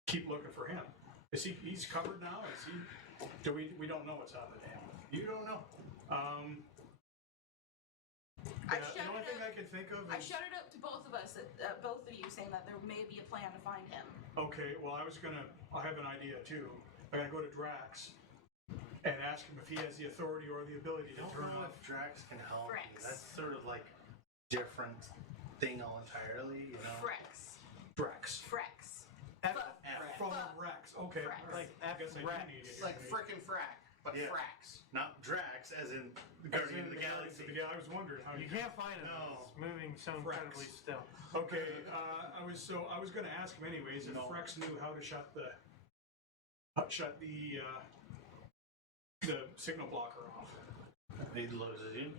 keep looking for him. Is he's covered now? Is he? Do we don't know what's happening to him. You don't know. I Yeah, the shouted only thing out- I can think of I is shouted out to both of us, both of you, saying that there may be a plan to find him. okay. Well, I have an idea too. I gotta go to Drax and ask him if he has the authority or the ability I to don't turn know off. if Drax can help. you. Drax. That's sort of like different thing all entirely, you know. Frex. Drax. Frex. F. From Rex. Okay. Rex. Like I guess I do Rex. need it. Like frickin' frack, but Yeah. fracks. Not Drax, as in the Guardian of the Galaxy. Yeah, I was wondering how You you. can't find him. No. It's moving so incredibly still. Okay. I was going to ask him anyways if No. Frex knew how to shut the signal blocker off. He looks at you.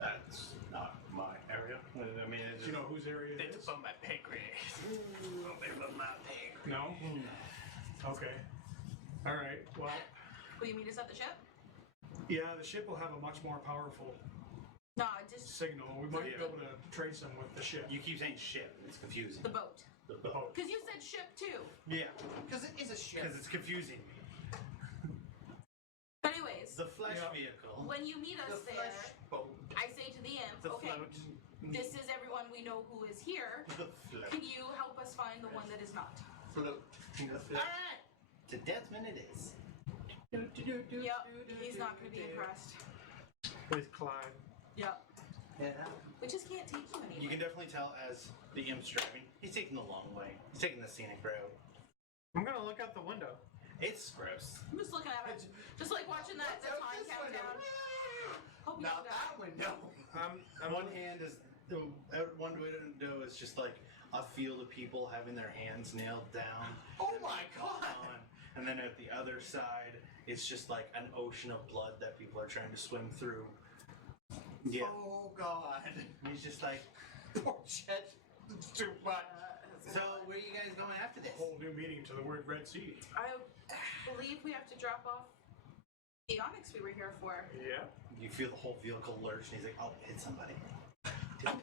That's not my area. I mean, it's Do you know whose area it is? my pancreas. No. Okay. All right. Well, Will you meet us at the ship? yeah, the ship will have a much more powerful No, just signal. We might be Yeah. able to trace him with the ship. You keep saying ship. It's confusing. the boat. The boat. Because you said ship too. Yeah, Because it is a ship. because it's confusing me. But anyways, The flesh Yeah. vehicle. when you meet The us there, flesh boat. I say to the imp, The okay, float. this is everyone we know who is here. The flesh. Can you help us find the one that is not? Float. Alright! To Desmond it is. Yep, he's not going to be impressed. With Clyde. Yep. Yeah. We just can't take you anywhere. You can definitely tell as the imp's driving, he's taking the long way. He's taking the scenic route. I'm gonna look out the window. It's gross. I'm just looking at it, just like watching that What's out time this countdown. Hope you Not don't die. that window. On one hand is one window is just like a field of people having their hands nailed down. Oh my god. And then at the other side, it's just like an ocean of blood that people are trying to swim through. Yeah. Oh god. He's just like, Poor Chet. It's too much. so where are you guys going after this? Whole new meaning to the word Red Sea. I believe we have to drop off the onyx we were here for. Yeah. You feel the whole vehicle lurch, and he's like, "Oh, hit somebody." I thought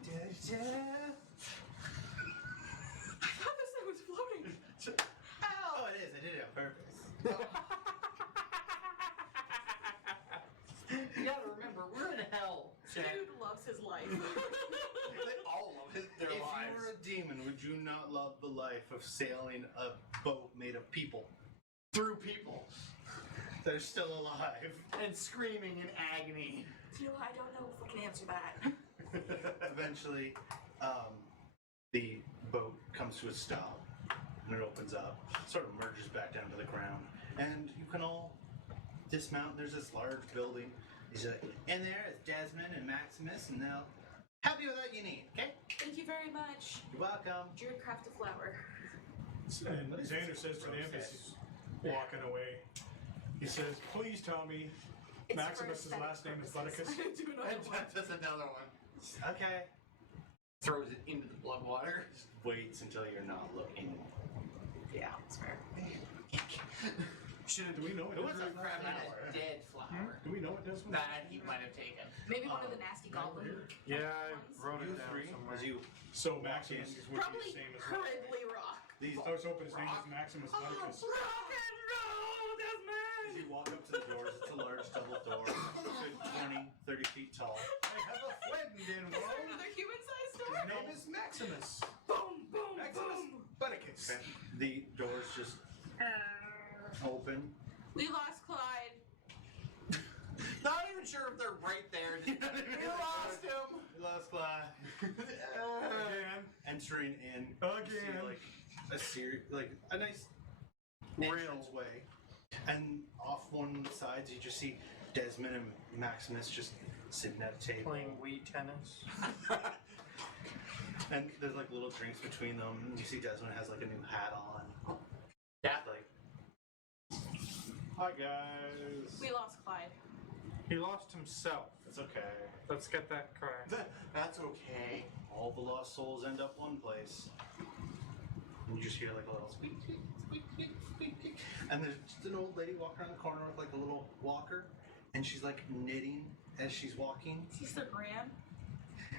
this thing was floating. Oh, it is. I did it on purpose. You gotta remember, we're in hell, Chet. Dude loves his life. They all love their If lives. you were a demon, would you not love the life of sailing a boat made of people? Through people. They're still alive. And screaming in agony. You know, I don't know if we can answer that. Eventually, the boat comes to a stop, and it opens up, sort of merges back down to the ground, and you can all dismount. There's this large building. He's like, in there is Desmond and Maximus, and they'll help you with what you need, okay? Thank you very much. You're welcome. Druid craft a flower. And Xander says to the imp as he's walking away, he says, "Please tell me It's Maximus's for last name is aesthetic Butticus." purposes. Do another And one. that's another one. Okay. Throws it into the blood water. Waits until you're not looking. Yeah, that's fair. Do we know it? It was a Desmond? crab and a dead flower. Do we know it Desmond? That he might have taken. Maybe one of the nasty goblin. Yeah, I ones. wrote You it down three, somewhere. as you So Maximus would be Probably the same as well. Ridley Rock. these I was hoping his name was Maximus Butticus. Rock and roll, As Desmond! you walk up to the doors, it's a large double door, good 20, 30 feet tall. I have a friend in Is there another human-sized door? His name is Maximus. Boom, boom, Maximus boom. Butticus. The doors just open. We lost Clyde. Not even even sure if they're right there. You know what I mean? We lost him. We lost Clyde. Again. Entering in. Again. You see, like a series, like a nice entrance way, and off one of the sides you just see Desmond and Maximus just sitting at a table. Playing Wii tennis. And there's like little drinks between them. And you see Desmond has like a new hat on. Yeah. Like, Hi guys. We lost Clyde. He lost himself. It's okay. Let's get that correct. That's okay. all the lost souls end up one place. And you just hear like a little squeak, squeak, squeak, squeak, squeak, squeak. And there's just an old lady walking around the corner with like a little walker. And she's like knitting as she's walking. Is he so grand?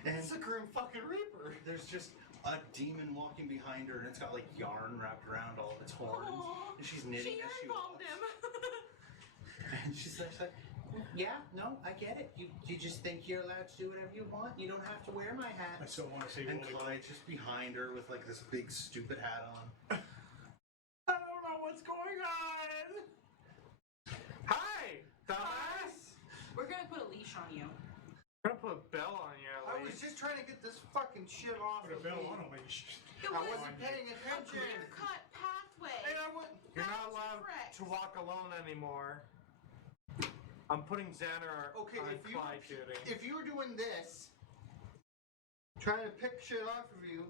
And It's a Grim fucking Reaper. there's just a demon walking behind her, and it's got like yarn wrapped around all of its horns. Aww. And she's knitting She as she bombed walks. him. And she's like, yeah, no, I get it. You just think you're allowed to do whatever you want. You don't have to wear my hat. I still want to say And Holy Clyde's just behind her with like this big stupid hat on. I don't know what's going on. Hi, dumbass! We're gonna put a leash on you. I'm gonna put a bell on you. I was just trying to get this fucking shit off Put a of bell me. on a leash. It I was wasn't paying a attention. clear-cut pathway. And I went. You're That's not allowed correct. to walk alone anymore. I'm putting Zanner Okay, on if you Clyde duty. if you were doing this, trying to pick shit off of you,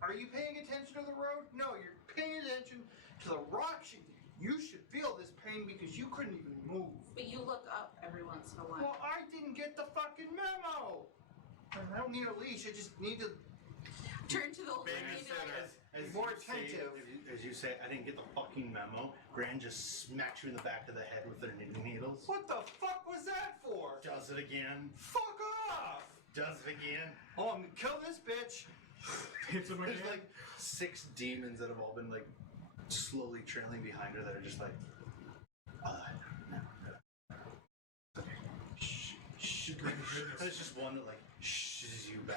are you paying attention to the road? No, you're paying attention to the rocks. You should feel this pain because you couldn't even move. But you look up every once in a while. Well, I didn't get the fucking memo. I don't need a leash. I just need to. Turn to the old lady and be Babysitter. like, More you say- attentive. as you say, I didn't get the fucking memo. Gran just smacks you in the back of the head with their knitting needles. What the fuck was that for? Does it again. Fuck off! Does it again. Oh, I'm gonna kill this bitch. Hits him There's again. like 6 demons that have all been like slowly trailing behind her that are just like, no. Okay. Shh, shh. And it's just one that like shh you back.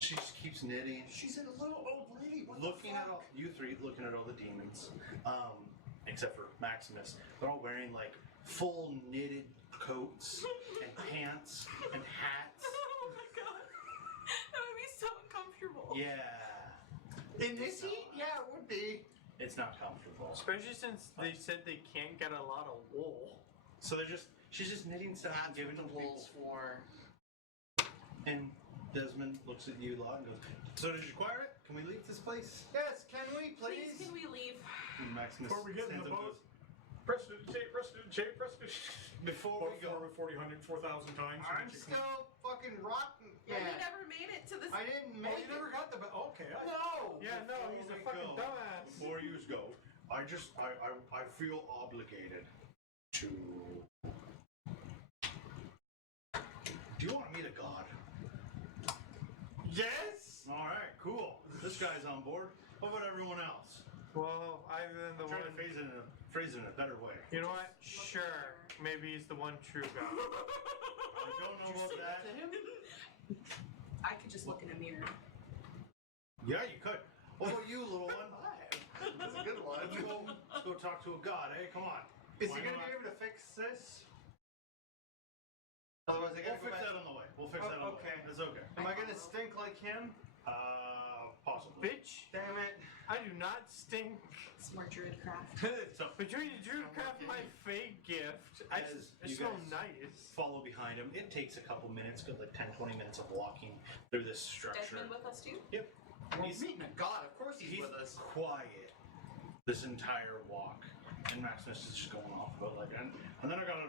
She just keeps knitting. She's a little old lady. What Looking the at fuck? all you three, looking at all the demons, except for Maximus, they're all wearing like full knitted coats and pants and hats. oh my god. That would be so uncomfortable. Yeah, In this heat? Yeah, it would be. it's not comfortable. Especially since they said they can't get a lot of wool. So she's just knitting stuff and giving the to wool's people. for. And Desmond looks at you lot and goes, "So did you acquire it? Can we leave this place?" Yes, can we Please, please? can we leave? And Maximus Before we get in stands the up and boat, goes, prestidigitate. Before we go, 4,000 times. I'm still fucking rotten. Yeah. Yeah. You never made it to this. I didn't Oh, make you never it. got the okay. No. Yeah, no, he's a Before we fucking go, dumbass. Before you go, I feel obligated to. Do you want to meet a god? Yes. All right, cool. This guy's on board. What about everyone else? Well, other than the Try one. to phrase it in a better way. You know what? Sure. Maybe he's the one true god. I don't know about that. I could just look in a mirror. Yeah, you could. What about you, little one? That's a good one. Let's go talk to a god. Hey, come on. Is Why he gonna not? be able to fix this? Otherwise, I We'll gotta go fix back. that on the way. We'll fix that on the way. Okay. It's okay. Am I gonna stink like him? Possibly. Bitch, Damn it. I do not stink. It's more druid craft. So, Between the Druid craft my fake gift, As you it's so guys nice. follow behind him. It takes a couple minutes, like 10-20 minutes of walking through this structure. Desmond with us too? Yep. We're He's meeting a god. Of course he's He's with us. quiet this entire walk, and Maximus is just going off about like, and then I got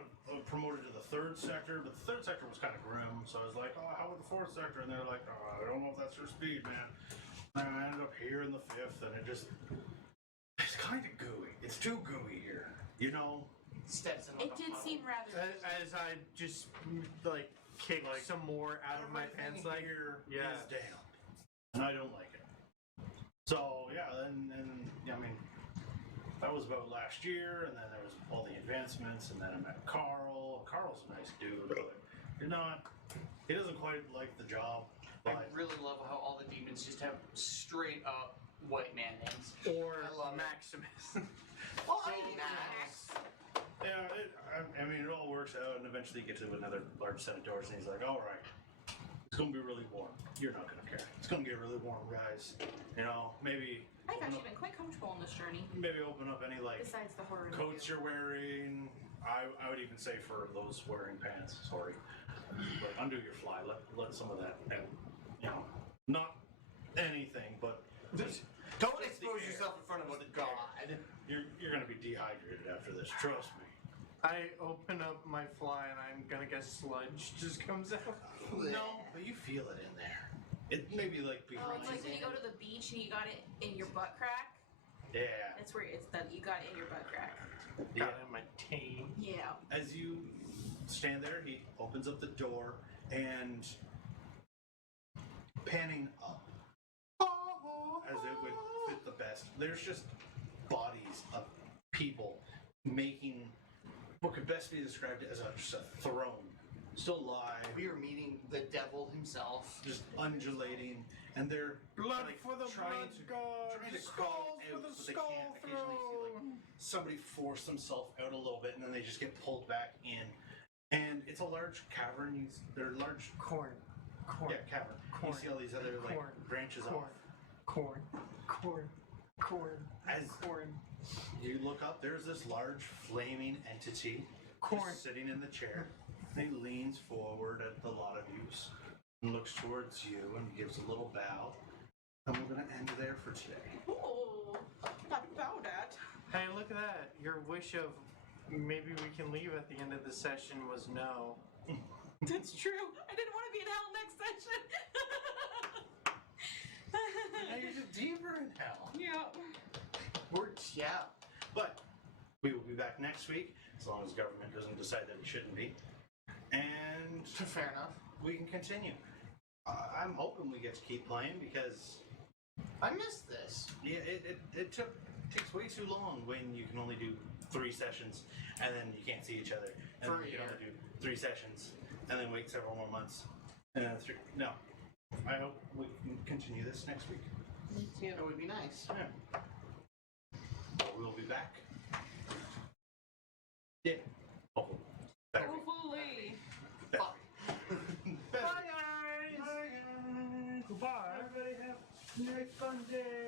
promoted to the 3rd sector, but the 3rd sector was kind of grim, so I was like, oh, how about the 4th sector? And they're like, oh, I don't know if that's your speed, man. And I ended up here in the 5th, and it's kind of gooey. It's too gooey here, you know. Steps in It did seem rather. As I just like kick Like, some more out of my Everything pants, like here yeah. is damp, and I don't like it. So yeah, and yeah, I mean, that was about last year, and then there was all the advancements, and then I met Carl. Carl's a nice dude, but he doesn't quite like the job. I But really love how all the demons just have straight up white man names. or I love it. Maximus. Well, I mean, Max. Yeah, I mean, it all works out, and eventually you get to another large set of doors, and he's like, all right, it's going to be really warm. You're not going to care. It's going to get really warm, guys. You know, maybe... I've actually been quite comfortable on this journey. Maybe open up any, like, Besides the horror. coats you're wearing. I would even say for those wearing pants, sorry. But undo your fly. Let some of that out. You know, not anything, but... Don't expose yourself in front of a god. You're going to be dehydrated after this, trust me. I open up my fly and I'm gonna guess sludge just comes out. No, but you feel it in there. It may be like Oh, it's like when you go to the beach and you got it in your butt crack. Yeah. That's where it's that you got it in your butt crack. Got it in my taint. Yeah. As you stand there, he opens up the door and panning up, as it would fit the best. There's just bodies of people making what could best be described as just a throne, still alive, We are meeting the devil himself. just undulating, and they're Blood like, for the trying blood to god. trying to Skulls crawl for out, the but they skull can't. Occasionally see like somebody force themselves out a little bit, and then they just get pulled back in. And it's a large cavern. They're large. Corn. Yeah, cavern. Corn. You see all these other like Corn. branches Corn. off. Corn. Corn. Corn. As Corn. you look up, there's this large flaming entity Corn. just sitting in the chair. And he leans forward at the lot of you and looks towards you and gives a little bow. And we're going to end there for today. Ooh, not about that. Hey, look at that. Your wish of maybe we can leave at the end of the session was no. That's true. I didn't want to be in hell next session. Now you're just deeper in hell. Yeah. Yeah. But we will be back next week, as long as government doesn't decide that we shouldn't be. And Fair enough. we can continue. I'm hoping we get to keep playing because I missed this. yeah, it takes way too long when you can only do 3 sessions and then you can't see each other. And For then a you can year. only do 3 sessions and then wait several more months. No. I hope we can continue this next week. It would be nice. Yeah. We'll be back. Yeah. Hopefully. Better be. Hopefully. Better Fuck. be. Better be. Bye, guys. Bye, guys. Goodbye. Everybody have a nice fun day.